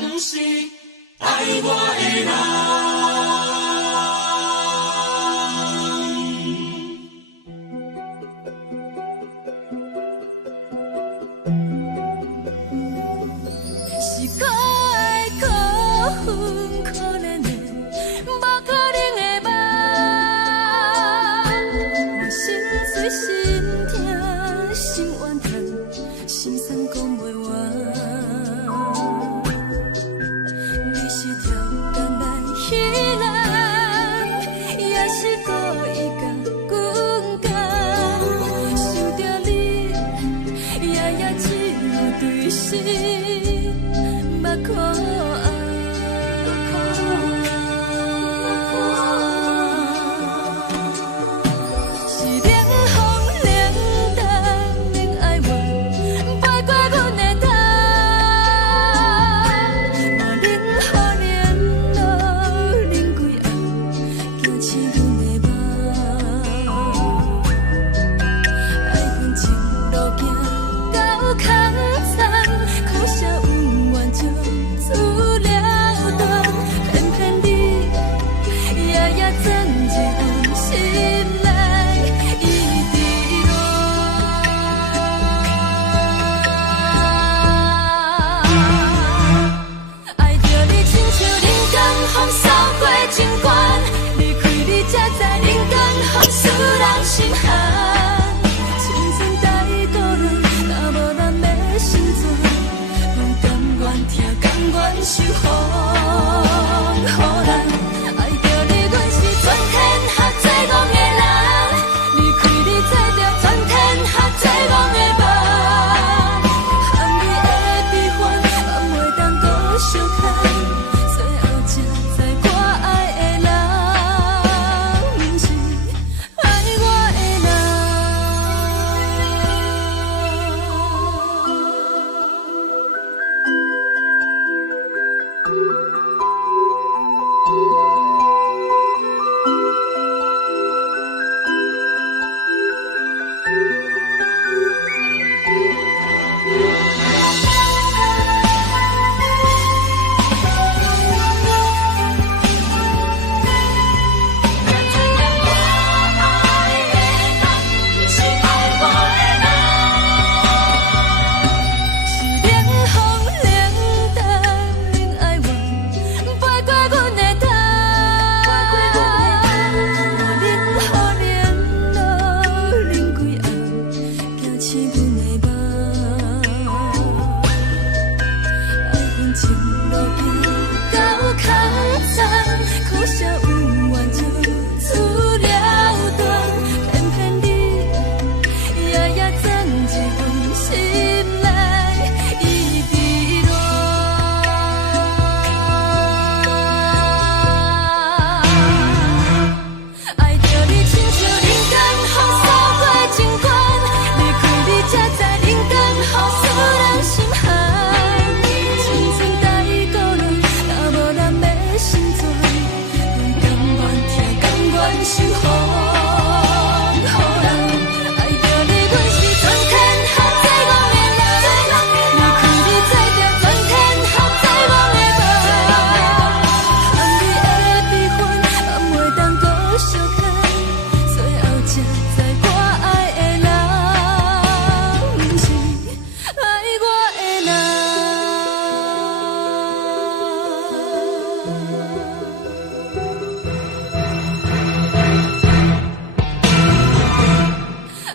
不是爱我的人。受风雨人，爱着你，阮是全守护。好人爱着你，阮是全天下最戆的人。离开你才着全天下最戆的梦。含你的悲欢，嘛袂当搁相牵，最后才知我爱的人，不是爱我的人。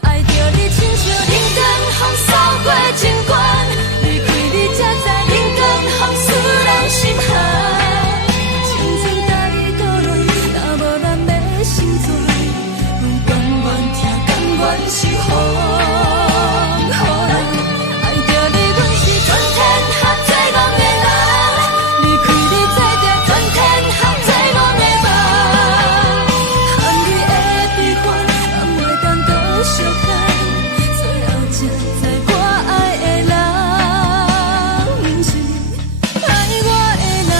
爱着你，亲像人间风扫过情关，离开你才知人间风使人心寒。青春带倒来，若无咱要成全，阮甘愿听，甘愿守护。好人爱着你，阮是全天下最戆的人。离开你才知全天下最戆的梦。含你的悲欢，嘛袂当搁相牵，最后才知我爱的人，不是爱我的人。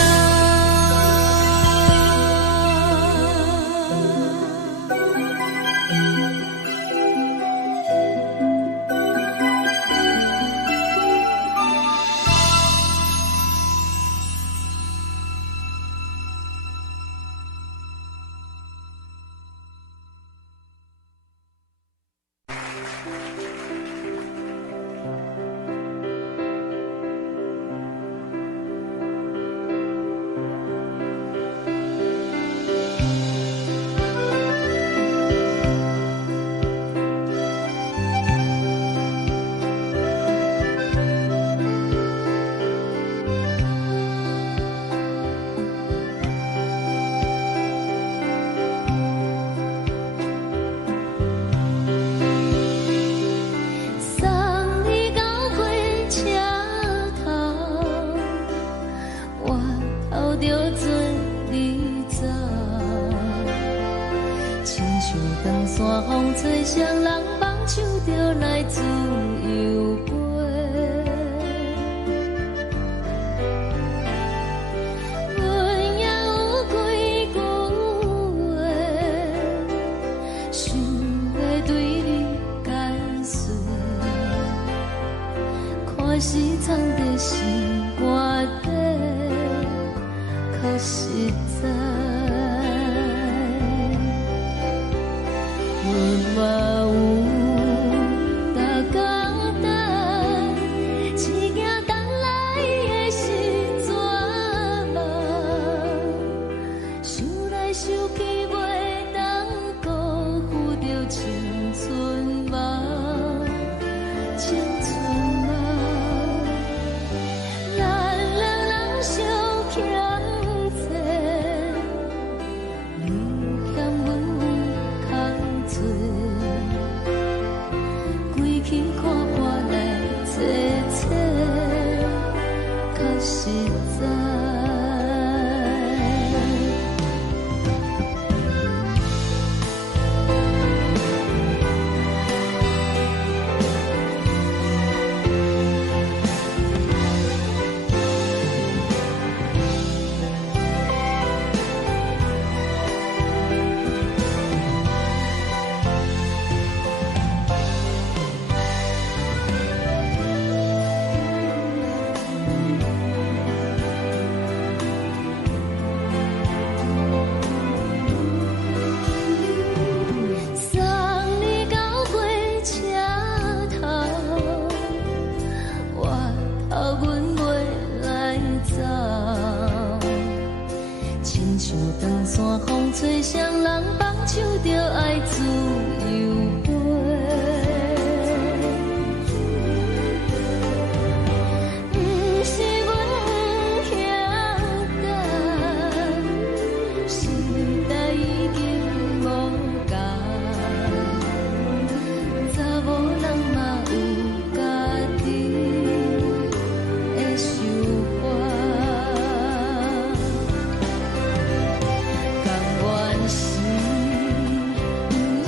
送你到火车头，我头着做你走，亲像长山风吹双人放手着来自由飞。阮也有几句话，想要对你解释，可是藏在心肝底，可实在。阮嘛有逐工等，一件等来的是绝望，想来想去袂当辜负着青春梦，青春梦。咱两人相欠债，你欠阮空做，归去看破来切切，较实在。送你到火车头，我头阮袂来走，亲像长山风吹双人放手着爱自由飞。不是阮欠干，时代已经无共，查某人嘛有家己的想法，甘愿是毋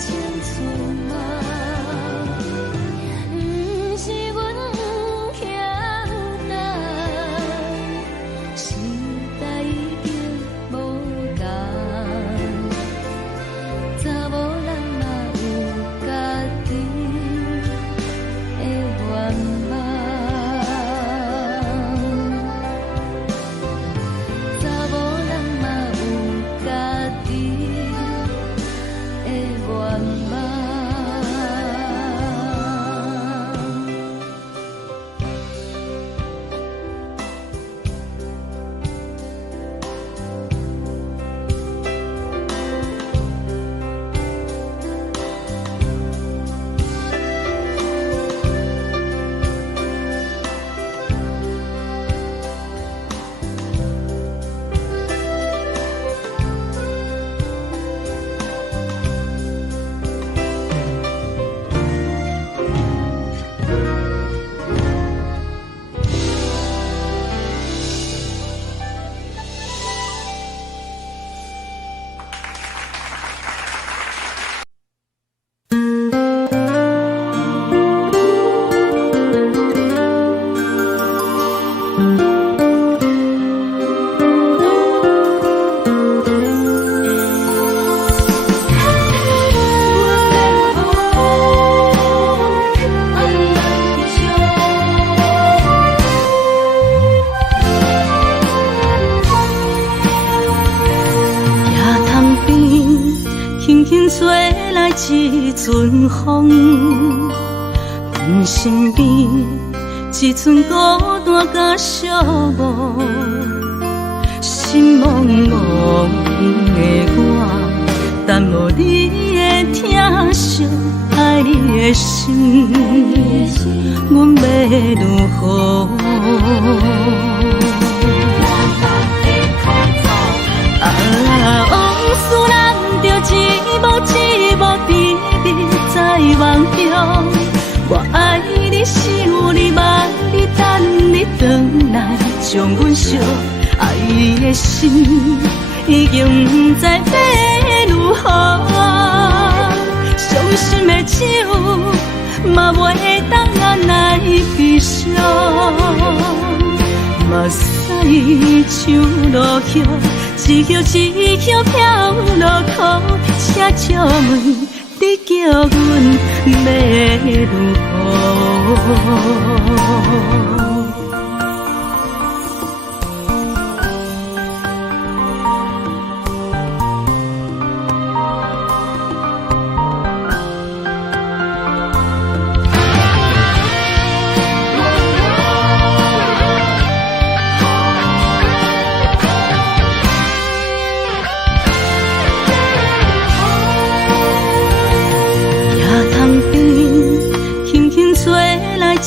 青春梦，不是阮有欠担，时代已经无同，查某人嘛有家己的愿望，查某人嘛有家己的愿望。吹来一阵风，阮身边一寸孤单甲寂寞，心茫茫的我，等无你的疼惜，爱你的心，阮要如何？往事人着一幕一幕甜蜜在梦中，我爱你想你望你等你回来，将阮惜爱的心已经不知要如何，伤心的手嘛袂当按来悲伤，目屎像落叶。一叶一叶飘落雨，车照问你叫阮要如何？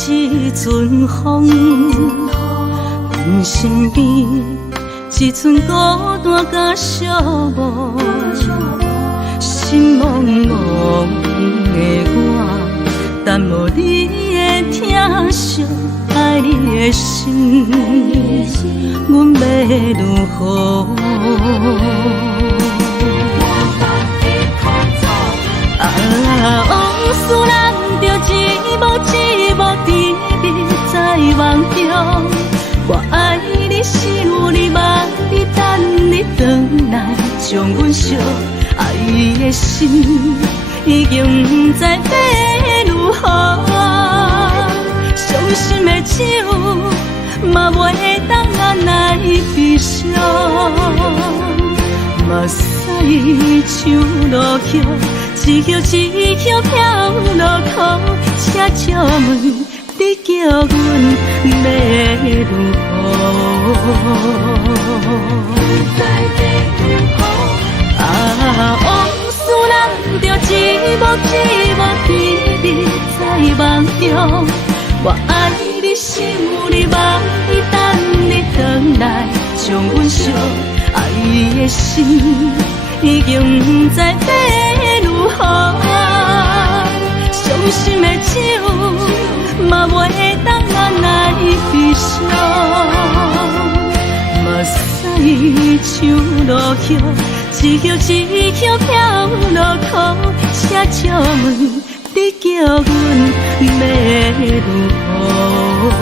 一阵风，阮身边一寸孤单甲寂寞，心茫茫的我，等无你的疼惜，爱你的心，阮要如何？往事人着一幕一幕甜蜜在梦中，我爱你想你望你等你回来，将阮惜爱的心已经不知要如何，伤心的手嘛袂当按来悲伤，目屎像落叶。一叶一叶飘落雨，车照问你叫阮要如何？往事人着一幕一幕甜蜜在梦中，我爱你想你望你等你回来，将阮惜爱的心已经不知要如何，伤心的手嘛袂当按来悲伤，目屎像落叶，一叶一叶飘落雨，声祝问，你叫阮要如何？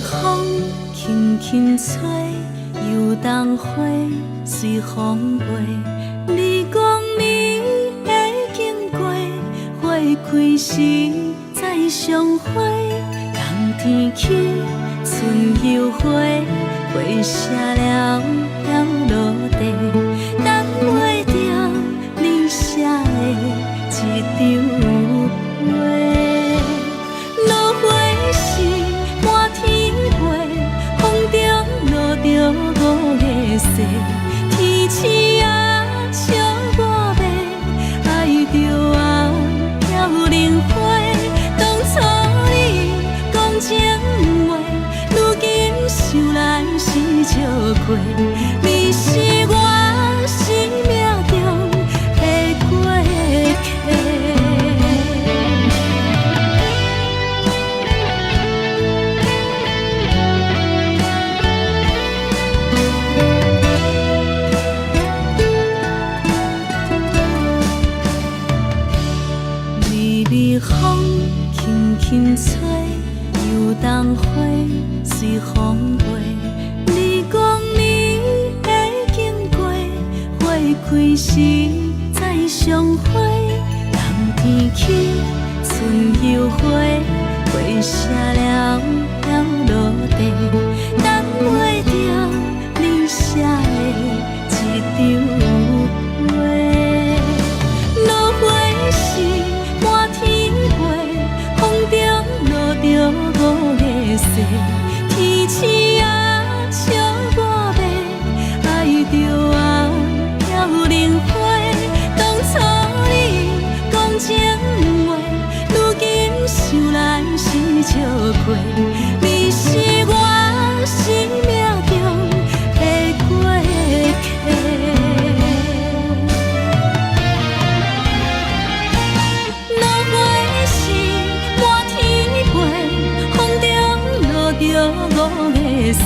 风轻轻吹，游动花随风飞。你讲你会经过，花开时再相会。冬天起，春又花，花谢了要落地，等袂着你写的一张画。落花时满天飞，风中落着五个色，天星啊笑我迷，爱着啊飘零花。当初你讲情话，如今想来是笑过，你是我生命中的过客。微风轻轻吹，游动花随风飞。你讲你会经过，花开时再相会。冬天起，春又花，花谢了要落地，等袂着你写的一张画。落花时满天飞，风中落着五个色，天星啊笑我迷，爱着啊飘零花。当初你讲情话，如今想来是笑过，你是我生命中的过客。落花时满天飞，风中落着五个色，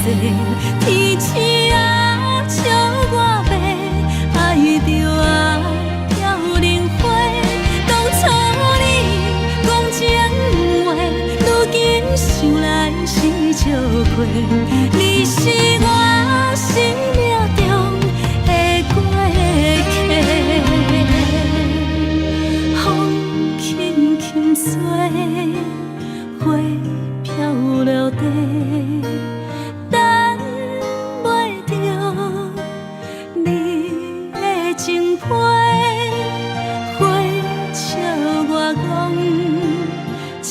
天星啊笑我迷，爱着啊飘零花。当初你讲情话，如今想来是笑过，你是我生命中的过客。风轻轻吹，花飘落地，等袂着你的情批。花笑我讲青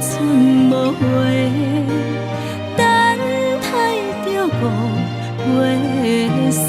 春无悔，等待着五月色。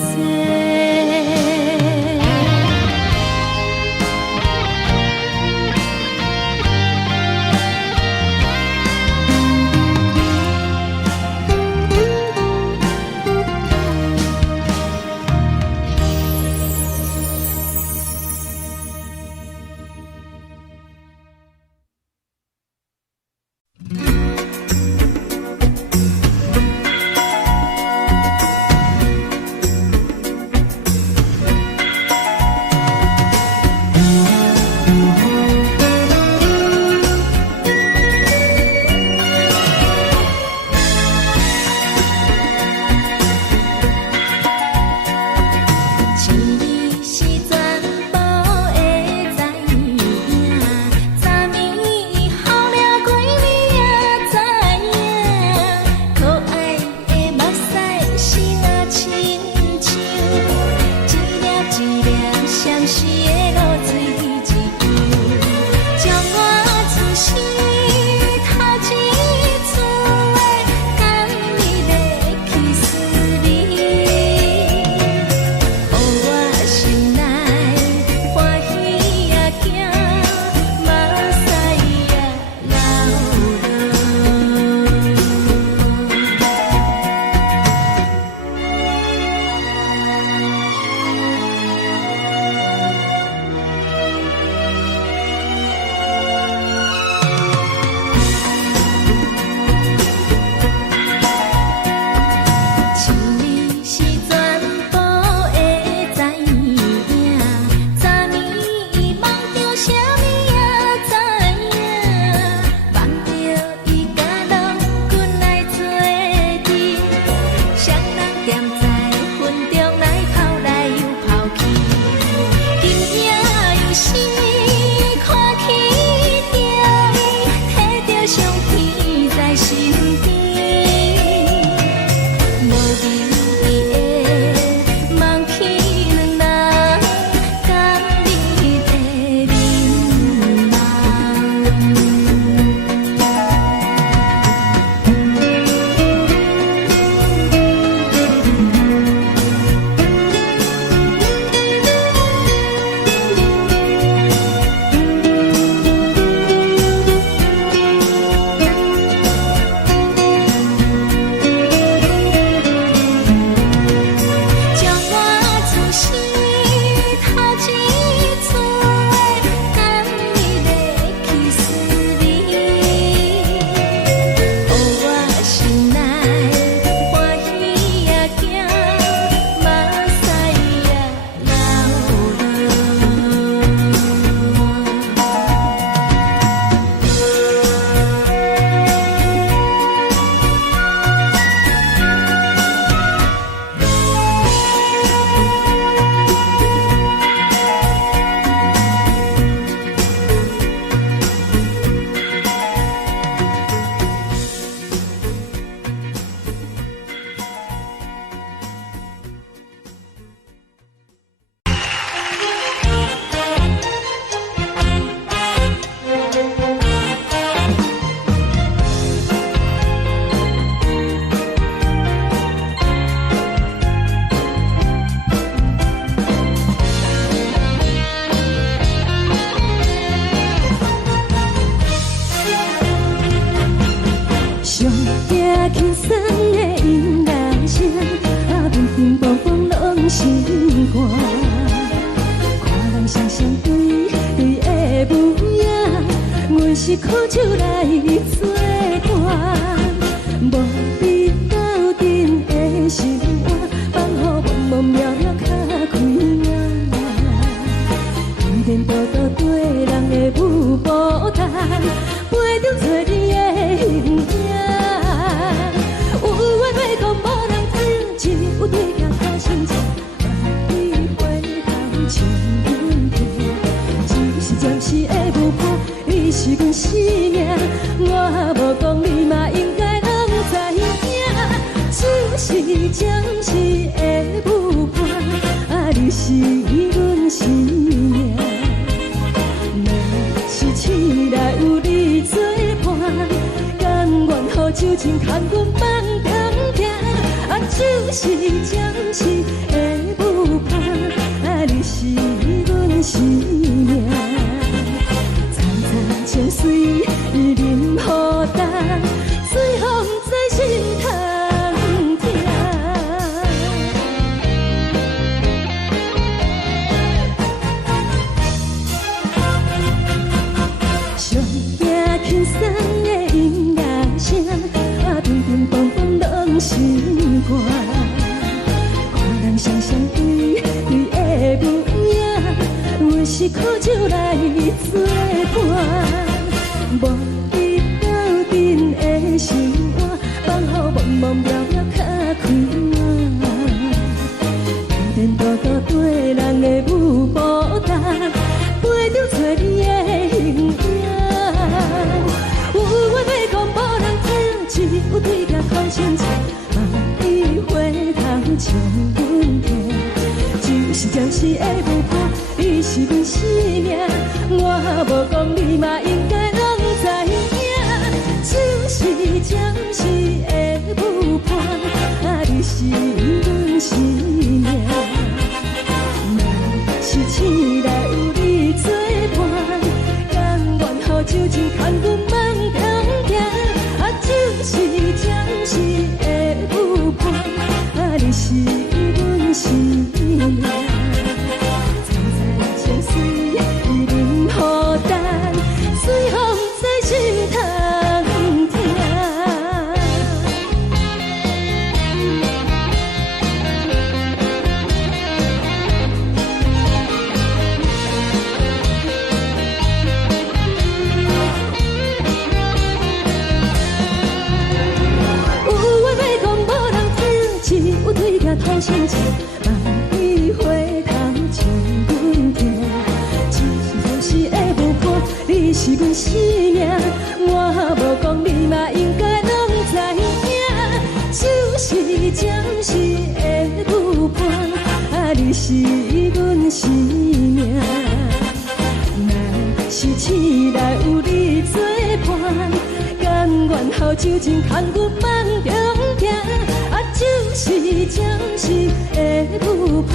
时的露水一游，将我出世头一次的感你的气势美，予我心内欢喜也惊，目屎也流像你是全部的知影，昨暝梦中啥物也知影，梦着伊甲老君来做阵，双人踮在云中来跑来又跑去，今夜又是看起着伊，摕着上天在身边。无名义的梦去两人，甘你的眠将我出世头一次的感你的气势美，予我心内欢喜也惊，目屎也上惊轻松的音乐声，平平风风拢心肝。看人双双对对的模样，阮是苦手来做伴。无比斗阵的心肝，放予茫茫渺渺较开眼。颠颠倒倒对人的舞步弹，陪着做你的形影。有缘要讲无人知，有对镜他心切，万里回头像阮听。只是暂时的无伴，你是阮生命，我无讲你嘛应该拢知影。只是暂时的无伴，你是阮生命。若是醒来有你作伴，甘愿予酒精牵阮放甘行，就是暂时的无伴，你是阮生命。层层情水任何担，最后不知心通听。上惊轻松的音乐声，平平风风拢心肝。看人双双对对的模样，阮是苦手来做伴。无比斗阵的心肝，放予茫茫渺渺较开眼。颠颠倒倒对人的舞步弹，陪着做你的形影。有缘要讲无人知，只有对镜看清楚，万里回头像阮听。就是暂时的无伴，你你是阮生命，我无讲你嘛应该拢知影，就是暂时的舞伴，你是阮生命。若是醒来有你作伴，甘愿予酒精牵阮慢行行，就是暂时的舞伴，你是阮生命。情水已淋雨弹，随风在心通听。有话要讲，无人听，只有对镜讨心情，万里花头将阮听。你是阮生命，我无讲你嘛应该拢知影，就是暂时的舞伴，你是阮生命。若是醒来有你作伴，甘愿予酒精牵阮慢中行，就是暂时的舞伴，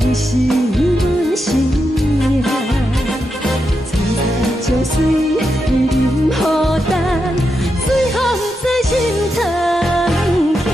你是阮生命。情水已淋雨弹，随风在心通听。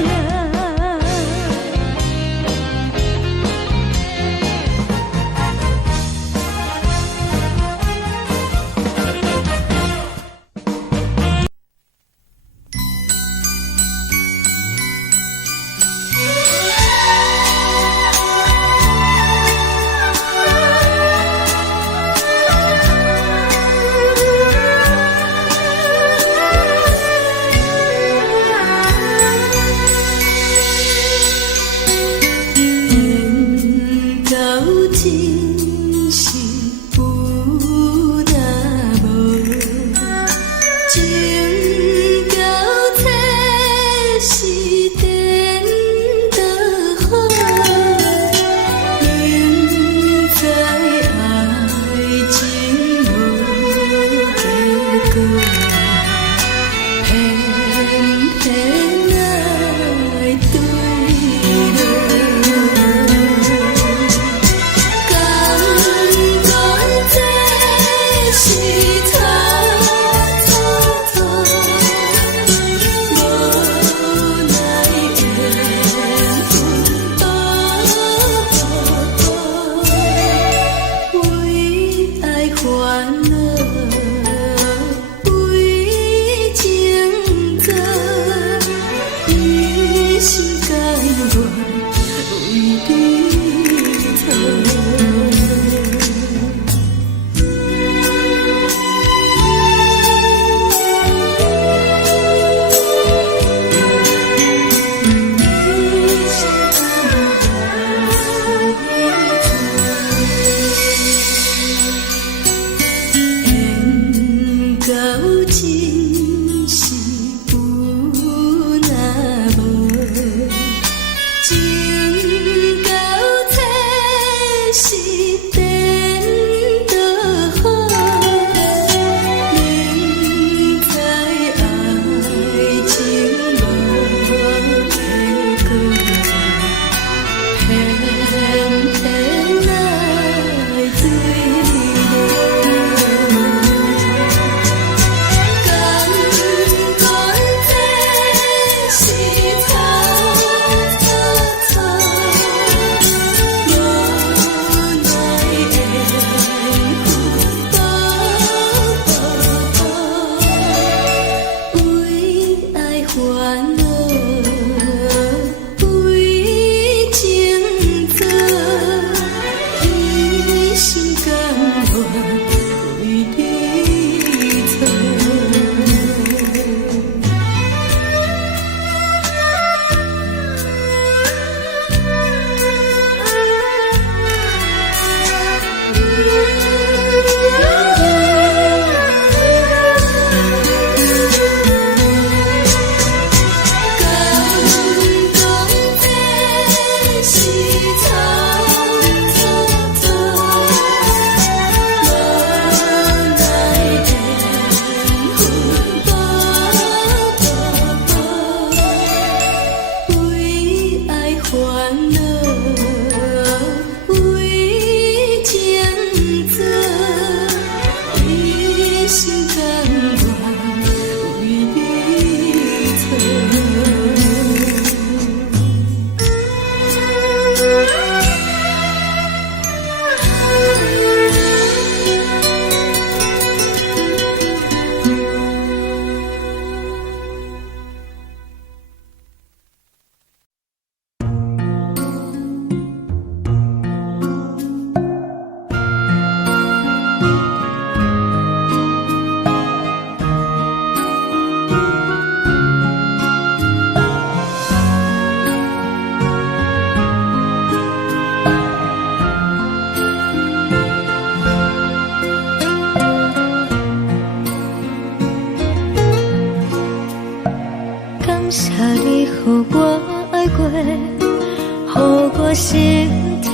心痛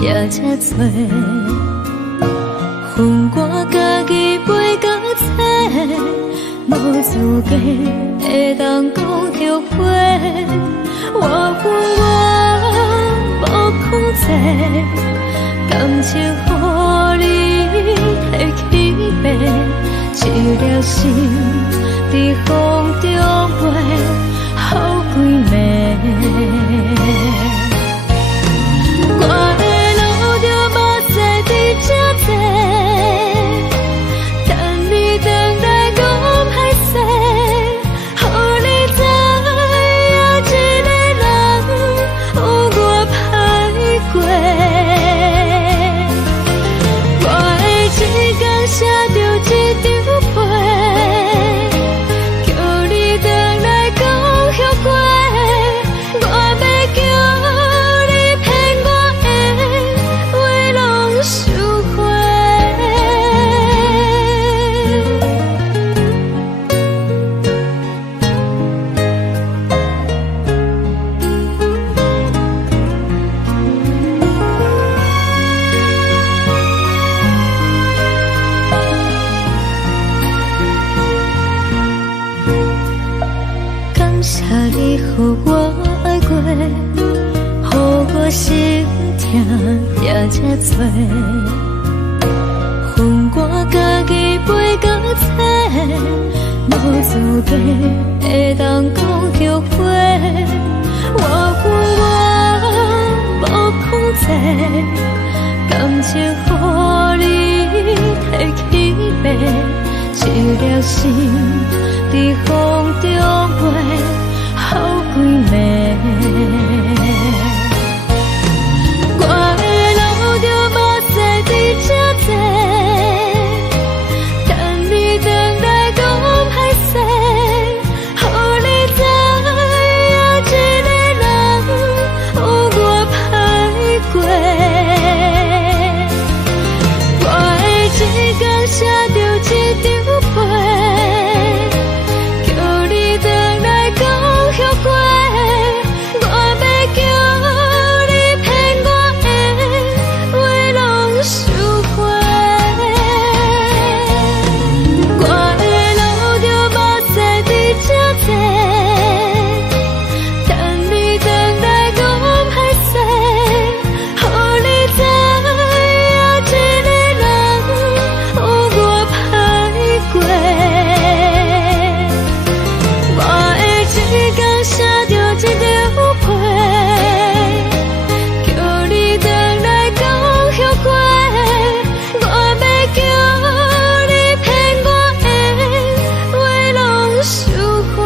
也这多，恨我家己袂到切，无资格会当讲后悔。我恨我无控制，感情予你提起白，一粒心在风中飞，好几暝。我的路就无西伫这多，等你回来讲歹势，予你知影一个人有我歹过。我的一天写着一张被，叫你回来讲后悔。我要叫你骗我的话拢收回。感谢你予我爱过，予我心痛也这多，恨我家己袂到切，无资格会当讲后悔。我恨我无控制，感情予你提起白，一粒心在风中飞，好几暝。我的路就无西伫这多，等你回来讲歹势，予你知影一个人有我歹过。我的一天写着一张被，叫你回来讲后悔。我要叫你骗我的话拢收回。我的路就无西伫这多，等你回来讲歹势，予你知影一个人有我歹过。我的一天写着一张被，叫你回来讲后悔。我要叫你骗我的话拢收回。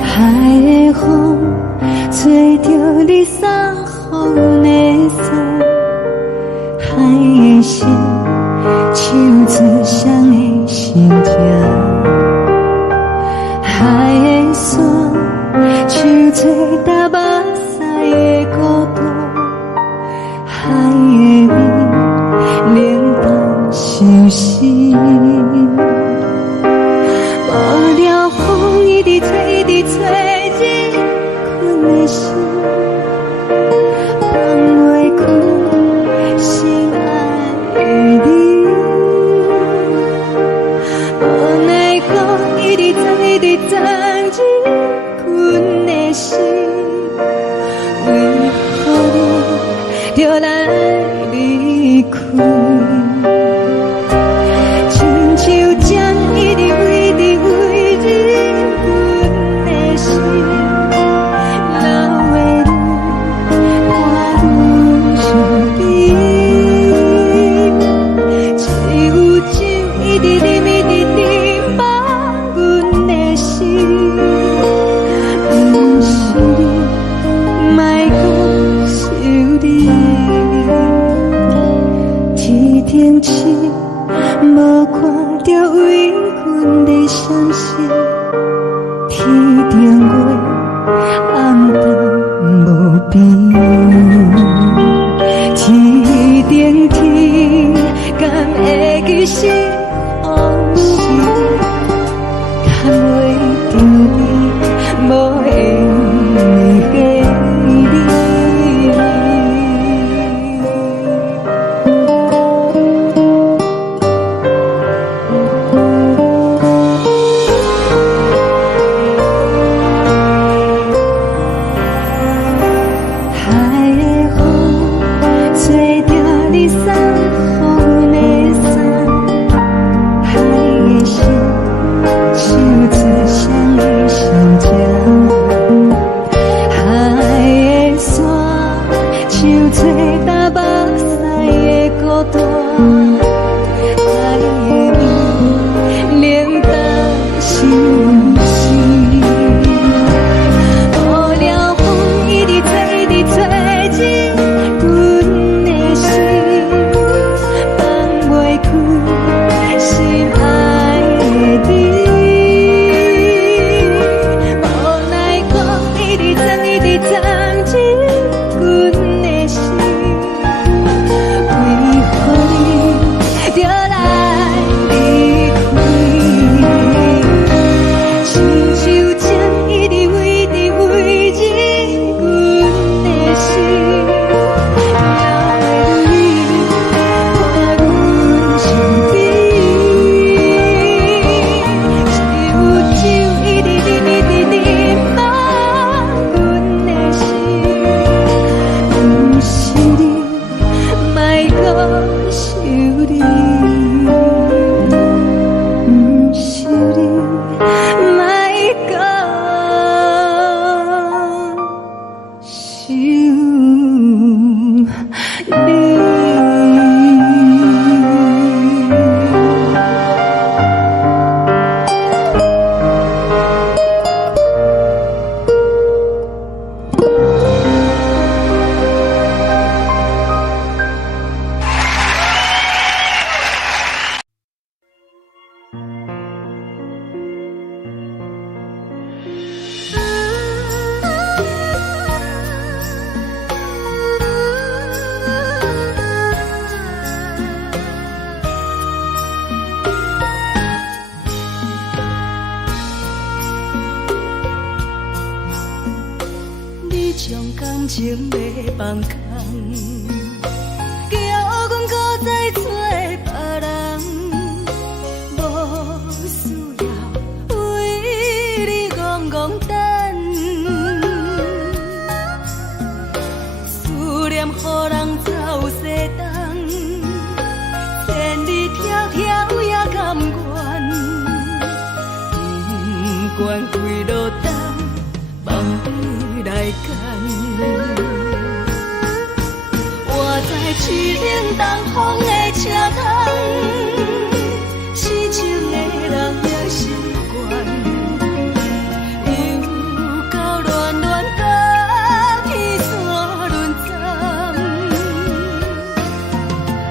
海的风吹着你撒风的伞，海的心唱出双的心情，海的山唱出搭目屎的孤独，海的味冷淡伤心。无聊风一直吹，一直吹，日困的心，放袂开心爱的你。无奈何一直走，一直走，日困的心，为何你就来离开？亲像针一直飞，一直飞，日阮的心，流的泪予人走西东，千里迢迢也甘愿，不管几落冬，梦里来干。我在七岭东风的车头，痴情的人也习惯，又到乱乱甲天山轮站。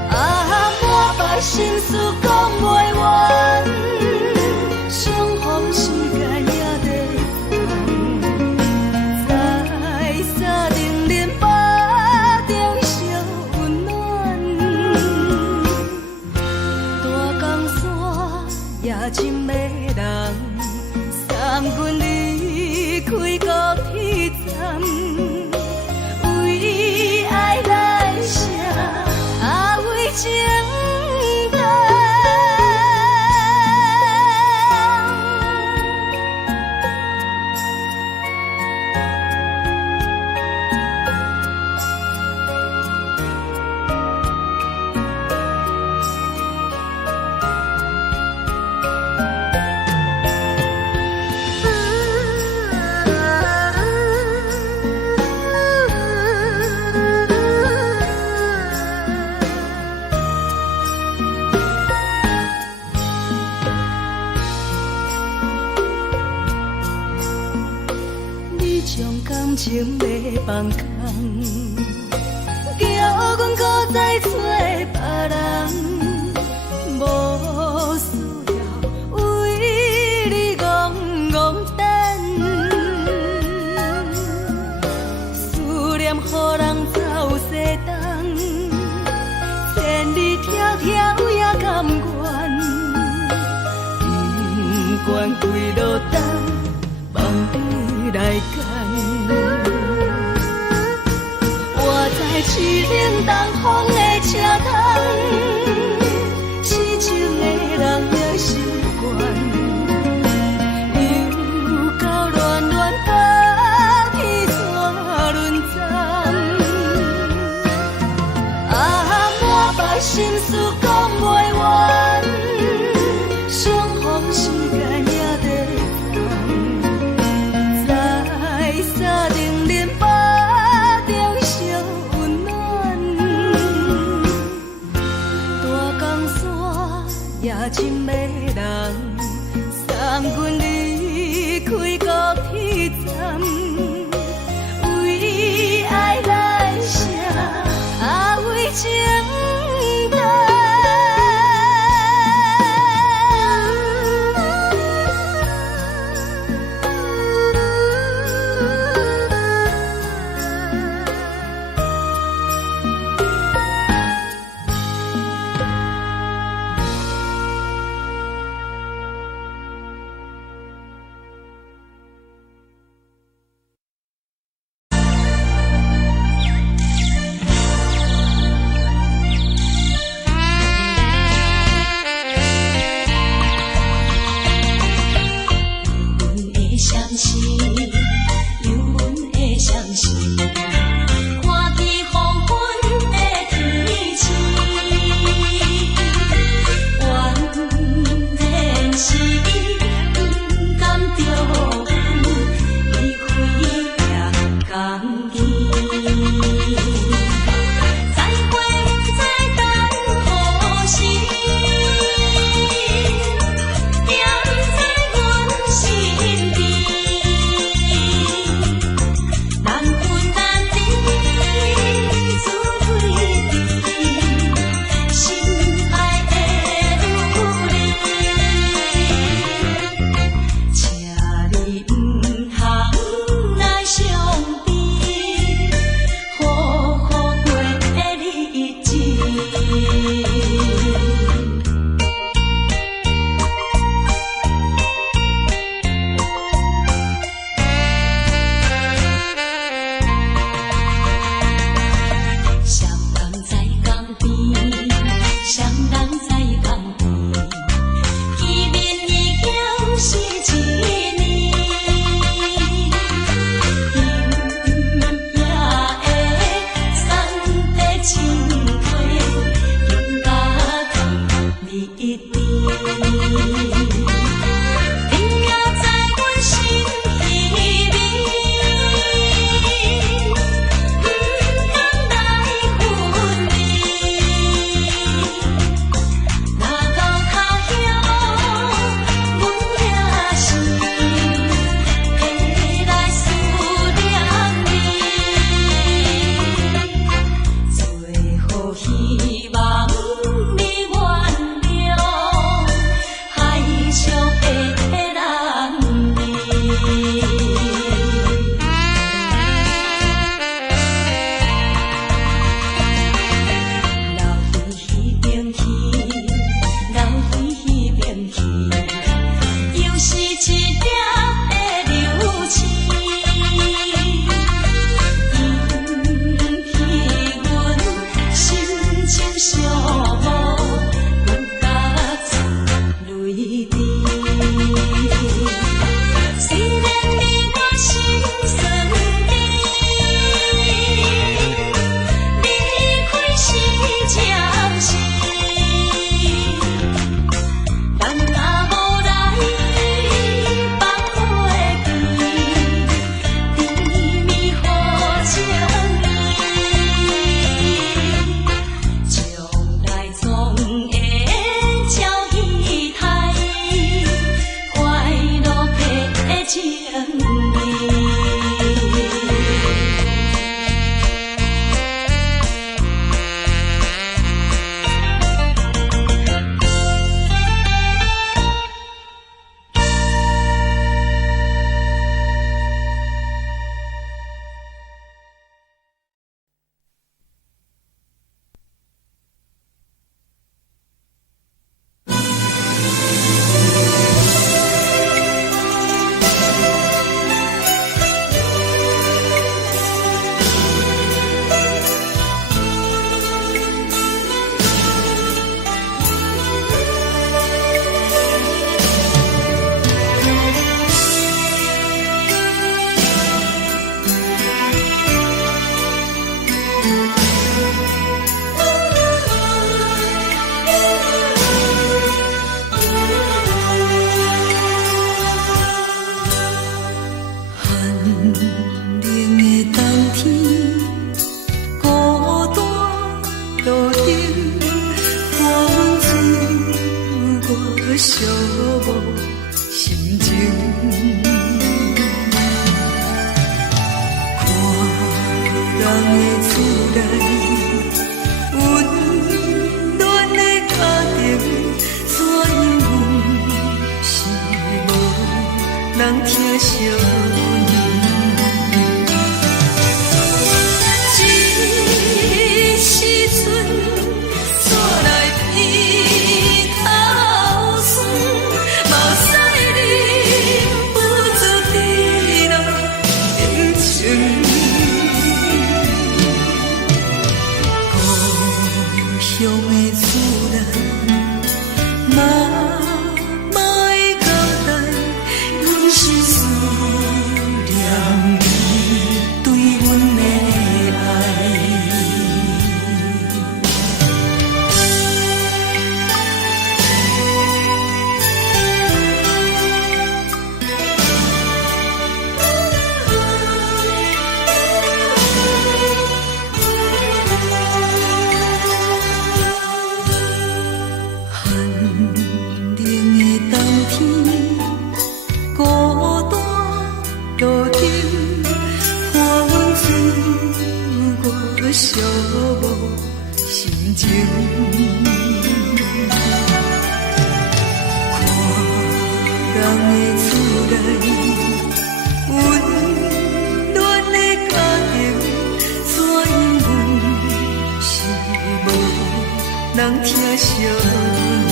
啊，满腹心事讲袂完，相逢时间也在等，在山顶林巴中相温暖。大江山也真迷人，送阮离开高铁站，为爱来写，为情等。你将感情要放空，叫阮搁再找别人，无需要为你戆戆等。思念予人走西东，千里迢迢也甘愿，不管几落冬，梦里来干。我在七岭东风的车头，痴情的人也习惯，又到乱乱甲天山轮站。啊，满腹心事讲袂完，相逢时间也在等，在山顶林巴中相温暖。大江山也真迷人，送阮离开高铁站，为爱来写，为情等。人疼惜你。这时阵煞来鼻头酸，嘛使你不住滴落情情。故乡的厝内，嘛嘛会交代，阮是思念你对阮的爱。寂寞心情，看人的厝内温暖的家庭，怎因阮是无人疼惜你？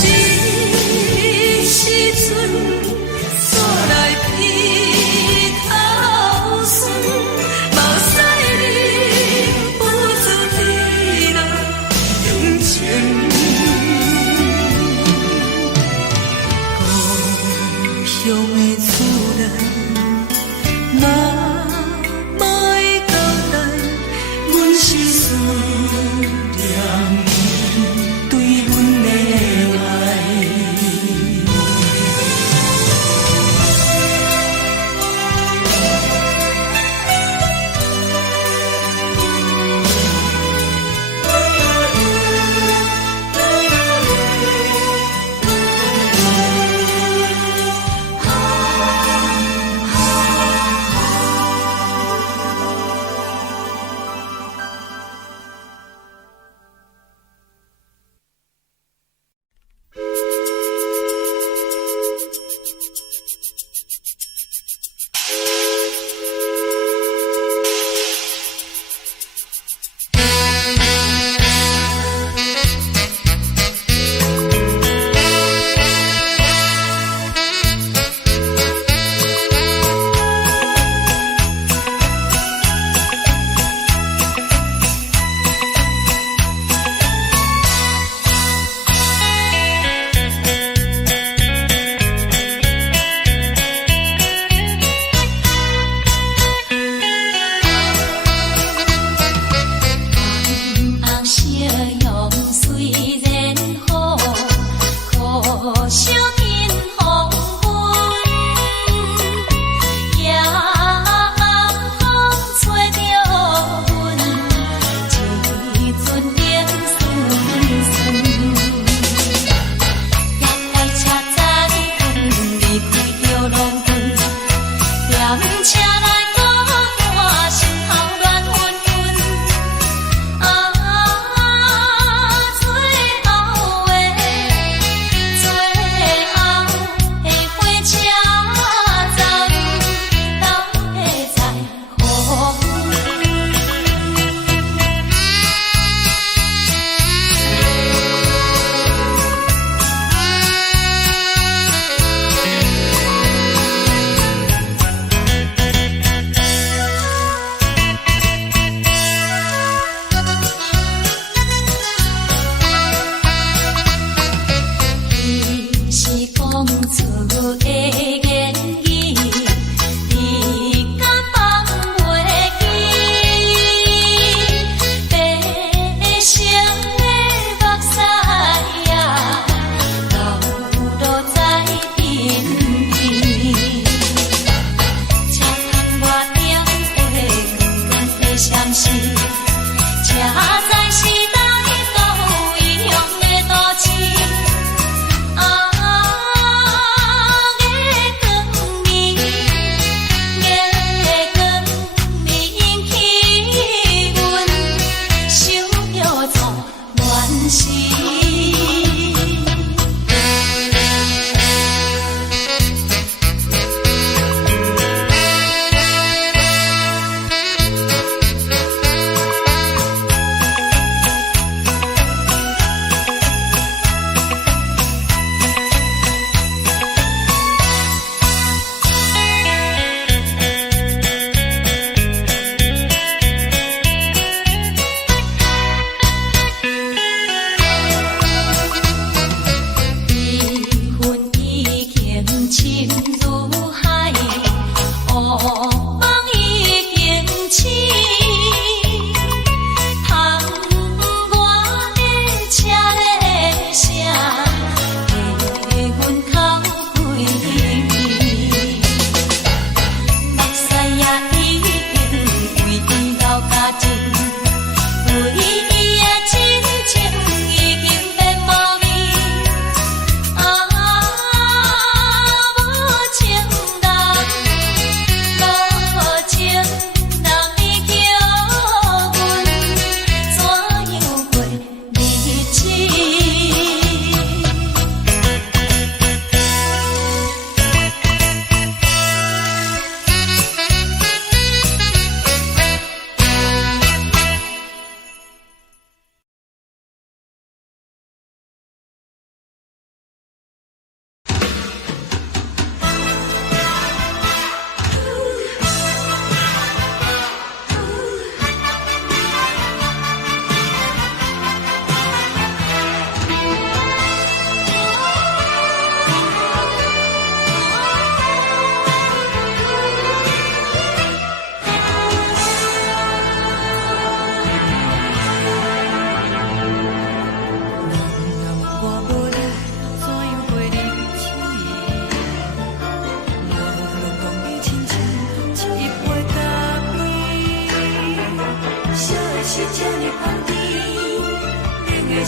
这时阵煞来鼻头酸，嘛使你不住滴落情情。故乡的厝内，嘛嘛会交代，阮是思念你对阮的爱。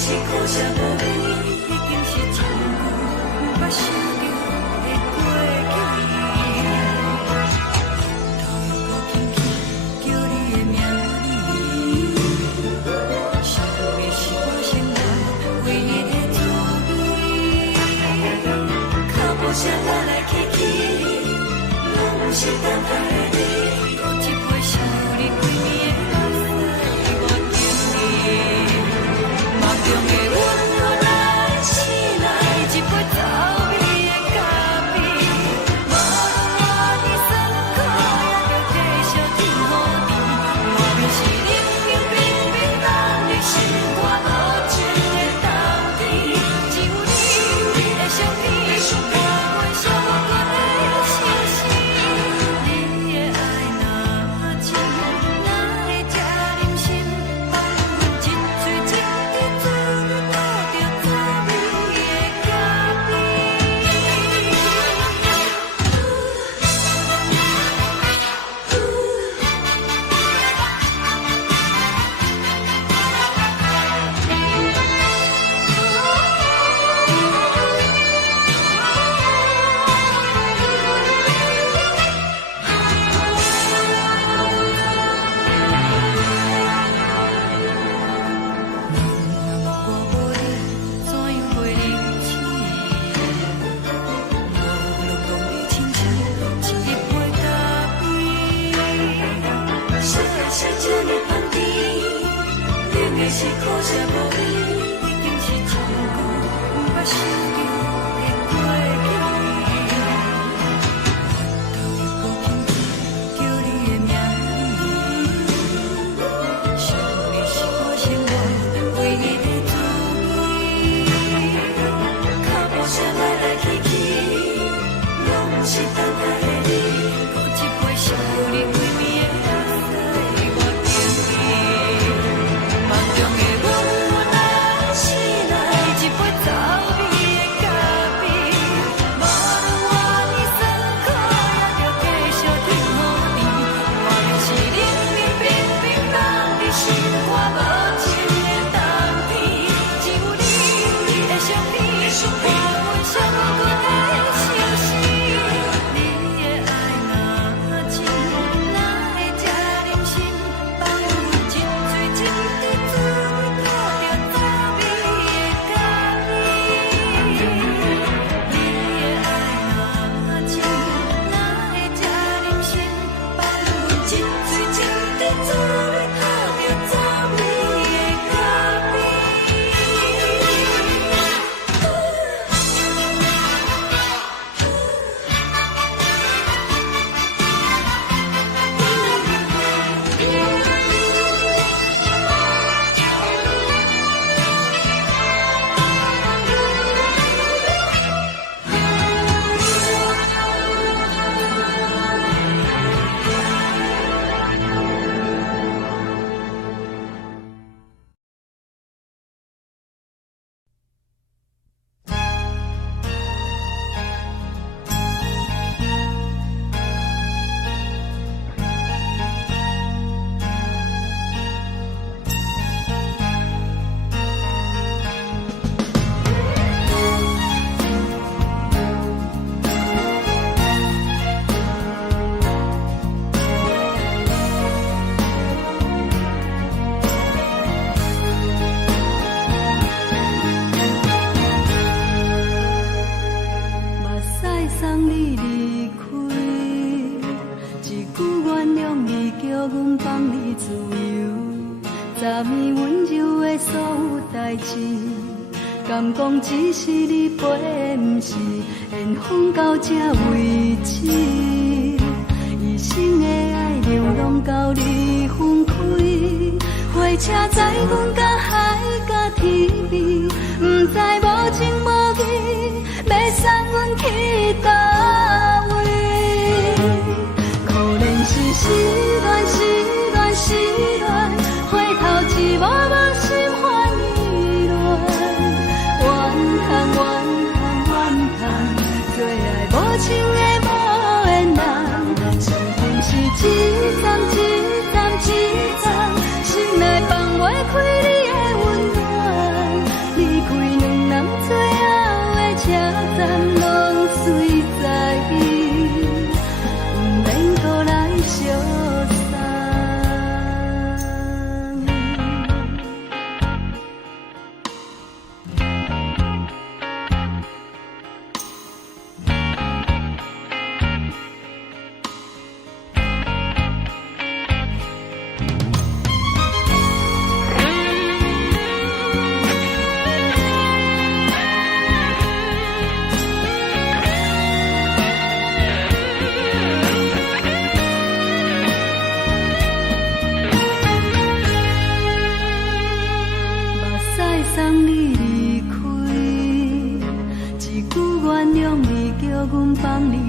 是苦涩无味，已经是真久捌想着的过去。头又搁轻轻叫你的名字，想的是我生活唯一的滋味。脚步声来来去去，拢是等待的你。搁一杯想你几年的目屎，我敬你。梦中的阮愈来醒来，一杯走味的咖啡。无论我的酸苦，也着继续甜予你。外面是冷冷冰冰冷的心肝无情的冬天，只有你的相片，我想我的相思。你的爱若真，哪会这忍心放阮一嘴一滴水，倒着滋味的咖啡。我无你，怎样袂离弃？无路讲你亲像一杯咖啡，烧的是这呢香甜，冷的是苦涩无味，已经是真久捌想着的过去。头又搁轻轻叫你的名字，想的是我生活唯一的滋味。脚步声来来去去，拢是等待的你。搁一杯想你几暝的目屎，我敬你。梦中的阮愈来醒来，一杯走味的咖啡。无论我的酸苦，也着继续甜予你。外面是冷冷冰冰冷的心肝无情的冬天，只有你的相片，伴阮相我的相思。你的爱若真，哪会这忍心放阮一嘴一滴水，倒着滋味的咖啡。你的爱若真，哪会这忍心放阮一嘴一滴水，倒着滋味的咖啡。目屎送你离开，一句原谅你叫阮放你自由，昨暝温柔的所有代志，敢讲只是你陪，不是缘分到这为止。一生的爱流浪到你分开，火车载阮甲海甲天边，不知无情无义，要送阮去倒位？可能是失恋，失恋，失恋，回头一幕幕心烦意乱，怨叹，怨叹，怨叹，最爱无情的无缘人，生命是一站一站一站，心内放袂开你的温暖，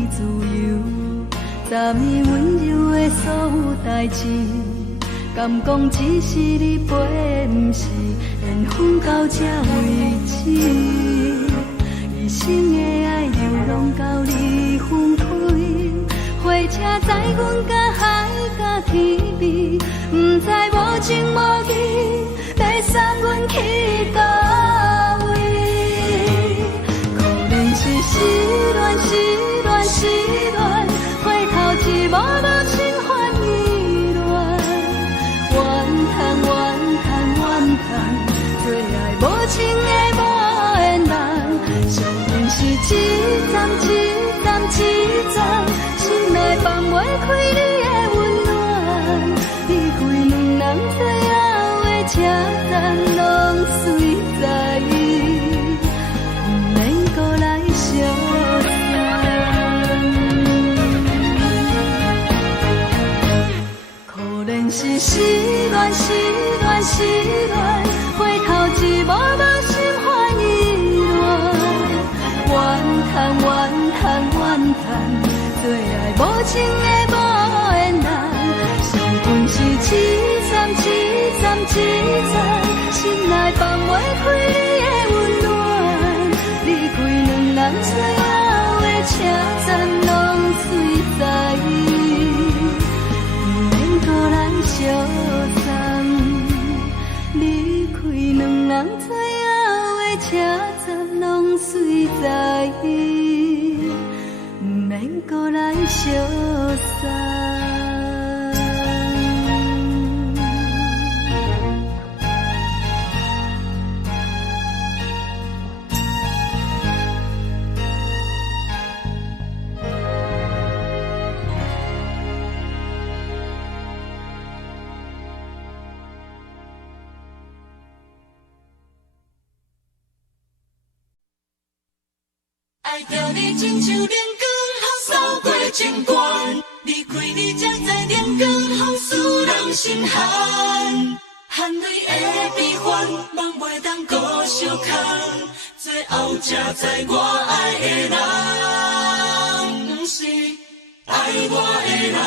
自由，昨暝温柔的所有代志，敢讲只是你陪，不是缘分到这为止。一生的爱流浪到你分开，火车载阮甲海甲天边，不知无情无义，要送阮去倒位？可能是失恋，失恋，失恋，回头一幕幕心烦意乱，怨叹，怨叹，怨叹，最爱无情的无缘人，上阮是一站一站一站，心内放袂开你的温暖，离开两人最后的车站，拢随在意，不免搁来相送。可能是失恋，失恋，失恋，回头一幕幕心烦意乱，怨叹，怨叹，怨叹，最爱无情的无缘人，上阮是一站一站一站，心内放袂开你的温暖，离开两人最后的车站，拢随在意，不免搁来相送。离开两人最后的车站，拢随在意，不免搁来相送。爱着你亲像阳光扫过情关，离开你才知阳光风使人心寒。含泪的悲欢，望袂当搁相牵，最后才知我爱的人，不是爱我的人。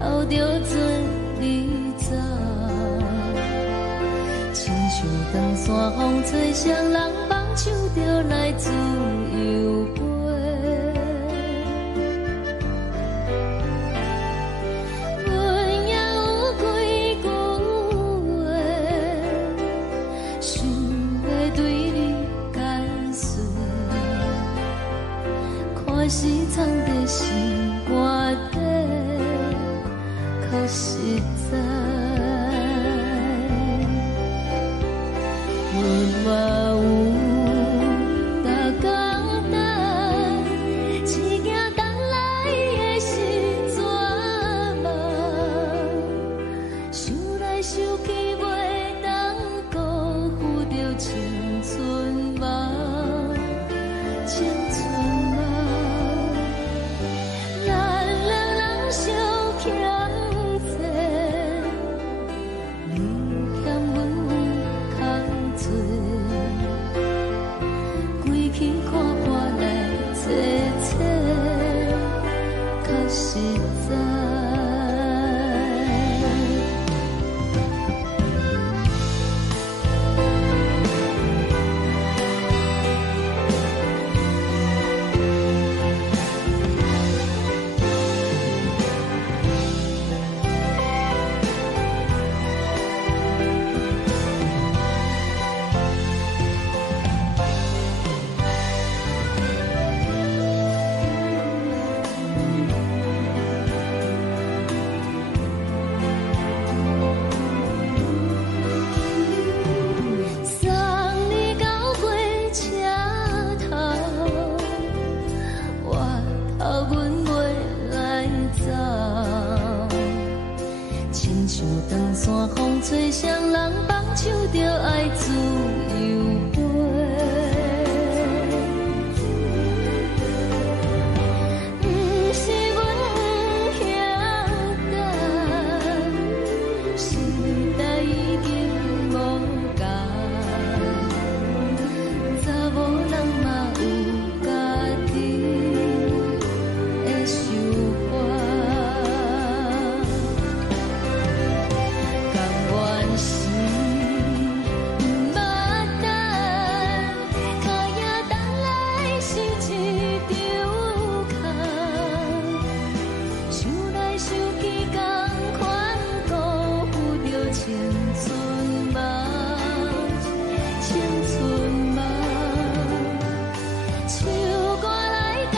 偷着做你走，亲像长山风吹双人放手着来自由飞。阮也有几句话，想要对你解释，可是藏在心肝底，可实在。阮嘛有逐工等，只惊等来的是绝望，想来想去袂当辜负着青春梦，青春梦。咱两人相欠债，你欠阮有空做，归去看看来坐坐，较实在。送你到过车头，我头阮袂来走，亲像长山风吹双人放手着爱自由飞。不是阮不晓等，时代已经无共，查某人嘛有家己的想法。甘愿是不捌等，脚也等来是一场空，想来想去同款辜负着青春梦，青春梦。唱歌来解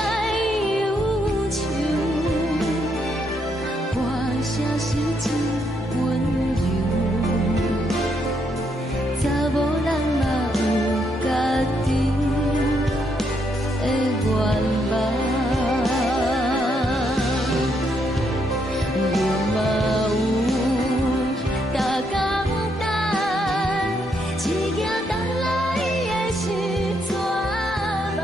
忧愁，歌声是真温柔，查某人嘛有家己的愿望。阮嘛有逐工等，只惊等来的是绝望，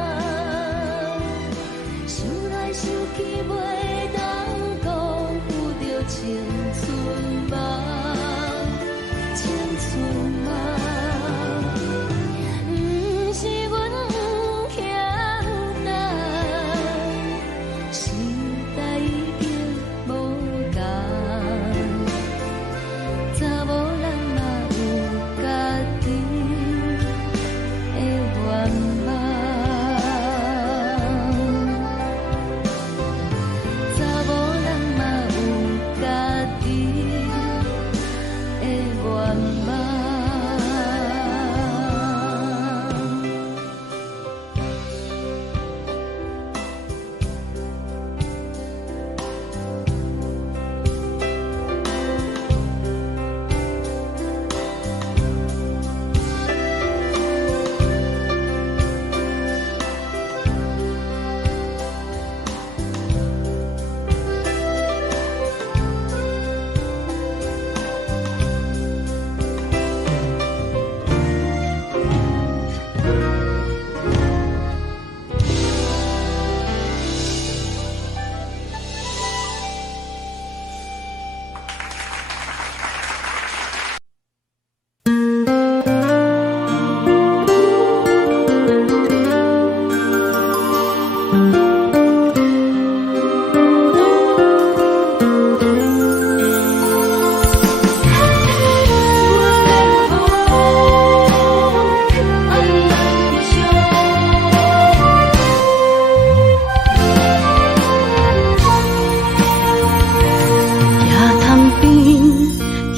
想来想去袂当辜负着青春梦。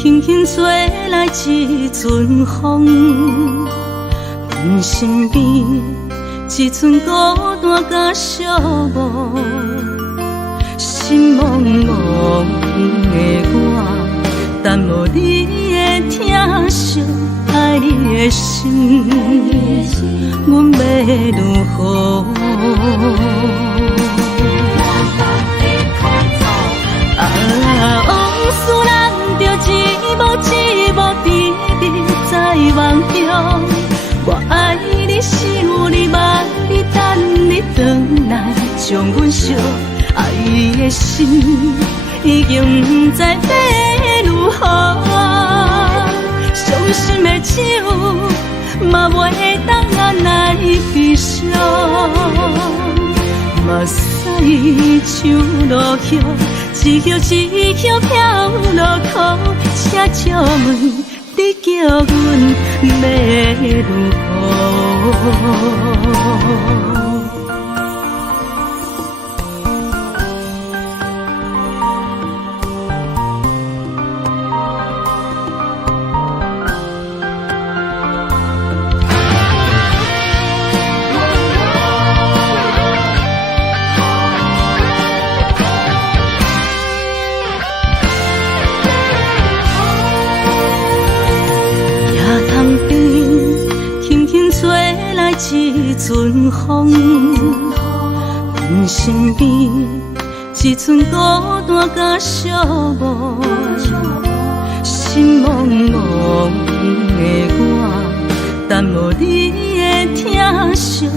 轻轻吹来一阵风，阮身边一寸孤单甲寂寞，心茫茫的我，等无你的疼惜，爱你的心，阮要如何？往事人着一幕一幕甜蜜在梦中。我爱你是有你望你等你回来，将阮惜爱的心已经不知要如何。伤心的手嘛袂当按来悲伤，目屎像落雨。一叶一叶飘落雨，请借问你叫阮要如何？一阵风，阮身边一寸孤单甲寂寞，心茫茫的我，等无你的疼惜，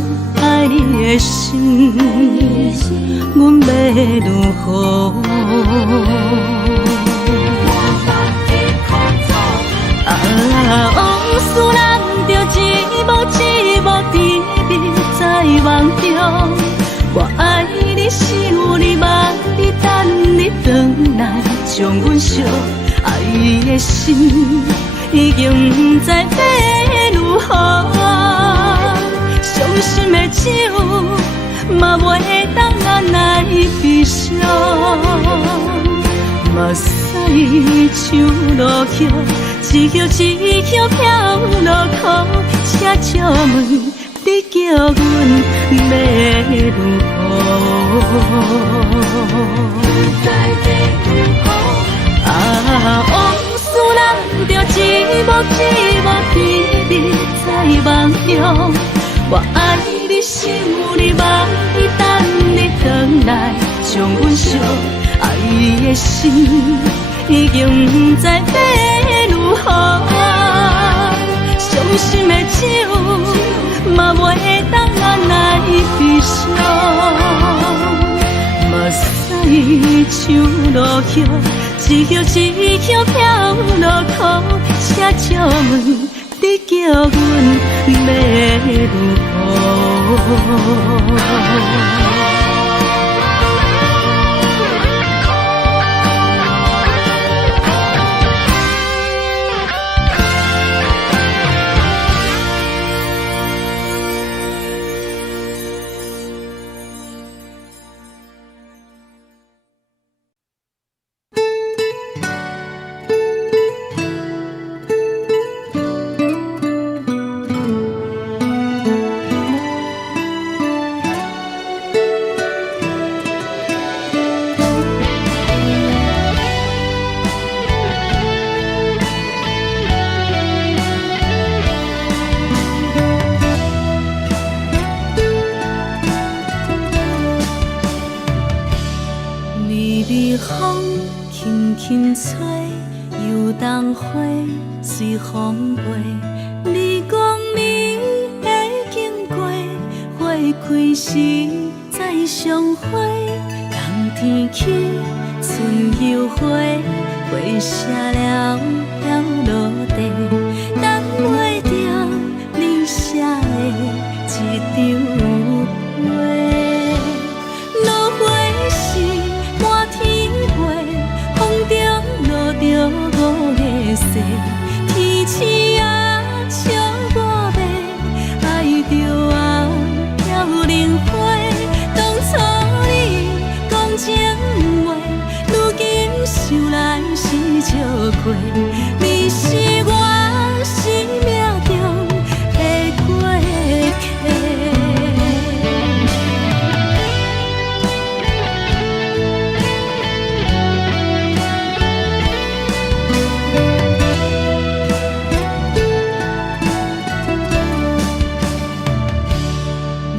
爱你的心，阮要如何？往事人着一幕一幕甜蜜在梦中。我爱你是有你望你等你回来，将阮惜爱的心已经不知要如何。伤心的手嘛袂当按来悲伤，目屎像落雨。一叶一叶飘落雨，请借问你叫阮要如何？往事人着一幕一幕甜蜜在梦中。我爱你是有你望你等你回来，将阮惜爱的心已经不知要如何。伤心的手嘛袂当按来悲伤，目屎像落雨，一叶一叶飘落雨，请借问你叫阮要如何？轻吹，游动花随风飞。你讲你会经过，花开时再相会。冬天起，春又花，花谢了飘落地，等袂着你写的一张画。落花是满天花，风中落着五个色，天星啊笑我迷，爱着啊飘零花。当初你讲情话，如今想来。是笑过，你是我生命中的过客。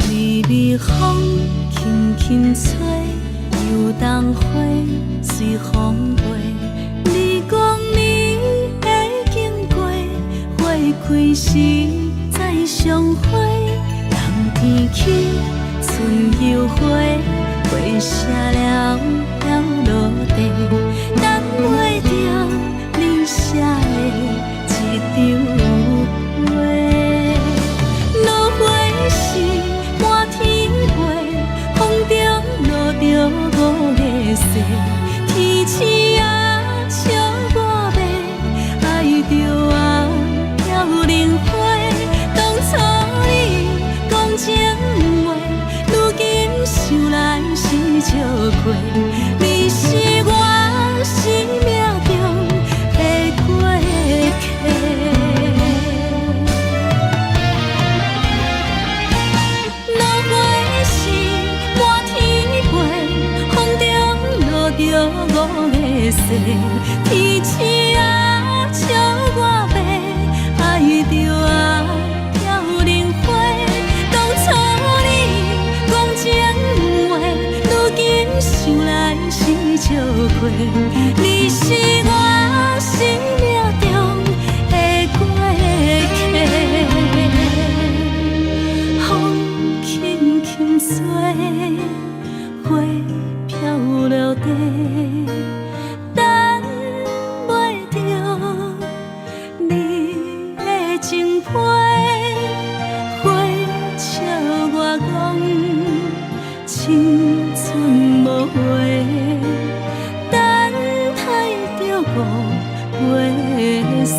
微微风轻轻吹，游动花随风飞。你讲你会经过，花开时再相会。冬天起，春又回，花谢了了落地，等袂着你写的一张话。落花时满天飞，风中落着五个色，天星啊笑我迷，爱着啊飘零花。当初你讲情话，如今想来是笑过，你是我生命中的过客。落花时满天飞，风中落着五个色，天星啊笑我迷，爱着啊飘零花。当初你讲情话，如今想来是笑过，你是我生命中的过客。风轻轻吹，花飘落地，等袂着你的情批。花笑我讲青春无悔，等待着五月雪。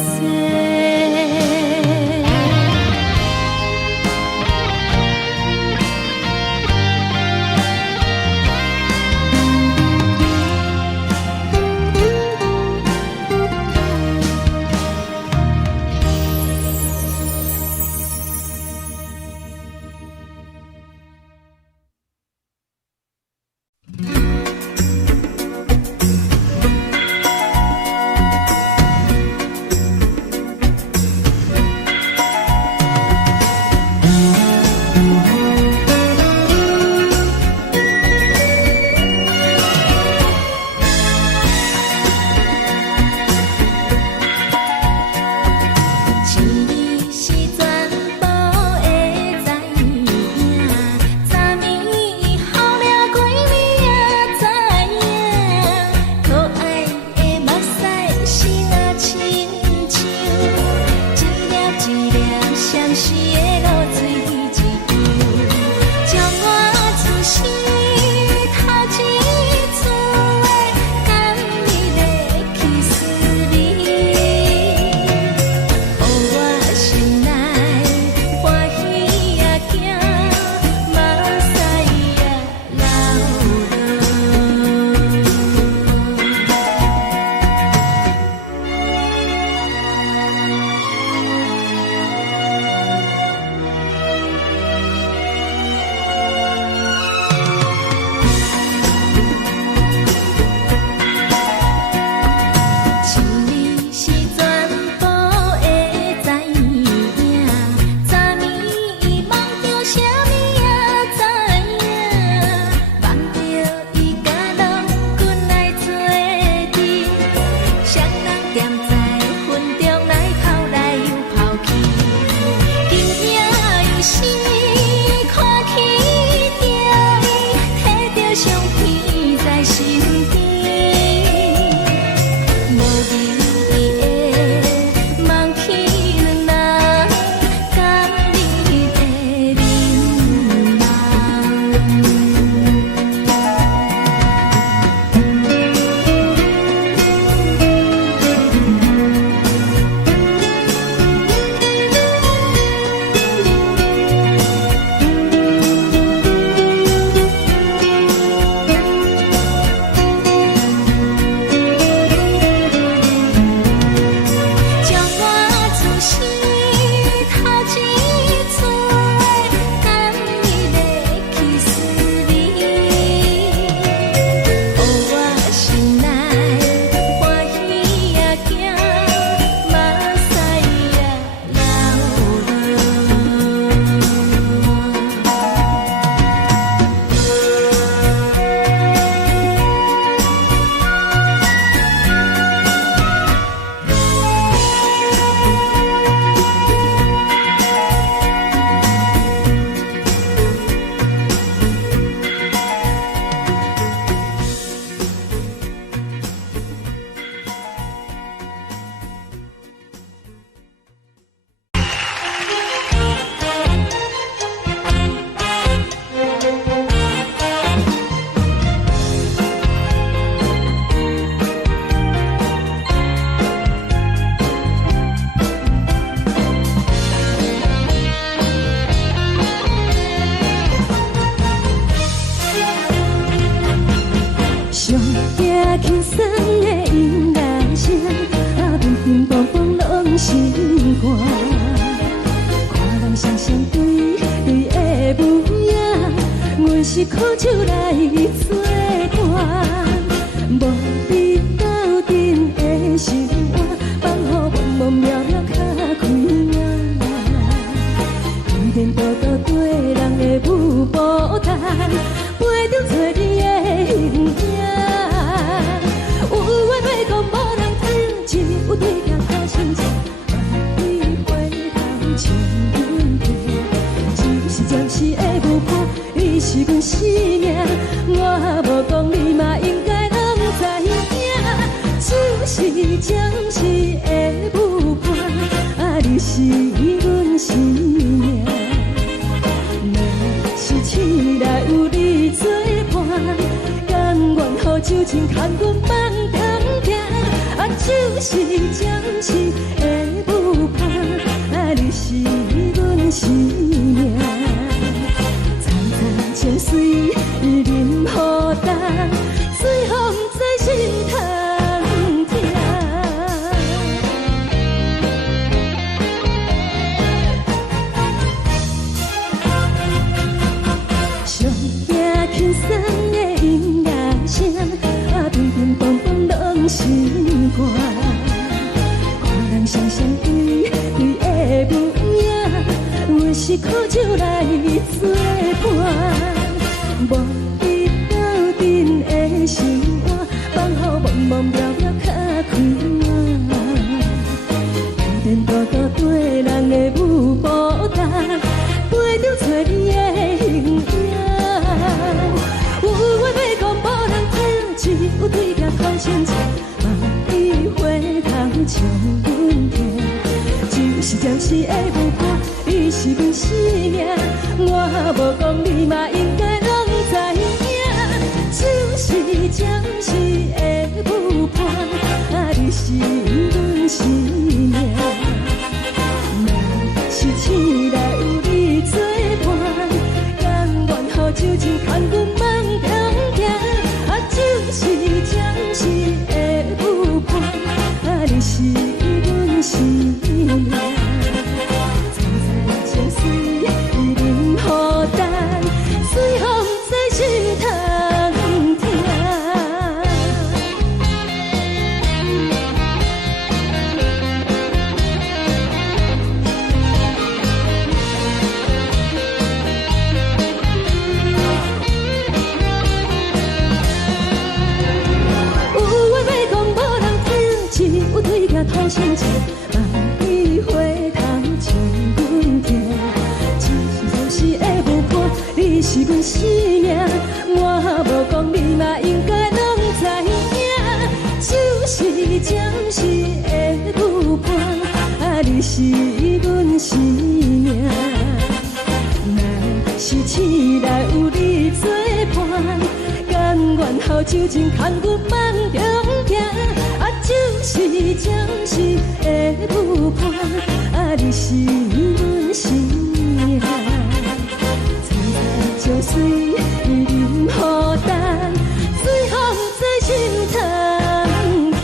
心肝。看人双双对对的模样，阮是苦酒来作伴。无你斗阵的心肝，放予茫茫渺渺较开眼。一点多多对人的舞步弹，陪着做你的形影。有话要讲无人听，有对镜头心情，你回头将阮听。就是暂时的舞伴，你是阮生命。我无讲你嘛应该拢知影，就是暂时的舞伴，你是阮生命。若是醒来有你作伴，甘愿予酒精牵阮梦中行，就是暂时的舞伴，你是阮生命。层层情水任何担，水风在心通听。上惊轻松的音乐声，乒乒乓乓拢心肝。看人双双对对的模样，阮是苦酒来作伴。无你斗阵的心肝，放予茫茫渺渺较开眼。一点多多对人的舞步弹，陪着做你的形影。有话要讲无人听，只有对镜头心情，你回头将阮听。就是暂时的舞伴，你是阮生命。我无讲你嘛应该拢知影，就是暂时的舞伴，你是阮生命。若是醒来有你作伴，甘愿予酒精牵阮梦中行，就是暂时的舞伴，你是阮生命。层层情水任何担，水风在心通听。有话要讲无人听，只有对镜头心情，你回头将阮听。就是暂时的舞伴，你是阮生命。我无讲你嘛应该拢知影，就是暂时的舞伴，你是阮生命。若是醒来有你作伴，甘愿予酒精牵阮梦中行，就是暂时的舞伴，你是阮生命。层层情水任何担，水风在心通听。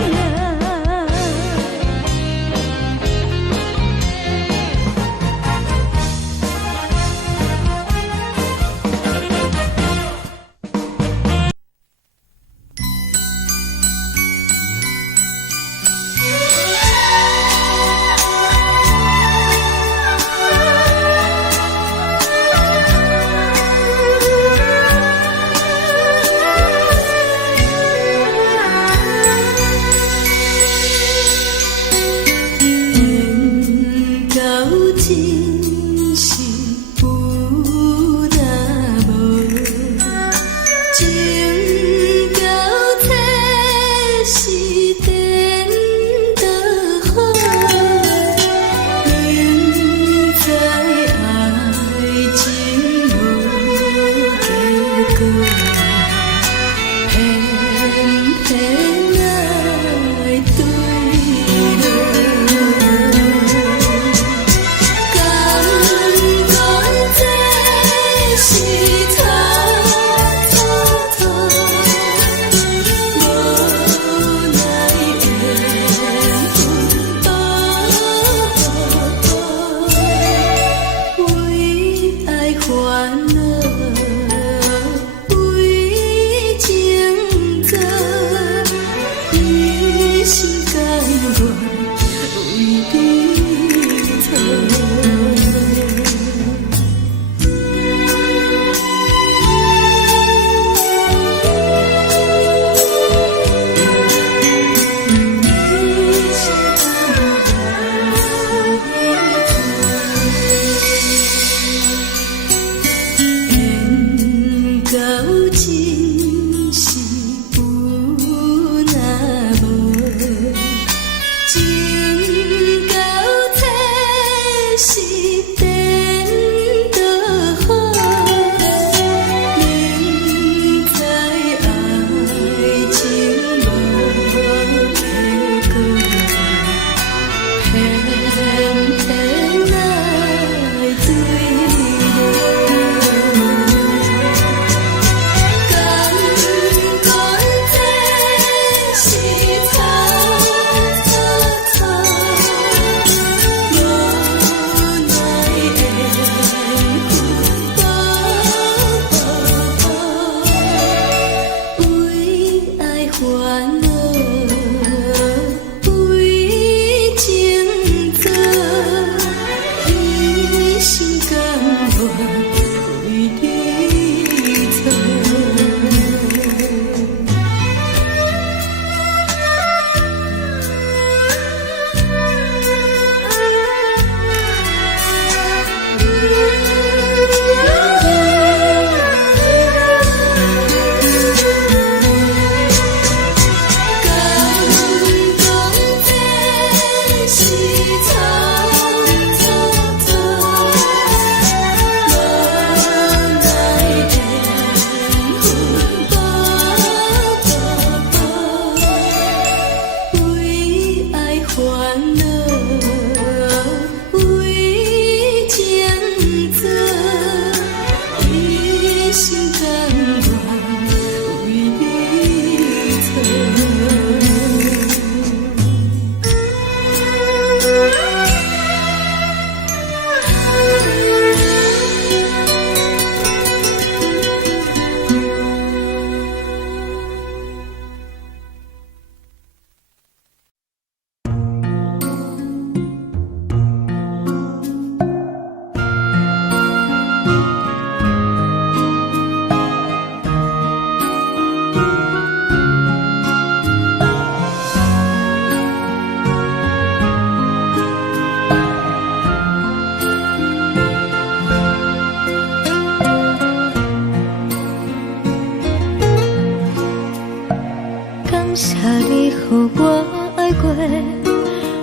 过，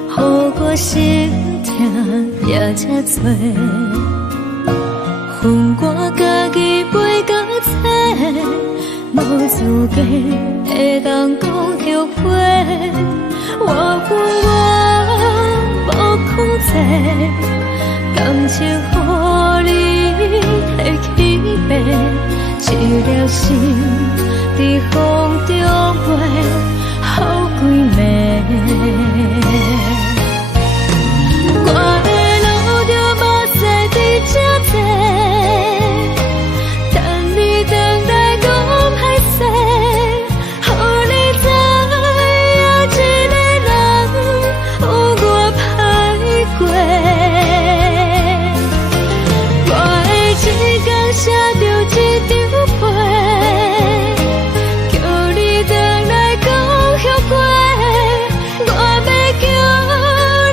予我心痛也这多。恨我家己袂到切，无资格会当讲后悔。我无控制，感情予你提起飞，一粒心在风中飞，好几暝。我的路就无西伫这多，等你等来讲歹势，予你知影一个人有我歹过。我的一天写着一张被，叫你等来讲后悔。我要叫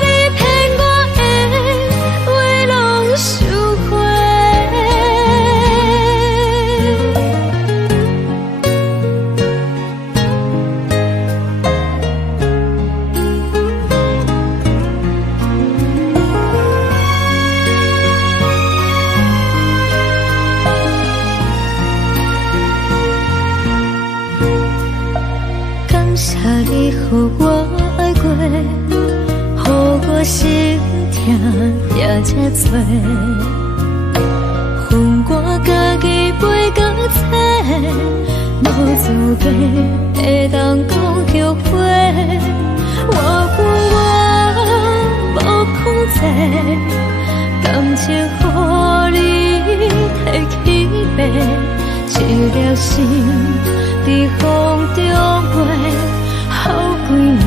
你骗我的话拢收回。感谢你予我爱过，予我心痛也这多。恨我家己袂到切，无资格会当讲后悔。我无控制，感情予你提起飞，一粒心在风中飞，好几暝。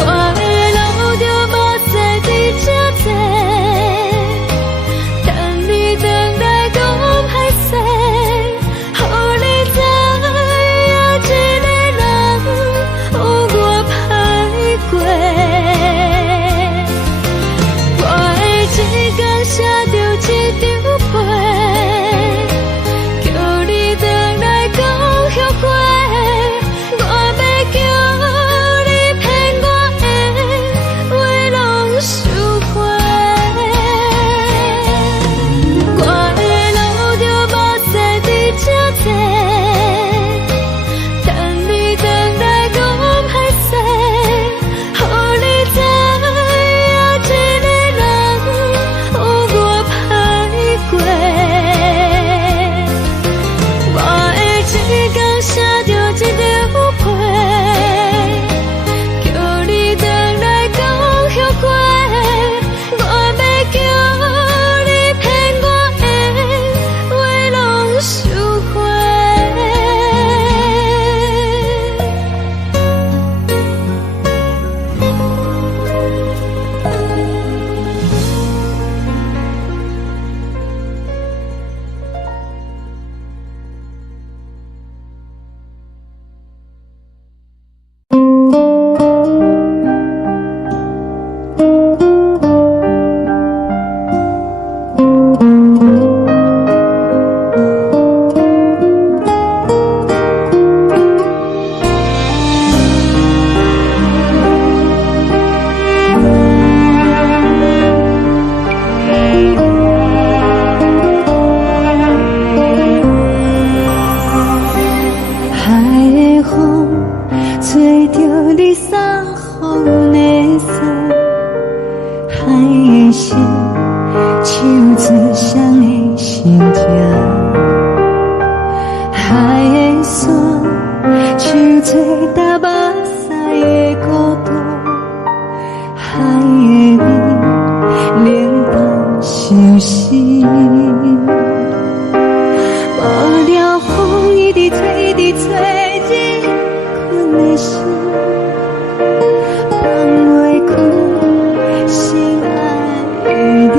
我的路就无西伫这多，等你等来讲歹势，予你知影一个人有我歹过。我的一天写着一张被，叫你等来讲后悔。我要叫你骗我的话拢收回。我的路就无西伫这多，等你等来讲歹势，予你知影一个人有我歹过。我的一天写着一张被，叫你等来讲后悔。我要叫你骗我的话拢收回。海的风吹着你送予的伞，海的心手指双的心痛，海的山手吹打目屎的孤独，海的味冷淡伤心。无聊风一直吹，一直吹，日困的心放袂开，心爱的你。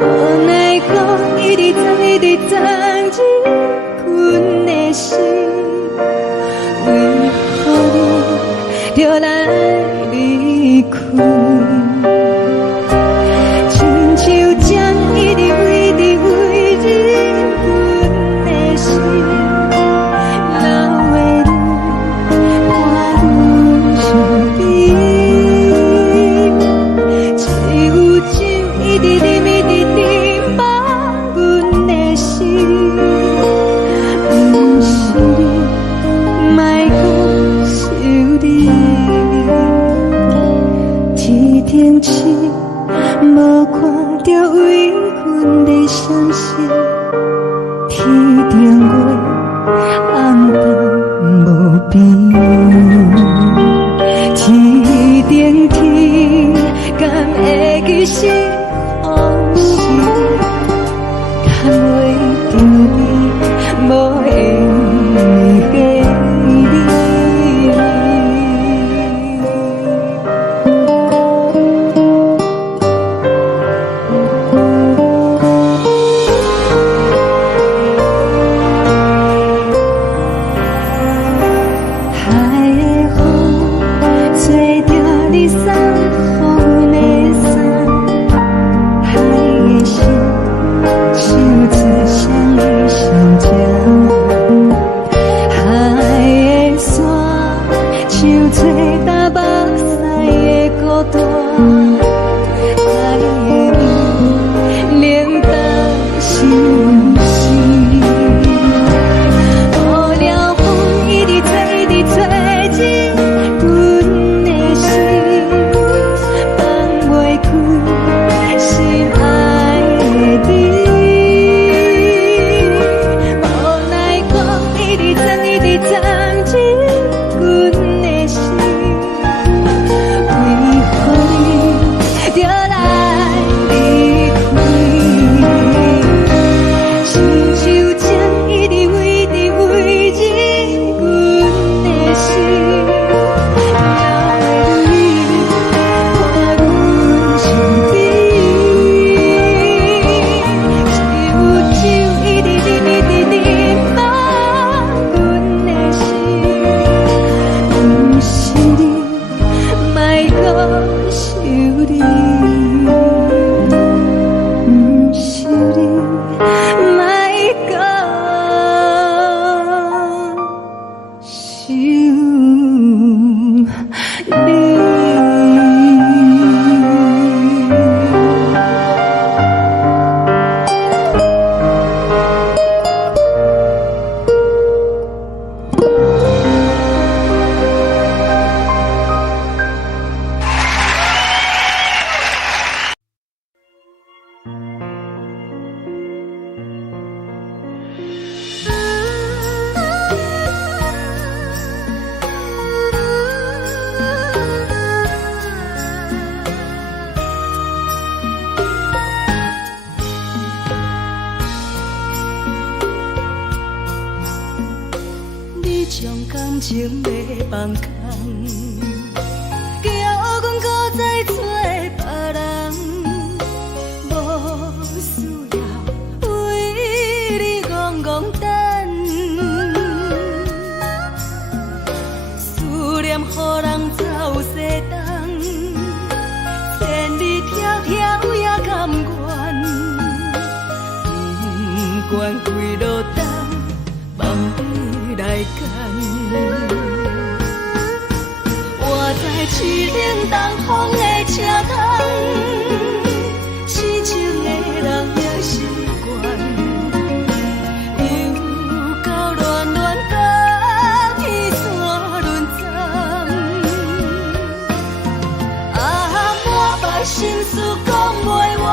无奈何一直等，一直等，日困的心，为何你就来离开？亲像将一直为日困的心，你。将感情要放空，叫阮搁再找别人，无需要为你戆戆等，思念予人走西东，千里迢迢也甘愿，不管几路灯，望你来赶。我在七零东风的车窗，痴情的人也习惯，又到乱乱甲天山轮站。满腹心事讲袂完，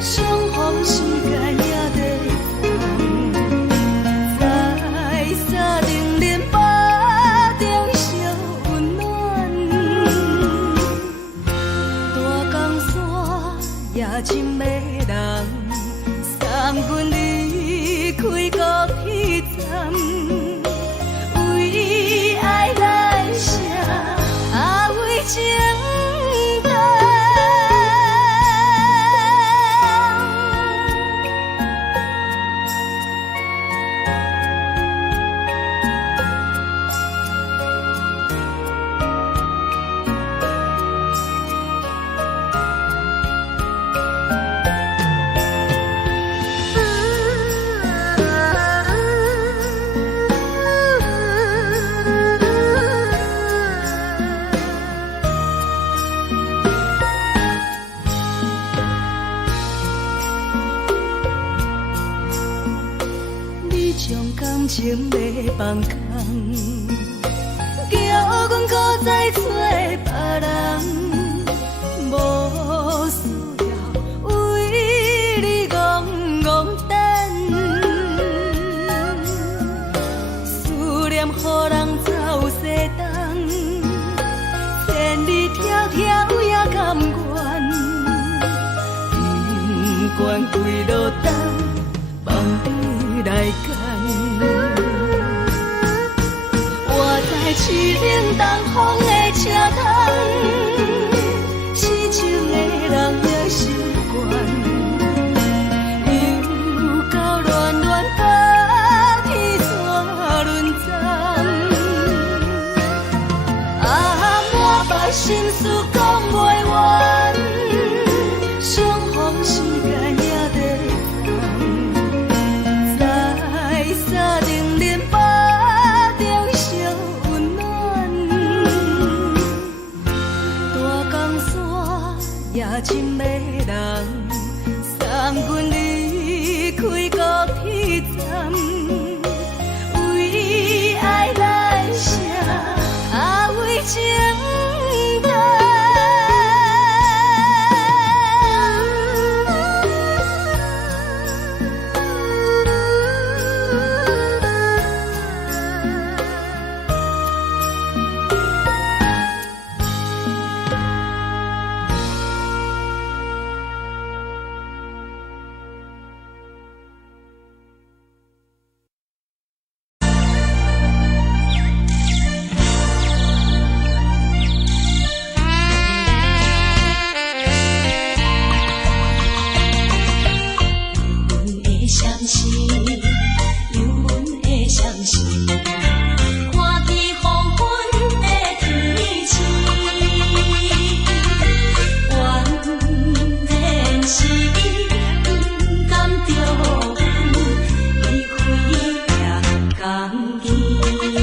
相逢时间也在等。在沙定连巴中烧温暖，大江山也真迷人，三军离开高铁站，为爱来写为情。感情要放空，叫阮搁再找别人，无需要为你戆戆等，思念予人走西东，千里迢迢也甘愿，不管几路灯，望你来赶。我在七零东风的车窗，痴情的人也习惯，又到乱乱甲天山轮站。满腹心事讲袂完，相逢时间也在等。在沙定连巴中烧温暖，大江山也真迷人，三军离开高铁站，为爱来写为情。讲义。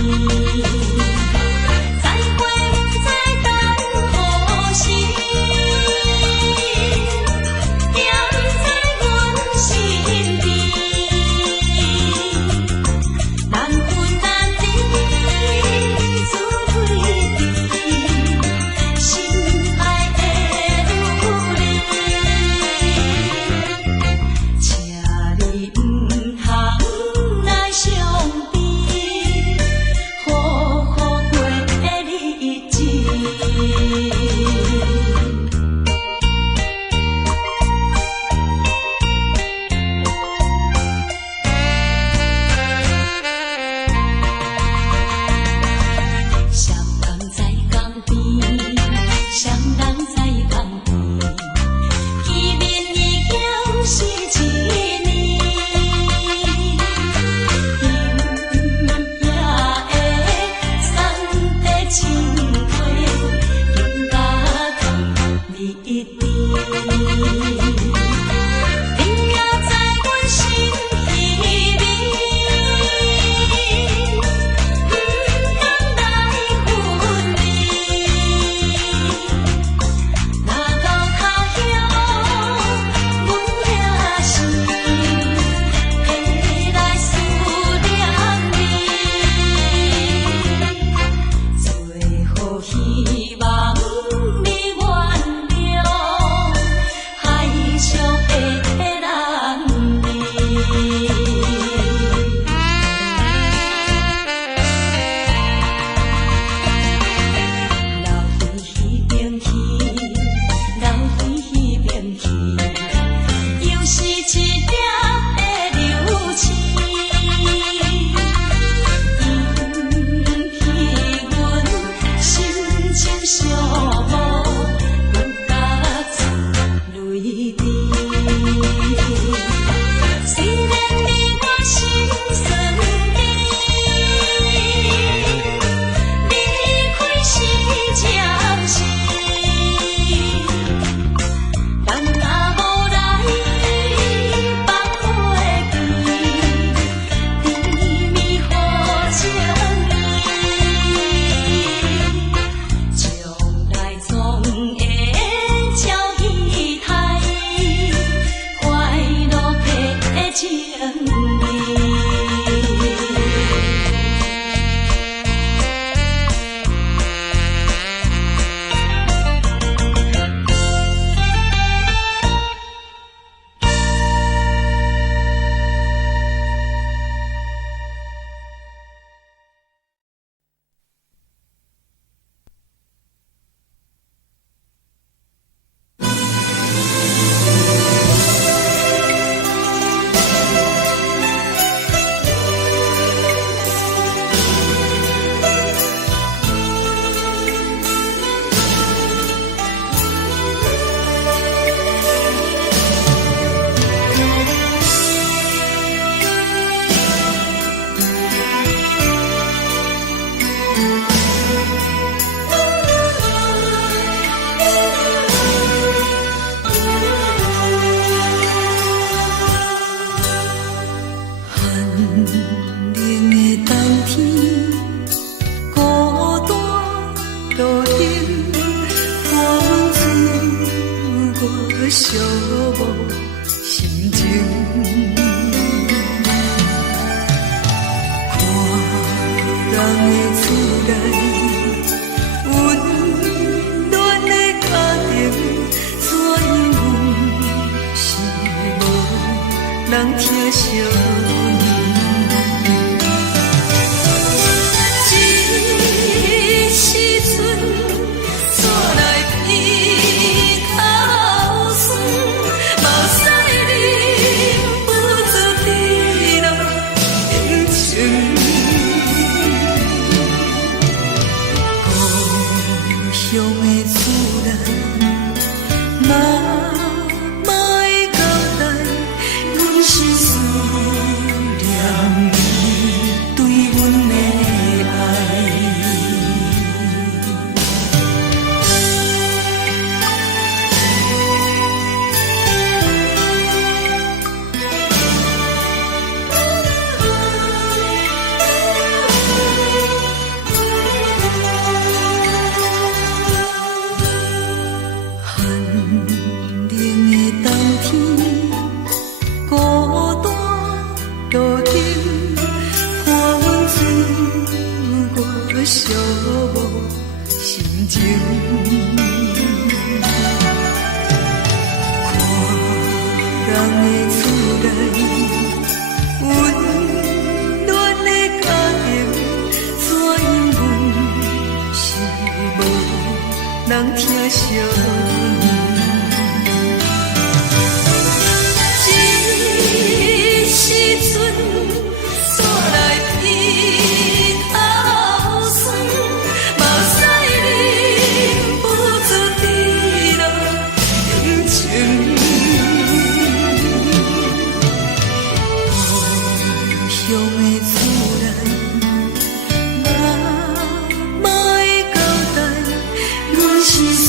情。看人的厝内，温暖的家庭，怎因阮是无人疼惜？这时阵，煞来鼻头酸，目屎忍不住滴落眼睛。故乡的厝内，妈妈的交代，阮是输。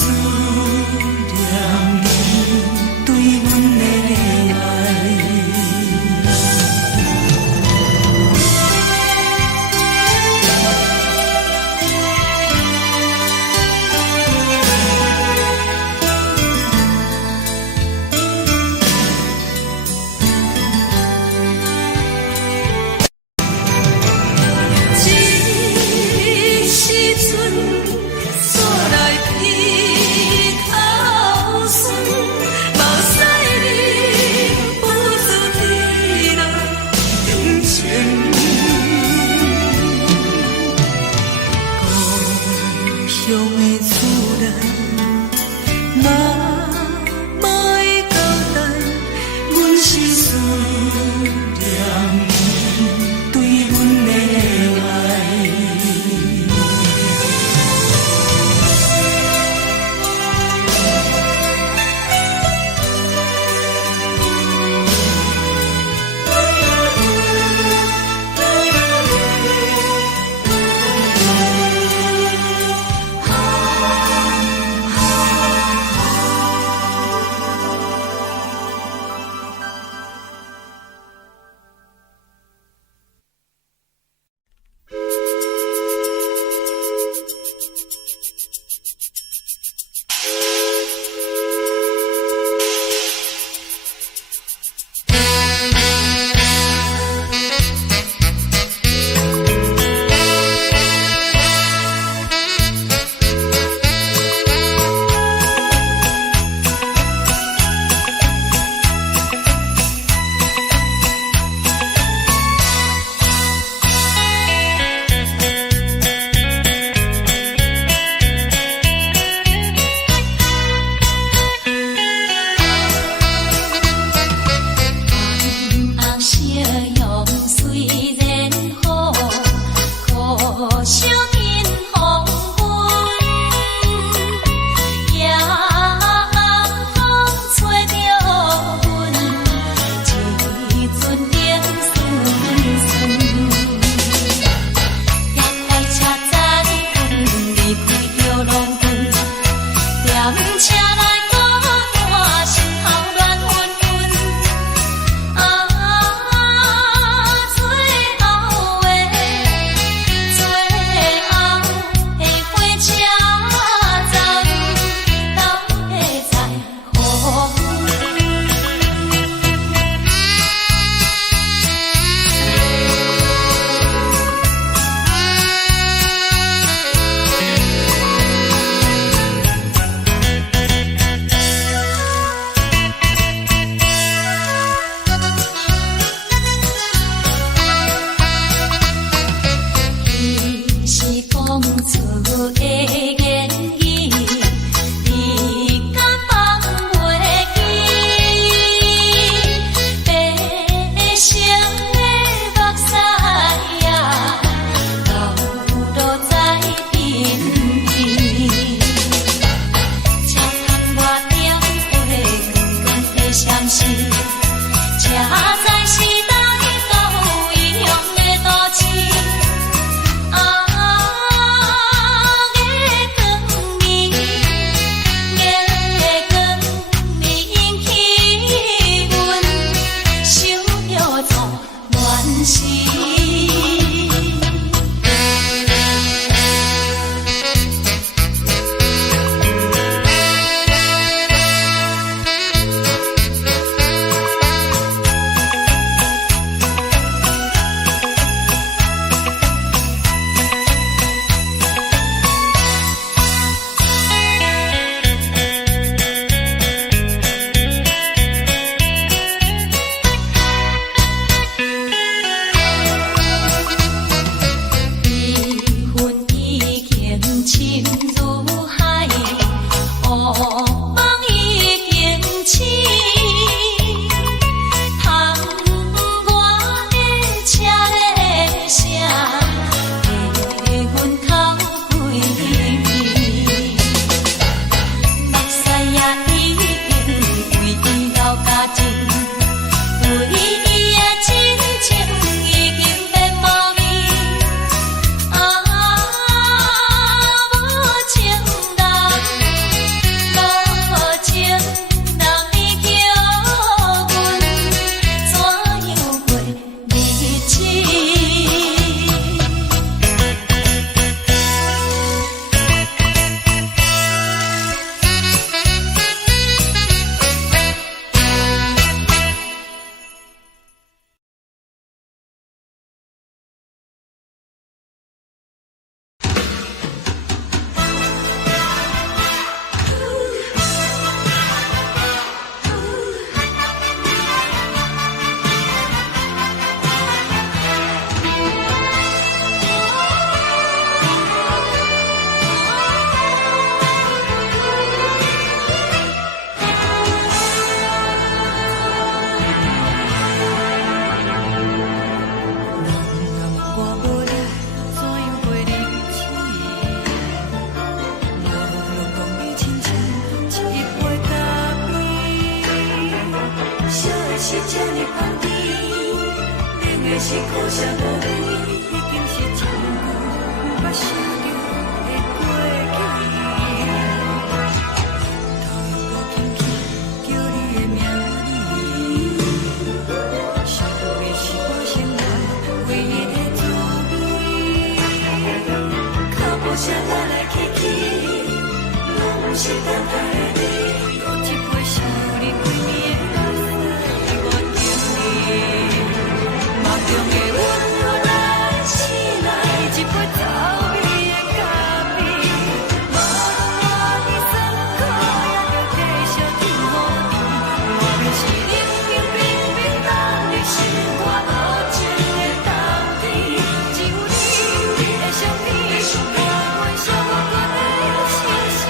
是苦涩无味，已经是千古不朽的过去。头又无轻轻叫你的名字，想你是我生活唯一的滋味。脚步声来来去去，拢不是等待的你，多一杯想你几年的目屎，我敬你。梦中的温柔来醒来，一杯走味的咖啡，无论我的酸苦，也着继续甜予你。我们是冷冷冰冰冷的心肝无情的冬天，只有你的相片，陪阮寂寞过的星星。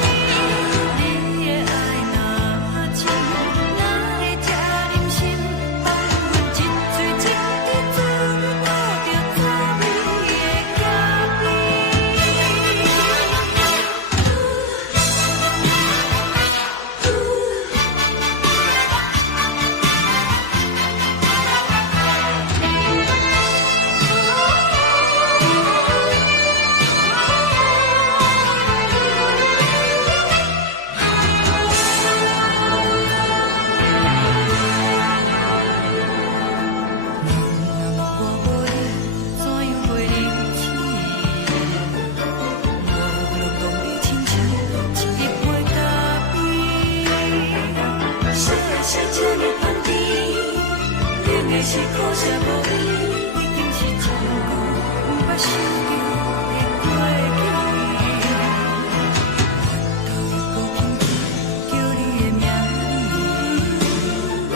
你的爱若真，哪会这忍心放阮一嘴一滴滋味，倒着滋味的咖啡。我无你，怎样袂忍起？无论讲你亲像一杯咖啡，小的是这么香甜，冷的是苦涩无味，已经是千古不朽的过去。头又无轻轻叫你的名字，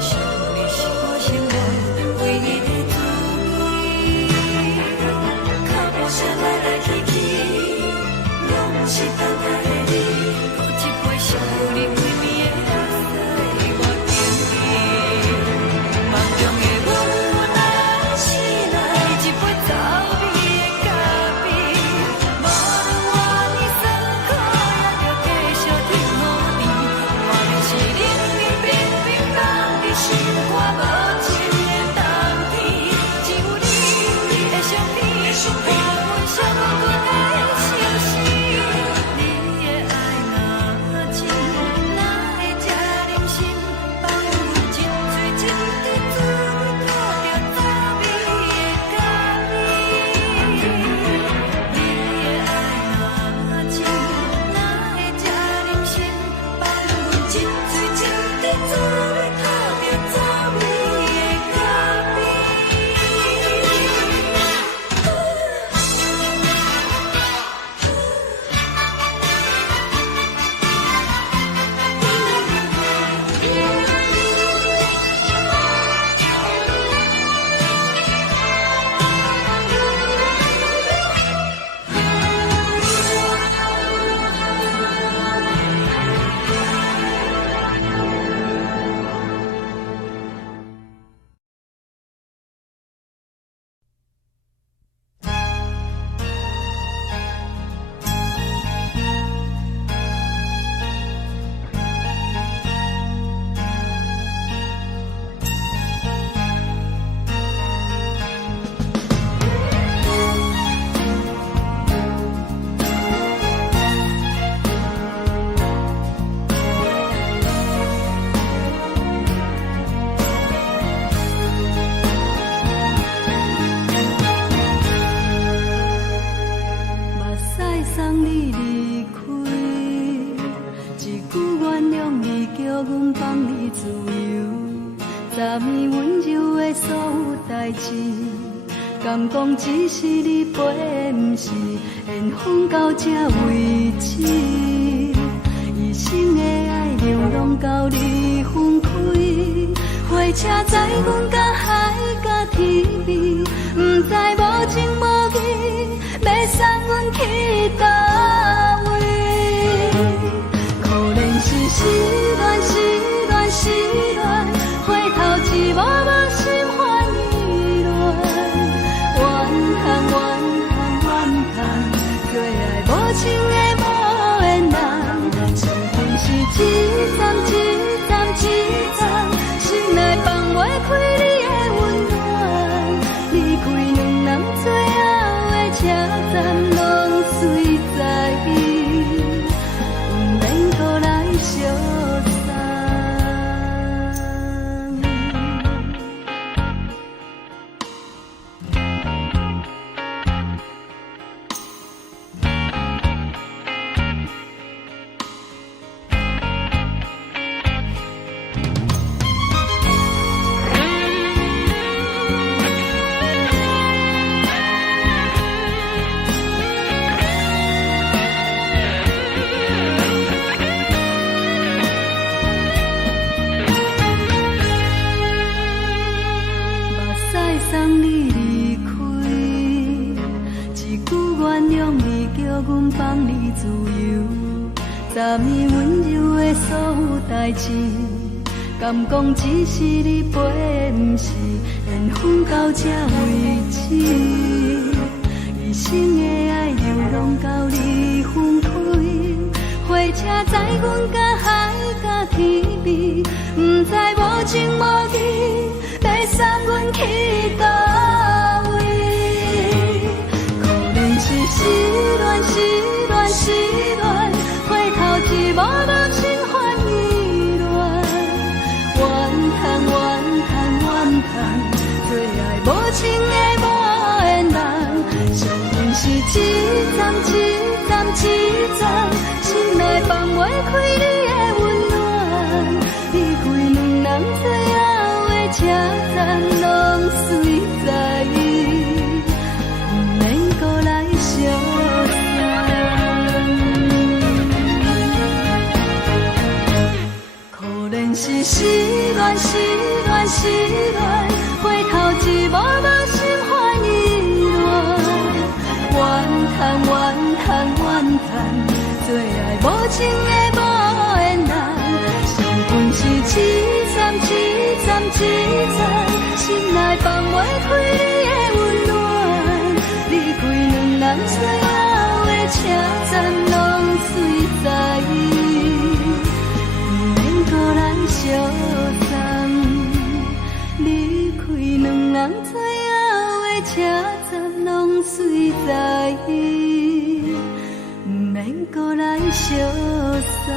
想你是我生活唯一的滋味。脚步声来来去去，拢不是等待的你，多一杯想你几暝的目屎，我敬你。梦中的温柔来醒来，一杯走味的咖啡，无论我的酸苦，也着继续甜予你。我们是冷冷冰冰冷的心肝无情的冬天，只有你的相片，陪阮寂寞过的星星。你的爱若真，哪会这忍心放阮一嘴一滴滋味，倒着滋味的咖啡。你的爱若真，哪会这忍心放阮一嘴一滴滋味，倒着滋味的咖啡。目屎送你离开，一句原谅你，叫阮放你自由，昨暝温柔的所有代志，敢讲只是你陪，不是缘分到这为止。一生的爱流浪到你分开，火车载阮甲海甲天边，不知无情无义，要送阮去倒位？可怜是失恋，失恋，失恋，回头一幕幕心烦意乱，怨恨，怨恨，怨恨，最爱无情的无缘人，情分是一站一站一站，心内放袂开你的温暖。站拢随在伊，毋免搁来相送。送你离开，一句原谅你，叫阮放你自由。昨暝温柔的所有代志，敢讲只是你陪，毋是缘分到这为止。一生的爱流浪到你分开，火车载阮甲海甲天边，毋知无情无义。要送阮去倒位？可能是失恋，失恋，失恋，回头一幕幕心烦意乱，怨叹，怨叹，怨叹，最爱无情的无缘人。伤痕是一站一站一站，心内放袂开你的温暖，离开两人最后的车站拢随在伊，毋免搁来相送。可能是失恋，失恋，失恋，回头一幕幕心烦意乱，怨叹，怨叹，怨叹，最爱无情的无缘人。伤痕是一站一站一站，心内放袂开你的温暖，离开两人最后的车站拢随在伊，毋免搁来相送。离开两人最后的车站拢随在伊，毋免搁来相送。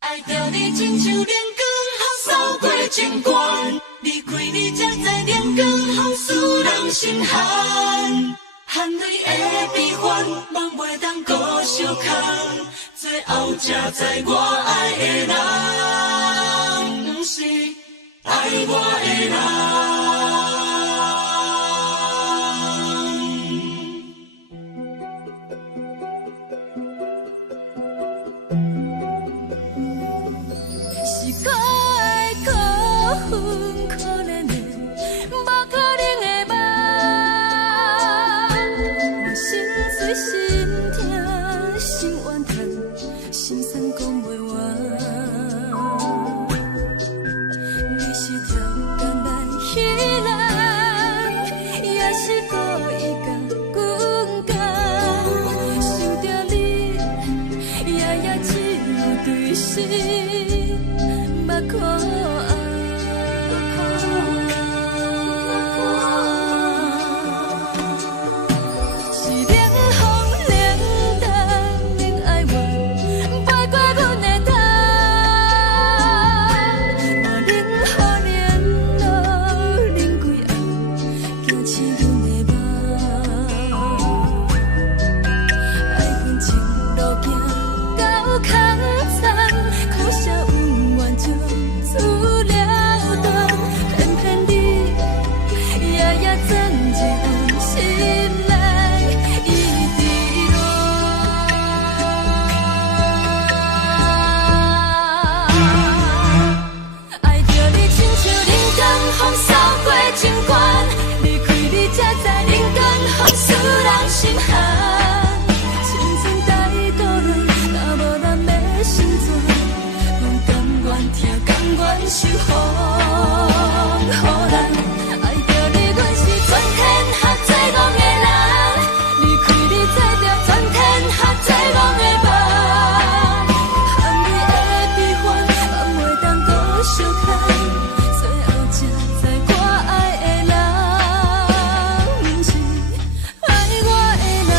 爱着你亲像阳光扫过情关，离开你才知阳光风使人心寒。含泪的悲欢，望袂当搁相牵，最后才知我爱的人，不是爱我的人。空残，苦涩温婉就自恋。守护，予人爱着你，阮是全天下最戆的人。离开你，做着全天下最戆的梦。含你的悲欢，放袂当搁相牵。最后才知我爱的人，不是爱我的人。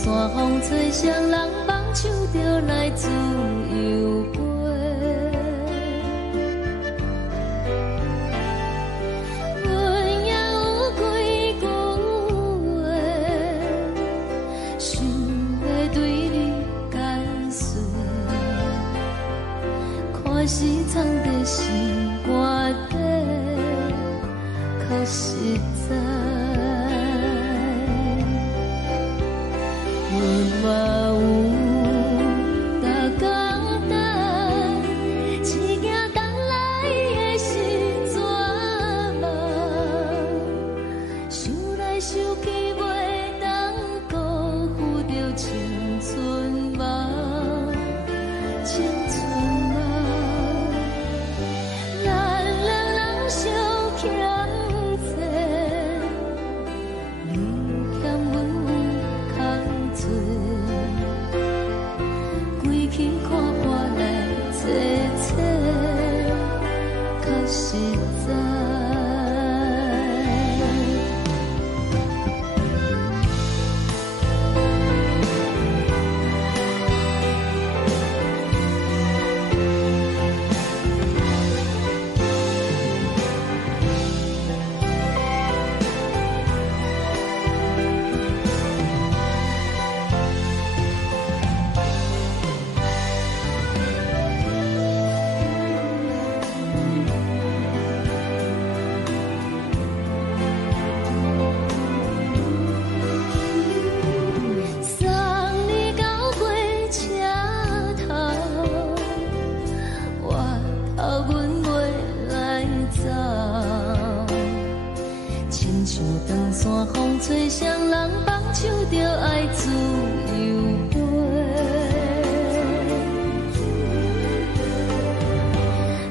山风吹双人梦手着来自由飞。阮也有几句话，想要对你解释，可是藏在心肝底，较实在。 阮嘛有逐工等，一件等来的是绝望，想来想去袂当辜负着青春梦，青春梦，咱两人相。找双人放手着爱自由飞。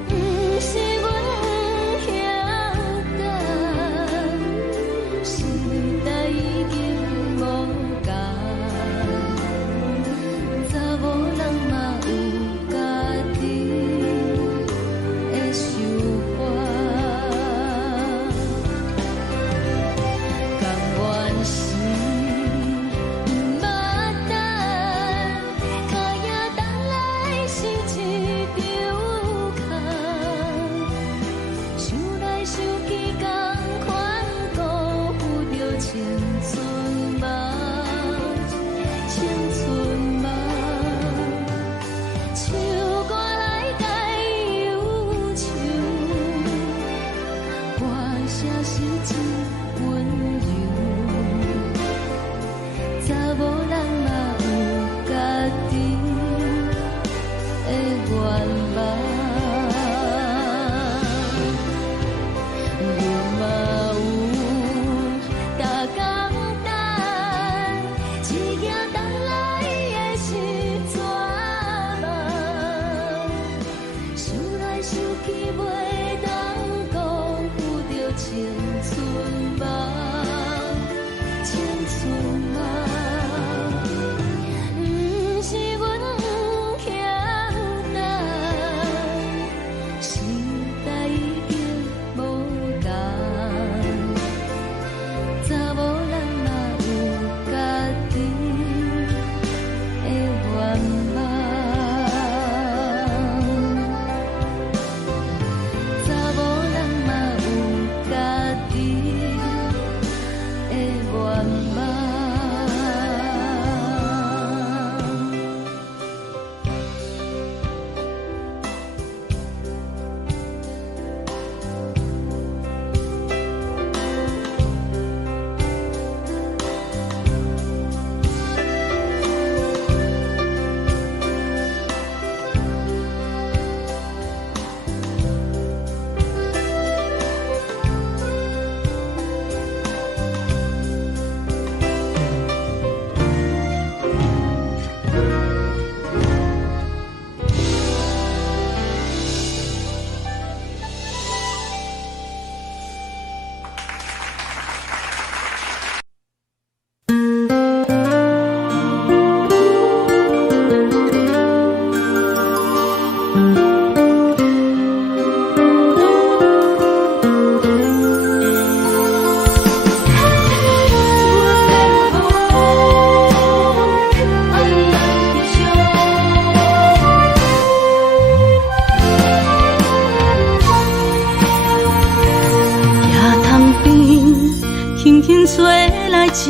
不是阮不晓得，时代已经无同，查某人嘛有家己的想法。甘愿是不捌等，脚也等来是一场空。想来想去，同款辜负着青春梦，青春梦。唱歌来解忧愁，歌声是一温柔。查某人嘛有家己的愿望，人嘛有大工等，一夜等来的是绝望。想来想去，袂当辜负着青春梦，青春梦。不是阮不晓得，时代已经无同，查某人嘛有家己的愿望。查某人嘛有家己的愿望。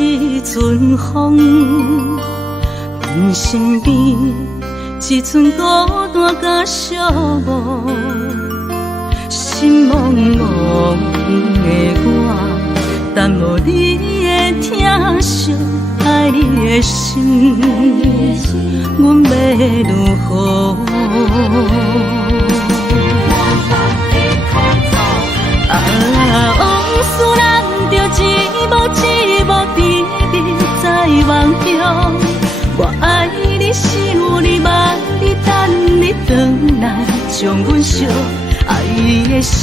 一阵风，阮身边一阵孤单甲寂寞，心茫茫的我，等无你的疼惜，爱你的心，阮要如何？往事人着一幕一幕甜蜜在梦中，我爱你是有你望你等你回来，将阮惜爱的心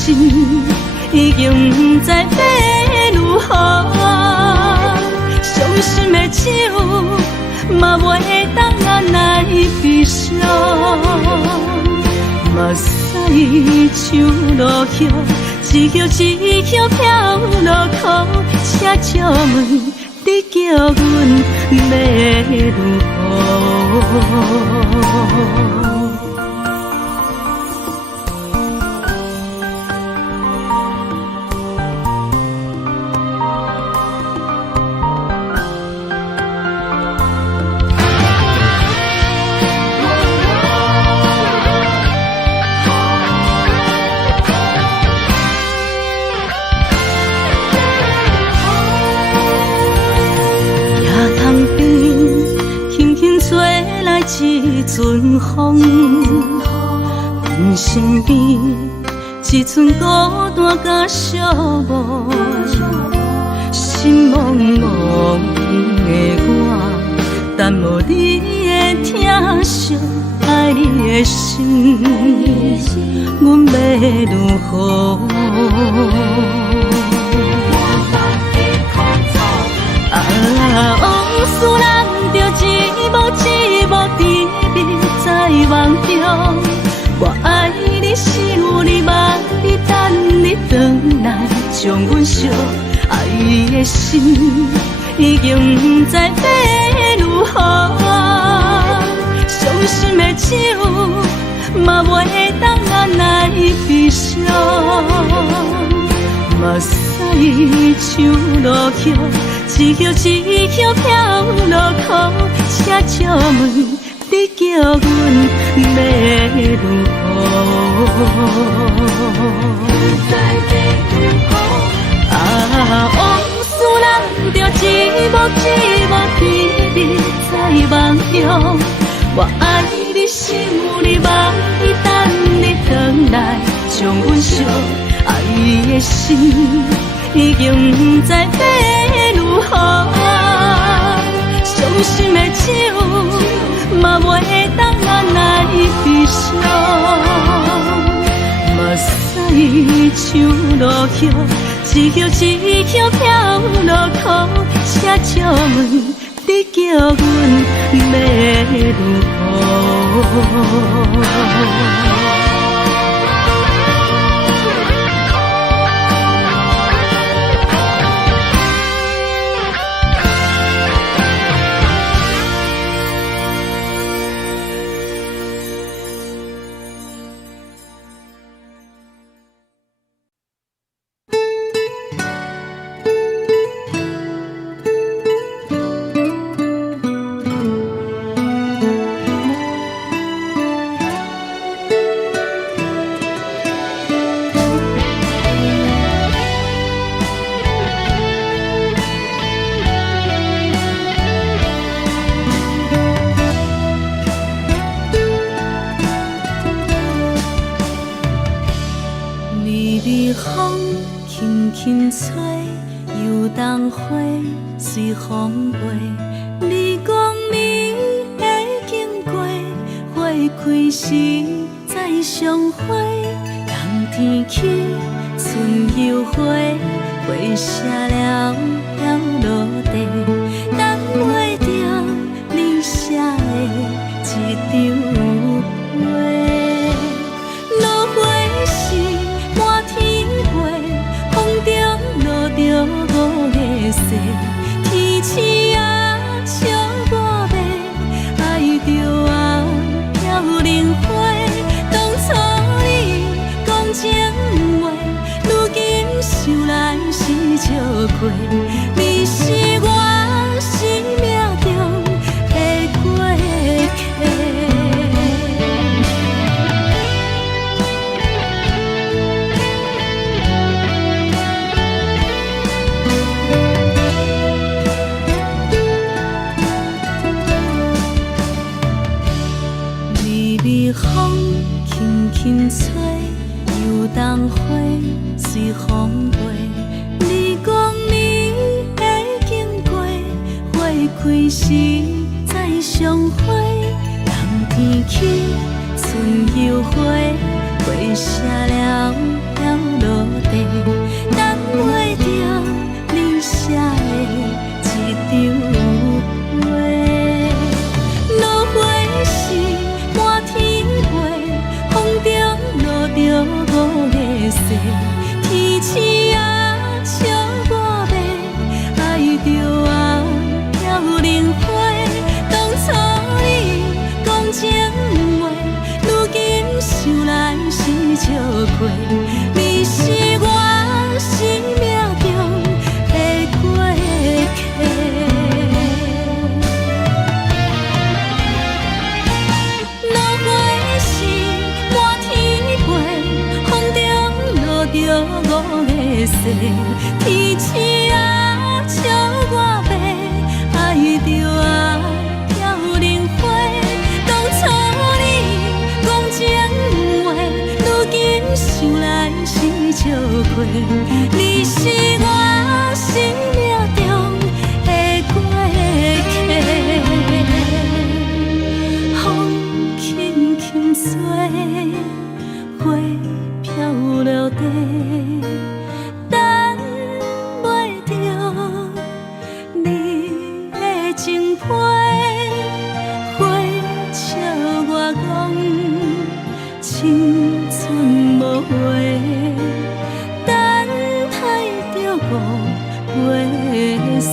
已经不知要如何，伤心的手嘛袂当按来悲伤，目屎像落叶。一叶一叶飘落雨，车照问你叫阮要如何？一阵风，阮身边一阵孤单甲寂寞，心心茫茫的我，等无你的疼惜爱你的心，阮要如何？往事人着一幕一幕甜蜜在梦中，我爱你想你望你等你回来，将阮惜爱你的心已经不知要如何。伤心的酒嘛袂当按来悲伤，目屎像落雨，一曲一曲飘落雨。请借问你叫阮要如何？往事人着一幕一幕甜蜜在梦中，我爱你想你望你等你回来，将阮惜爱你的心已经不知要如何。伤心的酒嘛袂当按来悲伤，目屎像落雨，一曲一曲飘落雨。请借问你叫阮要如何？风轻轻吹，游动花随风飞。你讲你会经过，花开时再相会。冬天起，春又花，花谢了落地，等袂着你写的一张画。落花时满天飞，风中落着五个色，天星啊笑我迷，爱着啊飘零花。当初你讲情话，如今想来是笑亏。你是我生命中的过客。微微风轻轻吹，游动花随风飞。你讲你会经过，花开时再相会。冬天起，春又花，花谢了落地，等袂着你写的一张画。落花时满天飞，风中落着五个色，天星啊笑我迷，爱着啊飘零花。当初你讲情话，如今想来是笑亏。你是我生命中的过客。落花时满天飞，风中落着五个色，天星啊笑我迷，爱着啊飘零花。当初你讲情话，如今想来是笑亏。你是我生命中落地，等袂着你的情批，花笑我讲青春无回，等待着五月雪。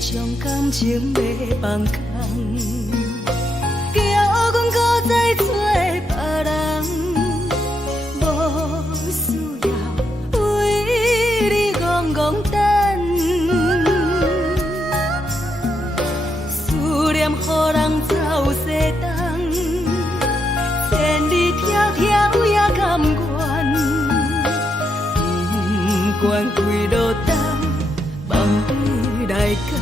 将感情要放空，叫阮搁再找别人，无需要为你戆戆等，思念予人走西东，千里迢迢也甘愿，不管几路灯，梦伊来干。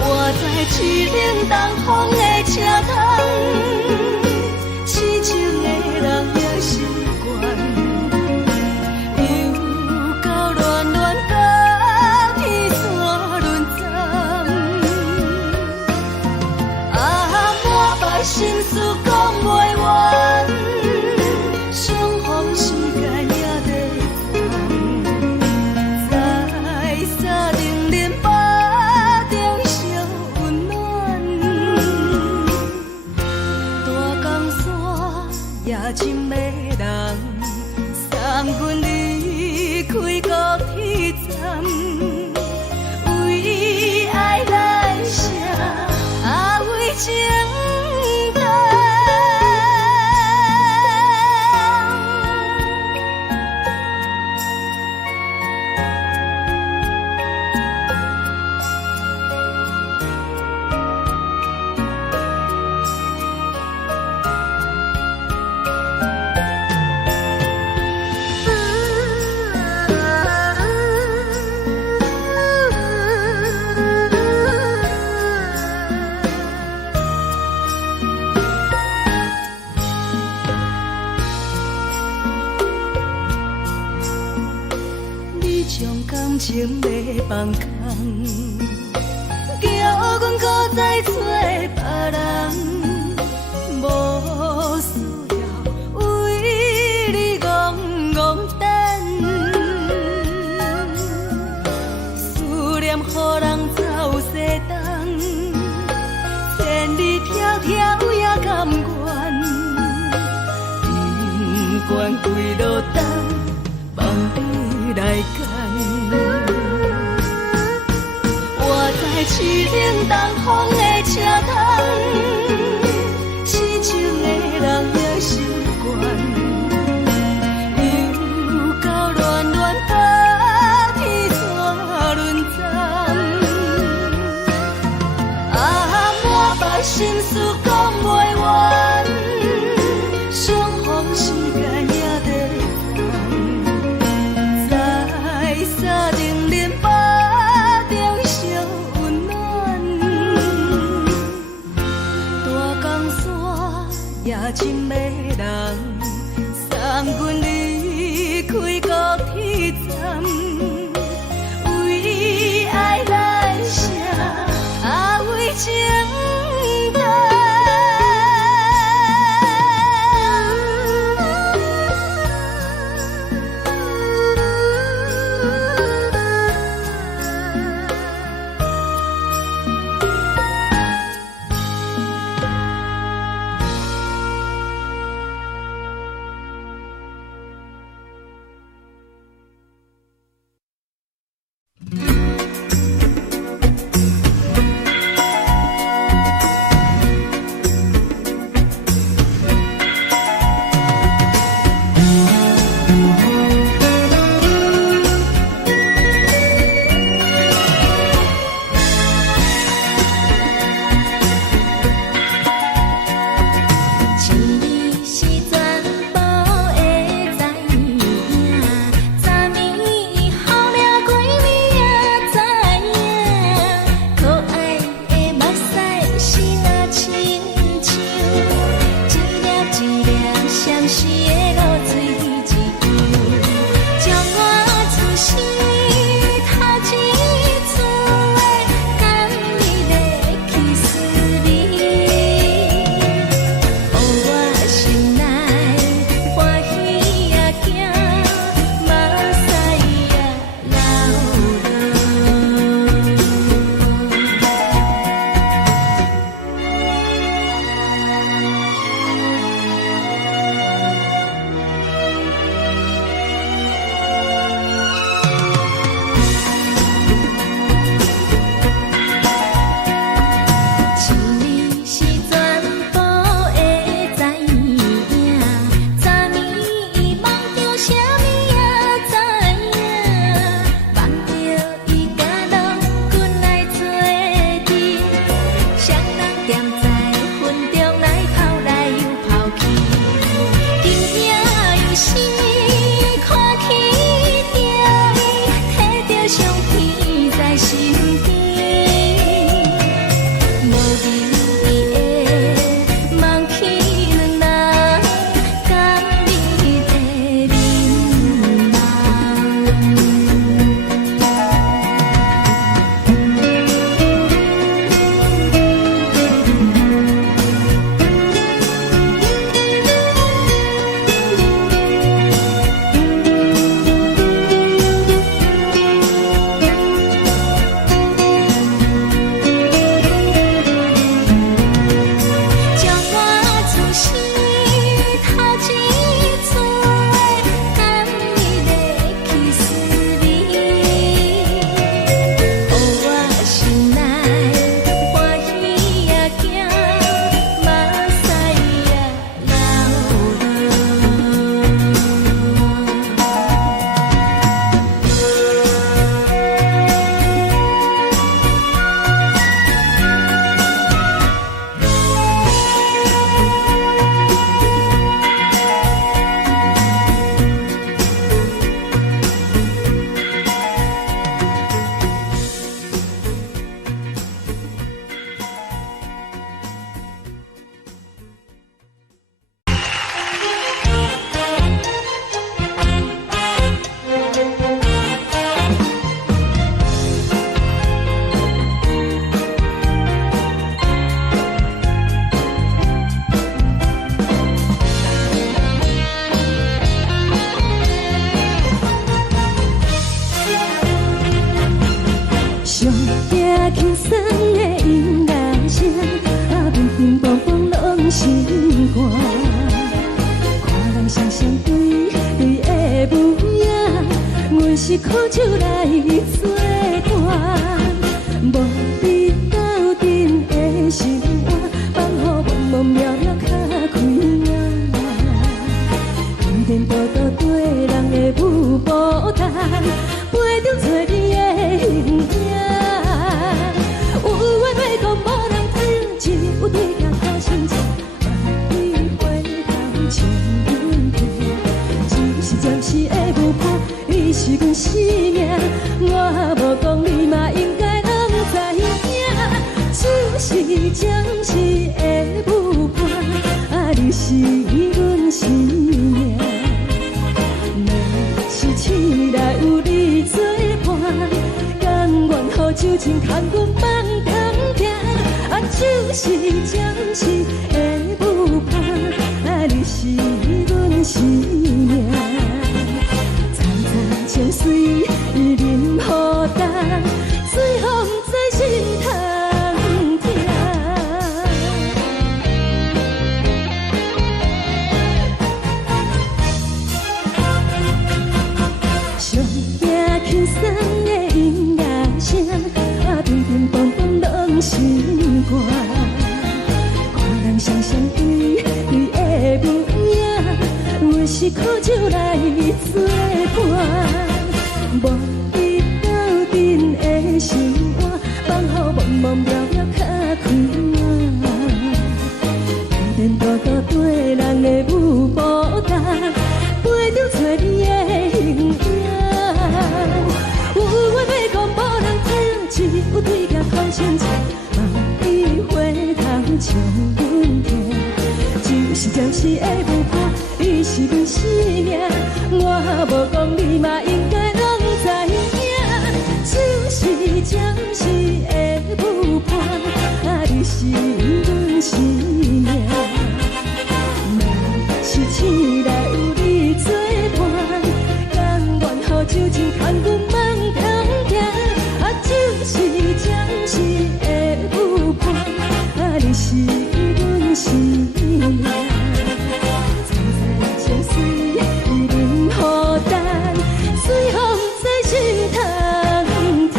我在市顶东风的车窗，痴情的人也习惯，又到乱乱甲天山轮站。啊，满腹心事讲袂完，相逢时间也在长，在沙丁林巴中烧温暖，大江山也真迷人，送阮离开高铁站，为爱来写为情长。你将感情要放空，叫阮搁再找别人，无需要为你戆戆等，思念予人走西东，千里迢迢也甘愿，不管几路灯，梦伊来干。我在市顶东风的车窗，痴情的人也习惯，又到乱乱甲天山轮站。啊，满腹心事讲袂完，相逢时间也在长，在沙丁林巴中烧温暖，大江山也真迷人，送阮离开高铁站，为爱来写为情长。是苦酒来作伴。无你斗阵的心肝，放予茫茫渺渺较开眼。颠颠倒倒对人的舞步弹，陪着做你的形影。有话要讲无人听，有对镜头心切，万里回头像阮家。只是暂时的舞伴，你是阮生命，我无讲你嘛应该拢知影。就是暂时的舞伴，你是阮生命。若是醒来有你作伴，甘愿予酒精牵阮放通行。就是暂时的舞伴，你是阮生命。层层情水任何担，随风在心通听。上听轻松的音乐声，乒乒乓乓拢心肝。看人双双对对的舞影，阮是苦酒来作伴。无你斗阵的心肝，放予茫茫渺渺较开眼。颠颠倒倒对人的舞步弹，陪着做你的形影。有话要讲无人听，只有对镜头心切，万里回头像阮家。就是暂时的舞伴，你是阮生命，我无讲你嘛应该拢知影。就是暂时的舞伴，你是阮生命。若是醒来有你作伴，甘愿予酒精牵阮放通行。就是暂时的舞伴，你是阮生命。层层情水任何担，随风在心通听。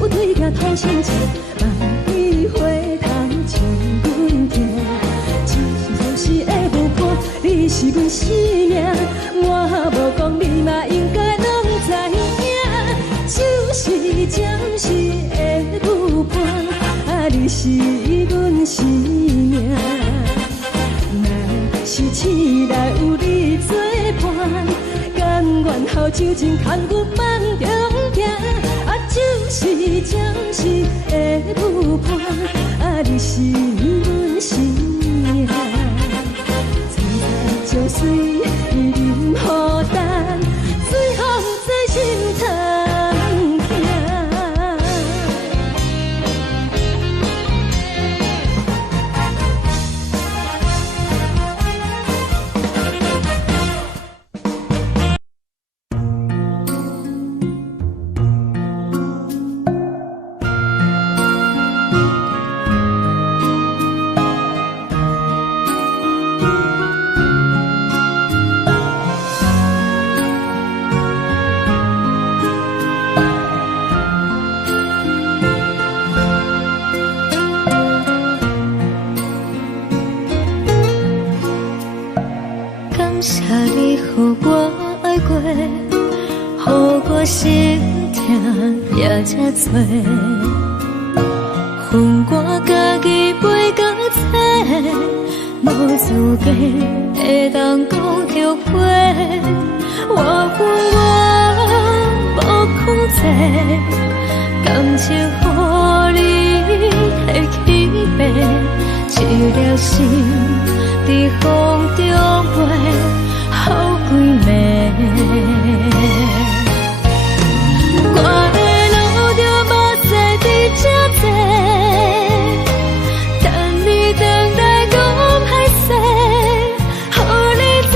有对镜头心切，万里回头像阮家。只是暂时的舞伴，你是阮生命，我无讲你嘛应该拢知影。就是暂时的舞伴，你是阮生命。若是醒来有你作伴，甘愿予酒精牵阮放中行。就是暂时的舞伴，你是阮生命。层层情水任何担，随风在心通听。谢你予我爱过，予我心痛也这多，分我家己陪到底，无资格会当讲后悔。我无控制，感情予你会起飞，一粒心在风中飞。好几暝，我的路就无再伫这坐，等你等待讲歹势，予你知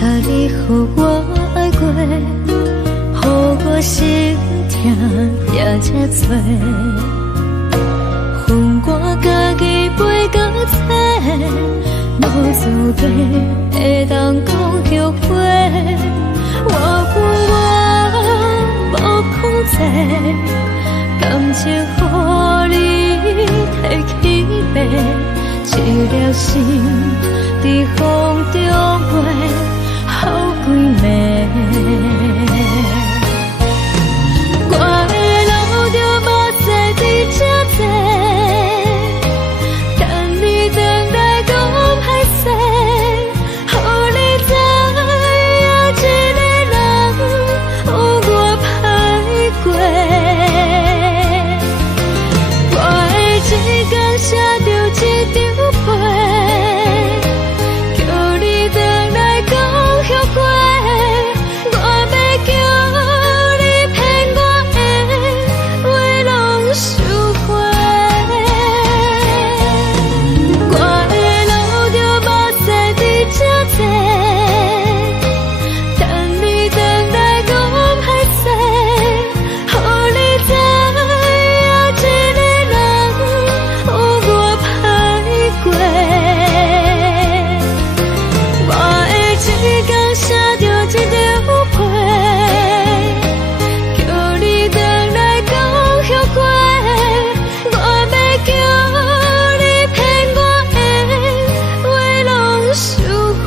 你予我爱过，予我心痛也这多，分我家己飞到切，无注定会当讲后悔。我无控制，感情予你提起飞，一粒心在风中飞，好几暝。我的路就目屎在这多，等你回来讲歹势，予你知影一个人有我歹过。我会一天写着一张被，叫你回来讲后悔。我要叫你骗我的话拢收回。我的路就目屎在这多，等你回来讲歹势，予你知影一个人有我歹过。我会一天写着一张被，叫你回来讲后悔。我要叫你骗我的话拢收回。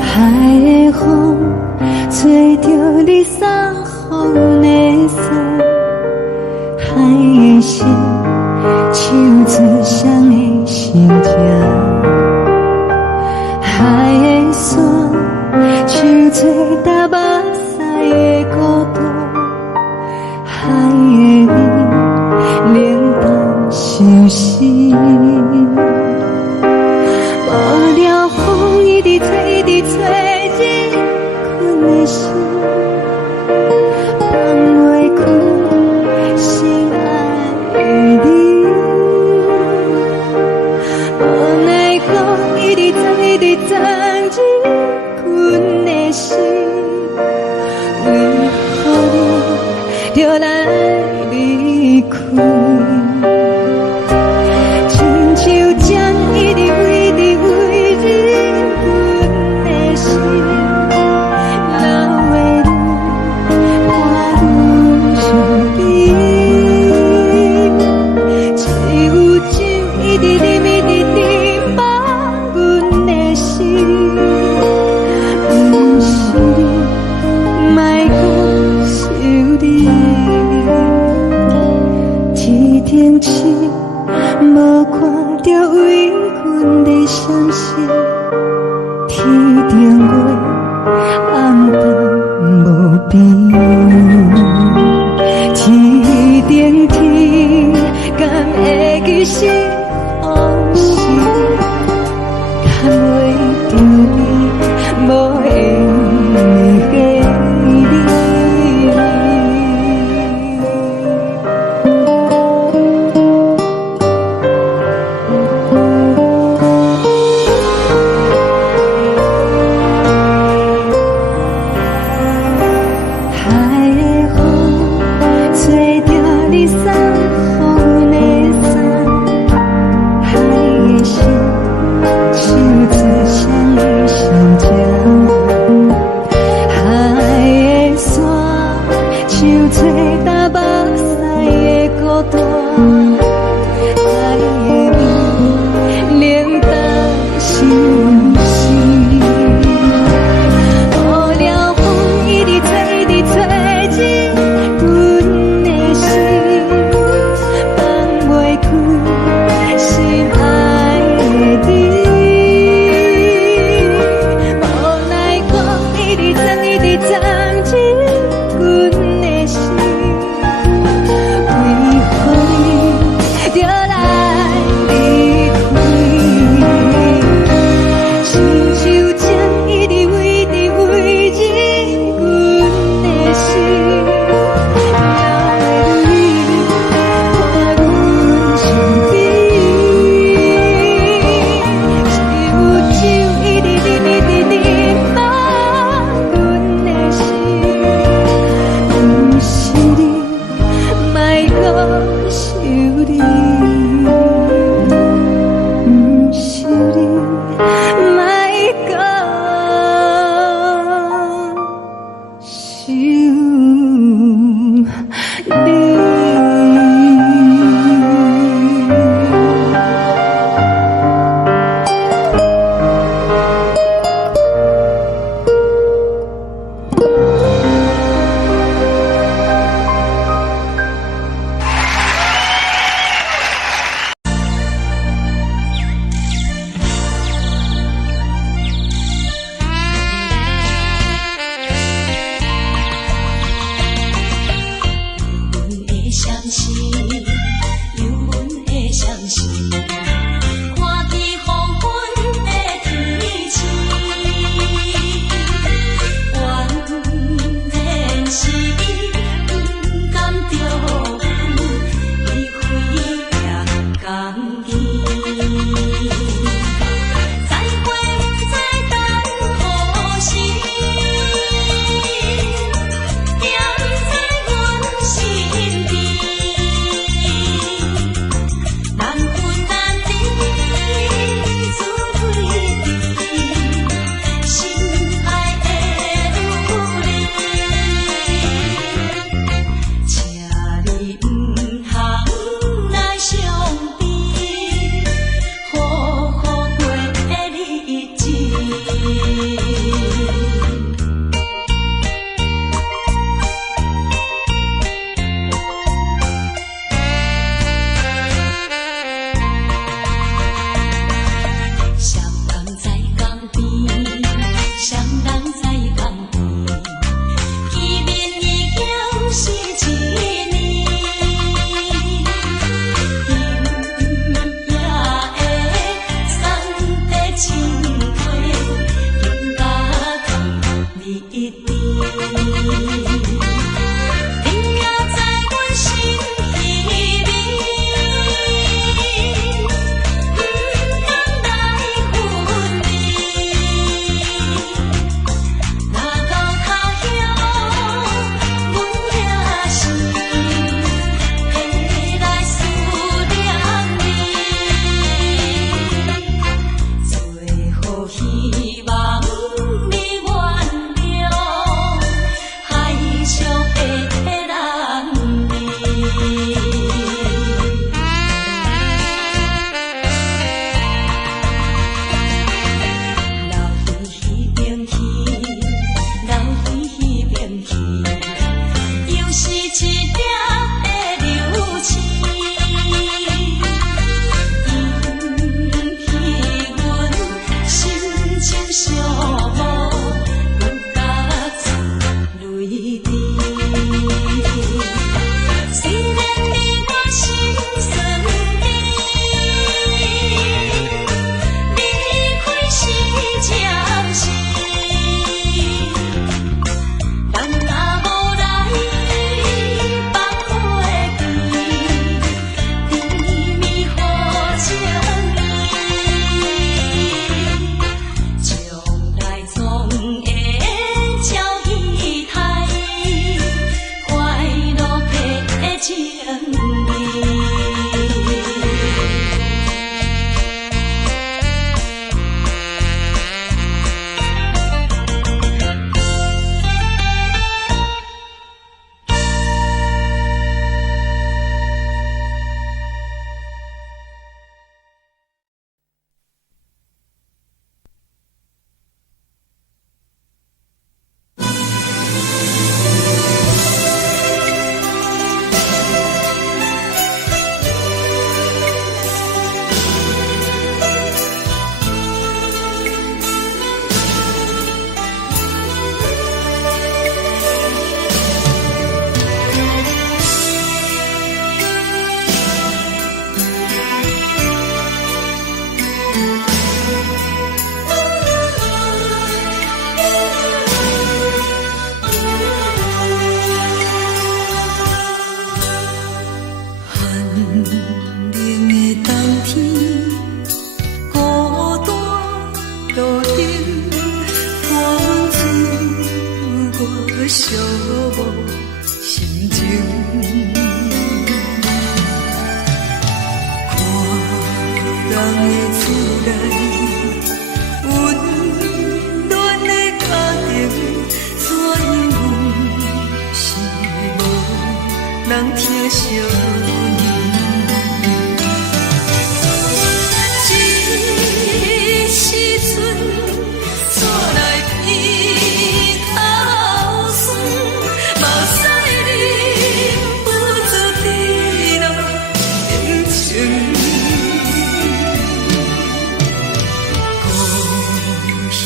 海的风吹着你送风的伞，海的心唱出双的心情，海的山唱出搭目屎的孤独，海的你冷淡伤心。无聊风一直吹，一直吹，日困的心，放袂开心爱的你。无奈何一直藏，一直藏，日困的心，为何你就来离开？亲像针一直飞，一直飞，日阮的心，流的泪，我愈想你，只有酒一直啉，一直啉，放阮的心，不是你，莫讲想你，一天起。无看到为阮的伤心，天顶月暗淡无边，天顶天敢会记是往事，敢袂着你无缘给你。你送风的伞，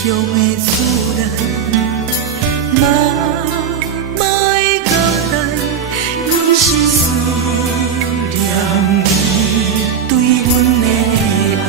乡的厝内，嘛嘛会交代，阮是思念你对阮的爱。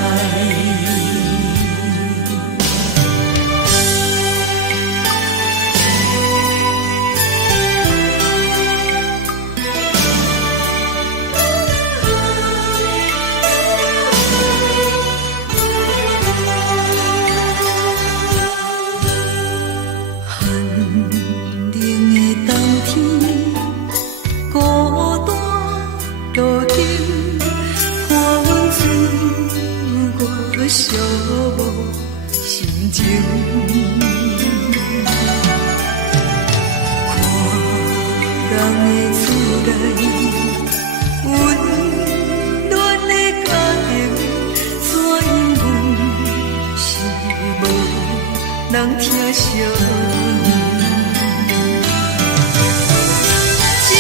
寂寞心情，看人的厝内温暖的家庭，怎因阮是无人疼惜？这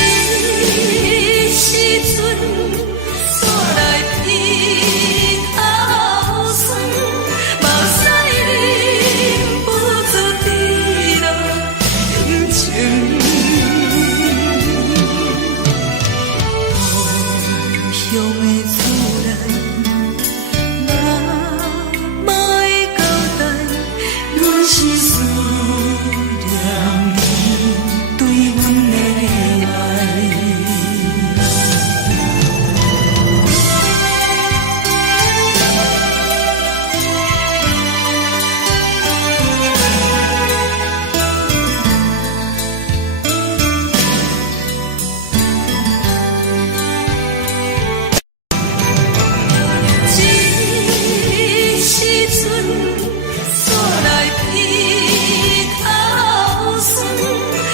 时阵煞来鼻头酸，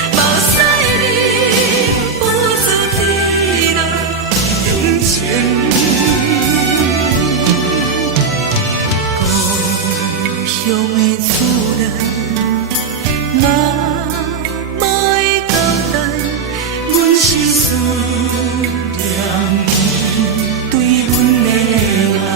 目屎忍不住滴落眼睛。故乡的厝内，嘛嘛会交代，阮是思念你对阮的爱。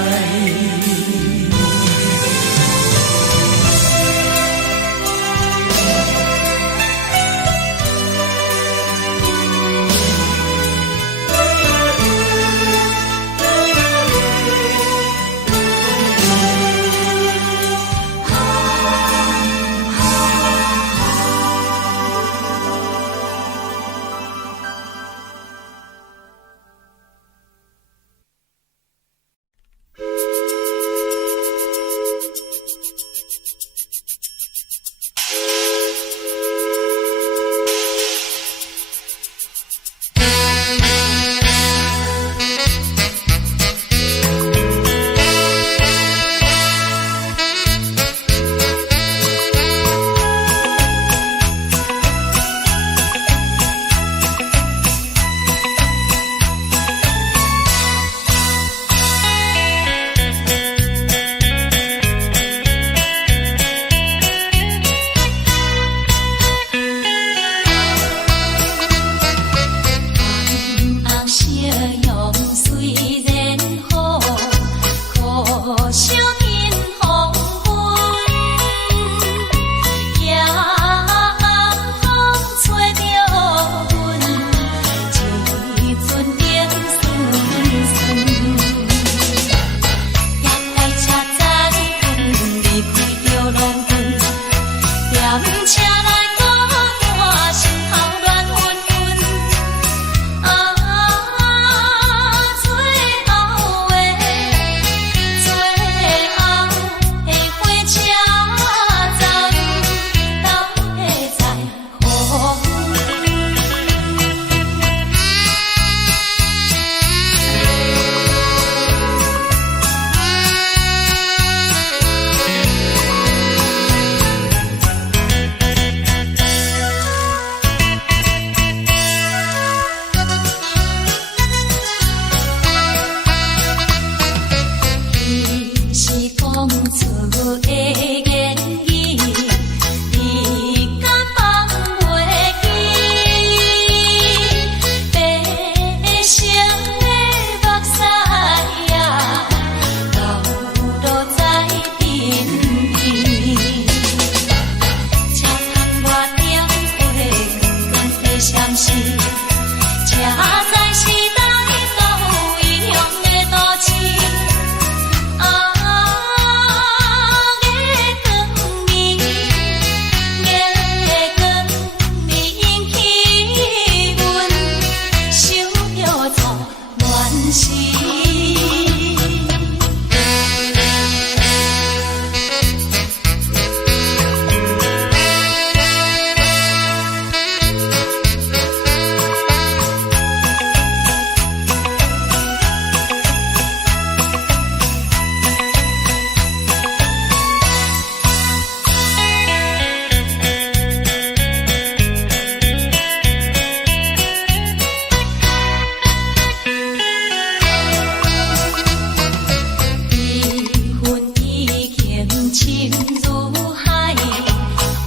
如海，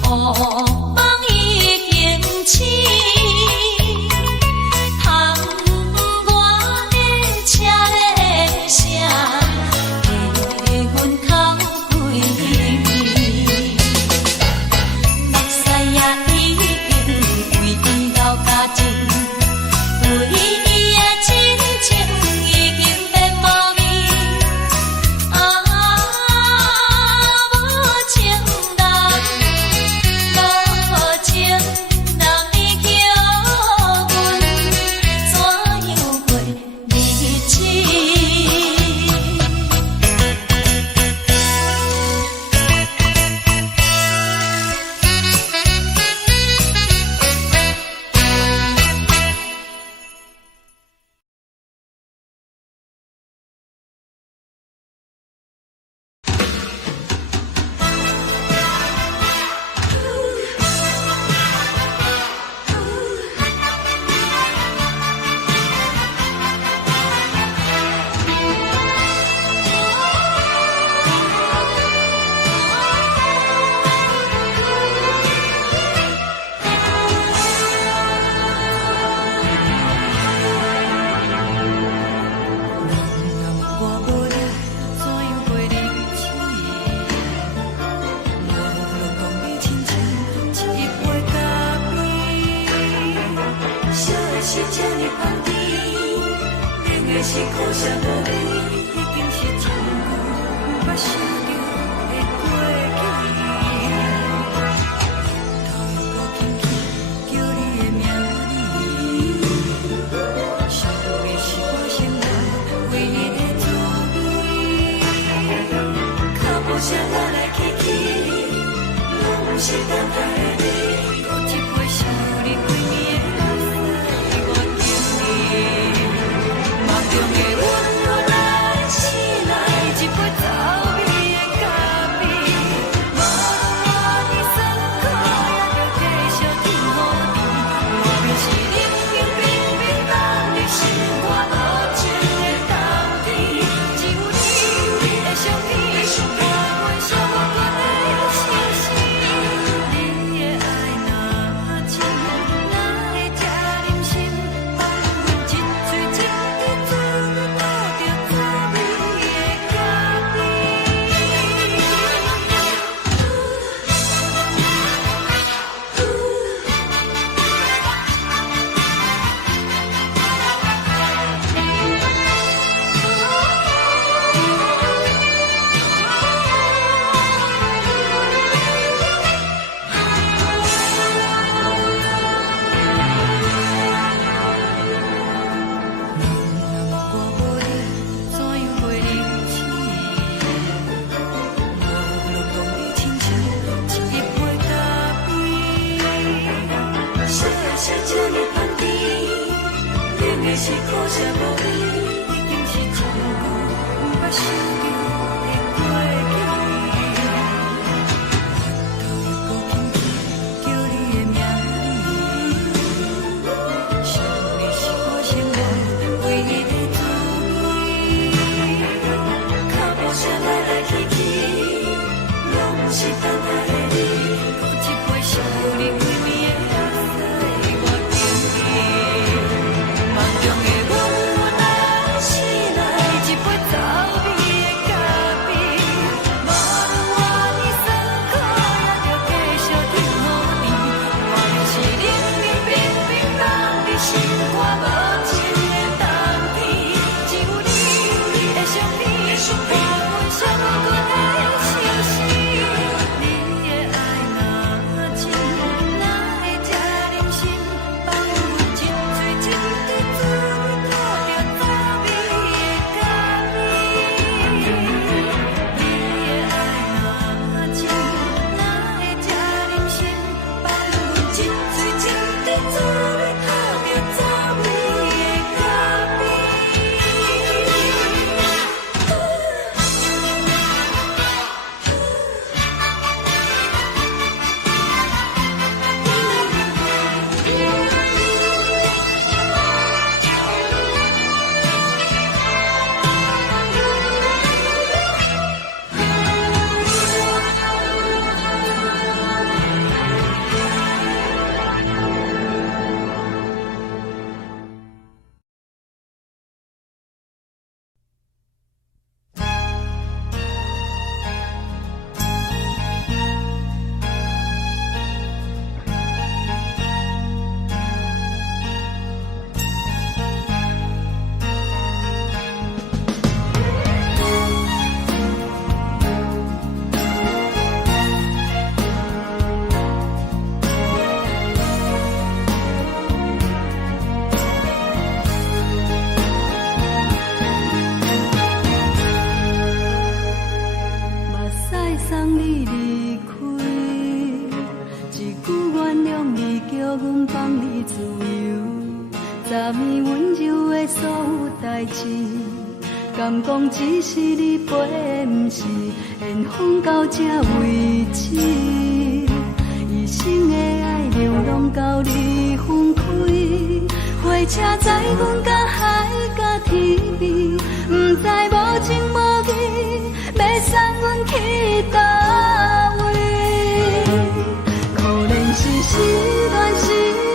乌梦已经醒。窗外的车的声，在阮头开暝。目屎也已经为伊流甲尽，对伊的真情已经变无味。无情人，无情人，你叫阮怎样过日子？是这呢香甜，冷的是苦涩无味，已经是真久无捌想着的过去。头又搁轻轻叫你的名字，想你是我生活唯一的滋味。脚步声来来去去，拢不是等待的你，搁一杯想你几年的目中的温柔来醒来，一杯走味的咖啡，无论你酸苦，也着继续甜予你。外面是冷冷冰冰冷的心肝无情的冬天，只有你的相片，伴阮相关的心事。你的爱若真，哪会这忍心放阮一嘴一滴水？是这呢香甜，冷的是苦涩无味，已经是真久无捌想着的过去。头又搁轻轻叫你的名字，想你是我生活唯一的滋味。脚步声来来去去，拢不是等待的你，搁一杯想你几暝的梦中的温柔来醒来，一杯走味的咖啡，无论我呢酸苦，也着继续甜予你。外面是冷冷冰冰冷的心肝无情的冬天，只有你的相片，伴阮相关的心事。自由，昨暝温柔的所有代志，敢讲只是你陪，不是缘分到这为止。一生的爱流浪到你分开，火车载阮到海甲天边，不知无情无义，要送阮去倒位？可怜是失恋，失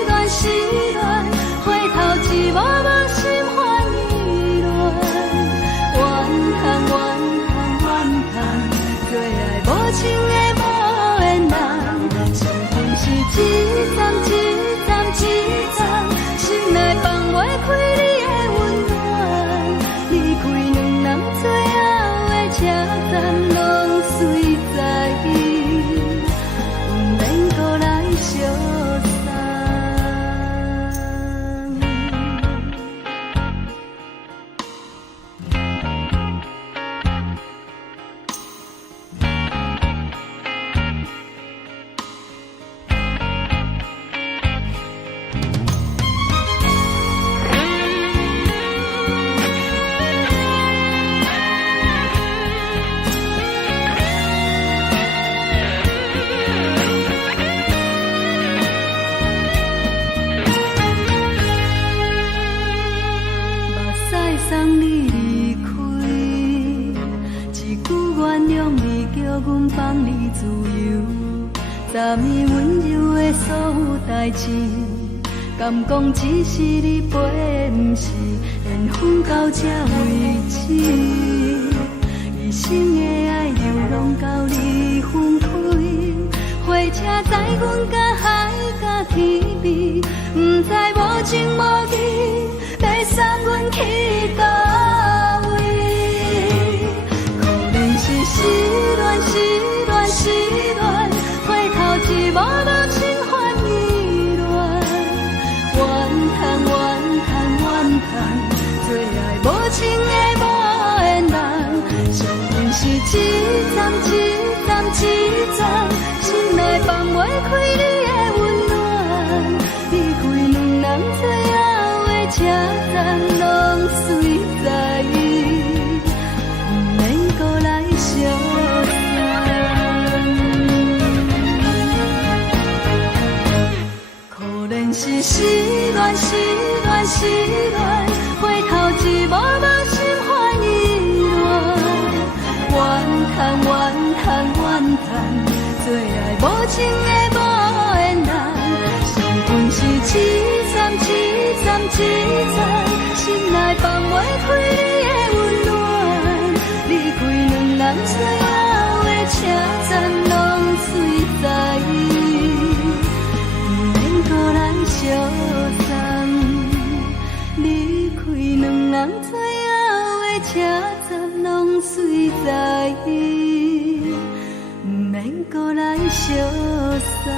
恋，失恋，回头一幕幕心烦意乱，怨叹，怨叹，怨叹，最爱无情的无缘人，相逢是一站一站一站，心内放袂开你的温暖，离开两人最后的车站，拢随在意，不免搁来相送。送你离开，一句原谅你，叫阮放你自由。昨暝温柔的所有代志，敢讲只是你陪，不是缘分到这为止。一生的爱流浪到你分开，火车载阮到海甲天边，不知无情无义，要送阮去倒位？可怜是失恋，失恋，失恋，回头一幕幕心烦意乱，怨叹，怨叹，怨叹，最爱无情的无缘人，相逢是一站一站一站，心内放袂开你的温暖，离开两人最后的车站，拢随在意，不免搁来相送。可怜是失恋，失恋，失恋，回头一幕幕心烦意乱，怨叹，怨叹，怨叹，最爱无情的无缘人，相逢是一站一站一站，心内放袂开你的温暖，离开两人最后的车站，拢随在意，不免搁来相送。离开两人最后的车站，拢随在意，不免搁来相送。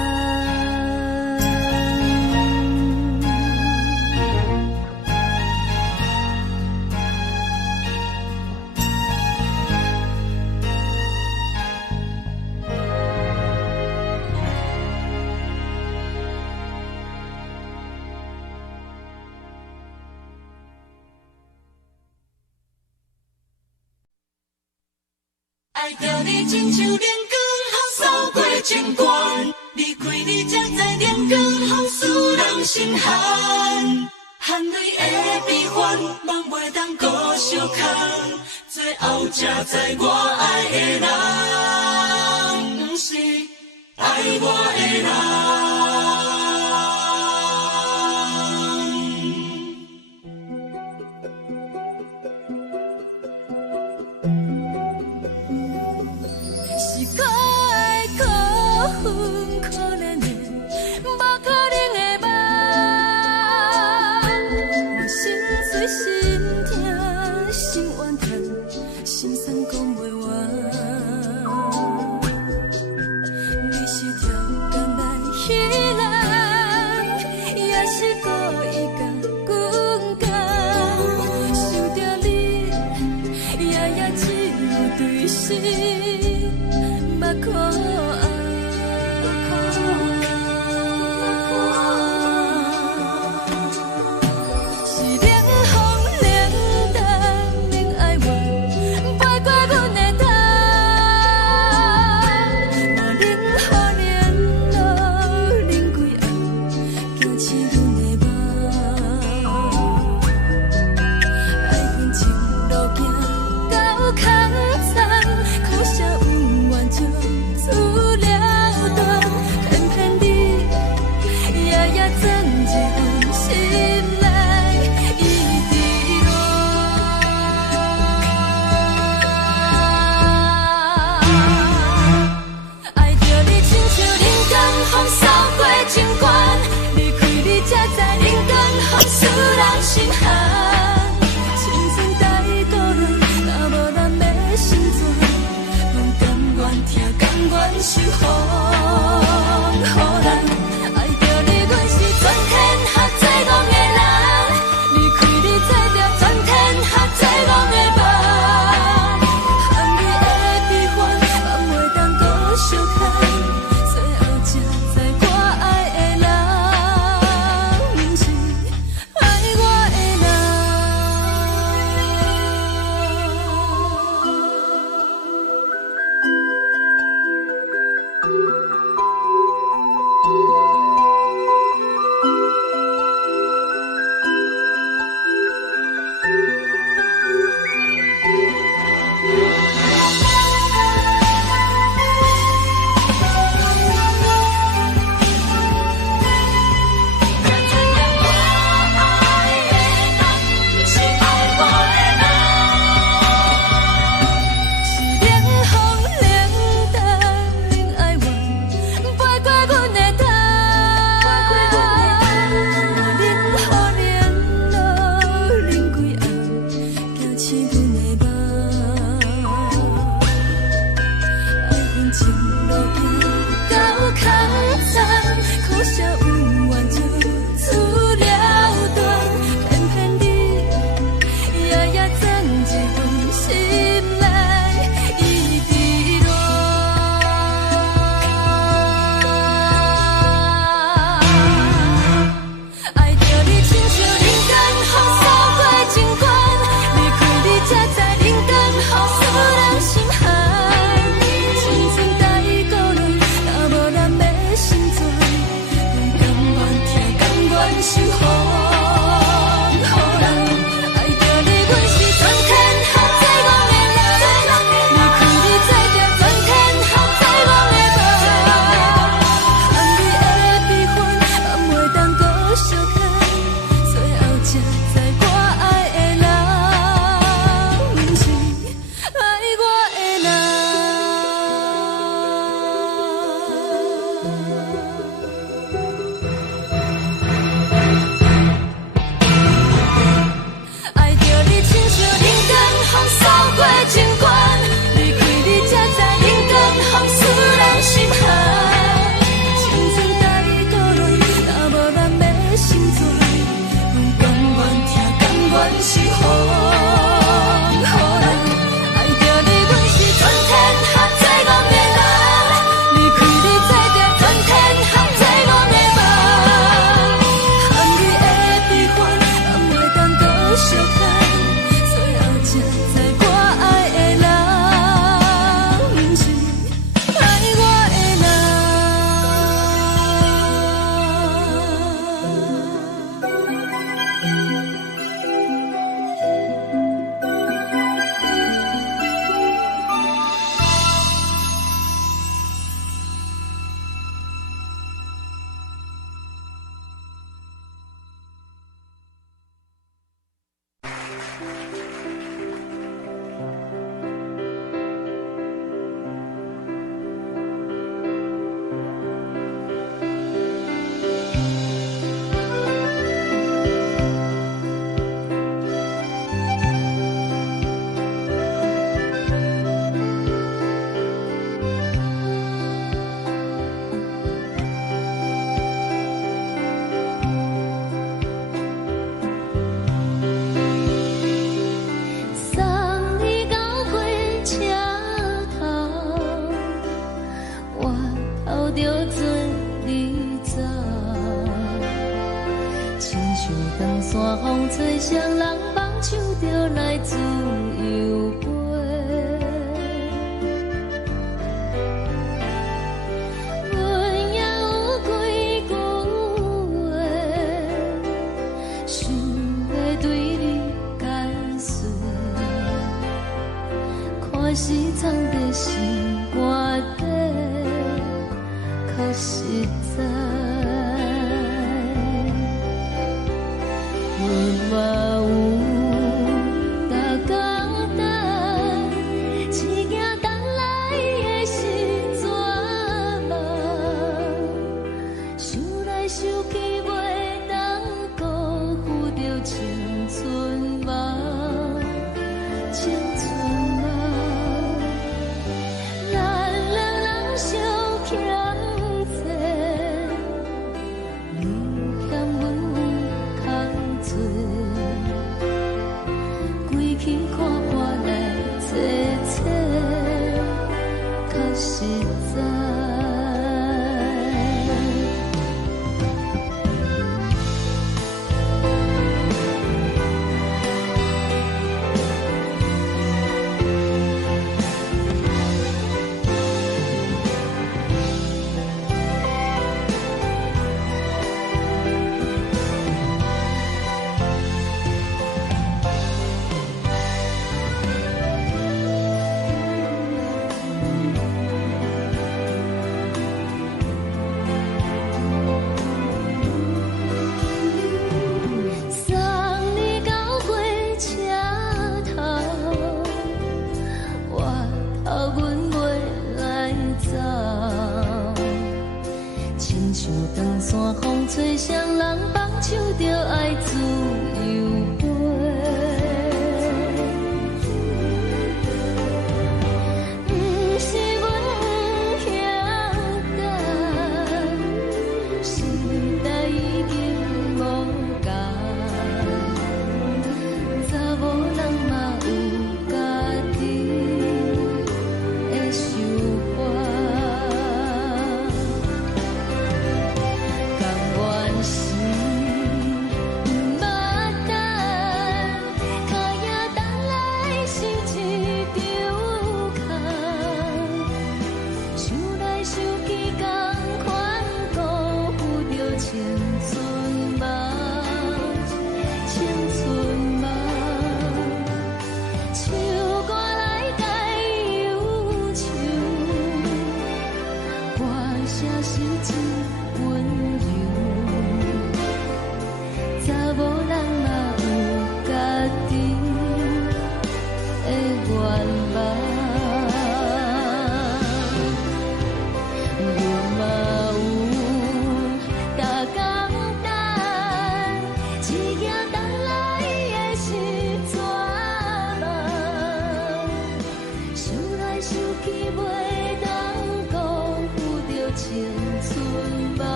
爱着你亲像阳光扫过情关，离开你才知阳光风使人心寒。含泪的悲欢，望袂当搁相牵，最后才知我爱的人，不是爱我的人。守护，予人爱着你，阮是全天下最戆的人。离开你，做着全天下最戆的梦。含你的悲欢，嘛袂当搁相牵。最后才知我爱的人，不是爱我的人。山风吹双人梦唱着来自由飞，阮也有几句话，想要对你解释，看是藏在心肝底，较实在。 阮嘛有逐工等，只惊等来的是绝望，想来想去袂当辜负着青春梦，青春梦，咱两人相。想长山风吹双人放手着爱自由飞。不是阮不晓得，时代已经无同，查某人嘛有家己的想法。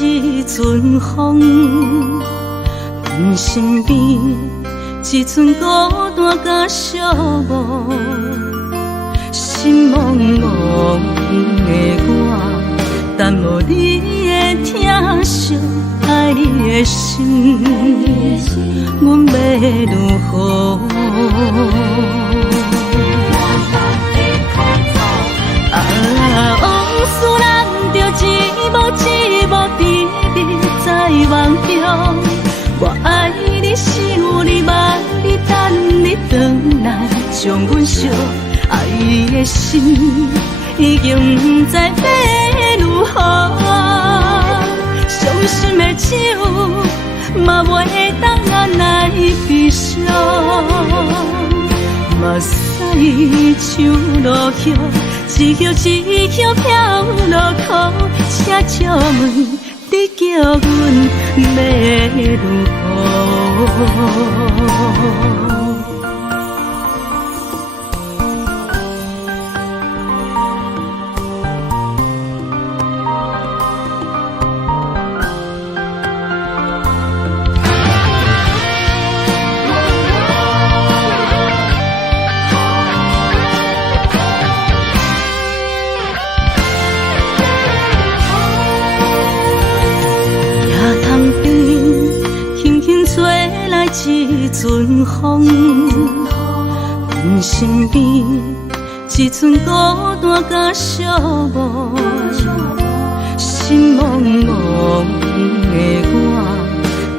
一阵风，阮身边一阵孤单甲寂寞，心茫茫的我，等无你的疼惜，爱你的心，阮要如何？往事咱着一幕甜蜜在梦中。我爱你是有你望你等你回来，将阮惜爱的心已经不知要如何。伤心的手嘛袂当按来悲伤，目屎像落雨，一叶一叶飘落雨，请借问你叫阮要如何？一阵风，阮身边一阵孤单甲寂寞，心茫茫的我，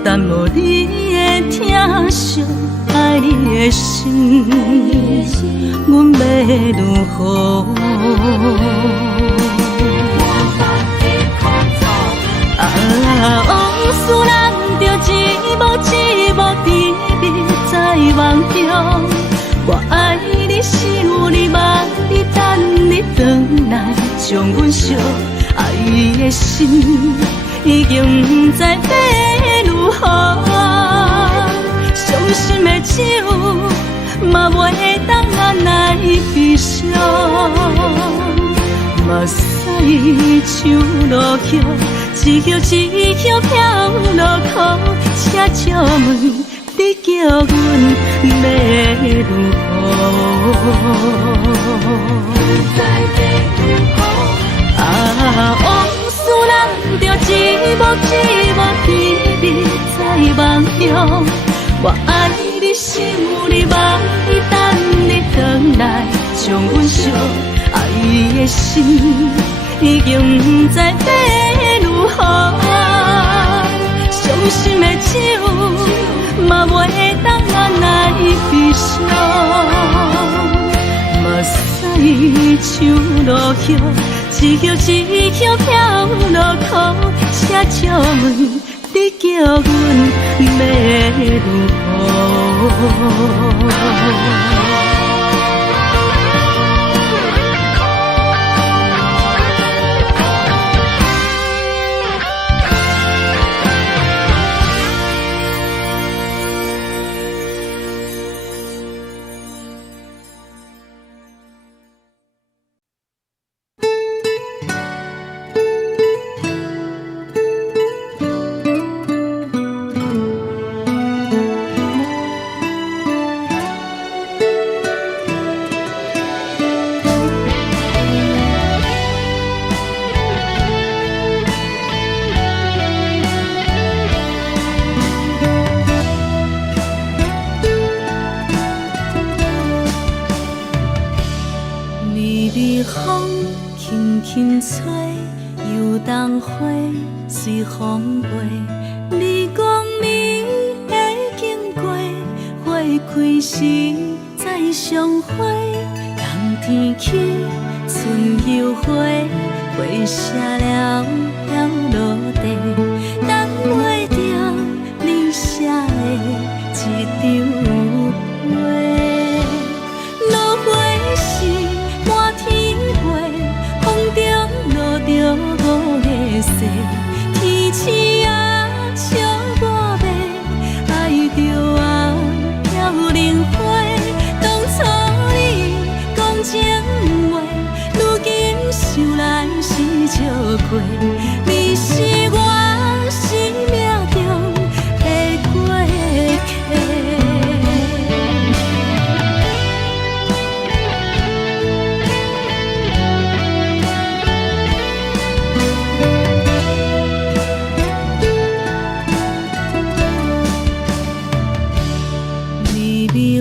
淡无你的疼惜，爱你的心，阮要如何？往事人着一幕一幕甜蜜在梦中，我爱你想你望你等你回来，将阮惜爱的心已经不知要如何，伤心的酒嘛袂当按来悲伤。目屎像落叶，一叶一叶飘落雨，请借问你叫阮要如何？往事人着一幕一幕甜蜜在梦中，我爱你想你望你等你回来，将阮惜爱的心已经不知要如何，伤心的酒嘛袂当按来悲伤，目屎像落叶，一叶一叶飘落雨，请借问你叫阮要如何？风轻轻吹，游动花随风飞。你讲你会经过，花开时再相会。冬天起，春又回，花谢了要落地，等袂着你写的一张画。落花时满天飞，风中落着五个色，天星啊笑我迷，爱着啊飘零花。当初你讲情话，如今想来是笑过。你是我生命中的过客。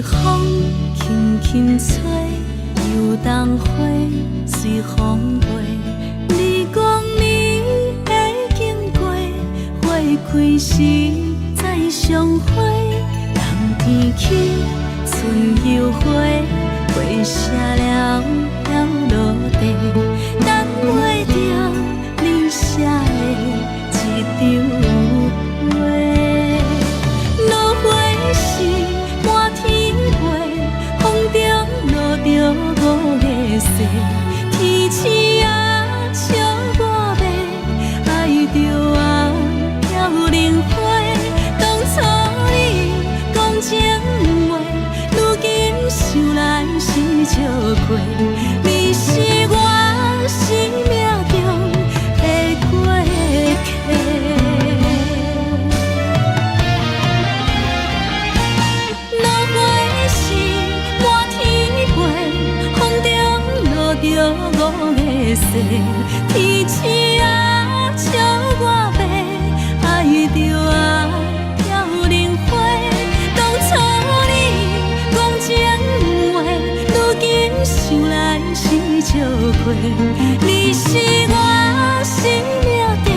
风轻轻吹，游动花随风飞。你讲你会经过，花开时再相会。冬天起，春又回，花谢了要落地，等袂着你写的一张画。落花时满天风中落着五个色，天星啊笑我迷，爱着啊飘零花。当初你讲情话，如今想来是笑过。你是我生命中的过客。着五个色，天星啊笑我迷，爱着啊飘零花。当初你讲情话，如今想来是笑过。你是我生命中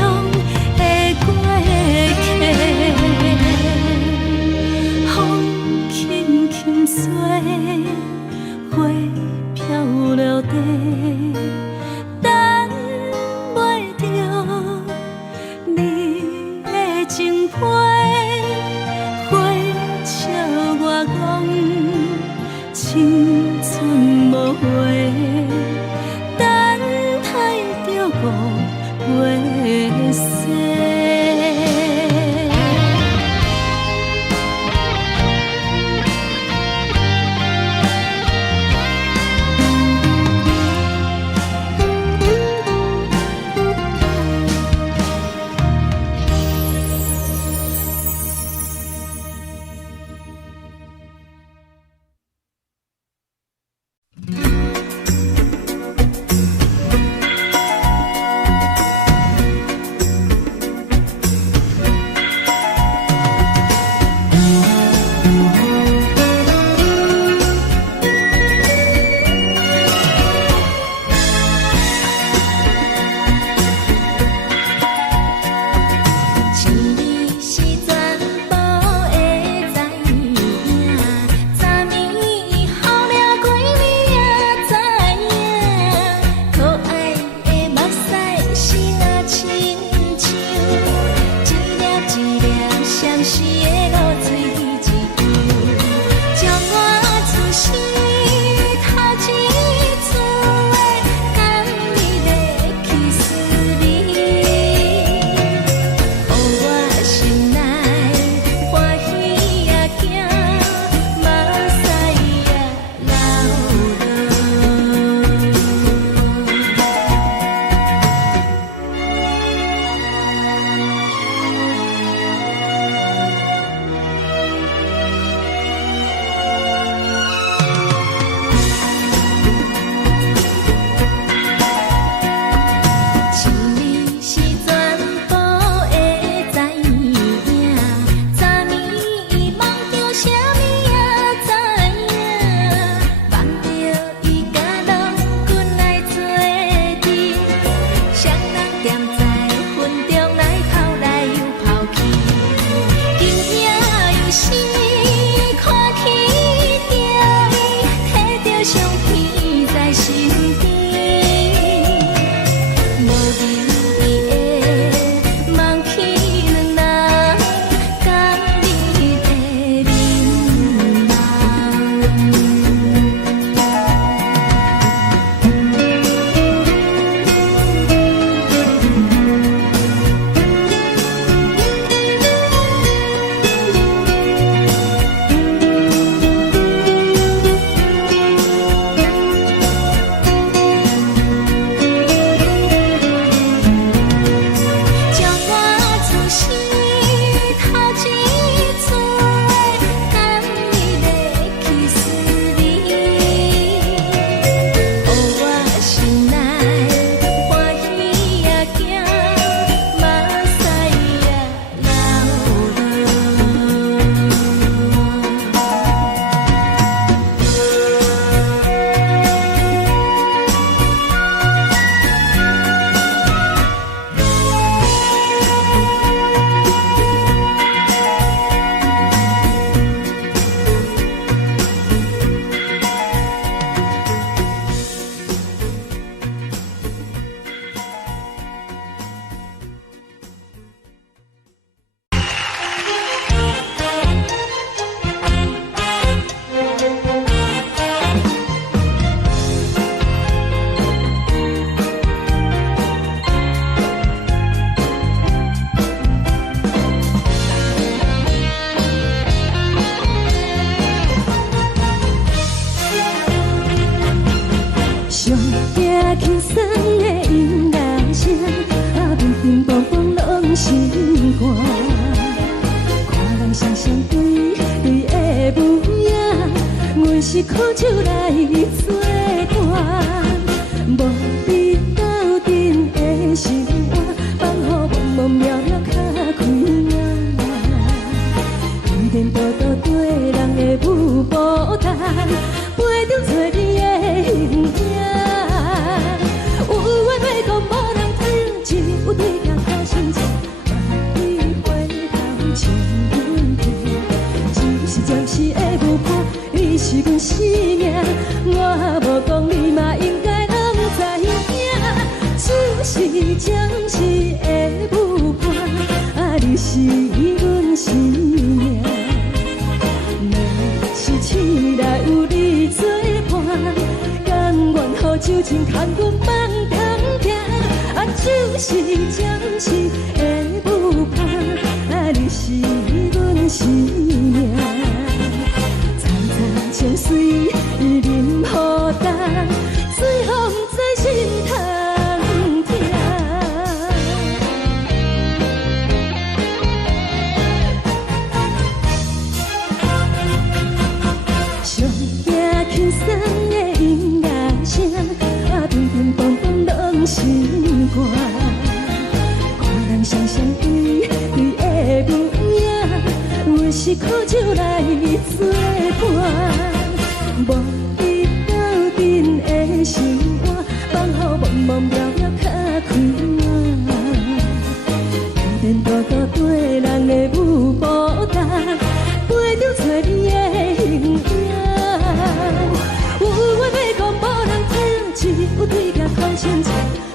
轻松的音乐声，啊，乒乒乓乓拢心肝。看人双双对对的舞影，阮是苦手来做伴。无你斗阵的心肝，放乎茫茫渺渺较开眼。颠颠倒倒对人的舞步弹，陪着做你的形影。 有对镜看心情，万里回头千阮听。一时暂时的舞伴，你是阮生命。我无讲，你嘛应该拢知影。只是暂时的舞伴，啊，你是阮生命。若是醒来有你作伴，甘愿予酒情牵阮放通行。啊，酒。就是暂时的舞伴，你是阮生命。层层情水任何等，水风在心通听。上惊轻松的音乐声，乒乒乓乓拢心肝。看人双双对对的模样，阮是苦酒来作伴。无你斗阵的生活，放乎茫茫渺渺较快活。连大到对人的舞步动，陪着找你的形影。有话要讲无人听，只有对镜头前坐，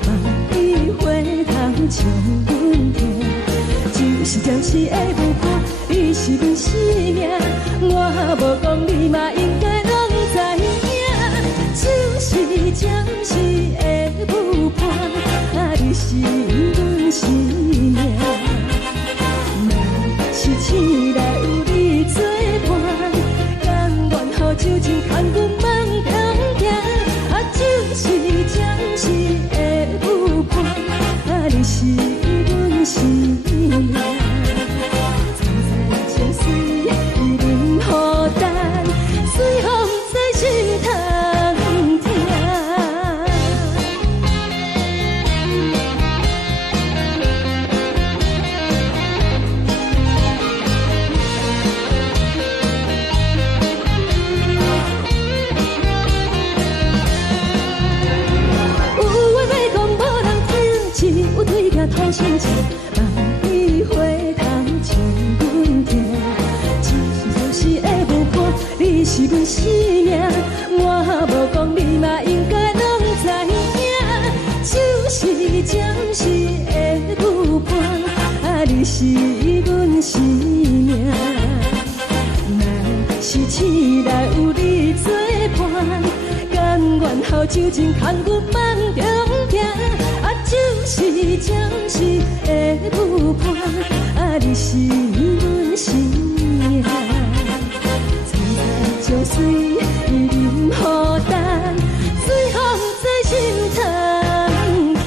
梦里花头将阮听。就是暂时的舞伴，你是阮生命。我无讲你嘛应该拢知影，就是暂时的舞伴，你是阮生命。若是醒来有你作伴，甘愿予酒精牵阮梦中行。就是暂时的舞伴，你是阮生命。层层情水任何等，随风在心通听。有话要讲无人听，只有对镜头前坐，梦里花头将阮听。就是的舞伴，你是阮生命。我无讲你嘛应该拢知影，就是暂时的舞伴，你是阮生命。若是醒来有你作伴，甘愿予酒精牵阮梦中行。就是暂时的舞伴，你是阮生命。层层情水任何等，随风在心通听。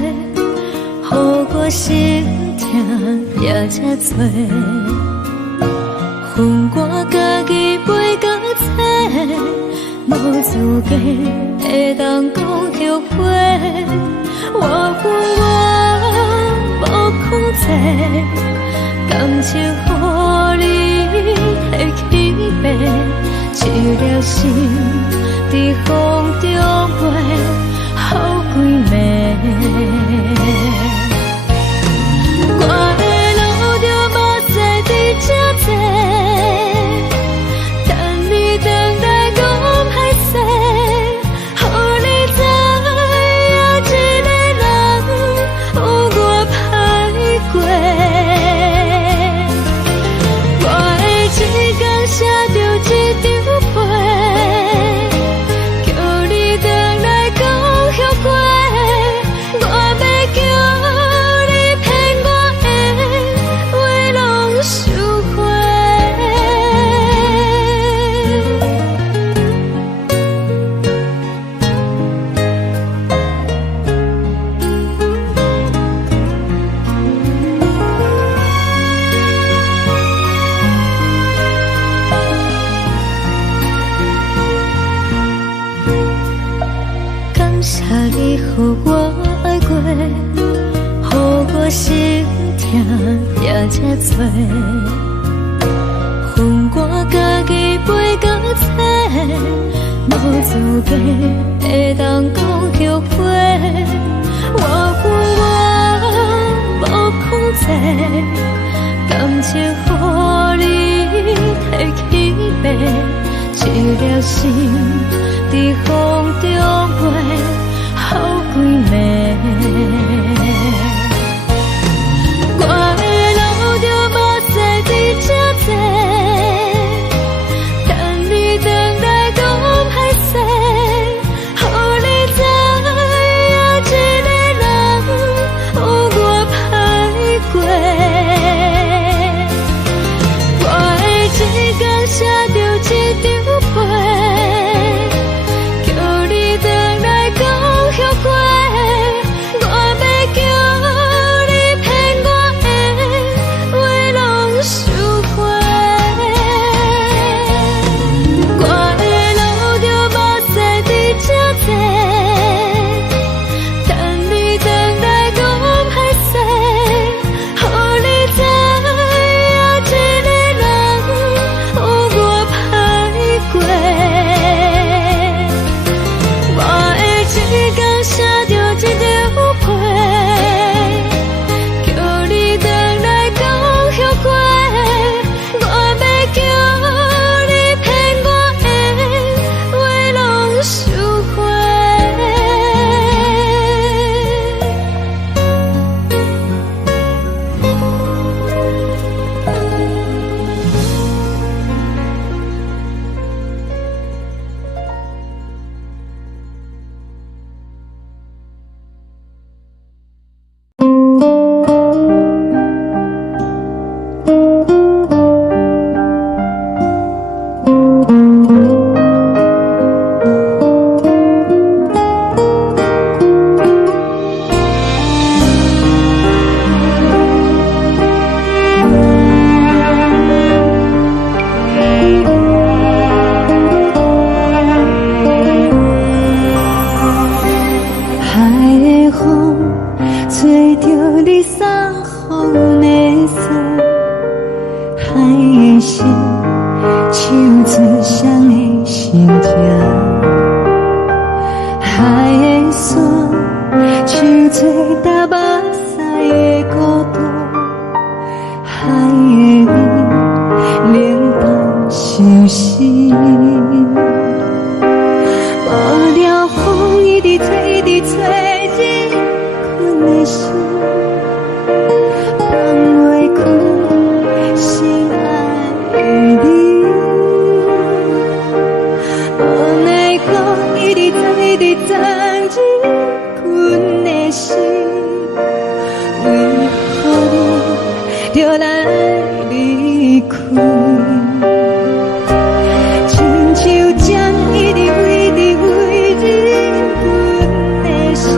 予我心痛也这多。恨我家己袂到切，无资格会当讲后悔。我无控制，感情予你的起飞，一粒心在风中飞，好几暝。我的路就无西伫这多，等你等待讲歹势，予你知影一个人有我歹过。我的一天写着一张被，叫你等来讲后悔。我要叫你骗我的话拢收回。感谢你予我爱过，予我心痛也这多。恨我家己袂到切，无资格会当讲后悔。我无控制，感情予你的起飞，一粒心在风中飞，好几暝。我的路就无西伫这多，等你等来讲歹势，予你知影一个人有我歹过。我的一天写着一张被，叫你等来讲后悔。我要叫你骗我的话拢收回。我的路就无西伫这多，等你等来讲歹势，予你知影一个人有我歹过。我的一天写着一张被，叫你等来讲后悔。我要叫你骗我的话拢收回。海的风吹着你送风的伞，海的心唱出双的心情，海的山唱出搭目屎的孤独，海的你冷淡伤心。无聊风一直吹，一直吹，日困的心，放袂开心爱的你。无奈讲一直藏，一直藏，日困的心，为何你就来离开？亲像将一直为日困的心。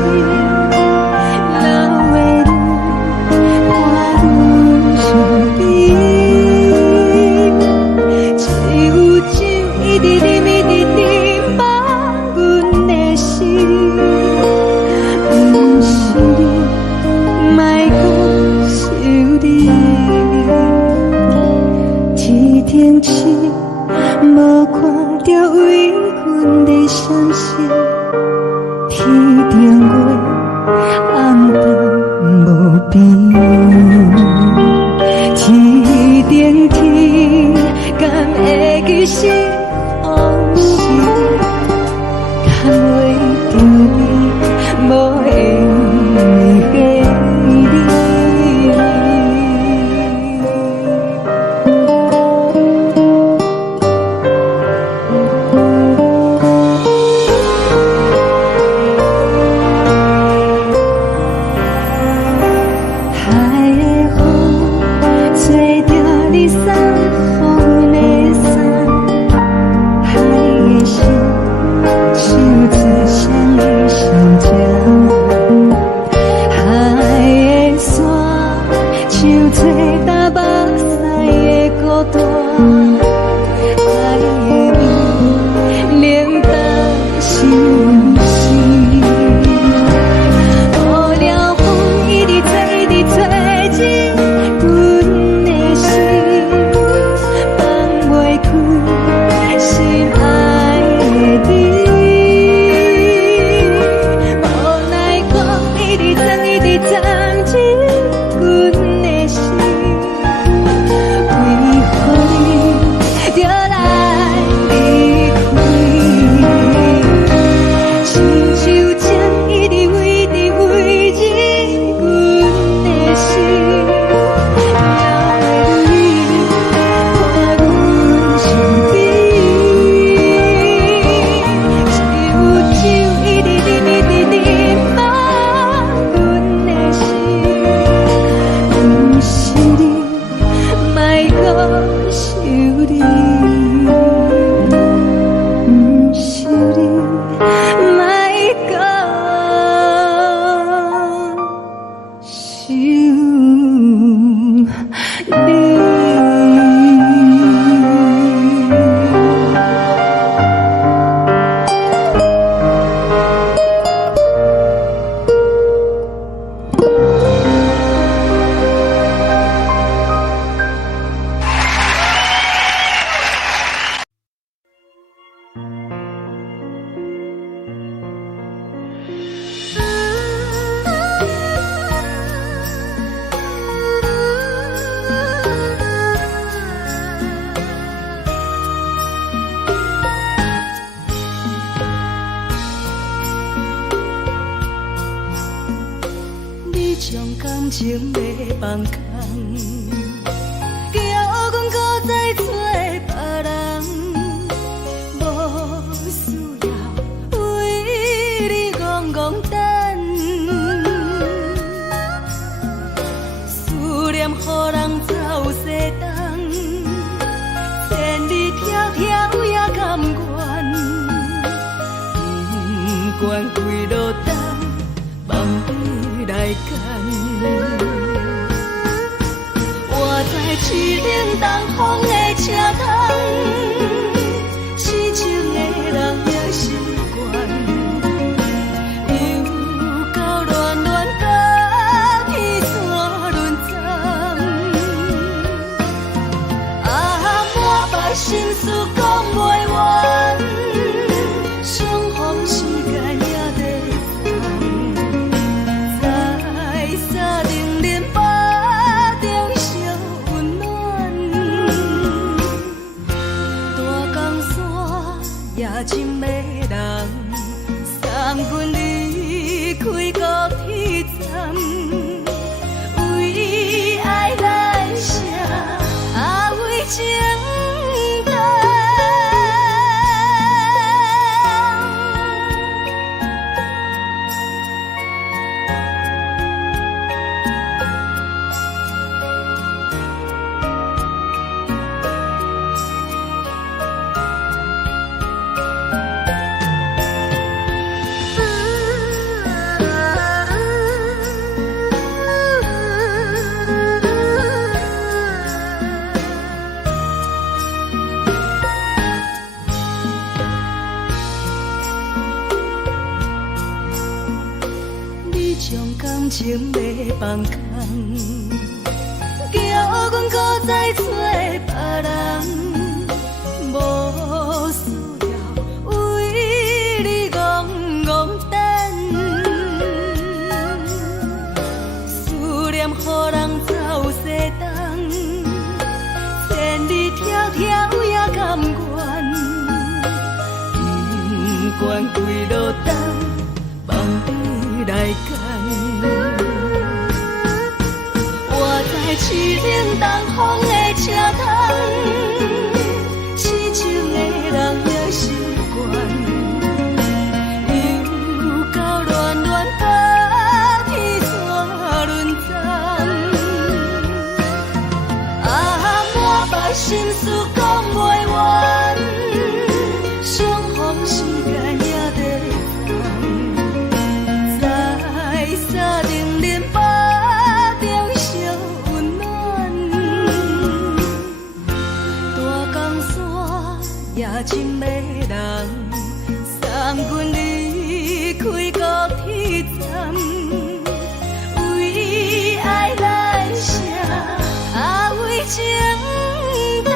将感情要放空，叫阮搁再找别人，无需要为你戆戆等，思念予人走西东，千里迢迢也甘愿，不管几落冬。来干，我在市顶东风的车头，痴情的人也习惯，又到乱乱甲彼山轮站，满腹心事讲袂完，相逢时间也在。深的人送阮离开高铁站，为爱来写为情长。感情要放空，叫阮搁再找别人，无需要为你戆戆等，思念予人走西东，千里迢迢也甘愿，不管几落冬，放边来干。市顶东风的车头，痴情的人也习惯，又到乱乱甲彼山轮站，满腹心事讲袂完，相逢时间也在等，在山顶连巴。也深的人送阮离开高铁站，为爱来写为情长。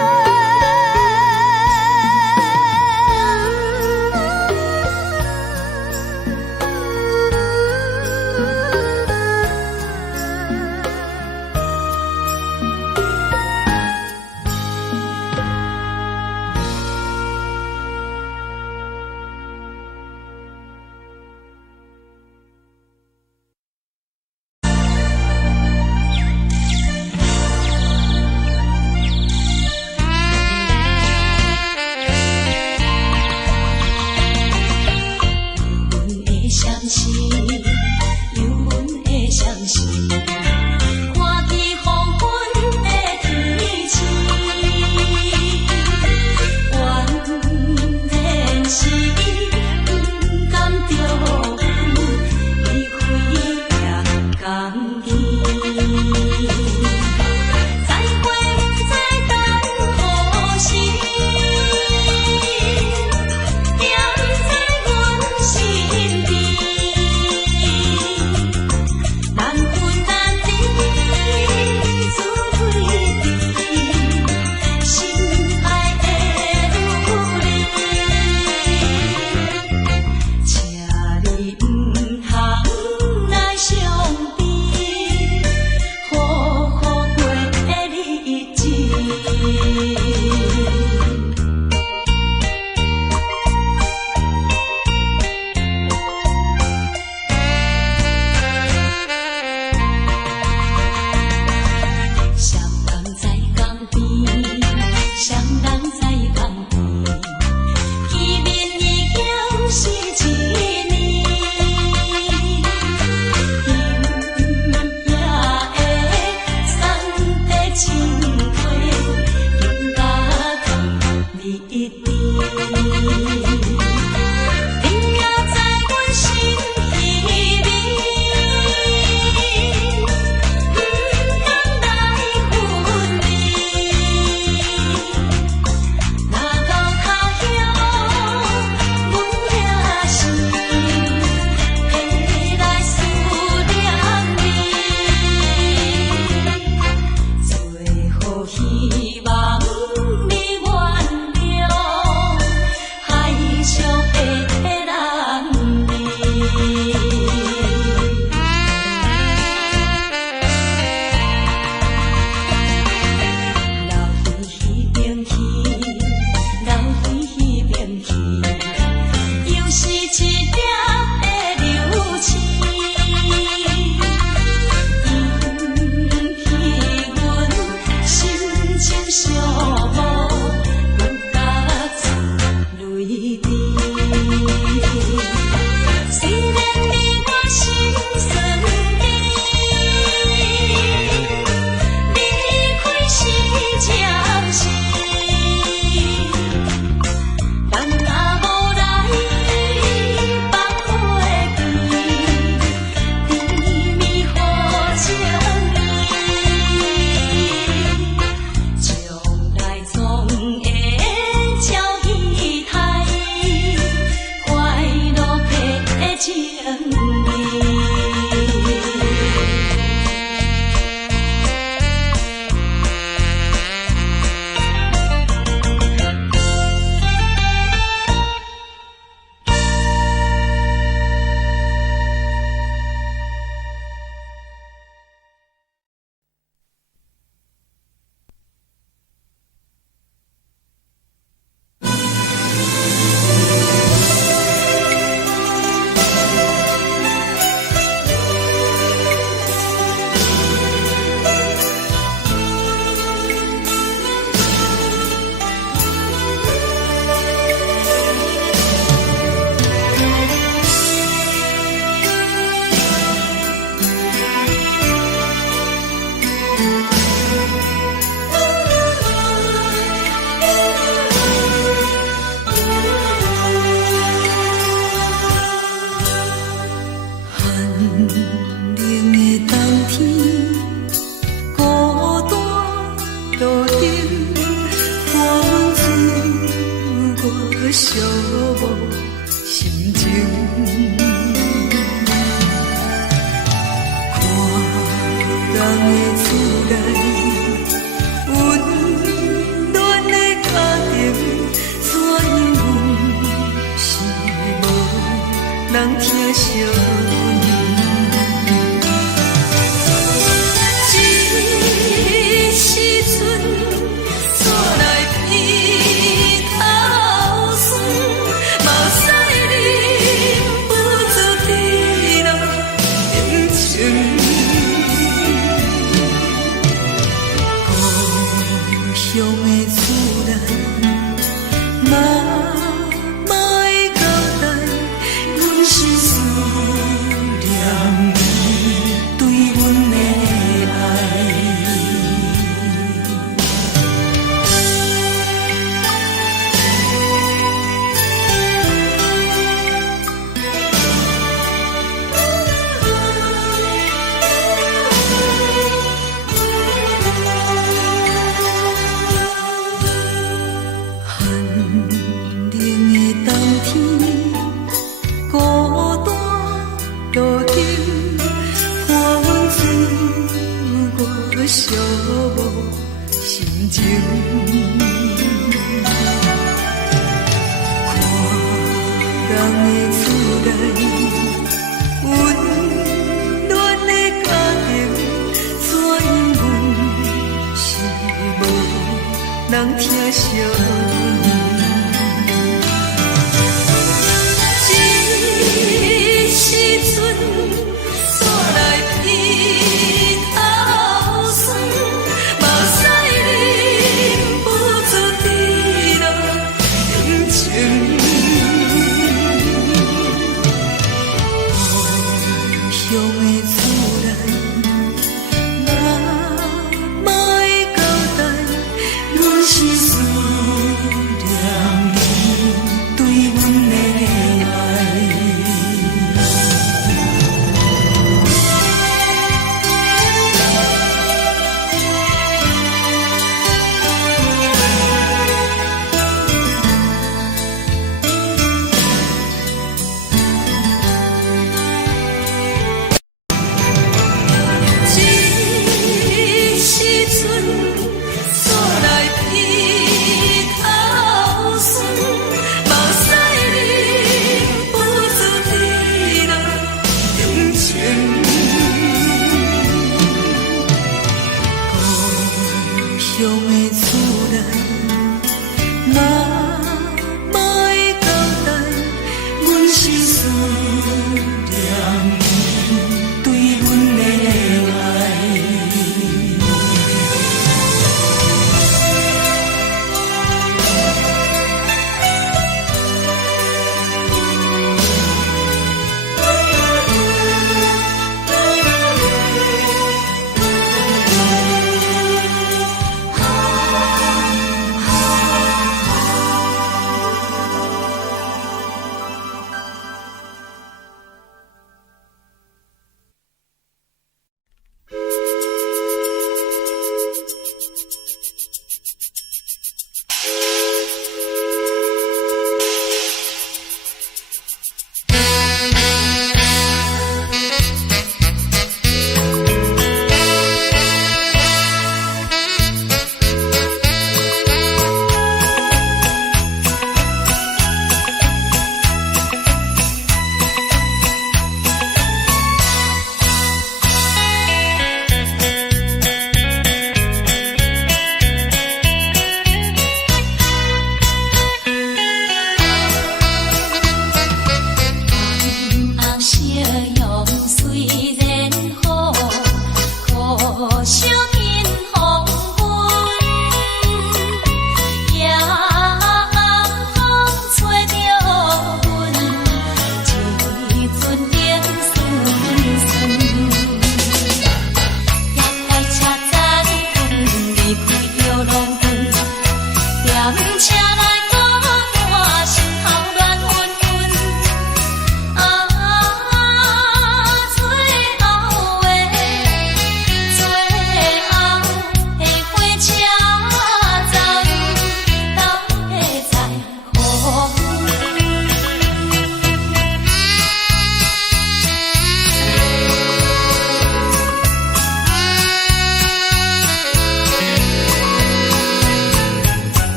温暖的家庭，怎因是无人疼惜？这时阵怎来鼻头酸，嘛使忍不住滴落眼睛。故乡的厝内，嘛会交代，阮是思念你对阮的爱。寂寞心情，看人的厝内，温暖的家庭，怎因阮是无人疼惜？这时阵怎来鼻头酸？嘛使忍不住滴落眼睛。故乡的厝内，嘛会交代，阮是思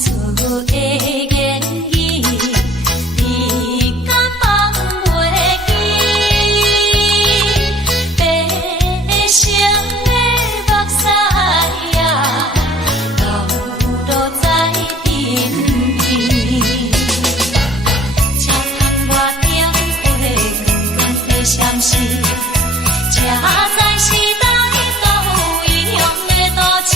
错的言语，你敢放袂记？悲伤的目屎啊，流落在身边。车窗外灯火光光的闪烁，车载时代都异样的都市。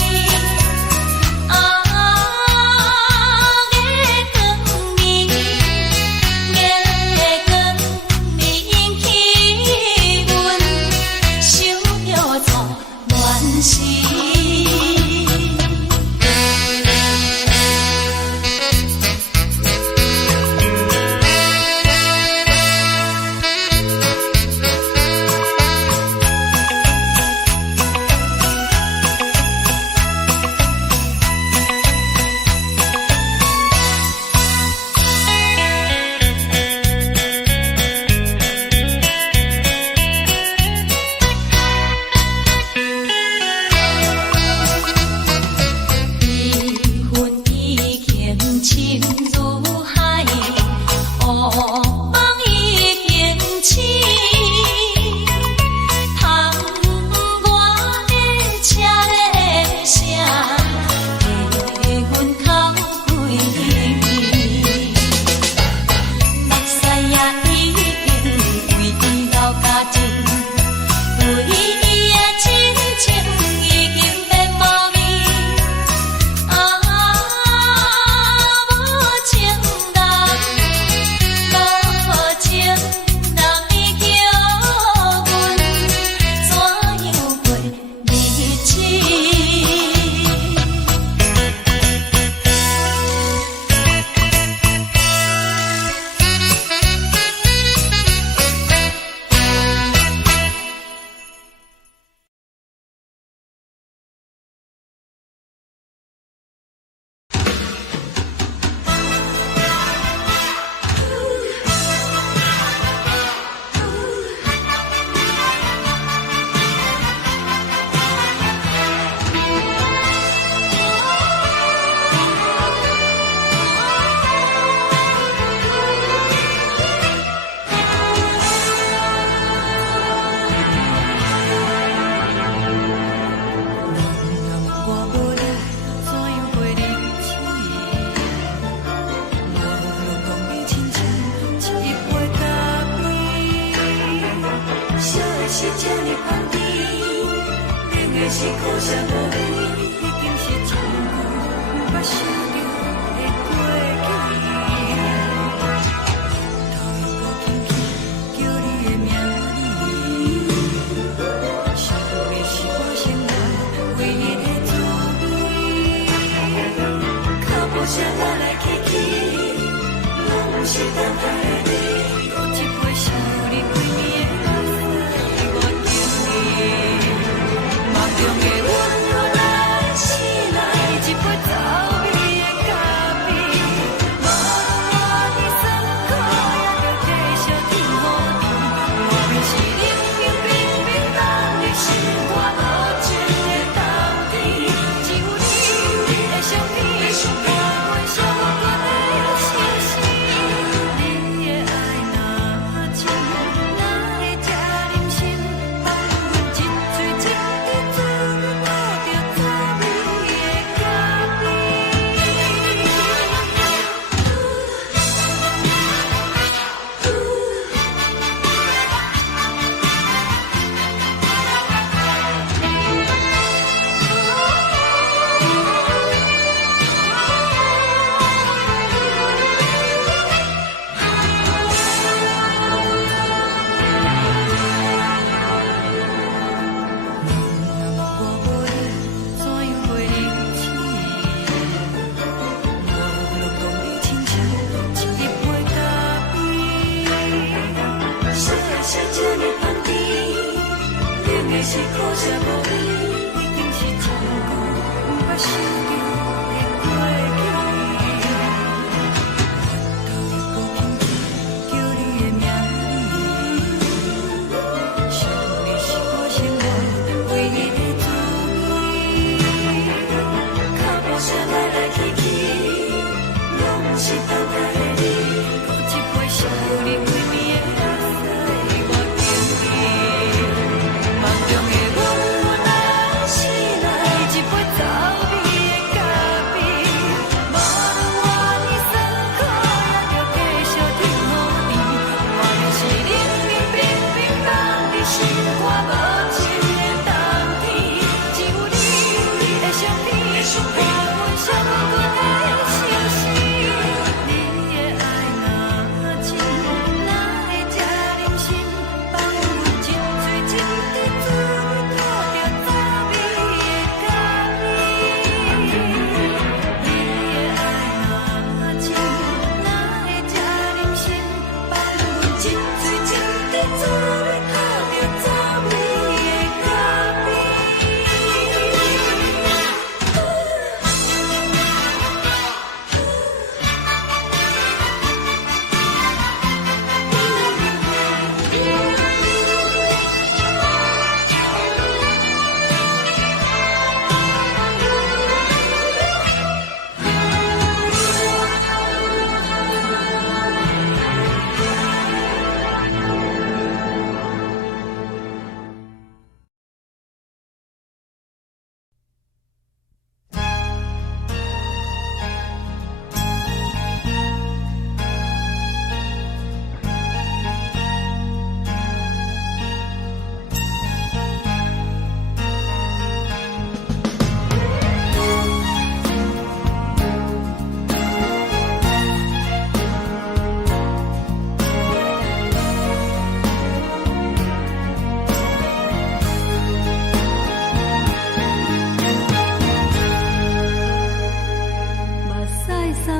来来去去。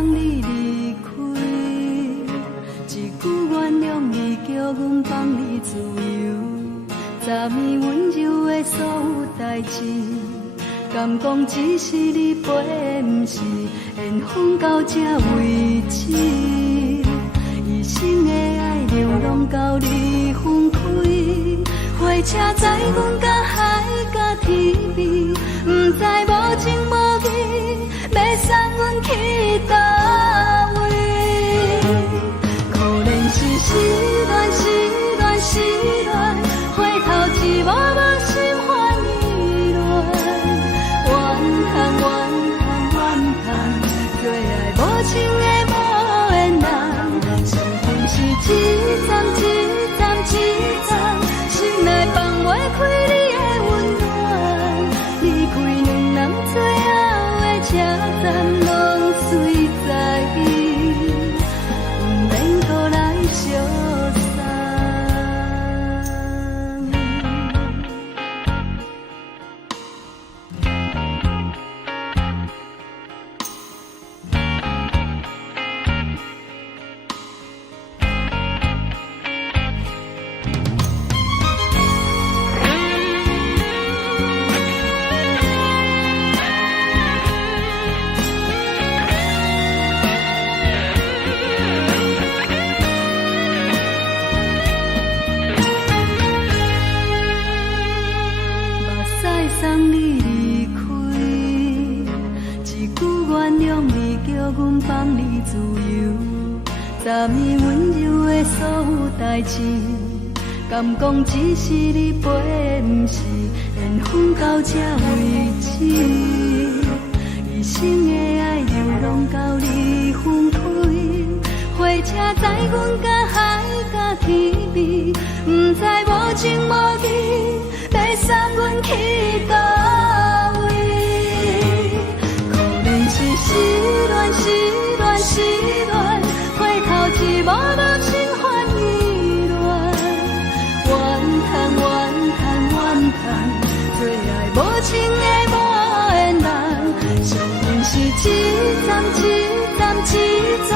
送你离开，一句原谅你，叫阮放你自由。昨暝温柔的所有代志，敢讲只是你陪，不是缘分到这为止。一生的爱流浪到你分开，火车载阮到海甲天边，不知无情无义，要送阮去倒位？可怜是失恋，失恋，失恋，回头一幕幕心花意乱，怨叹，怨叹，怨叹，最爱无情的无缘人，幸福是一站一站一站，心内放袂开你的温暖，离开两人最后的车站，拢随在不免搁来相送。送你离开，一句原谅你，叫阮放你自由。昨暝温柔的所有代志，敢讲只是你陪，不是缘分到这为止。一生的爱流浪到你分开，火车载阮到海甲天边，不知无情无义，要送阮去倒位？可怜是失恋，失恋，失恋，回头一幕幕心烦意乱，怨叹，怨叹，怨叹，最爱无情的无缘人，相逢是一站一站一站，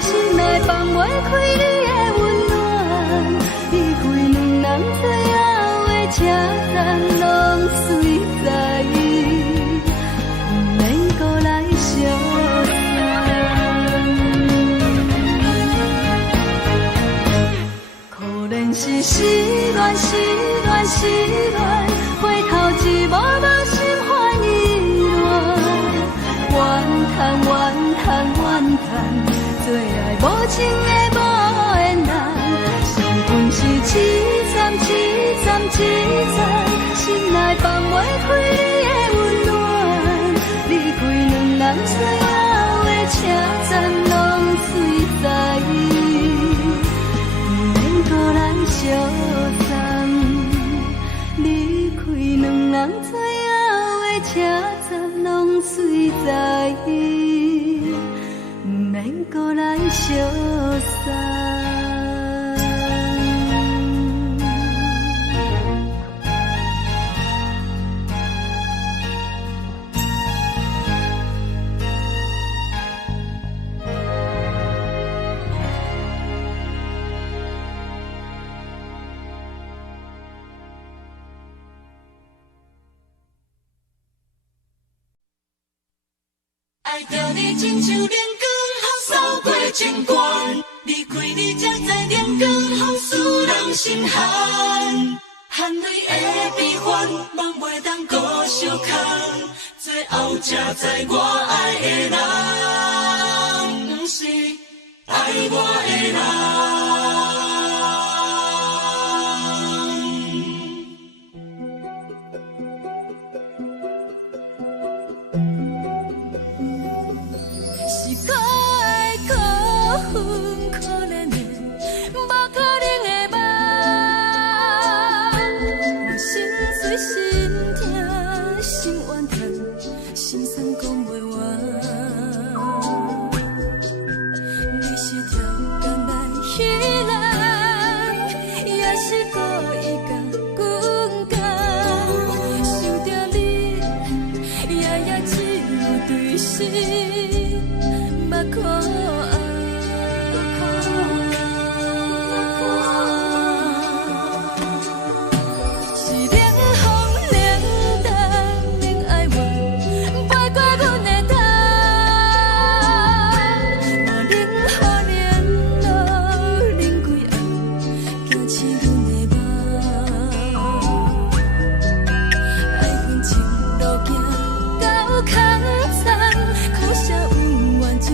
心内放袂开你的温暖，离开两人最后的车站，拢随在不免搁来相送。可怜是失恋，失恋，失恋，回头一幕幕心烦意乱，怨叹，怨叹，怨叹，最爱无情的无缘人，相逢是一站一站一站，心内放袂开你的温暖，离开两人最后的车站，拢随在不免搁来相送，离开两人最后的车站，拢随在不免搁来相送。爱着你亲像连光风扫过情关，离开你才知连光风使人心寒。含泪的悲欢，望袂当搁相牵，最后才知我爱的人，不是爱我的人。目可爱。是冷风冷淡冷爱我，飞过阮的头，无冷雨连路冷几暗，惊刺阮的梦。爱恨情路行到空残，苦涩有缘就。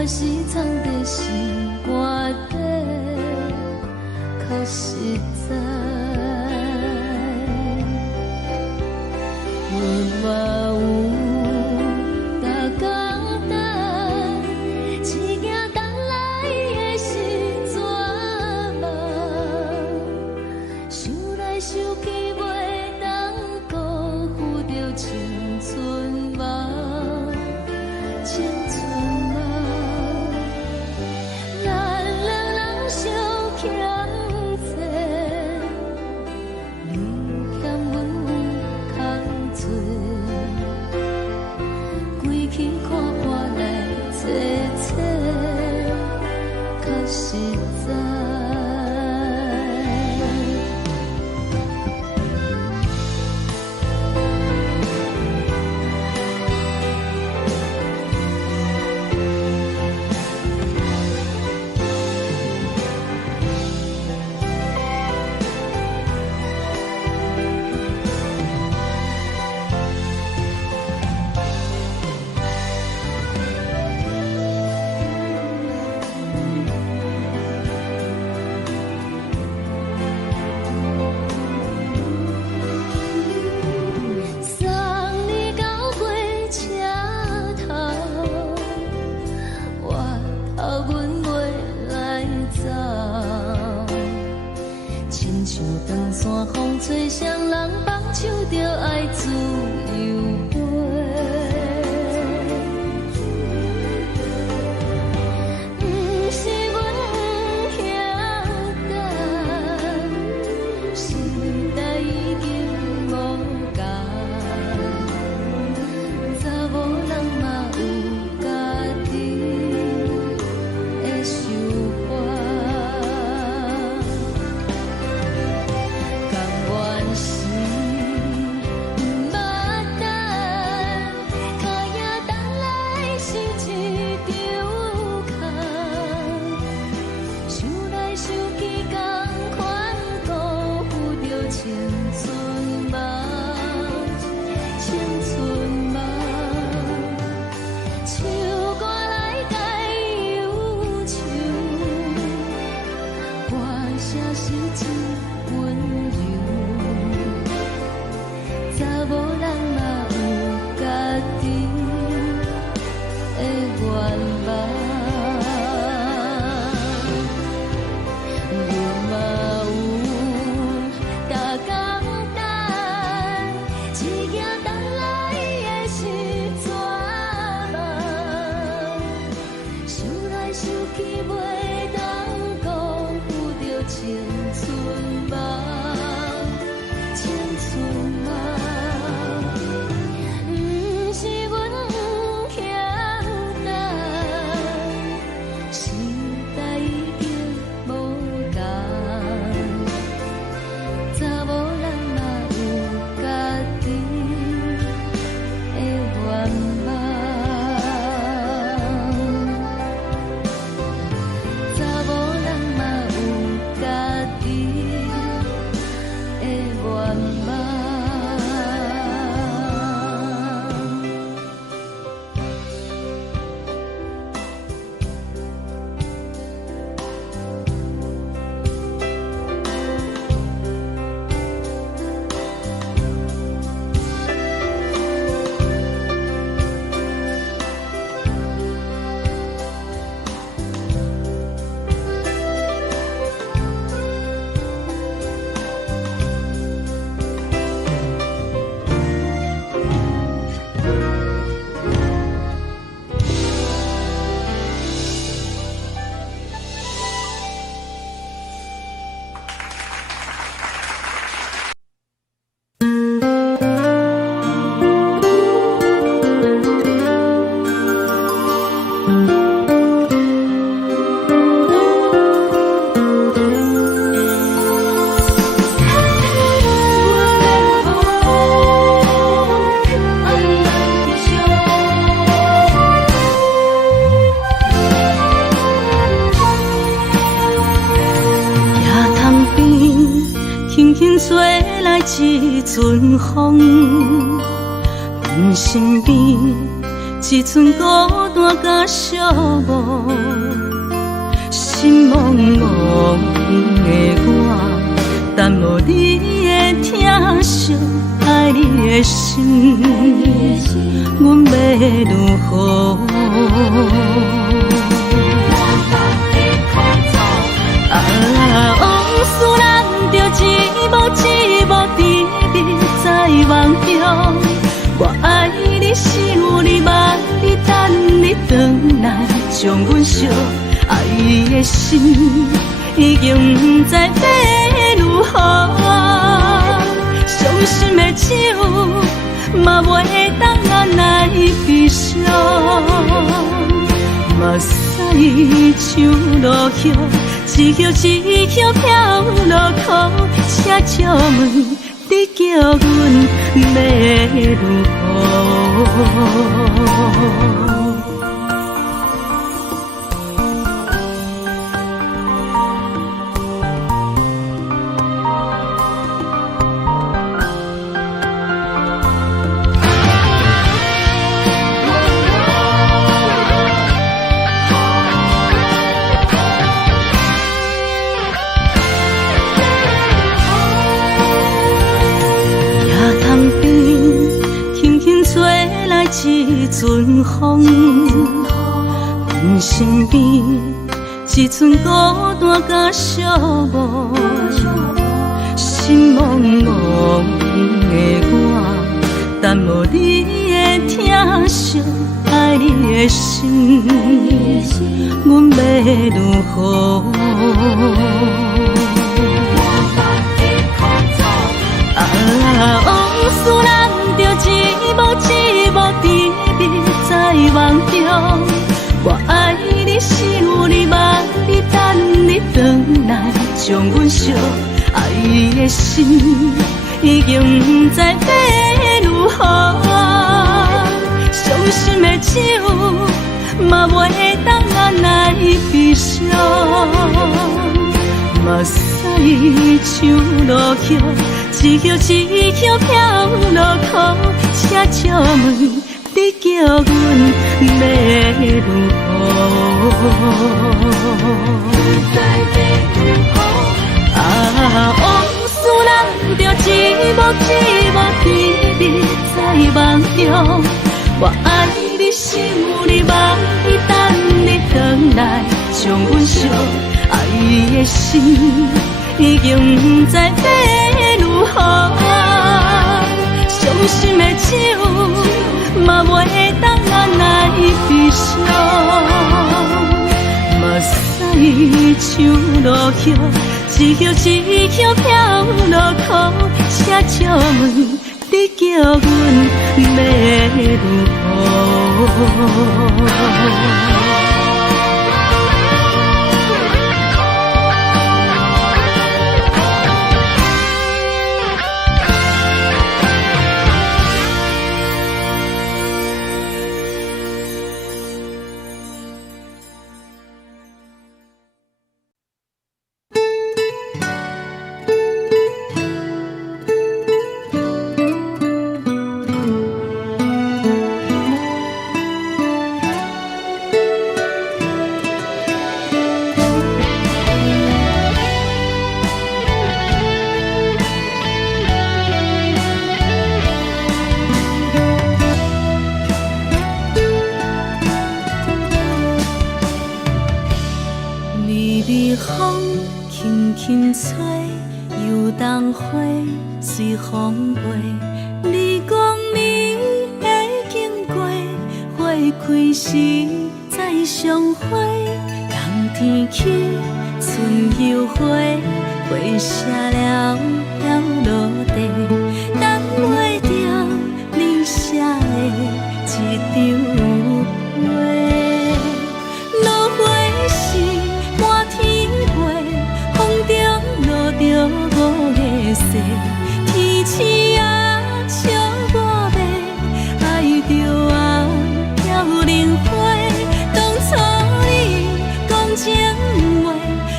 我是藏在心肝底，较实在。阮嘛有逐工等，只惊等来的是绝望，想来想去袂当辜负着青春梦。青春梦，咱两人相欠债，你欠阮空做，归去看看来坐坐，较实在。长山风吹双人放手着爱自由飞，不是阮不晓等，时代已经无同，查某人嘛有家己的想法。一阵风，阮身边一寸孤单甲寂寞，心茫茫的我，等无你的疼惜，爱你的心，阮要如何？往事人着一幕一幕甜蜜在梦中。我爱你是有你望你等你回来，将阮惜爱的心已经不知要如何。伤心的手嘛袂当按来悲伤，目屎像落雨。一叶一叶飘落雨，车照问你叫阮要如何？一阵风，阮身边一寸孤单甲寂寞，心茫茫的我，等无你的疼惜，爱你的心，阮要如何？往事人着一幕一幕甜蜜在梦中。我爱你是有你望你等你回来，将阮惜爱的心已经不知要如何。伤心的手嘛袂当按来悲伤，目屎像落雨。一叶一叶飘落雨，车照问你叫阮要如何？往事人着一幕一幕甜蜜在梦中。我爱你是有你望你等你回来，将阮惜爱的心已经不知要如何。伤心的手嘛袂当按来悲伤，目屎像落雨，一叶一叶飘落雨，车照问你叫阮要如何？风轻轻吹，游动花随风飞。你讲你会经过，花开时再相会。冬天起，春又花，花谢了要落地，等袂着你写的一张花。落花时满天飞，风中落着五个色，天星啊笑我迷，爱着啊飘零花。当初你讲情话，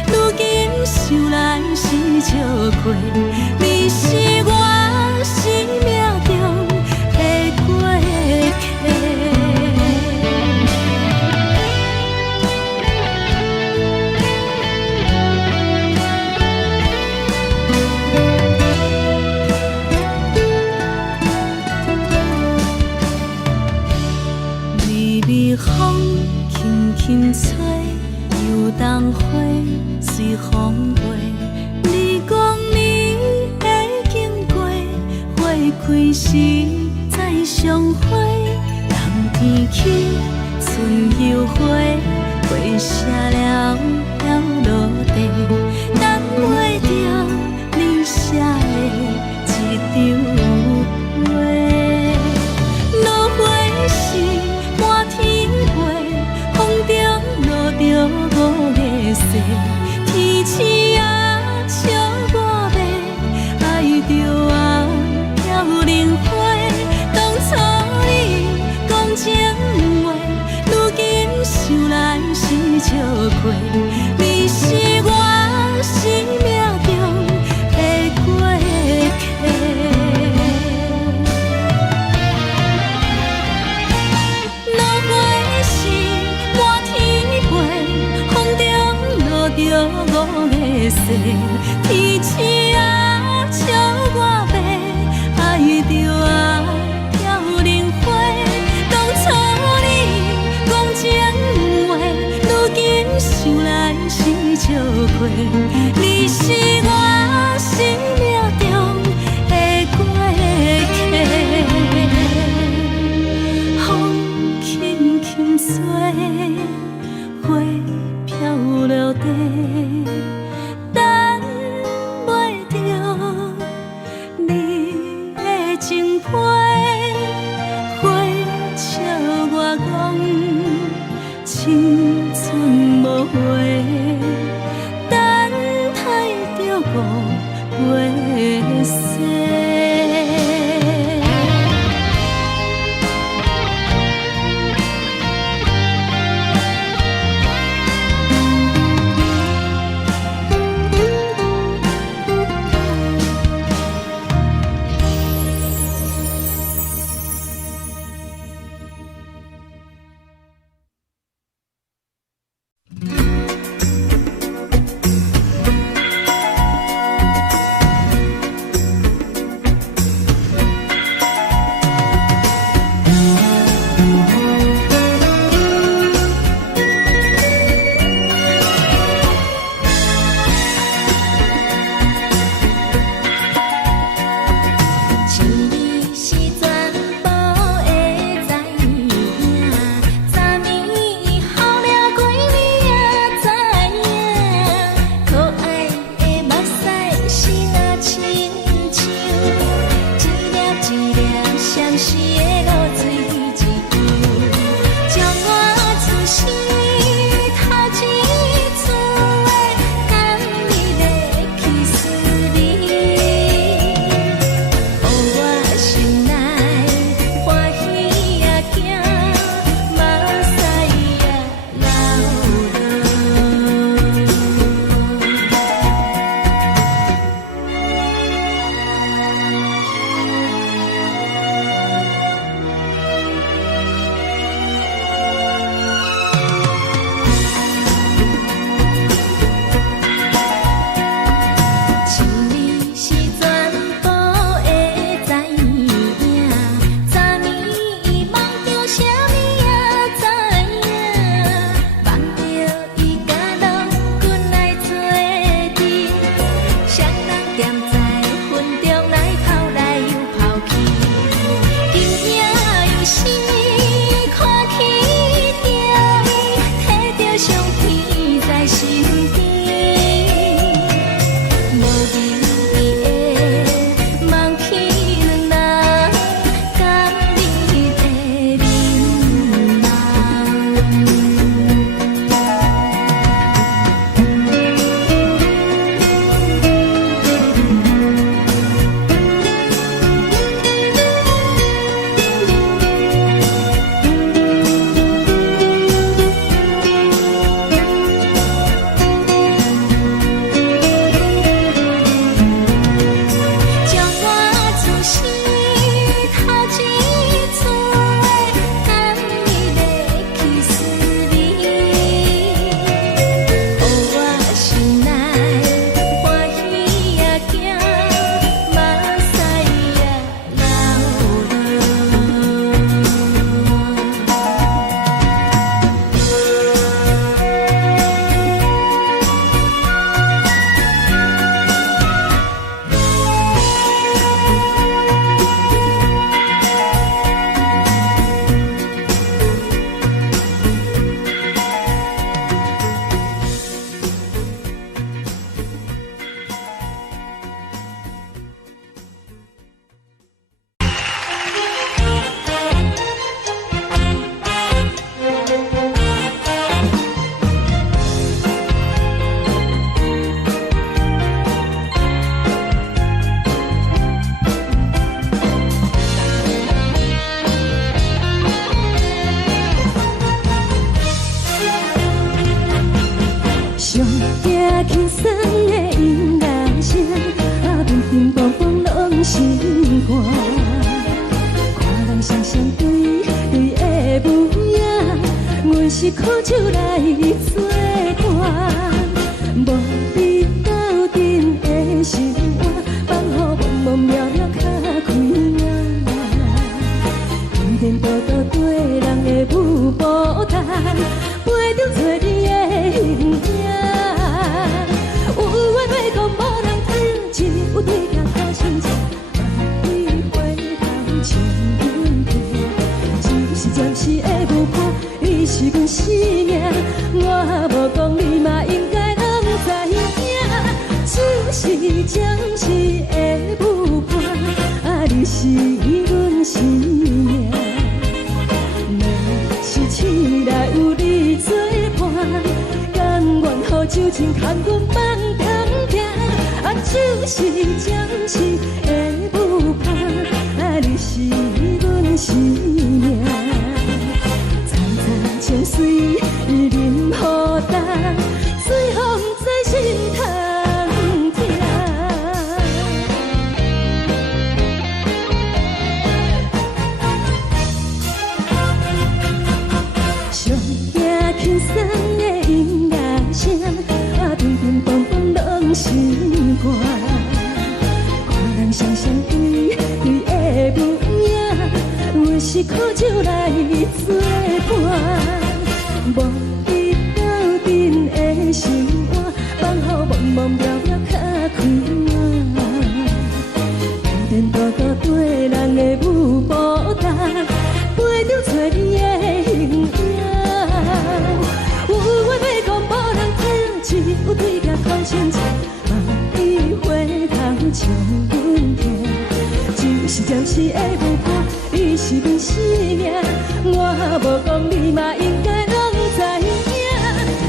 如今想来是笑亏。你是我生命中的过客。冬花随风飞，你讲你会经过，花开时再相会。冬天起，春又花，花谢了要落地，等袂着你写的一张话。落花时满天飞，风中落着五个色，天星啊笑我迷，爱着啊飘零花。当初你讲情话，如今想来是笑过，你是我生命中的过客。落花时满天飞，风中落着五个色，天星啊笑我迷，爱着啊飘零花。当初你讲情话，如今想来是笑过，你是我生命中的过客。风轻轻吹，花飘落地，等袂着你的情批。花笑我讲青春无悔，等待着五月雪。上惊轻松的音乐声，乒乒乓乓拢心肝。看人双双对对的舞影，阮是苦酒来作伴。无你斗阵的心肝，放予茫茫渺渺较开眼。颠颠倒倒对人的舞步弹，陪着做你的形影。有话要讲无人听，有对镜头先吃，你回头唱阮听。就是暂时的舞伴，你是阮生命，我无讲你嘛应该拢知影。就是暂时的舞伴，你是阮生命。是醒来有你作伴，甘愿予酒精牵阮梦中行。就是暂时的舞伴，你是阮生命。层层情水任何担，水风在心头。轻松的音乐声，乒乒乓乓拢心肝。看人双双对对的舞影，阮是苦酒来作伴。无你斗阵的心肝，放予茫茫渺渺较开眼。颠颠倒倒对人的舞步弹，陪着做你的形影。有话要讲无人听，只有对镜头先唱，你回头唱阮听。就是暂时的舞伴，你是阮生命，我无讲你嘛应该拢知影。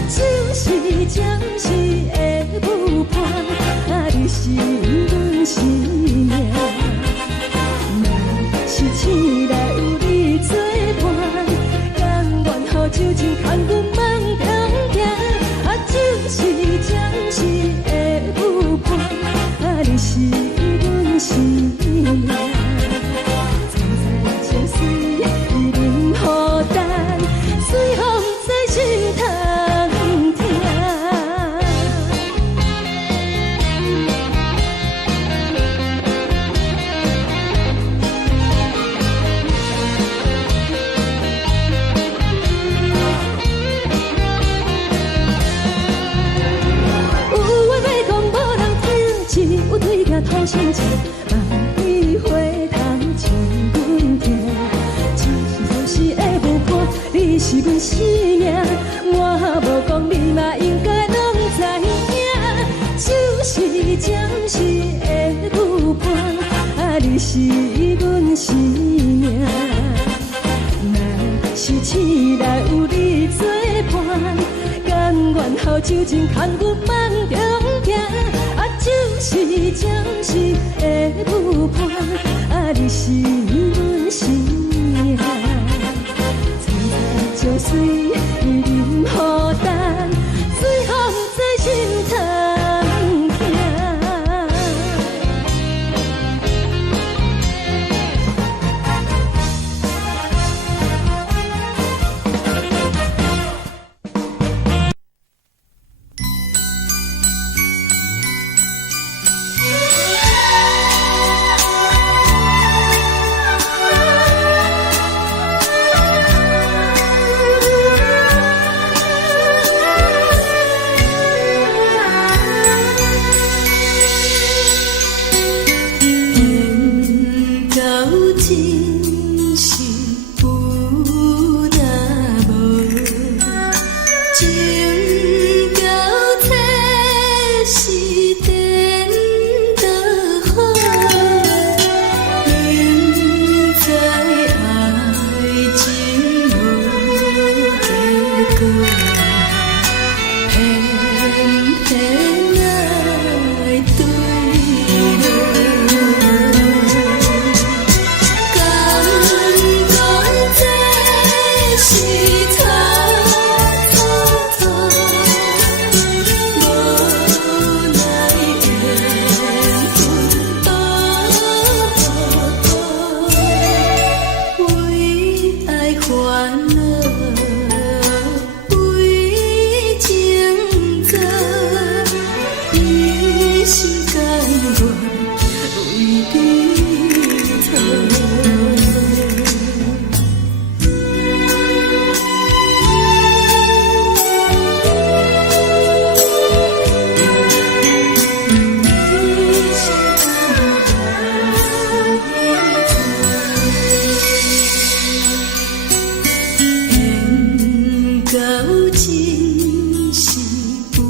就是暂时的舞伴，你是阮生命。若是醒来有你作伴，甘愿予酒精牵阮梦中行。就是暂时的舞伴，你是阮生命。层层情水任何担，随风在心头听。有对镜头先唱，你回头唱阮听。就是暂时的舞伴，你是阮生命，我无讲你嘛应该拢知影。就是暂时的舞伴，你是阮生命。若是醒来有你作伴，甘愿予酒精牵阮梦中行。就是暂时的舞伴，你是阮生命。层层情水任何担，